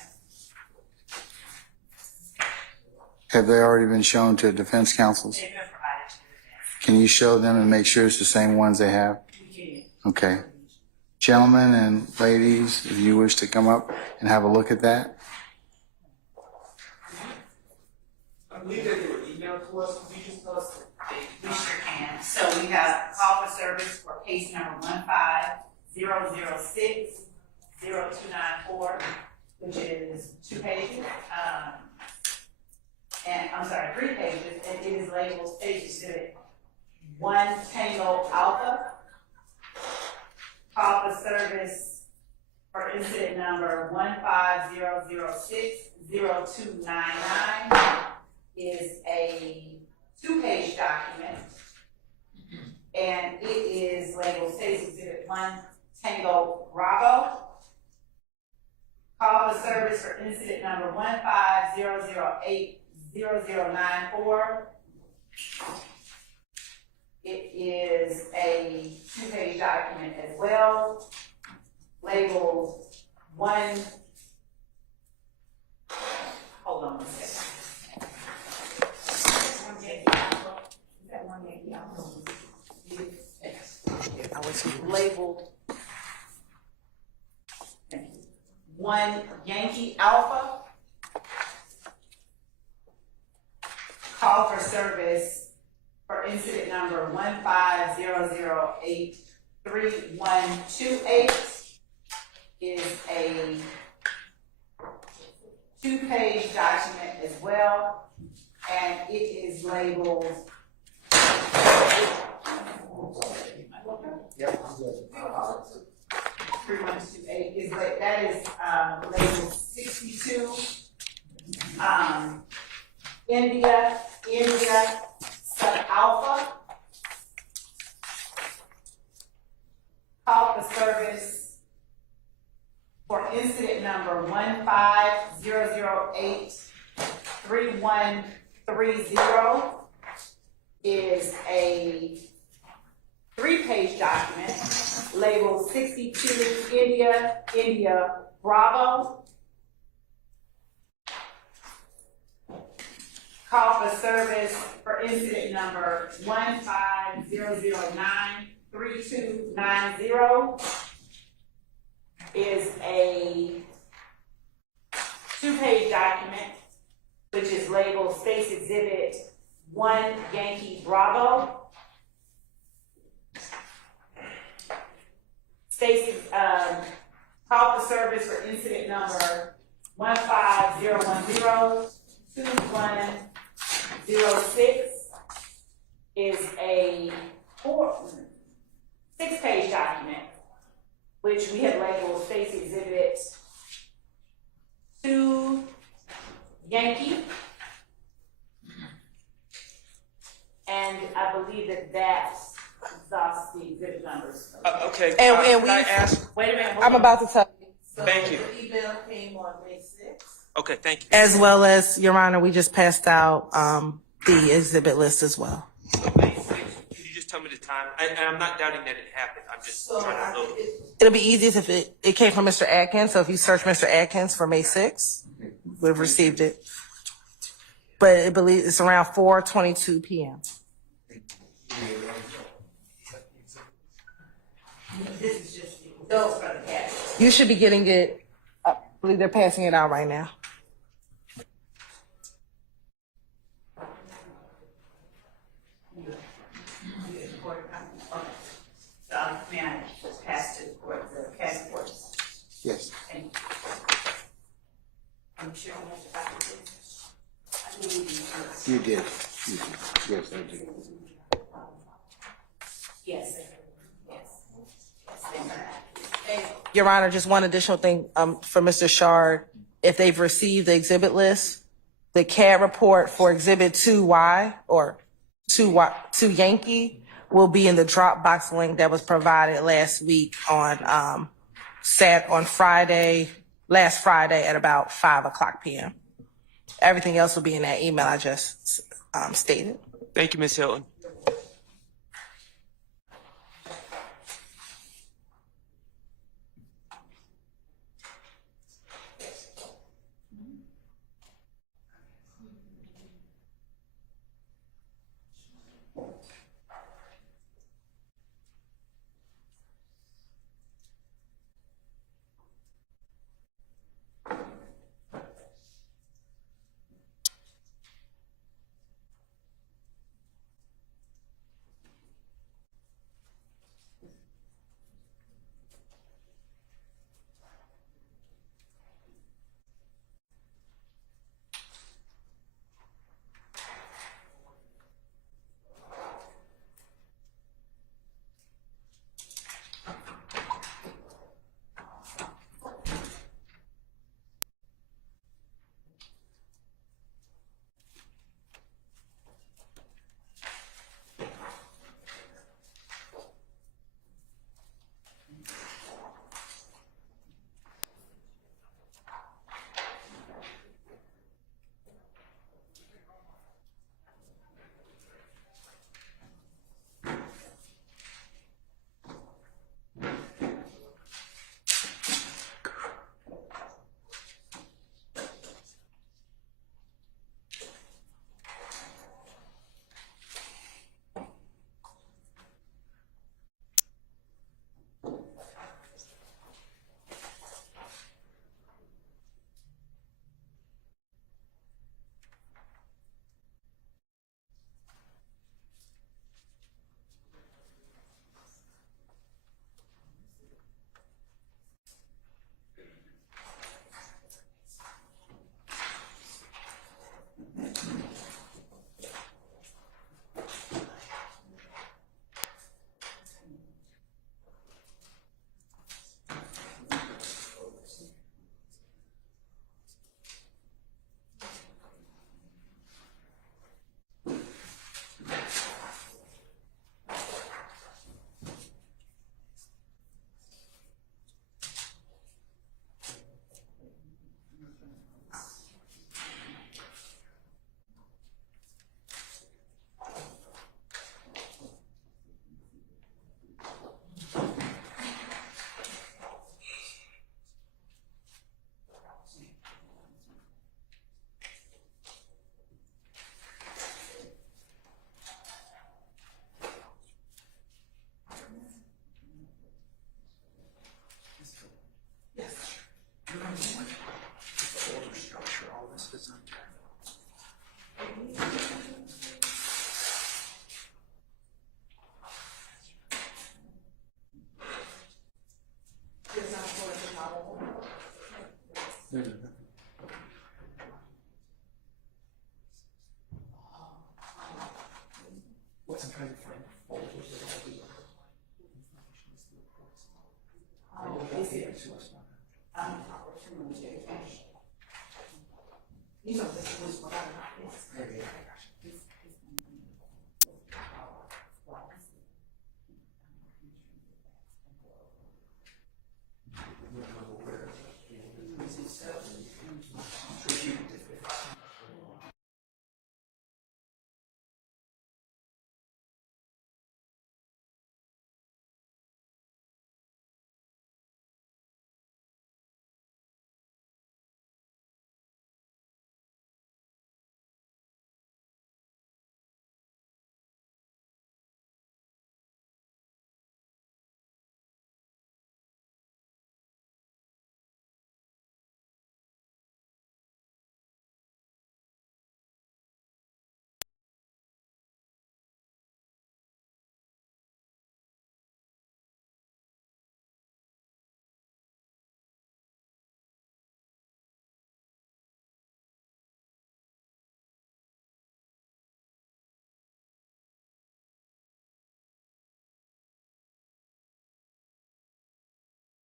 Have they already been shown to defense counsels? They've been provided to the defense. Can you show them and make sure it's the same ones they have? We can. Okay. Gentlemen and ladies, if you wish to come up and have a look at that. I believe that they were emailed to us. Could you just tell us? We sure can. So we have call for service for case number 15006-0294, which is 2 pages. And I'm sorry, 3 pages, and it is labeled State Exhibit 1 Tango Alpha. Call for service for incident number 15006-0299 is a 2-page document, and it is labeled State's Exhibit 1 Tango Bravo. Call for service for incident number 15008-0094. It is a 2-page document as well, labeled hold on one second. Labeled 1 Yankee Alpha. Call for service for incident number 15008-3128 is a 2-page document as well, and it is labeled. Yep. 3128 is that is labeled 62. India Sub Alpha. Call for service for incident number 15008-3130 is a 3-page document labeled 62 India Bravo. Call for service for incident number 15009-3290 is a 2-page document which is labeled State's Exhibit 1 Yankee Bravo. Call for service for incident number 15010-2106 is a 6-page document, which we have labeled State's Exhibit 2 Yankee. And I believe that exhausts the exhibit numbers. Okay. And can we, I ask? Wait a minute. I'm about to tell you. Thank you. The email came on May 6th. Okay, thank you. As well as, Your Honor, we just passed out the exhibit list as well. Could you just tell me the time? And I'm not doubting that it happened. I'm just trying to look. It'll be easiest if it came from Mr. Atkins. So if you search Mr. Atkins for May 6th, we've received it. But I believe it's around 4:22 p.m. You should be getting it. I believe they're passing it out right now. May I just pass to the court the task force? Yes. Thank you. I'm sure You did. You did. Yes, I did. Yes. Your Honor, just one additional thing for Mr. Shard. If they've received the exhibit list, the CAD report for Exhibit 2Y or 2 Yankee will be in the Dropbox link that was provided last week on last Friday at about 5:00 p.m. Everything else will be in that email I just stated. Thank you, Ms. Hilton.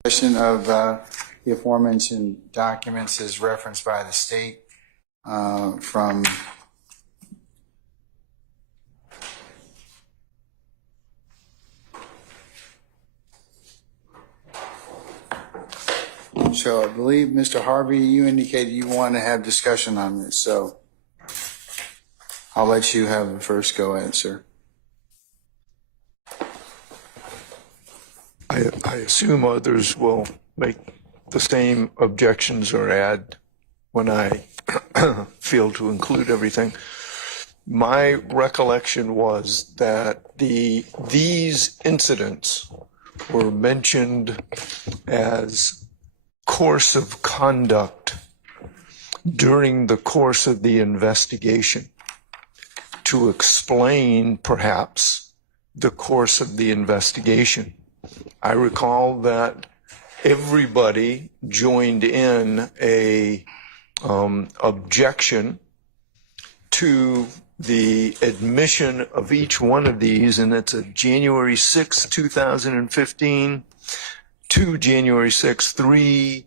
Question of the aforementioned documents is referenced by the state from So I believe, Mr. Harvey, you indicated you want to have discussion on this, so I'll let you have the first go ahead, sir. I assume others will make the same objections or add when I fail to include everything. My recollection was that these incidents were mentioned as course of conduct during the course of the investigation to explain, perhaps, the course of the investigation. I recall that everybody joined in a objection to the admission of each one of these, and it's a January 6, 2015, to January 6, 3,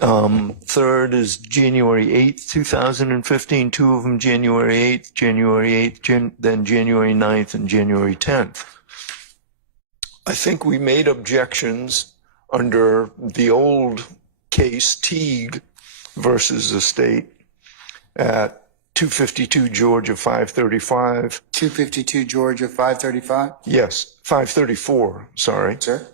third is January 8, 2015, two of them January 8th, then January 9th, and January 10th. I think we made objections under the old case, Teague versus the state, at 252 Georgia 535. 252 Georgia 535? Yes, 534, sorry. Sir?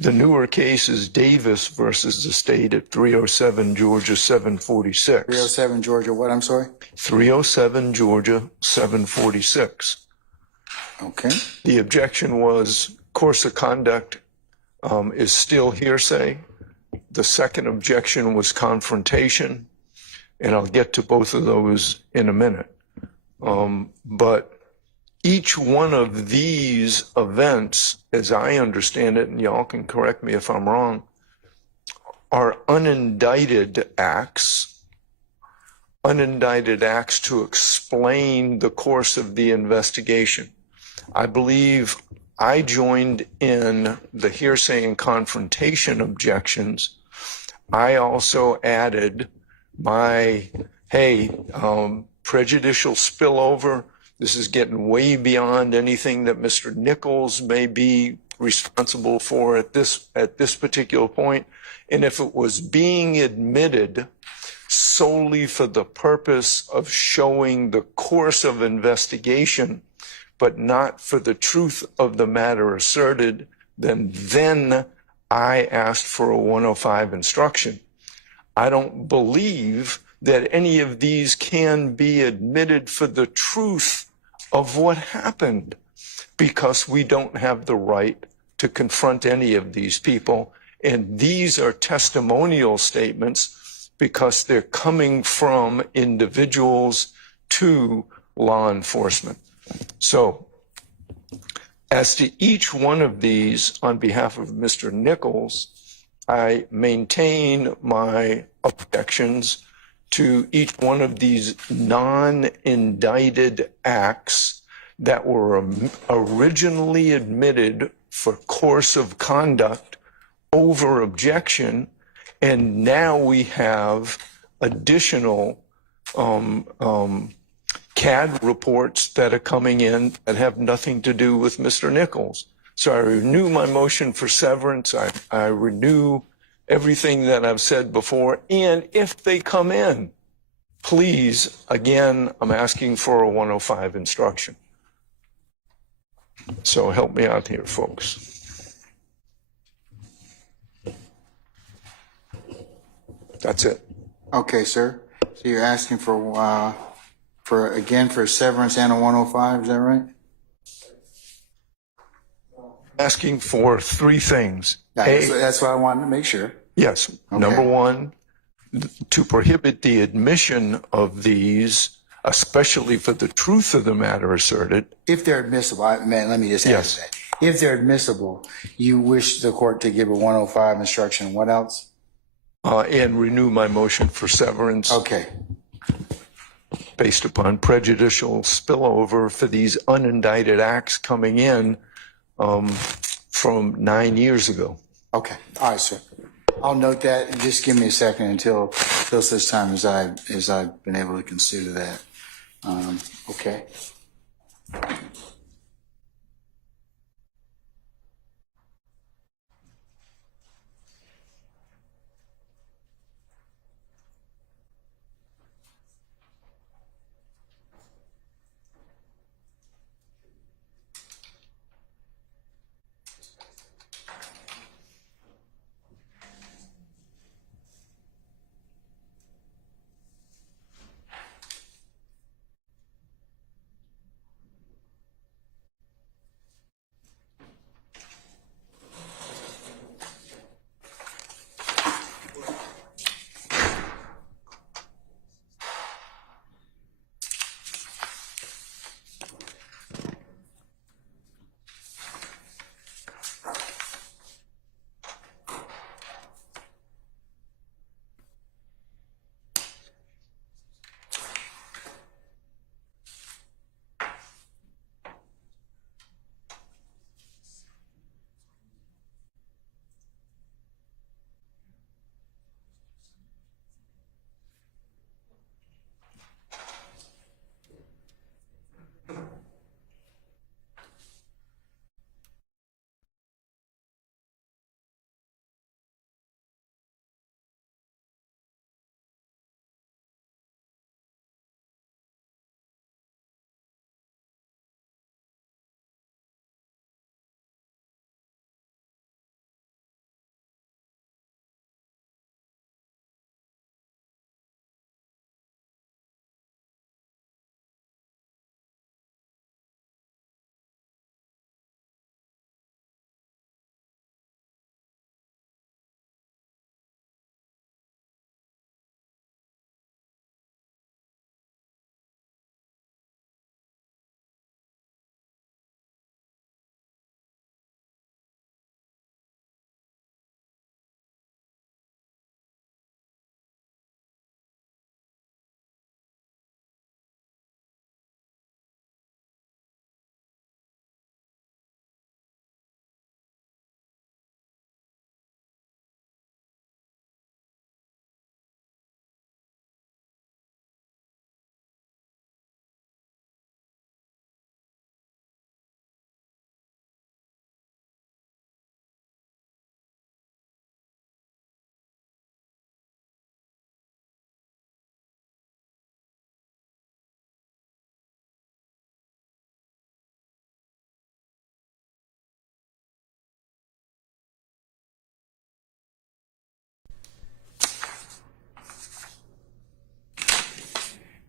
The newer case is Davis versus the state at 307 Georgia 746. 307 Georgia what, I'm sorry? 307 Georgia 746. Okay. The objection was course of conduct is still hearsay. The second objection was confrontation, and I'll get to both of those in a minute. But each one of these events, as I understand it, and y'all can correct me if I'm wrong, are unindicted acts to explain the course of the investigation. I believe I joined in the hearsay and confrontation objections. I also added my, prejudicial spillover. This is getting way beyond anything that Mr. Nichols may be responsible for at this particular point. And if it was being admitted solely for the purpose of showing the course of investigation, but not for the truth of the matter asserted, then I asked for a 105 instruction. I don't believe that any of these can be admitted for the truth of what happened, because we don't have the right to confront any of these people. And these are testimonial statements because they're coming from individuals to law enforcement. So as to each one of these, on behalf of Mr. Nichols, I maintain my objections to each one of these non-indicted acts that were originally admitted for course of conduct over objection, and now we have additional CAD reports that are coming in that have nothing to do with Mr. Nichols. So I renew my motion for severance. I renew everything that I've said before. And if they come in, please, again, I'm asking for a 105 instruction. So help me out here, folks. That's it. Okay, sir. So you're asking for severance and a 105, is that right? Asking for three things. That's what I wanted to make sure. Yes. Okay. Number one, to prohibit the admission of these, especially for the truth of the matter asserted. If they're admissible, let me just add that. If they're admissible, you wish the court to give a 105 instruction. What else? And renew my motion for severance. Okay. Based upon prejudicial spillover for these unindicted acts coming in from 9 years ago. Okay, all right, sir. I'll note that. Just give me a second until such time as I've been able to consider that. Okay.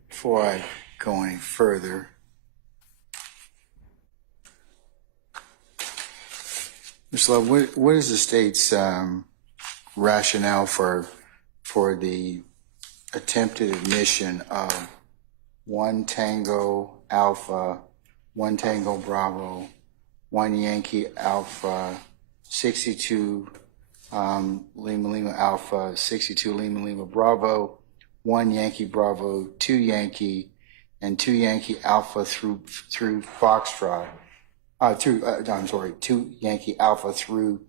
Before I go any further, Mr. Love, what is the state's rationale for the attempted admission of 1 Tango Alpha, 1 Tango Bravo, 1 Yankee Alpha, 62 Lima Lima Alpha, 62 Lima Lima Bravo, 1 Yankee Bravo, 2 Yankee, and 2 Yankee Alpha through Foxtrot. 2 Yankee Alpha through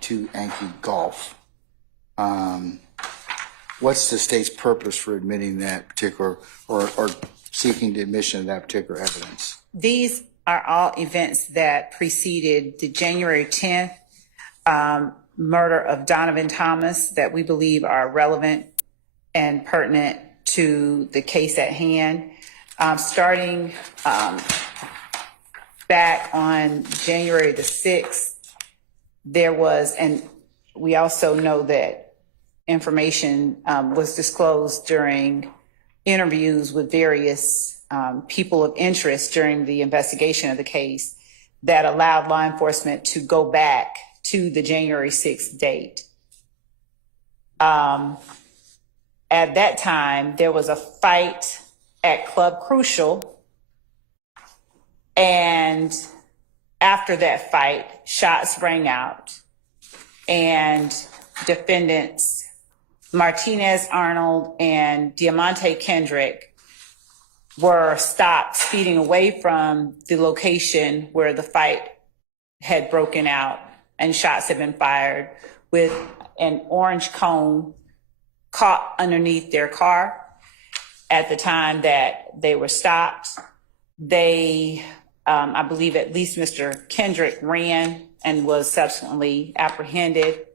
2 Yankee Golf. What's the state's purpose for admitting that particular or seeking the admission of that particular evidence? These are all events that preceded the January 10th murder of Donovan Thomas that we believe are relevant and pertinent to the case at hand. Starting back on January the 6th, there was, and we also know that information was disclosed during interviews with various people of interest during the investigation of the case that allowed law enforcement to go back to the January 6th date. At that time, there was a fight at Club Crucial, and after that fight, shots rang out, and defendants Martinez Arnold and Diamante Kendrick were stopped speeding away from the location where the fight had broken out and shots had been fired with an orange cone caught underneath their car at the time that they were stopped. They, I believe at least Mr. Kendrick ran and was subsequently apprehended.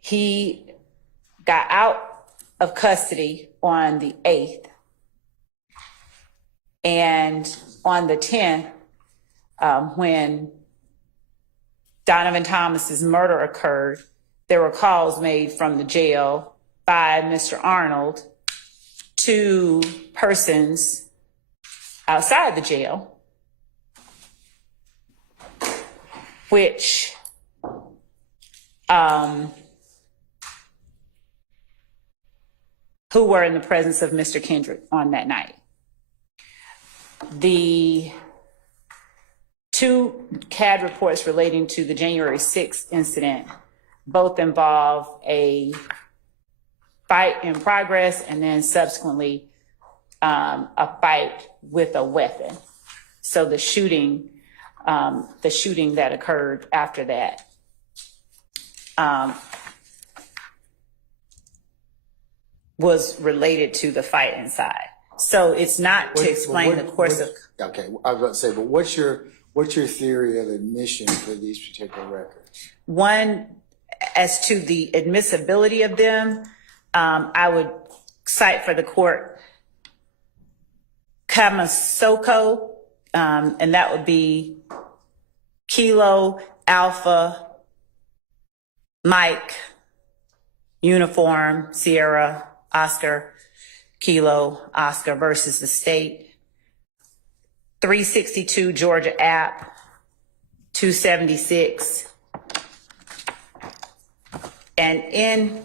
He got out of custody on the 8th. And on the 10th, when Donovan Thomas's murder occurred, there were calls made from the jail by Mr. Arnold to persons outside the jail, which who were in the presence of Mr. Kendrick on that night. The 2 CAD reports relating to the January 6th incident both involve a fight in progress and then subsequently a fight with a weapon. So the shooting that occurred after that was related to the fight inside. So it's not to explain the course of. Okay, I was about to say, but what's your theory of admission for these particular records? One, as to the admissibility of them, I would cite for the court Kamasoko, and that would be Kilo, Alpha, Mike, Uniform, Sierra, Oscar, Kilo, Oscar versus the state. 362 Georgia App, 276. And in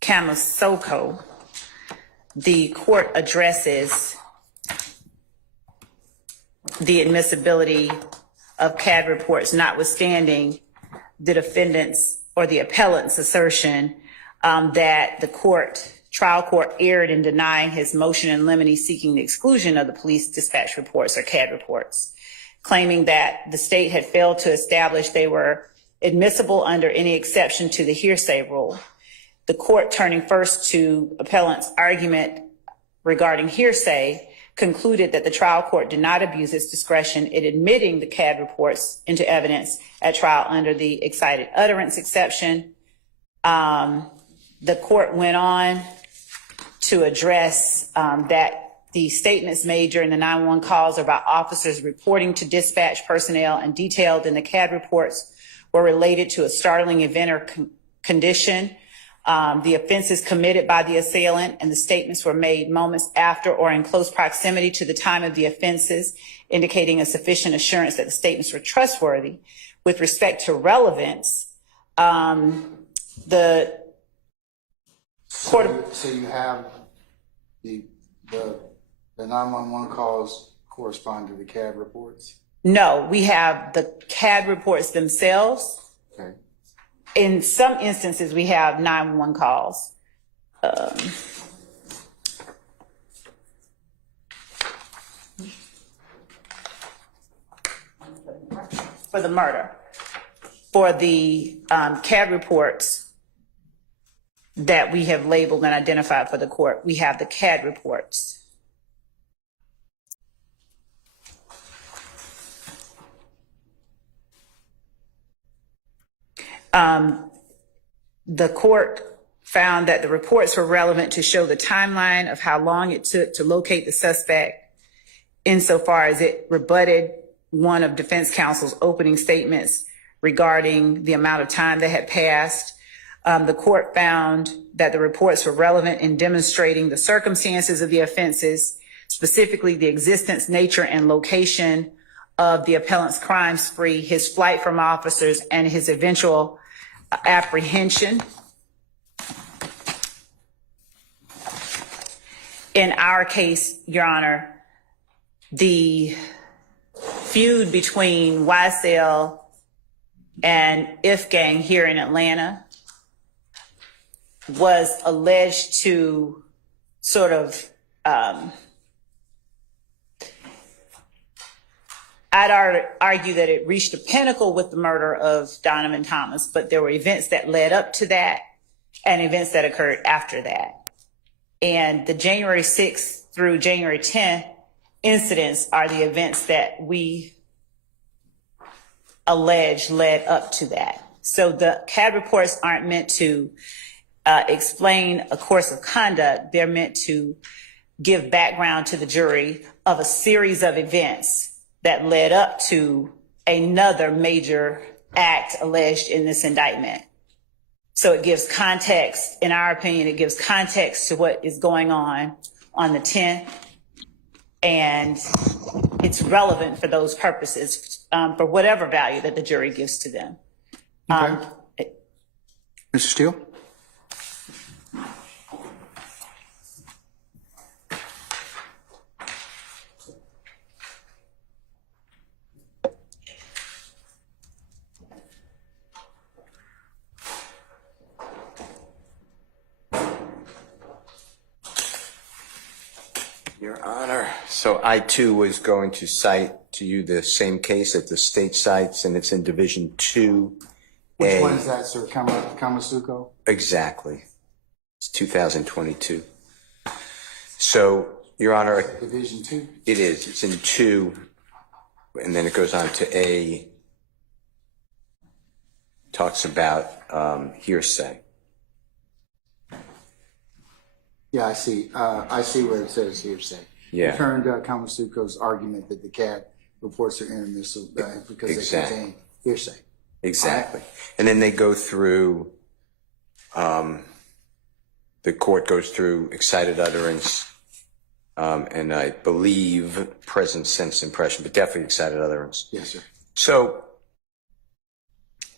Kamasoko, the court addresses the admissibility of CAD reports, notwithstanding the defendant's or the appellant's assertion that the trial court erred in denying his motion in limine seeking the exclusion of the police dispatch reports or CAD reports, claiming that the state had failed to establish they were admissible under any exception to the hearsay rule. The court, turning first to appellant's argument regarding hearsay, concluded that the trial court did not abuse its discretion in admitting the CAD reports into evidence at trial under the excited utterance exception. The court went on to address that the statements made during the 911 calls about officers reporting to dispatch personnel and detailed in the CAD reports were related to a startling event or condition. The offenses committed by the assailant and the statements were made moments after or in close proximity to the time of the offenses, indicating a sufficient assurance that the statements were trustworthy. With respect to relevance, the court. So you have the 911 calls correspond to the CAD reports? No, we have the CAD reports themselves. Okay. In some instances, we have 911 calls. For the murder. For the CAD reports that we have labeled and identified for the court, we have the CAD reports. The court found that the reports were relevant to show the timeline of how long it took to locate the suspect, insofar as it rebutted one of defense counsel's opening statements regarding the amount of time that had passed. The court found that the reports were relevant in demonstrating the circumstances of the offenses, specifically the existence, nature, and location of the appellant's crime spree, his flight from officers, and his eventual apprehension. In our case, Your Honor, the feud between YSL and If Gang here in Atlanta was alleged to sort of, I I'd argue that it reached a pinnacle with the murder of Donovan Thomas, but there were events that led up to that and events that occurred after that. And the January 6th through January 10th incidents are the events that we allege led up to that. So the CAD reports aren't meant to explain a course of conduct. They're meant to give background to the jury of a series of events that led up to another major act alleged in this indictment. So it gives context, in our opinion, it gives context to what is going on the 10th, and it's relevant for those purposes, for whatever value that the jury gives to them. Mr. Steele? Your Honor, so I too was going to cite to you the same case that the state cites, and it's in Division 2. Which one is that, sir? Kamasuko? Exactly. It's 2022. So, Your Honor. Division 2? It is. It's in 2, and then it goes on to A. Talks about hearsay. Yeah, I see. I see where it says hearsay. Yeah. It turned Kamasuko's argument that the CAD reports are inadmissible because they contain hearsay. Exactly. And then they go through, the court goes through excited utterance, and I believe present sense impression, but definitely excited utterance. Yes, sir. So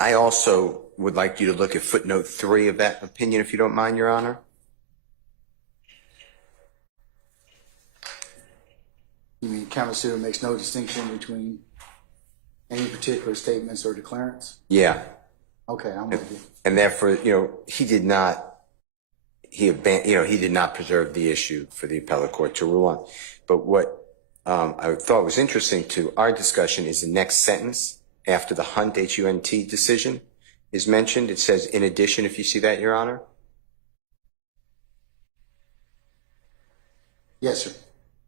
I also would like you to look at footnote 3 of that opinion, if you don't mind, Your Honor. You mean Kamasuko makes no distinction between any particular statements or declarants? Yeah. Okay, I'm with you. And therefore, he did not preserve the issue for the appellate court to rule on. But what I thought was interesting to our discussion is the next sentence after the Hunt, H-U-N-T decision is mentioned. It says, in addition, if you see that, Your Honor. Yes, sir.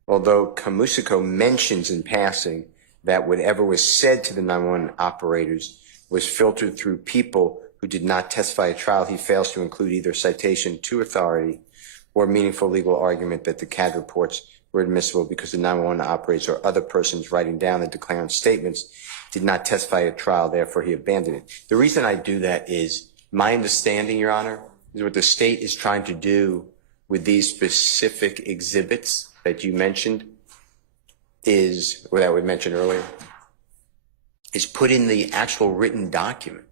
Although Kamasuko mentions in passing that whatever was said to the 911 operators was filtered through people who did not testify at trial, he fails to include either citation to authority or meaningful legal argument that the CAD reports were admissible because the 911 operators or other persons writing down the declarant statements did not testify at trial, therefore he abandoned it. The reason I do that is my understanding, Your Honor, is what the state is trying to do with these specific exhibits that you mentioned is, or that we mentioned earlier, is put in the actual written document,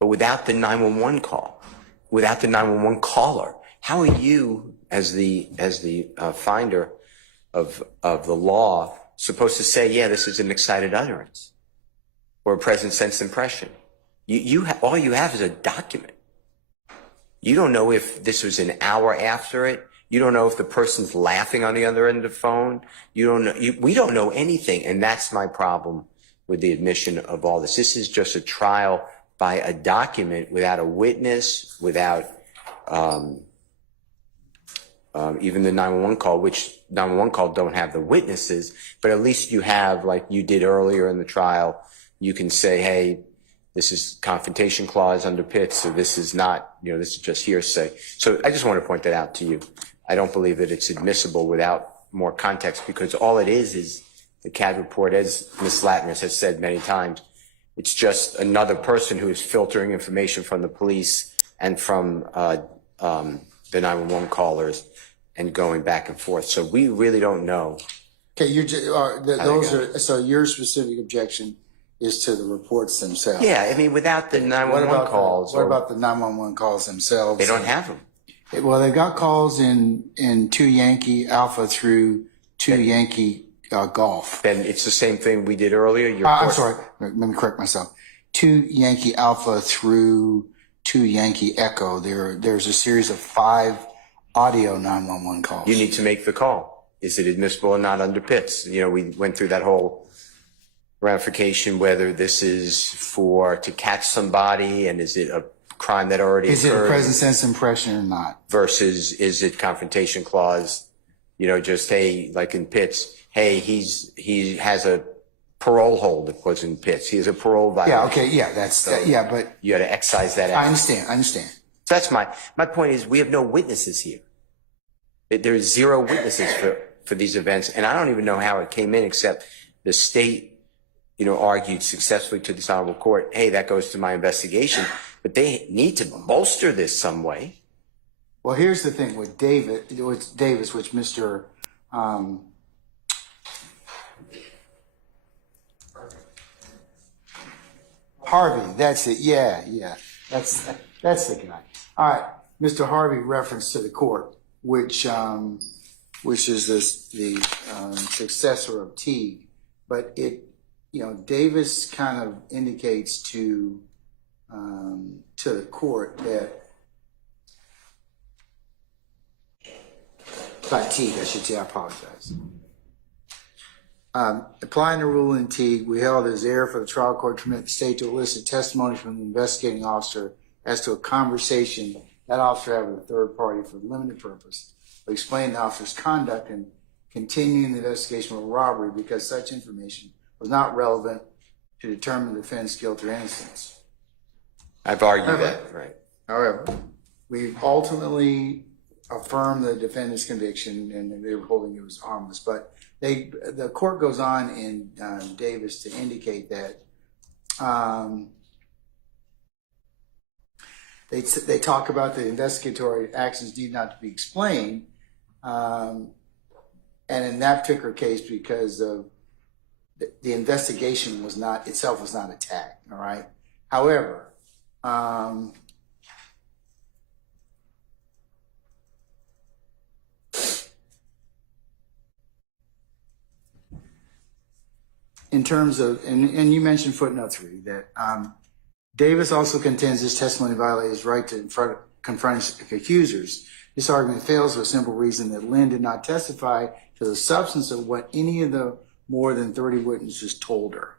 but without the 911 call, without the 911 caller. How are you, as the finder of the law, supposed to say, yeah, this is an excited utterance or a present sense impression? All you have is a document. You don't know if this was an hour after it. You don't know if the person's laughing on the other end of the phone. You don't know. We don't know anything, and that's my problem with the admission of all this. This is just a trial by a document without a witness, without even the 911 call, which 911 call don't have the witnesses, but at least you have, like you did earlier in the trial, you can say, hey, this is confrontation clause under Pitts, so this is not, this is just hearsay. So I just want to point that out to you. I don't believe that it's admissible without more context, because all it is the CAD report, as Ms. Latimer has said many times, it's just another person who is filtering information from the police and from the 911 callers and going back and forth. So we really don't know. Okay, so your specific objection is to the reports themselves. Yeah, I mean, without the 911 calls. What about the 911 calls themselves? They don't have them. Well, they've got calls in 2 Yankee Alpha through 2 Yankee Golf. Then it's the same thing we did earlier. I'm sorry. Let me correct myself. 2 Yankee Alpha through 2 Yankee Echo. There's a series of 5 audio 911 calls. You need to make the call. Is it admissible or not under Pitts? We went through that whole ramification whether this is to catch somebody, and is it a crime that already Is occurred? it a present sense impression or not? Versus is it confrontation clause? You know, just, hey, like in Pitts, hey, he has a parole hold that was in Pitts. He has a parole violation. Yeah, okay, yeah, that's, yeah, but You got to excise that out. I understand. So that's my point is we have no witnesses here. There's zero witnesses for these events, and I don't even know how it came in, except the state, argued successfully to this honorable court, hey, that goes to my investigation, but they need to bolster this some way. Well, here's the thing with Davis, which Mr. Harvey, that's it. Yeah. That's the guy. All right. Mr. Harvey referenced to the court, which is the successor of Teague, but Davis kind of indicates to the court that by Teague, I should say, I apologize. Applying the rule in Teague, we held as error for the trial court to permit the state to elicit testimony from the investigating officer as to a conversation that officer had with a third party for a limited purpose, but explain the officer's conduct in continuing the investigation of a robbery because such information was not relevant to determine the defendant's guilt or innocence. I've argued that, right. However, we ultimately affirmed the defendant's conviction, and they were holding it was harmless. But the court goes on in Davis to indicate that they talk about the investigatory actions need not to be explained, and in that particular case, because of the investigation was not attacked. All right. However, in terms of, and you mentioned footnote 3, that Davis also contends this testimony violated his right to confront his accusers. This argument fails for a simple reason that Lynn did not testify to the substance of what any of the more than 30 witnesses told her.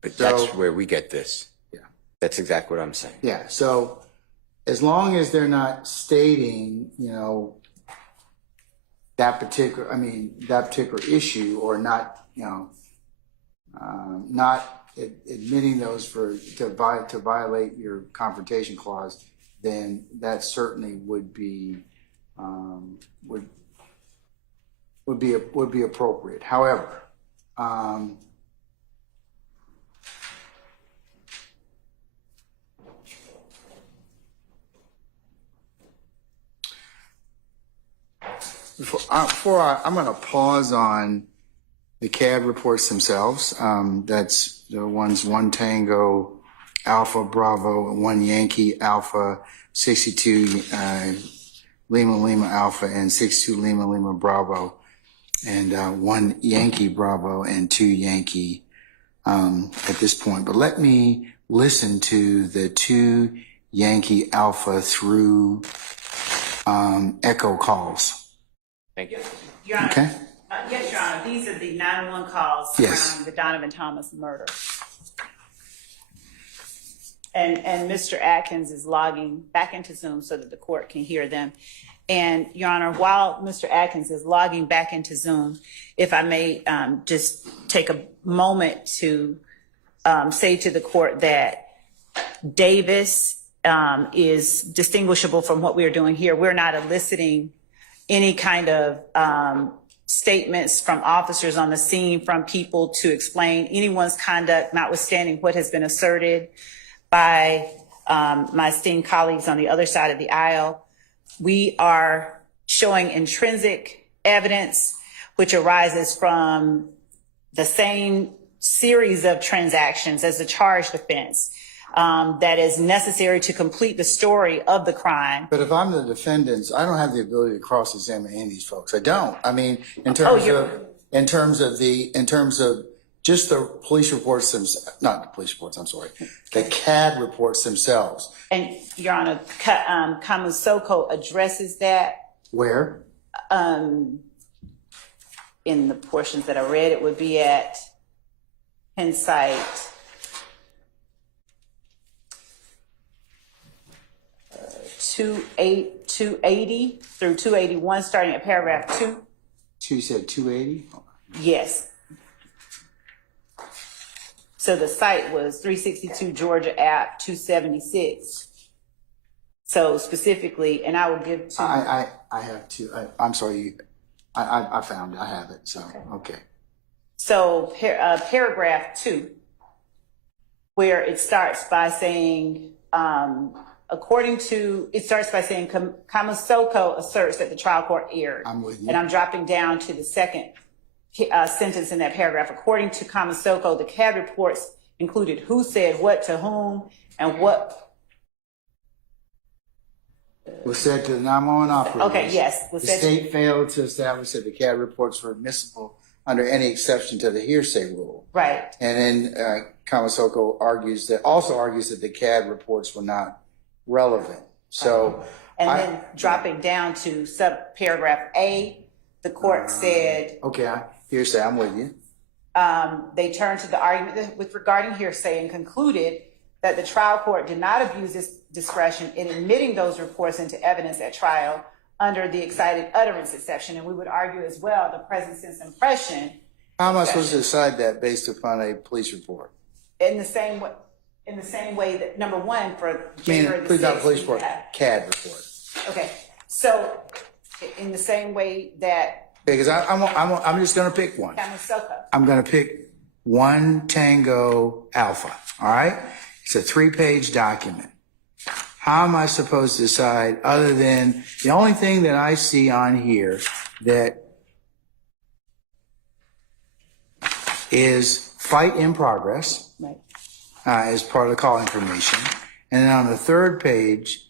But that's where we get this. Yeah. That's exactly what I'm saying. Yeah. So as long as they're not stating, that particular issue, or not, not admitting those to violate your confrontation clause, then that certainly would be appropriate. However, I'm going to pause on the CAD reports themselves. That's the ones 1 Tango Alpha Bravo, 1 Yankee Alpha, 62 Lima Alpha, and 62 Lima Bravo, and 1 Yankee Bravo and 2 Yankee at this point. But let me listen to the 2 Yankee Alpha through echo calls. Thank you. Your Honor. Okay. Yes, Your Honor. These are the 911 calls surrounding the Donovan Thomas murder. And Mr. Atkins is logging back into Zoom so that the court can hear them. And Your Honor, while Mr. Atkins is logging back into Zoom, if I may just take a moment to say to the court that Davis is distinguishable from what we are doing here. We're not eliciting any kind of statements from officers on the scene, from people to explain anyone's conduct, notwithstanding what has been asserted by my esteemed colleagues on the other side of the aisle. We are showing intrinsic evidence which arises from the same series of transactions as the charged offense that is necessary to complete the story of the crime. But if I'm the defendants, I don't have the ability to cross-examine any of these folks. I don't. I mean, in terms of just the police reports themselves, not the police reports, I'm sorry, the CAD reports themselves. And Your Honor, Kamusoko addresses that. Where? In the portions that I read, it would be at, can cite 280 through 281, starting at paragraph 2. You said 280? Yes. So the site was 362 Georgia App 276. So specifically, and I will give to. I have two. I'm sorry. I found it. I have it. So, okay. So paragraph 2, where it starts by saying, it starts by saying, Kamasoko asserts that the trial court erred. I'm with you. And I'm dropping down to the second sentence in that paragraph. According to Kamasoko, the CAD reports included who said what to whom and what was said to the 911 operators. Okay, yes. The state failed to establish that the CAD reports were admissible under any exception to the hearsay rule. Right. And then Kamasoko argues that the CAD reports were not relevant. So, and then dropping down to subparagraph A, the court said. Okay, hearsay. I'm with you. They turned to the argument with regarding hearsay and concluded that the trial court did not abuse its discretion in admitting those reports into evidence at trial under the excited utterance exception. And we would argue as well the present sense impression. How am I supposed to decide that based upon a police report? In the same way that, number one, for January the 6th. Please not police report, CAD report. Okay, so in the same way that. Because I'm just going to pick one. I'm going to pick 1 Tango Alpha. All right, it's a 3-page document. How am I supposed to decide, other than the only thing that I see on here that is fight in progress, right, as part of the call information. And then on the 3rd page,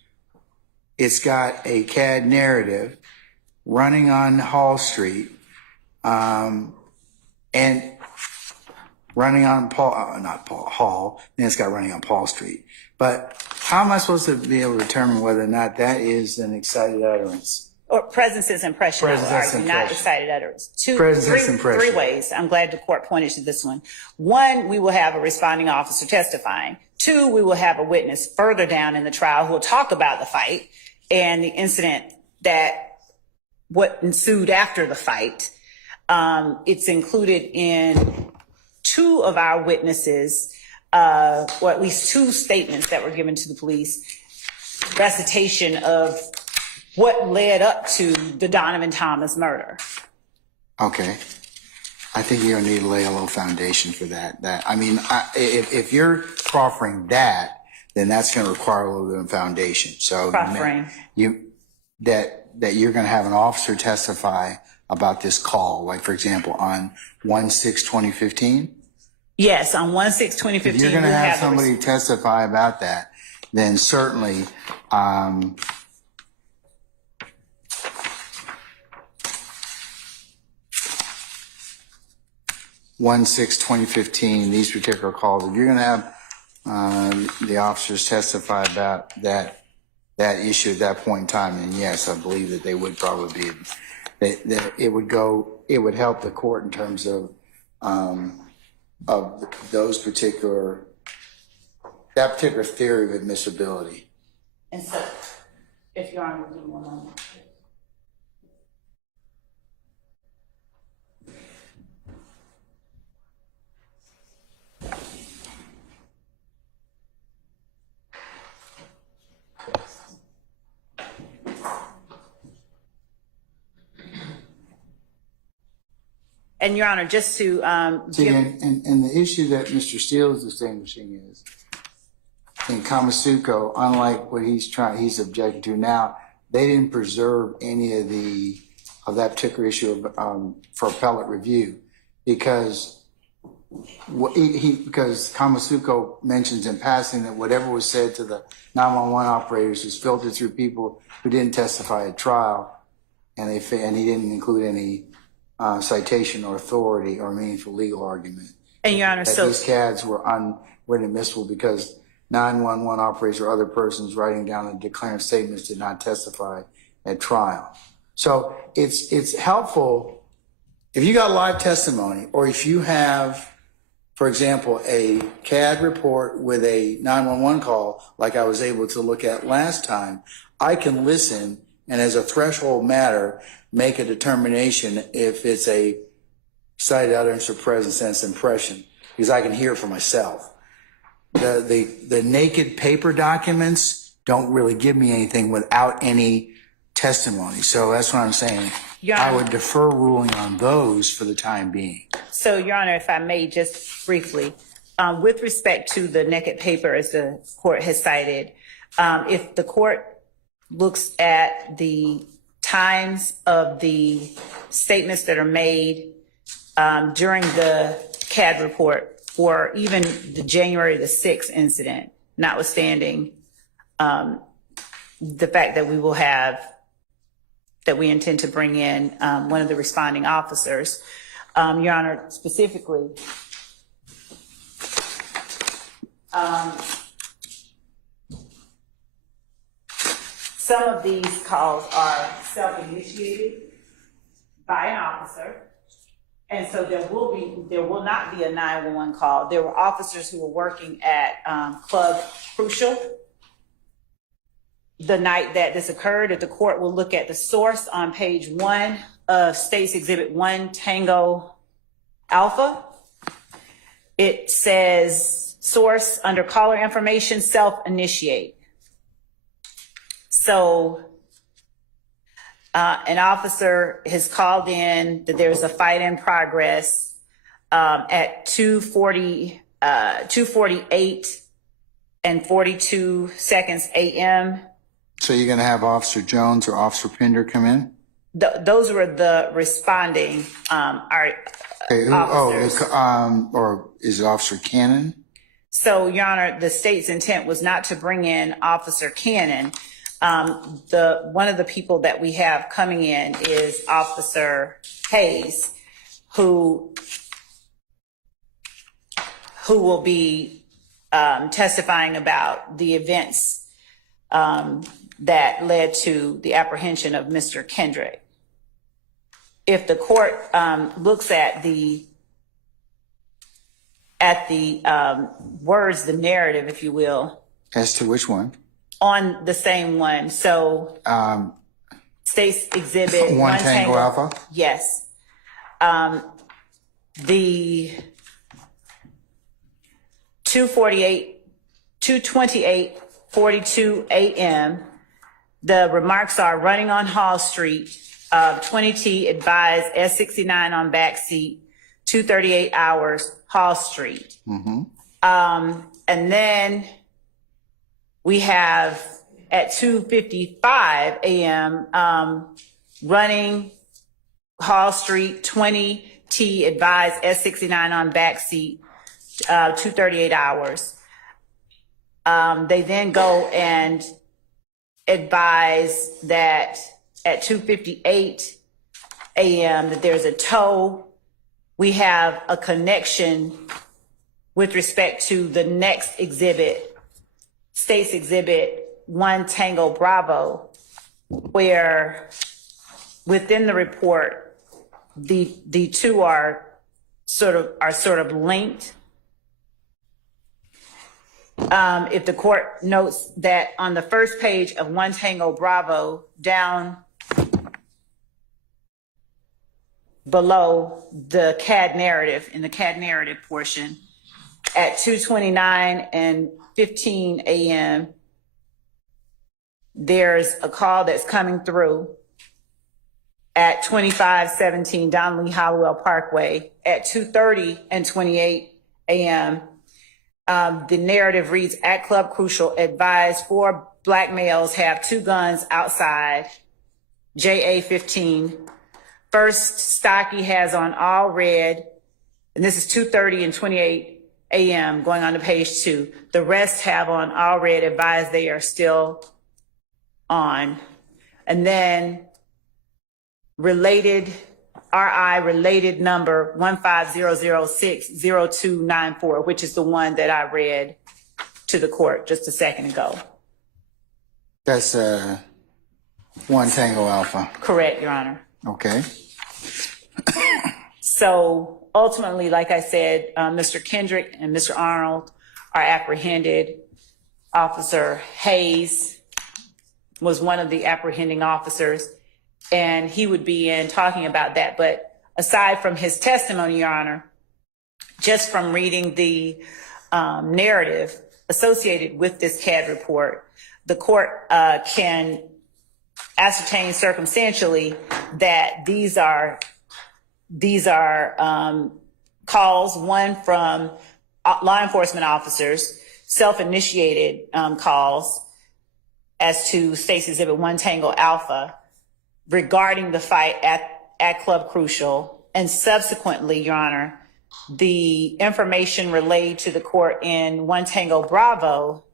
it's got a CAD narrative running on Hall Street, and running on Hall, then it's got running on Paul Street. But how am I supposed to be able to determine whether or not that is an excited utterance? Or present sense impression, I would argue, not excited utterance. Three ways. I'm glad the court pointed to this one. 1, we will have a responding officer testifying. 2, we will have a witness further down in the trial who will talk about the fight and the incident what ensued after the fight. It's included in 2 of our witnesses, or at least 2 statements that were given to the police, recitation of what led up to the Donovan Thomas murder. Okay. I think you're gonna need to lay a little foundation for that. If you're proffering that, then that's gonna require a little bit of foundation. So proffering. That you're gonna have an officer testify about this call, like for example, on 1/6/2015? Yes, on 1/6/2015. If you're gonna have somebody testify about that, then certainly, 1/6/2015, these particular calls, if you're going to have the officers testify about that issue at that point in time, then yes, I believe that they would probably be, that it would help the court in terms of those that particular theory of admissibility. And so, if Your Honor, give me one moment. And Your Honor, just to and the issue that Mr. Steele is distinguishing is in Kamasuko, unlike what he's objecting to now, they didn't preserve any of that particular issue for appellate review because Kamasuko mentions in passing that whatever was said to the 911 operators was filtered through people who didn't testify at trial, and he didn't include any citation or authority or meaningful legal argument. And Your Honor, that these CADs were inadmissible because 911 operators or other persons writing down the declarant statements did not testify at trial. So it's helpful if you got live testimony or if you have For example, a CAD report with a 911 call, like I was able to look at last time, I can listen and as a threshold matter, make a determination if it's a sight, utterance, or present sense impression, because I can hear it for myself. The naked paper documents don't really give me anything without any testimony. So that's what I'm saying. I would defer ruling on those for the time being. So, Your Honor, if I may just briefly, with respect to the naked paper, as the court has cited, if the court looks at the times of the statements that are made during the CAD report, or even the January the 6th incident, notwithstanding the fact that we intend to bring in one of the responding officers. Your Honor, specifically, some of these calls are self-initiated by an officer. And so there will not be a 911 call. There were officers who were working at Club Crucial the night that this occurred. If the court will look at the source on page 1 of State's Exhibit 1, Tango Alpha, it says source under caller information, self-initiate. So an officer has called in that there's a fight in progress at 2:48 and 42 seconds a.m. So you're going to have Officer Jones or Officer Pender come in? Those were the responding officers. Or is it Officer Cannon? So, Your Honor, the state's intent was not to bring in Officer Cannon. One of the people that we have coming in is Officer Hayes, who will be testifying about the events that led to the apprehension of Mr. Kendrick. If the court looks at the words, the narrative, if you will. As to which one? On the same one. So State's Exhibit 1 Tango Alpha? Yes. The 2:28:42 a.m. The remarks are running on Hall Street, 20T advised S69 on backseat, 2:38 hours, Hall Street. Mm-hmm. And then we have at 2:55 a.m. Running Hall Street, 20T advised S69 on backseat, 2:38 hours. They then go and advise that at 2:58 a.m. that there's a tow. We have a connection with respect to the next exhibit, State's Exhibit 1 Tango Bravo, where within the report, the two are sort of linked. If the court notes that on the first page of 1 Tango Bravo, down below the CAD narrative, in the CAD narrative portion, at 2:29:15 a.m., there's a call that's coming through at 2517 Donnelly Hollowell Parkway. At 2:30:28 a.m., the narrative reads, at Club Crucial, advised 4 black males have 2 guns outside, JA-15. First, Stocky has on all red, and this is 2:30:28 a.m., going on to page 2. The rest have on all red, advised they are still on. And then related number 150060294, which is the one that I read to the court just a second ago. That's 1 Tango Alpha. Correct, Your Honor. Okay. So ultimately, like I said, Mr. Kendrick and Mr. Arnold are apprehended. Officer Hayes was one of the apprehending officers, and he would be in talking about that. But aside from his testimony, Your Honor, just from reading the narrative associated with this CAD report, the court can ascertain circumstantially that these are calls, one from law enforcement officers, self-initiated calls as to State's Exhibit 1 Tango Alpha regarding the fight at Club Crucial, and subsequently, Your Honor, the information relayed to the court in 1 Tango Bravo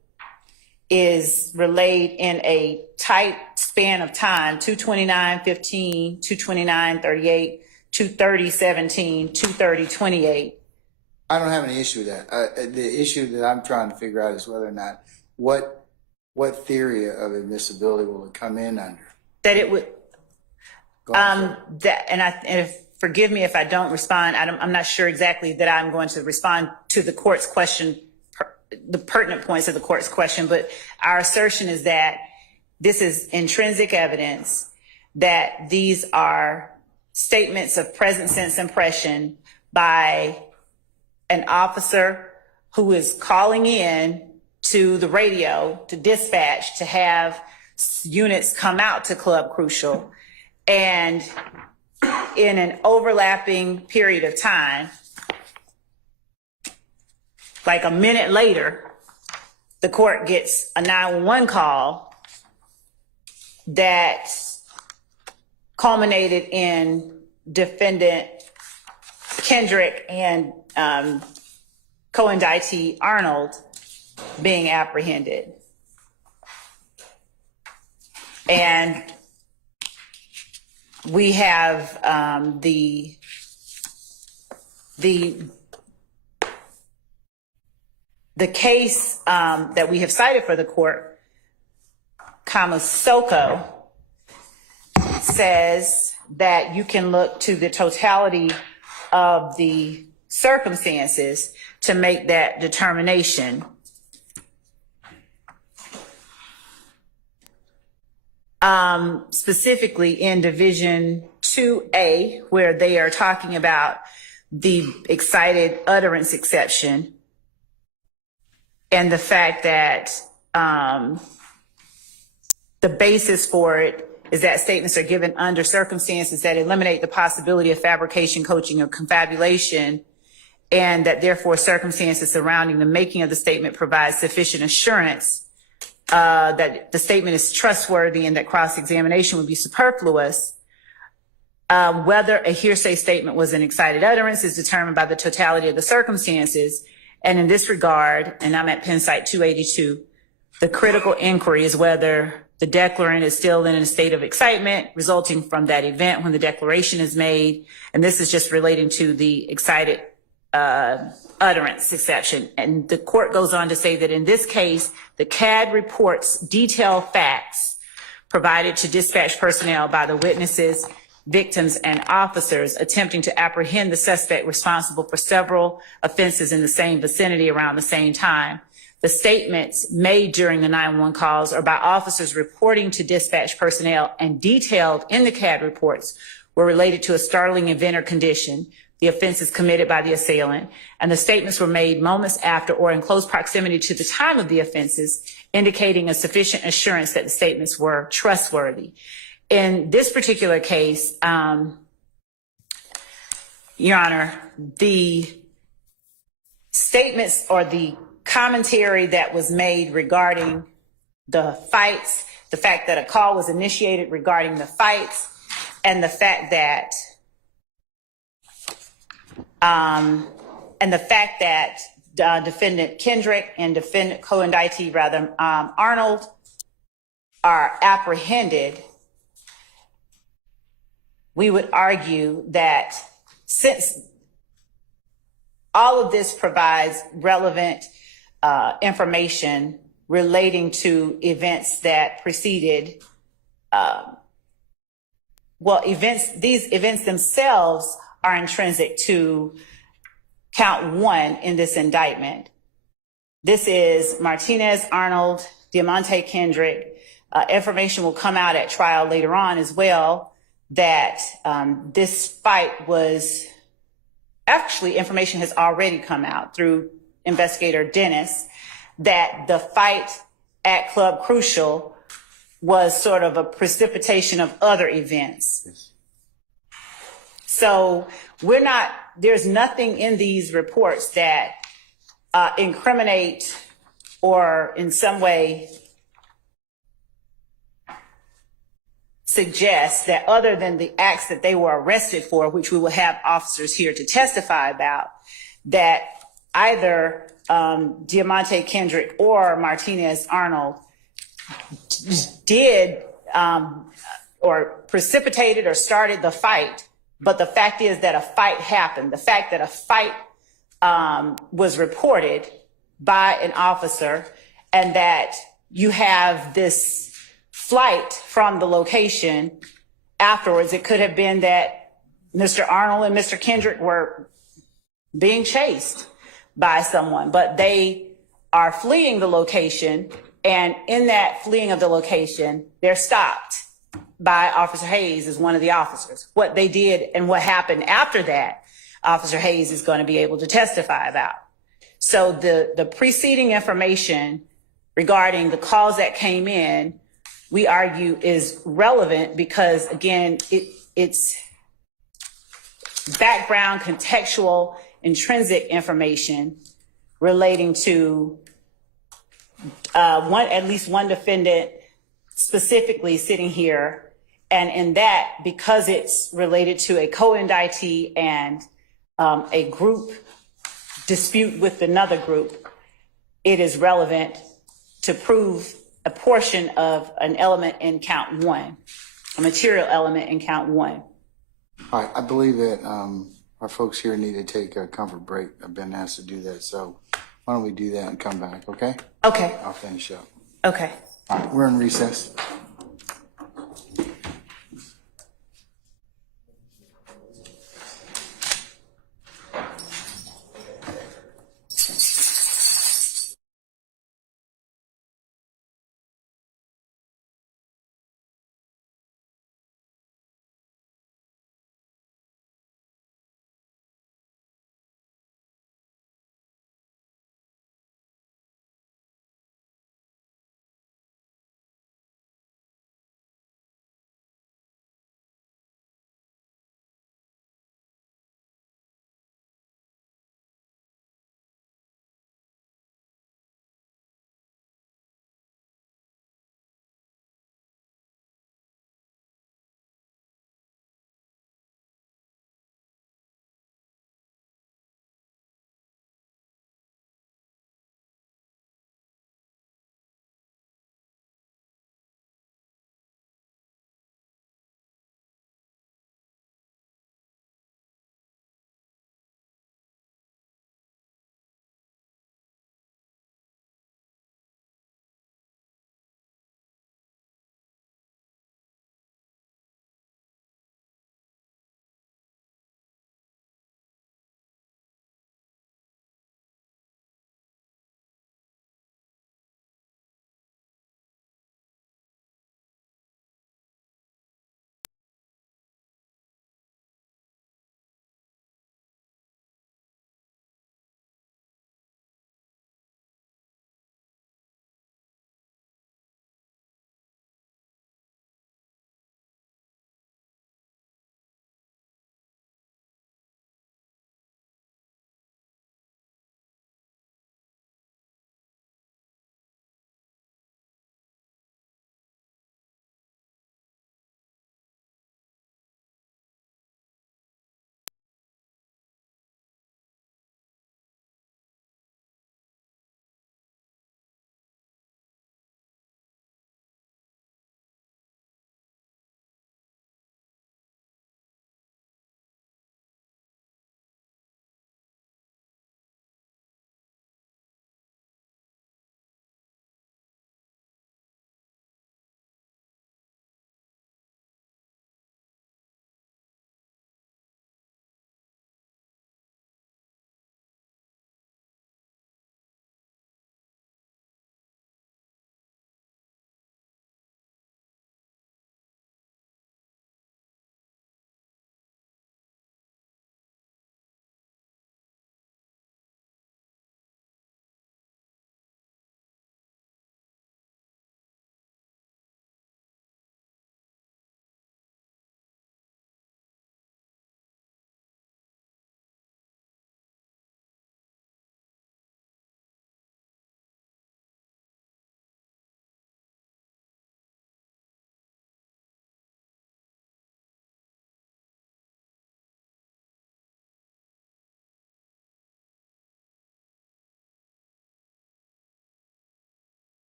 is relayed in a tight span of time, 229:15, 229:38, 230:17, 230:28. I don't have any issue with that. The issue that I'm trying to figure out is whether or not what theory of admissibility will it come in under? That it would, forgive me if I don't respond. I'm not sure exactly that I'm going to respond to the court's question, the pertinent points of the court's question, but our assertion is that this is intrinsic evidence, that these are statements of present sense impression by an officer who is calling in to the radio, to dispatch, to have units come out to Club Crucial. And in an overlapping period of time, like a minute later, the court gets a 911 call that culminated in defendant Kendrick and co-indictee Arnold being apprehended. And we have the case that we have cited for the court, Soko, says that you can look to the totality of the circumstances to make that determination. Specifically in Division 2A, where they are talking about the excited utterance exception and the fact that the basis for it is that statements are given under circumstances that eliminate the possibility of fabrication, coaching, or confabulation, and that therefore circumstances surrounding the making of the statement provide sufficient assurance that the statement is trustworthy and that cross-examination would be superfluous. Whether a hearsay statement was an excited utterance is determined by the totality of the circumstances. And in this regard, and I'm at Penn Site 282, the critical inquiry is whether the declarant is still in a state of excitement resulting from that event when the declaration is made. And this is just relating to the excited utterance exception. And the court goes on to say that in this case, the CAD reports detailed facts provided to dispatch personnel by the witnesses, victims, and officers attempting to apprehend the suspect responsible for several offenses in the same vicinity around the same time. The statements made during the 911 calls are by officers reporting to dispatch personnel and detailed in the CAD reports were related to a startling event or condition, the offenses committed by the assailant, and the statements were made moments after or in close proximity to the time of the offenses, indicating a sufficient assurance that the statements were trustworthy. In this particular case, Your Honor, the statements or the commentary that was made regarding the fights, the fact that a call was initiated regarding the fights, and the fact that defendant Kendrick and defendant co-indictee Arnold are apprehended, we would argue that since all of this provides relevant information relating to events that preceded, these events themselves are intrinsic to count 1 in this indictment. This is Martinez, Arnold, Diamante Kendrick. Information will come out at trial later on as well that this fight was, actually information has already come out through investigator Dennis, that the fight at Club Crucial was sort of a precipitation of other events. Yes. So there's nothing in these reports that incriminate or in some way suggest that other than the acts that they were arrested for, which we will have officers here to testify about, that either Diamante Kendrick or Martinez Arnold did or precipitated or started the fight. But the fact is that a fight happened. The fact that a fight was reported by an officer and that you have this flight from the location afterwards. It could have been that Mr. Arnold and Mr. Kendrick were being chased by someone, but they are fleeing the location, and in that fleeing of the location, they're stopped by Officer Hayes as one of the officers. What they did and what happened after that, Officer Hayes is going to be able to testify about. So the preceding information regarding the calls that came in, we argue is relevant because, again, it's background, contextual, intrinsic information relating to at least one defendant specifically sitting here. And in that, because it's related to a co-indictee and a group dispute with another group, it is relevant to prove a portion of an element in count 1, a material element in count 1. All right, I believe that our folks here need to take a comfort break. I've been asked to do that, so why don't we do that and come back, okay? Okay. I'll finish up. Okay. All right, we're in recess.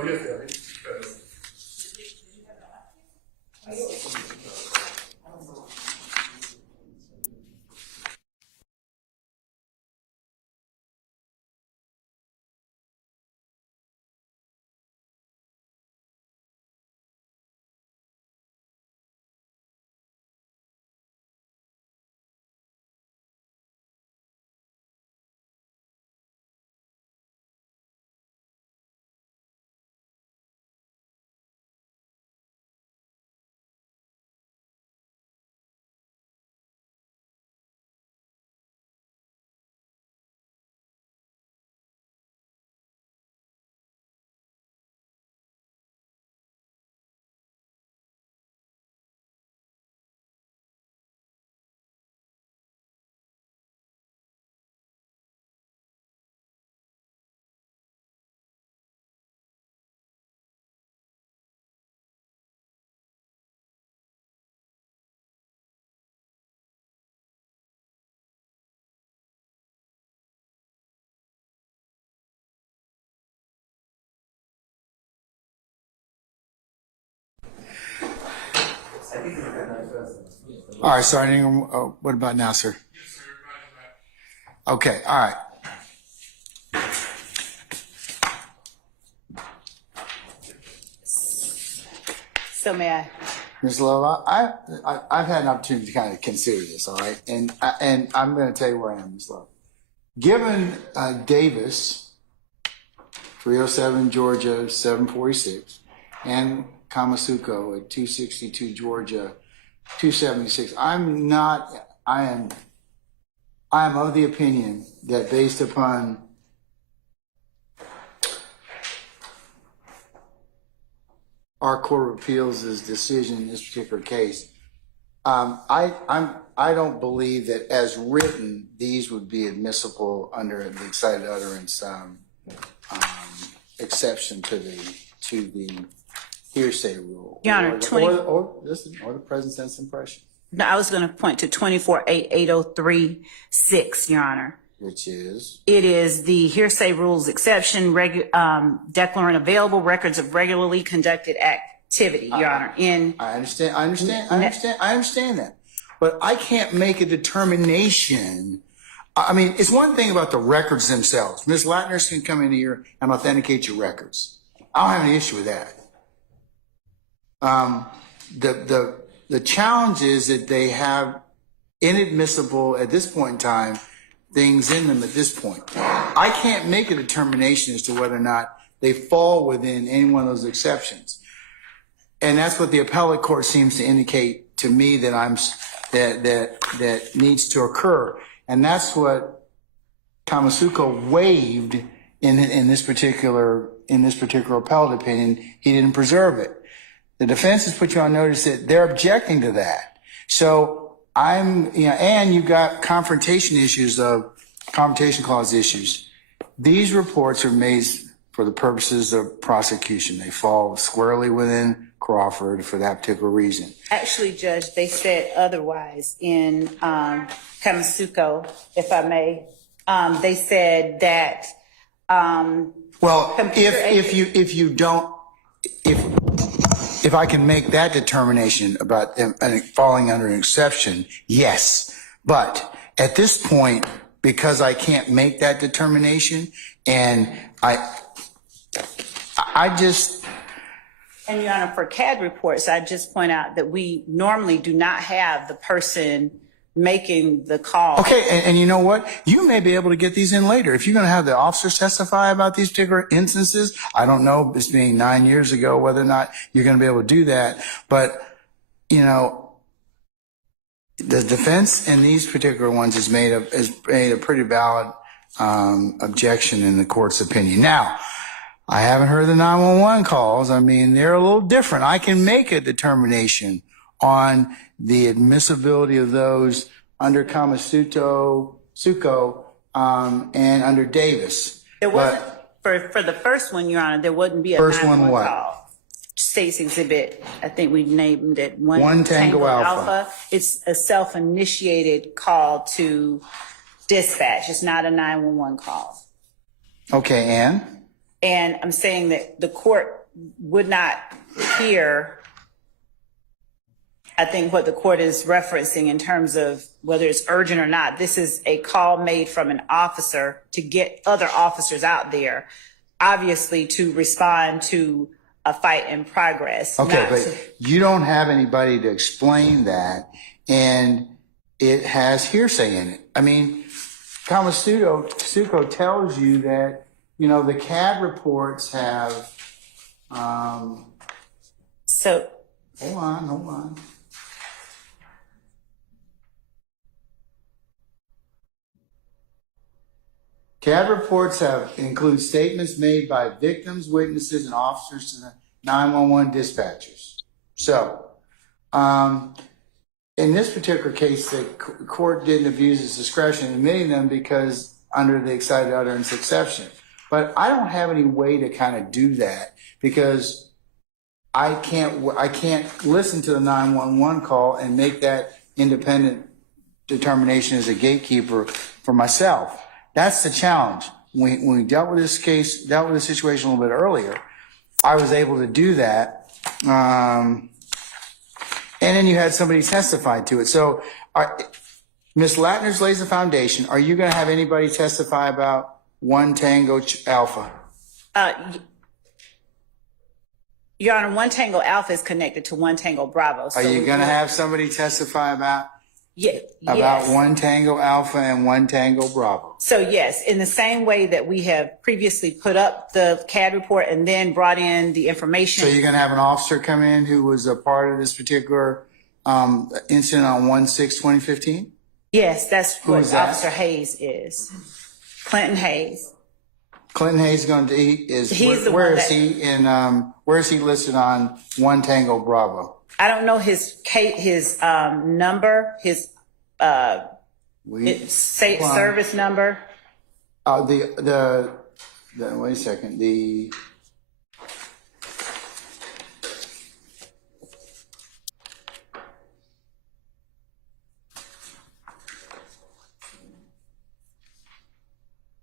Oh, yes, yeah. All right, sorry. What about now, sir? Okay, all right. So may I? Ms. Love, I've had an opportunity to kind of consider this, all right? And I'm going to tell you where I am, Ms. Love. Given Davis, 307 Georgia 746, and Kamasuko at 262 Georgia 276, I am of the opinion that based upon our Court of Appeals' decision in this particular case, I don't believe that as written, these would be admissible under the excited utterance exception to the hearsay rule. Your Honor, or the present sense impression. No, I was going to point to 24.8036, Your Honor. Which is? It is the hearsay rules exception, declaring available records of regularly conducted activity, Your Honor. I understand that. But I can't make a determination. I mean, it's one thing about the records themselves. Ms. Latner can come in here and authenticate your records. I don't have any issue with that. The challenge is that they have inadmissible, at this point in time, things in them at this point. I can't make a determination as to whether or not they fall within any one of those exceptions. And that's what the appellate court seems to indicate to me that needs to occur. And that's what Kamasuko waived in this particular appellate opinion. He didn't preserve it. The defense has put you on notice that they're objecting to that. So and you've got confrontation clause issues. These reports are made for the purposes of prosecution. They fall squarely within Crawford for that particular reason. Actually, Judge, they said otherwise in Kamasuko, if I may. They said that. Well, if I can make that determination about them falling under an exception, yes. But at this point, because I can't make that determination, and I just. And Your Honor, for CAD reports, I just point out that we normally do not have the person making the call. Okay, and you know what? You may be able to get these in later. If you're going to have the officers testify about these particular instances, I don't know, this being 9 years ago, whether or not you're going to be able to do that. But, the defense in these particular ones has made a pretty valid objection in the court's opinion. Now, I haven't heard the 911 calls. I mean, they're a little different. I can make a determination on the admissibility of those under Kamasuko and under Davis. There wasn't, for the first one, Your Honor, there wouldn't be a 911 call. State's exhibit, I think we named it One Tango Alpha. It's a self-initiated call to dispatch. It's not a 911 call. Okay, and? And I'm saying that the court would not hear, I think, what the court is referencing in terms of whether it's urgent or not. This is a call made from an officer to get other officers out there, obviously to respond to a fight in progress. Okay, but you don't have anybody to explain that, and it has hearsay in it. I mean, Kamasuko tells you that, you know, the CAD reports have, so hold on. CAD reports include statements made by victims, witnesses, and officers to the 911 dispatchers. So, in this particular case, the court didn't abuse its discretion in admitting them because under the excited utterance exception. But I don't have any way to kind of do that because I can't listen to the 911 call and make that independent determination as a gatekeeper for myself. That's the challenge. When we dealt with this situation a little bit earlier, I was able to do that. And then you had somebody testify to it. So Ms. Latner's lays the foundation. Are you going to have anybody testify about 1 Tango Alpha? Your Honor, 1 Tango Alpha is connected to 1 Tango Bravo. Are you going to have somebody testify about? Yes. About 1 Tango Alpha and 1 Tango Bravo. So yes, in the same way that we have previously put up the CAD report and then brought in the information. So you're going to have an officer come in who was a part of this particular incident on 1/6/2015? Yes, that's Who what is that? Officer Hayes is. Clinton Hayes. Clinton Hayes where is he listed on 1 Tango Bravo? I don't know his number, his service number. Wait a second.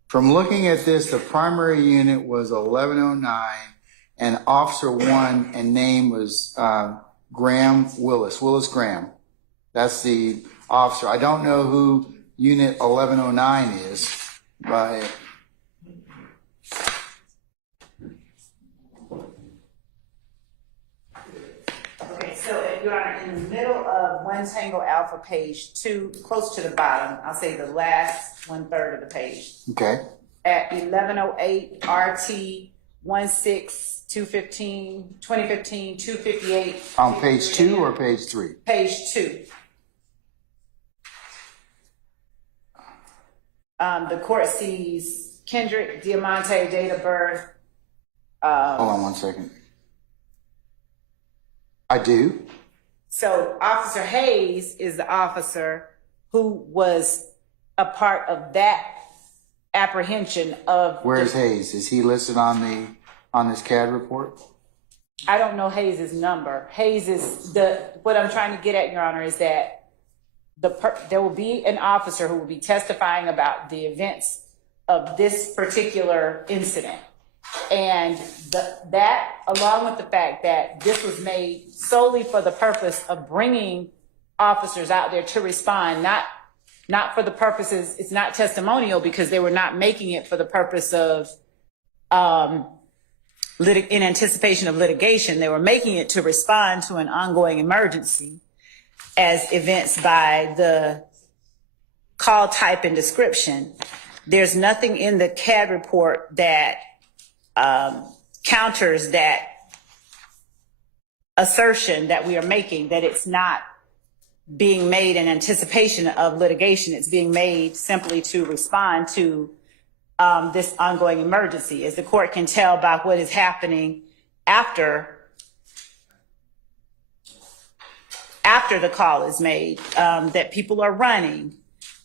From looking at this, the primary unit was 1109, and Officer 1 and name was Willis Graham. That's the officer. I don't know who Unit 1109 is, but Okay, so Your Honor, in the middle of 1 Tango Alpha, page 2, close to the bottom, I'll say the last 1/3 of the page. okay. At 1108 RT 16/215 2015 258. On page 2 or page 3? Page 2. The court sees Kendrick Diamante, date of birth. Hold on 1 second. I do. So Officer Hayes is the officer who was a part of that apprehension of. Where's Hayes? Is he listed on this CAD report? I don't know Hayes's number. Hayes is what I'm trying to get at, Your Honor, is that there will be an officer who will be testifying about the events of this particular incident. And that, along with the fact that this was made solely for the purpose of bringing officers out there to respond, not for the purposes, it's not testimonial because they were not making it for the purpose of, in anticipation of litigation. They were making it to respond to an ongoing emergency as evinced by the call type and description. There's nothing in the CAD report that counters that assertion that we are making, that it's not being made in anticipation of litigation. It's being made simply to respond to this ongoing emergency. As the court can tell by what is happening after the call is made, that people are running,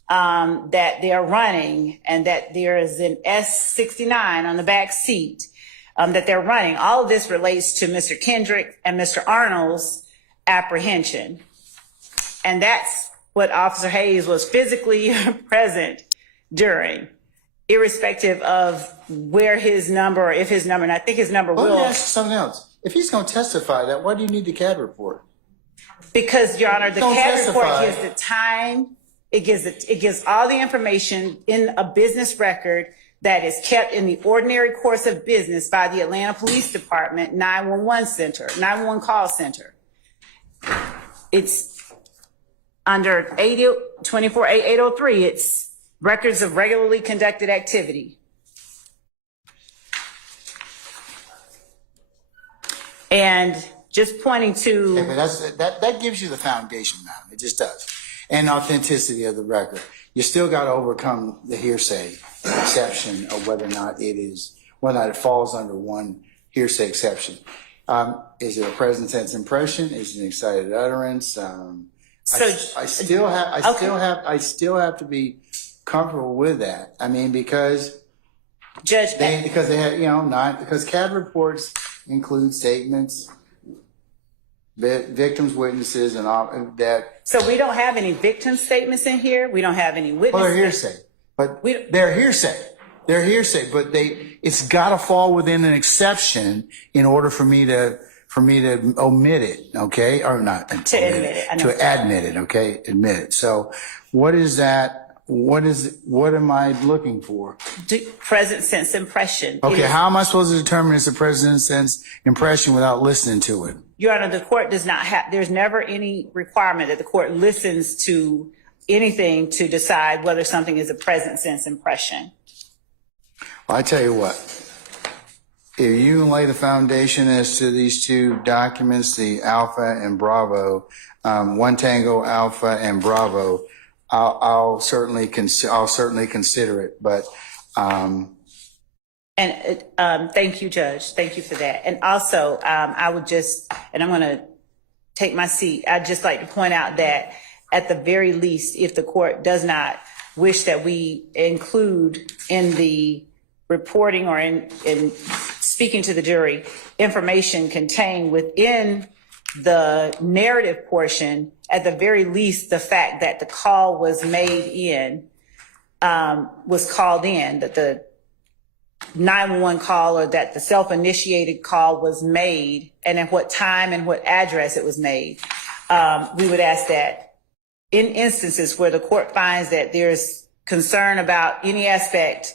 that they are running, and that there is an S69 on the back seat, that they're running. All of this relates to Mr. Kendrick and Mr. Arnold's apprehension. And that's what Officer Hayes was physically present during. irrespective of where his number, or if his number, and I think his number Let me will. ask you something else. If he's going to testify that, why do you need the CAD report? Because, Your Honor, the Don't CAD report testify. gives the time, it gives all the information in a business record that is kept in the ordinary course of business by the Atlanta Police Department 911 call center. It's under 24-803, it's records of regularly conducted activity. And just pointing to. Okay, but that gives you the foundation, madam. It just does. And authenticity of the record. You still got to overcome the hearsay exception of whether or not it falls under one hearsay exception. Is it a present tense impression? Is it an excited utterance? I still have to be comfortable with that. I mean, because because CAD reports include statements, victims, witnesses, and all that. So we don't have any victim statements in here. We don't have any witnesses. Well, they're hearsay, but they're hearsay. They're hearsay, but it's got to fall within an exception in order for me to omit it, okay, or not to admit it. To admit it, okay, admit it. So, what is that? What am I looking for? Present sense impression. Okay, how am I supposed to determine it's a present sense impression without listening to it? Your Honor, the court does not have, there's never any requirement that the court listens to anything to decide whether something is a present sense impression. Well, I tell you what, if you lay the foundation as to these two documents, the Alpha and Bravo, One Tango Alpha and Bravo, I'll certainly consider it, but. Thank you, Judge. Thank you for that. And also, I would just, and I'm going to take my seat. I'd just like to point out that at the very least, if the court does not wish that we include in the reporting or in speaking to the jury information contained within the narrative portion, at the very least, the fact that the call was made in, was called in, that the 911 call or that the self-initiated call was made, and at what time and what address it was made. We would ask that in instances where the court finds that there's concern about any aspect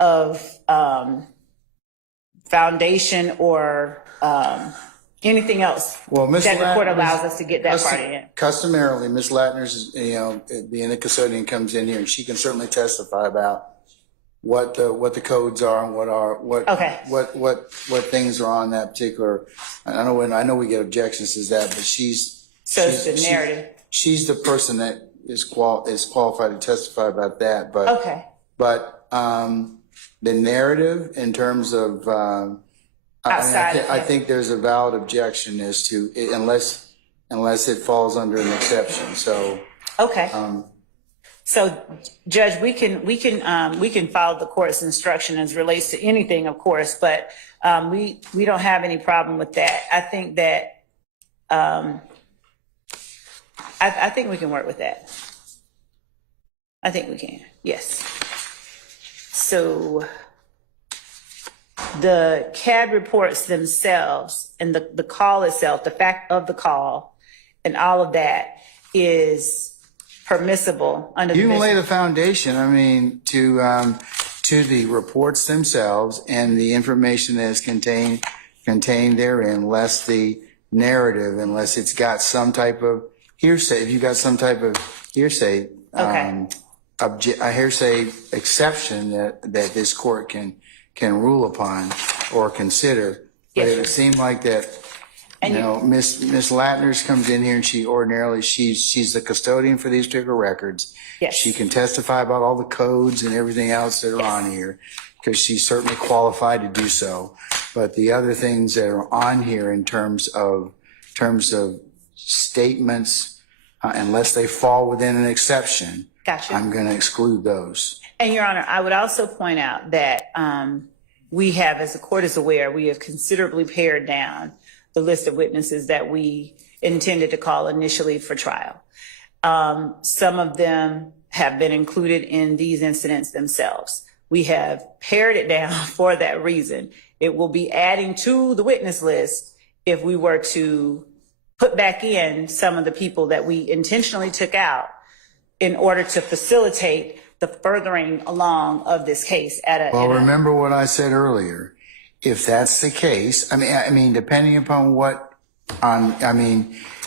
of foundation or anything else that the court allows us to get that part in. Customarily, Ms. Latner's, being a custodian, comes in here and she can certainly testify about what the codes are and what things are on that particular. I know we get objections to that, but she's the narrative. She's the person that is qualified to testify about that. But the narrative in terms of I think there's a valid objection as to unless it falls under an exception. So So, Judge, we can follow the court's instruction as relates to anything, of course, but we don't have any problem with that. I think that I think we can work with that. I think we can. Yes. So the CAD reports themselves and the call itself, the fact of the call, and all of that is permissible under the. You can lay the foundation. I mean, to the reports themselves and the information that is contained therein, less the narrative, unless it's got some type of hearsay. If you got some type of hearsay, a hearsay exception that this court can rule upon or consider. But it would seem like that. Miss Latner's comes in here and she's the custodian for these particular records. Yes. She can testify about all the codes and everything else that are on here because she's certainly qualified to do so. But the other things that are on here in terms of statements, unless they fall within an exception, I'm going to exclude those. And Your Honor, I would also point out that we have, as the court is aware, we have considerably pared down the list of witnesses that we intended to call initially for trial. Some of them have been included in these incidents themselves. We have pared it down for that reason. It will be adding to the witness list if we were to put back in some of the people that we intentionally took out in order to facilitate the furthering along of this case at a. Well, remember what I said earlier. If that's the case, I mean, depending upon what,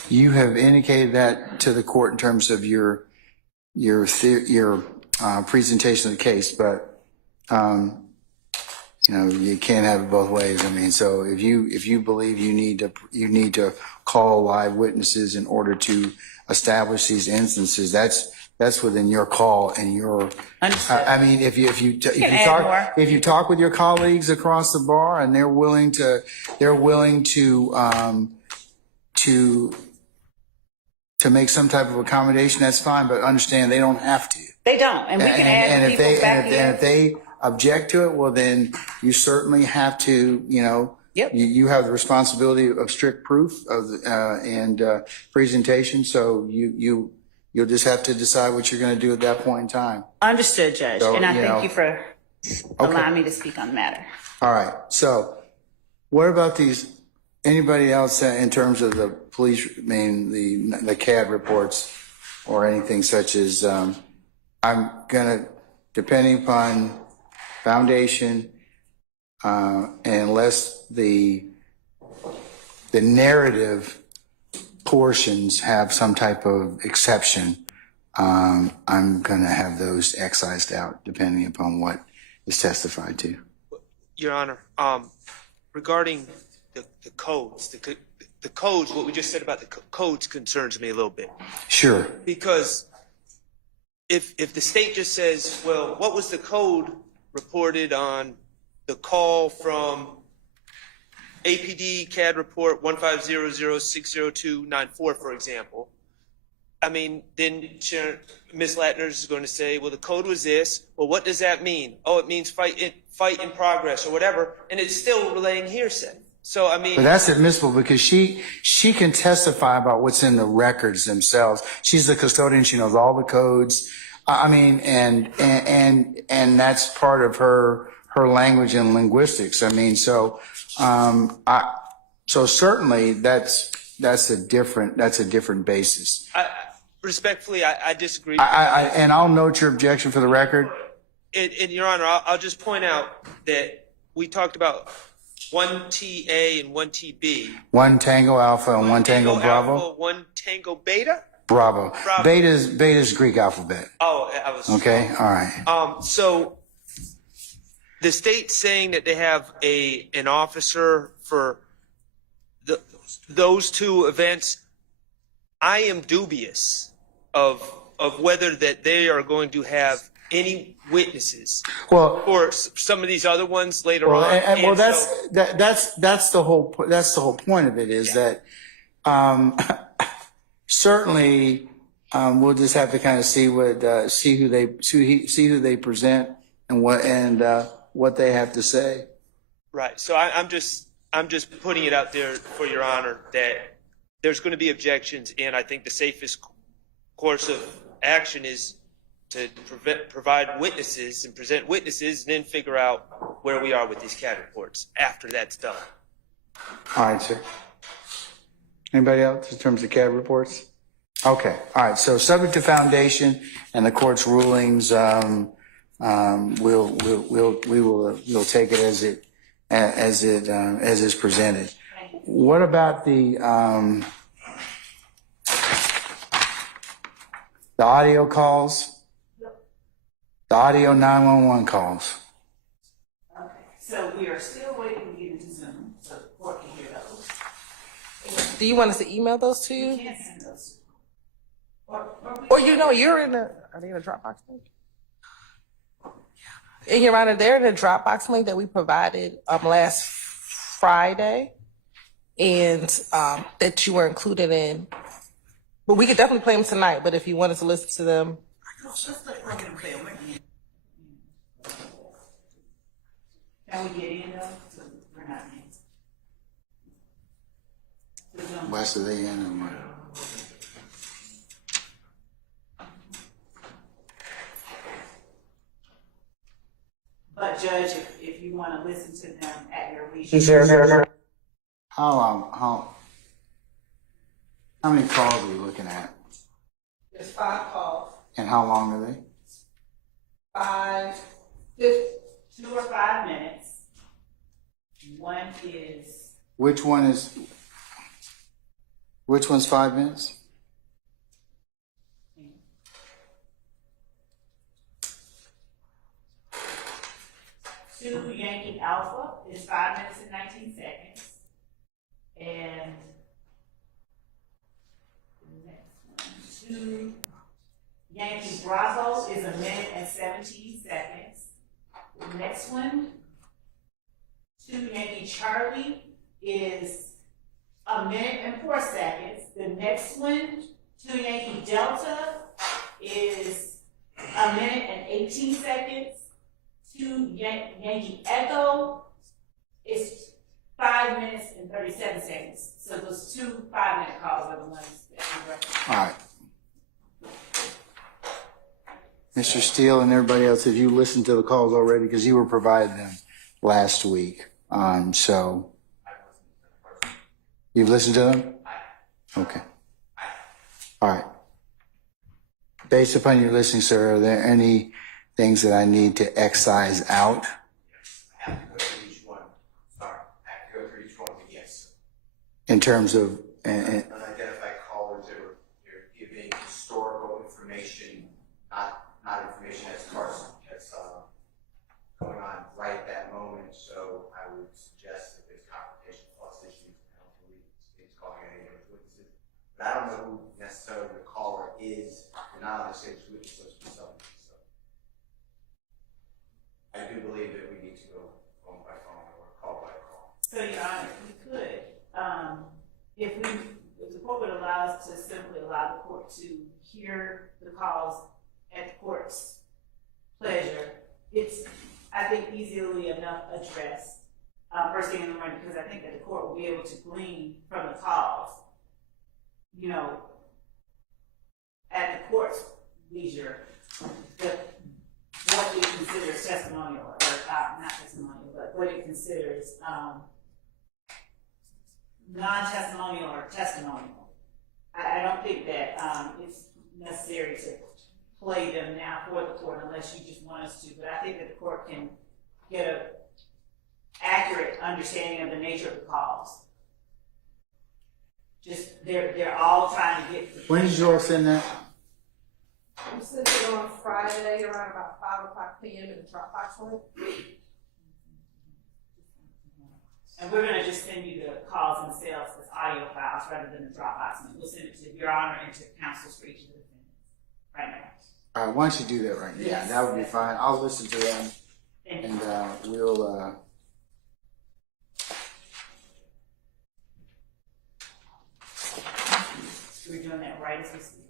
you have indicated that to the court in terms of your presentation of the case, but you can't have it both ways. I mean, so if you believe you need to call live witnesses in order to establish these instances, that's within your call and your. I mean, if you talk with your colleagues across the bar and they're willing to make some type of accommodation, that's fine. But understand they don't have to. They don't, and we can add people back in. And if they object to it, well, then you certainly have to. Yep. You have the responsibility of strict proof and presentation. So you'll just have to decide what you're going to do at that point in time. Understood, Judge. So, and I thank you for allowing me to speak on the matter. All right. So what about anybody else in terms of the police, the CAD reports or anything such as, I'm going to, depending upon foundation, unless the narrative portions have some type of exception, I'm going to have those excised out depending upon what is testified to. Your Honor, regarding the codes, the codes, what we just said about the codes concerns me a little bit. Sure. Because if the state just says, well, what was the code reported on the call from APD CAD report 150060294, for example, I mean, then Ms. Latner is going to say, well, the code was this. Well, what does that mean? Oh, it means fight in progress or whatever, and it's still relaying hearsay. So, I mean, but that's admissible because she can testify about what's in the records themselves. She's the custodian. She knows all the codes. I mean, and that's part of her language and linguistics. I mean, so certainly that's a different basis. Respectfully, I disagree. And I'll note your objection for the record. And Your Honor, I'll just point out that we talked about 1TA and 1TB. 1 Tango Alpha and 1 Tango Bravo. Alpha, 1 Tango Beta. Bravo. Beta's Greek alphabet. Oh, I was okay. All right. So the state saying that they have an officer for those two events, I am dubious of whether that they are going to have any witnesses for some of these other ones later on. That's the whole point of it is that certainly we'll just have to kind of see who they present and what they have to say. Right. So I'm just putting it out there for Your Honor that there's going to be objections, and I think the safest course of action is to provide witnesses and present witnesses, and then figure out where we are with these CAD reports after that's done. All right, sir. Anybody else in terms of CAD reports? Okay. All right. So subject to foundation and the court's rulings, we'll take it as is presented. What about the audio calls? The audio 911 calls. Okay, so we are still waiting to get into Zoom so the court can hear those. Do you want us to email those to you? We can't send those. Or you're in are they in a Dropbox link? And Your Honor, they're in a Dropbox link that we provided last Friday, and that you were included in. But we could definitely play them tonight. But if you wanted to listen to them. Can we get in though? We're not in. West of the end. Judge, if you want to listen to them at your leisure. How many calls are we looking at? There's 5 calls. And how long are they? 5, 2 or 5 minutes. One is. Which one's 5 minutes? Two Yankee Alpha is 5 minutes and 19 seconds. And the next one, 2 Yankee Bravo is 1 minute and 17 seconds. The next one, 2 Yankee Charlie is 1 minute and 4 seconds. The next one, 2 Yankee Delta is 1 minute and 18 seconds. 2 Yankee Echo is 5 minutes and 37 seconds. So those 2 5-minute calls are the ones that we recommend. All right. Mr. Steele and everybody else, have you listened to the calls already? Because you were provided them last week. So you've listened to them? Okay. All right. Based upon your listening, sir, are there any things that I need to excise out? I have to go through each one. Sorry, I have to go through each one, but yes. In terms of, Unidentified callers that were giving historical information, not information that's going on right at that moment. So I would suggest that there's confrontation clause issues. I don't believe it's calling any of those witnesses. But I don't know who necessarily the caller is. They're not on the same witness list for some reason. So I do believe that we need to go phone by phone or call by call. So, Your Honor, we could, if the court would allow us to simply allow the court to hear the calls at the court's pleasure, it's, I think, easily enough addressed first thing in the morning, because I think that the court will be able to glean from the calls, you know, at the court's leisure, what it considers testimonial, or not testimonial, but what it considers non-testimonial or testimonial. I don't think that it's necessary to play them now for the court unless you just want us to, but I think that the court can get an accurate understanding of the nature of the calls. Just, they're all trying to get. when did you all send that? We sent it on Friday around about 5:00 p.m. in the Dropbox link. And we're gonna just send you the calls themselves as audio files rather than the Dropbox link. We'll send it to Your Honor and to counsel for each of the defendants right now. All right, why don't you do that right now? Yeah, that would be fine. I'll listen to them, and we'll. We're doing that right as we speak.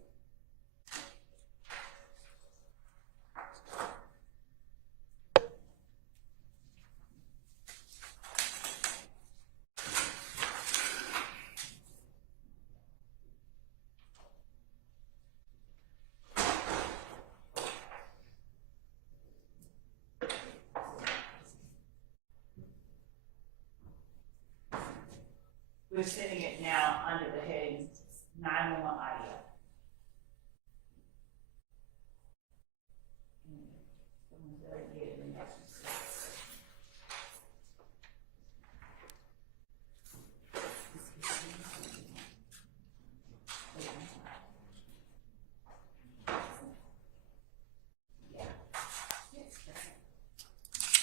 We're sending it now under the heading 911 audio.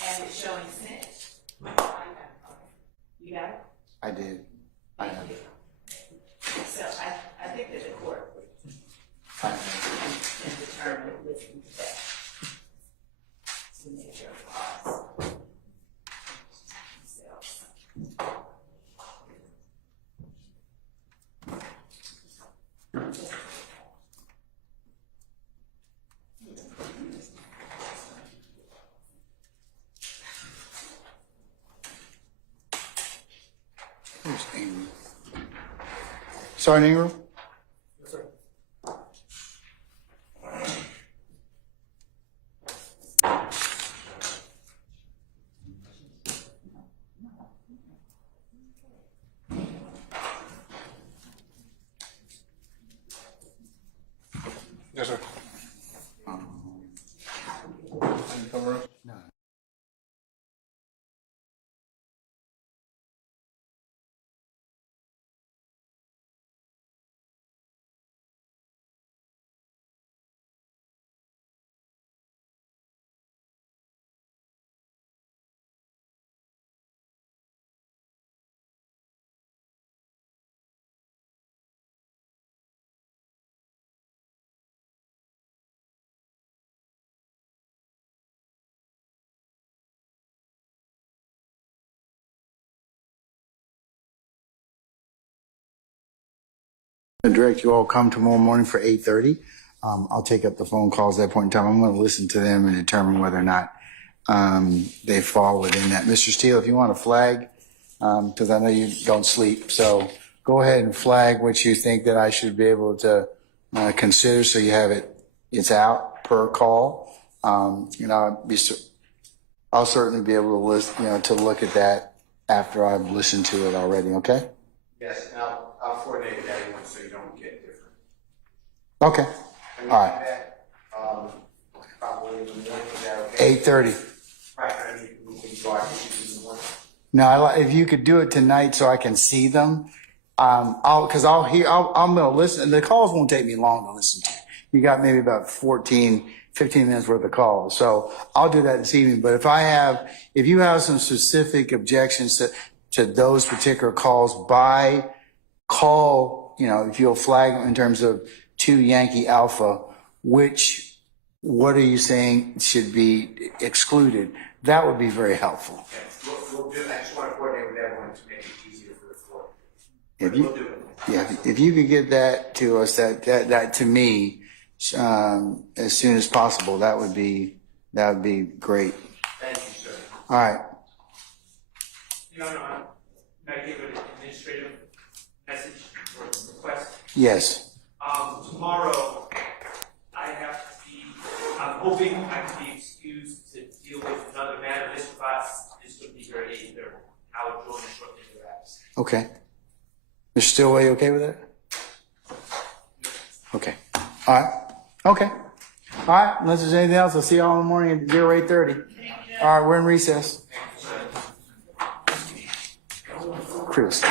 And it's showing sent. You got it? I did. I have it. So I think that the court can determine listening to that to make sure it applies themselves. Where's Ingram? Sergeant Ingram? Yes, sir. I direct you all come tomorrow morning for 8:30. I'll take up the phone calls at that point in time. I'm going to listen to them and determine whether or not they fall within that. Mr. Steele, if you want to flag, because I know you don't sleep, so go ahead and flag what you think that I should be able to consider, so you have it. It's out per call. I'll certainly be able to list, to look at that after I've listened to it already. Okay. Yes, and I'll coordinate with everyone so you don't get different. Okay. All right. Probably in the morning, is that okay? 8:30. Right, I mean, we can go out and shoot in the morning. No, if you could do it tonight so I can see them, I'm going to listen, and the calls won't take me long to listen to. You got maybe about 15 minutes worth of calls. So I'll do that this evening. But if you have some specific objections to those particular calls by call, if you'll flag them in terms of 2 Yankee Alpha, what are you saying should be excluded? That would be very helpful. We'll do, I just want to coordinate with everyone to make it easier for the floor. We'll do it. Yeah, if you could get that to us, that to me, as soon as possible, that would be great. Thank you, sir. All right. Your Honor, may I give an administrative message or request? Yes. Tomorrow, I'm hoping I can be excused to deal with another matter. Mr. Voss is going to be here at 8:30. I will join the short interacts. Okay. Mr. Stillway, you okay with that? Okay. All right. Okay. All right. Unless there's anything else, I'll see you all in the morning at 8:30. All right. We're in recess. Chris.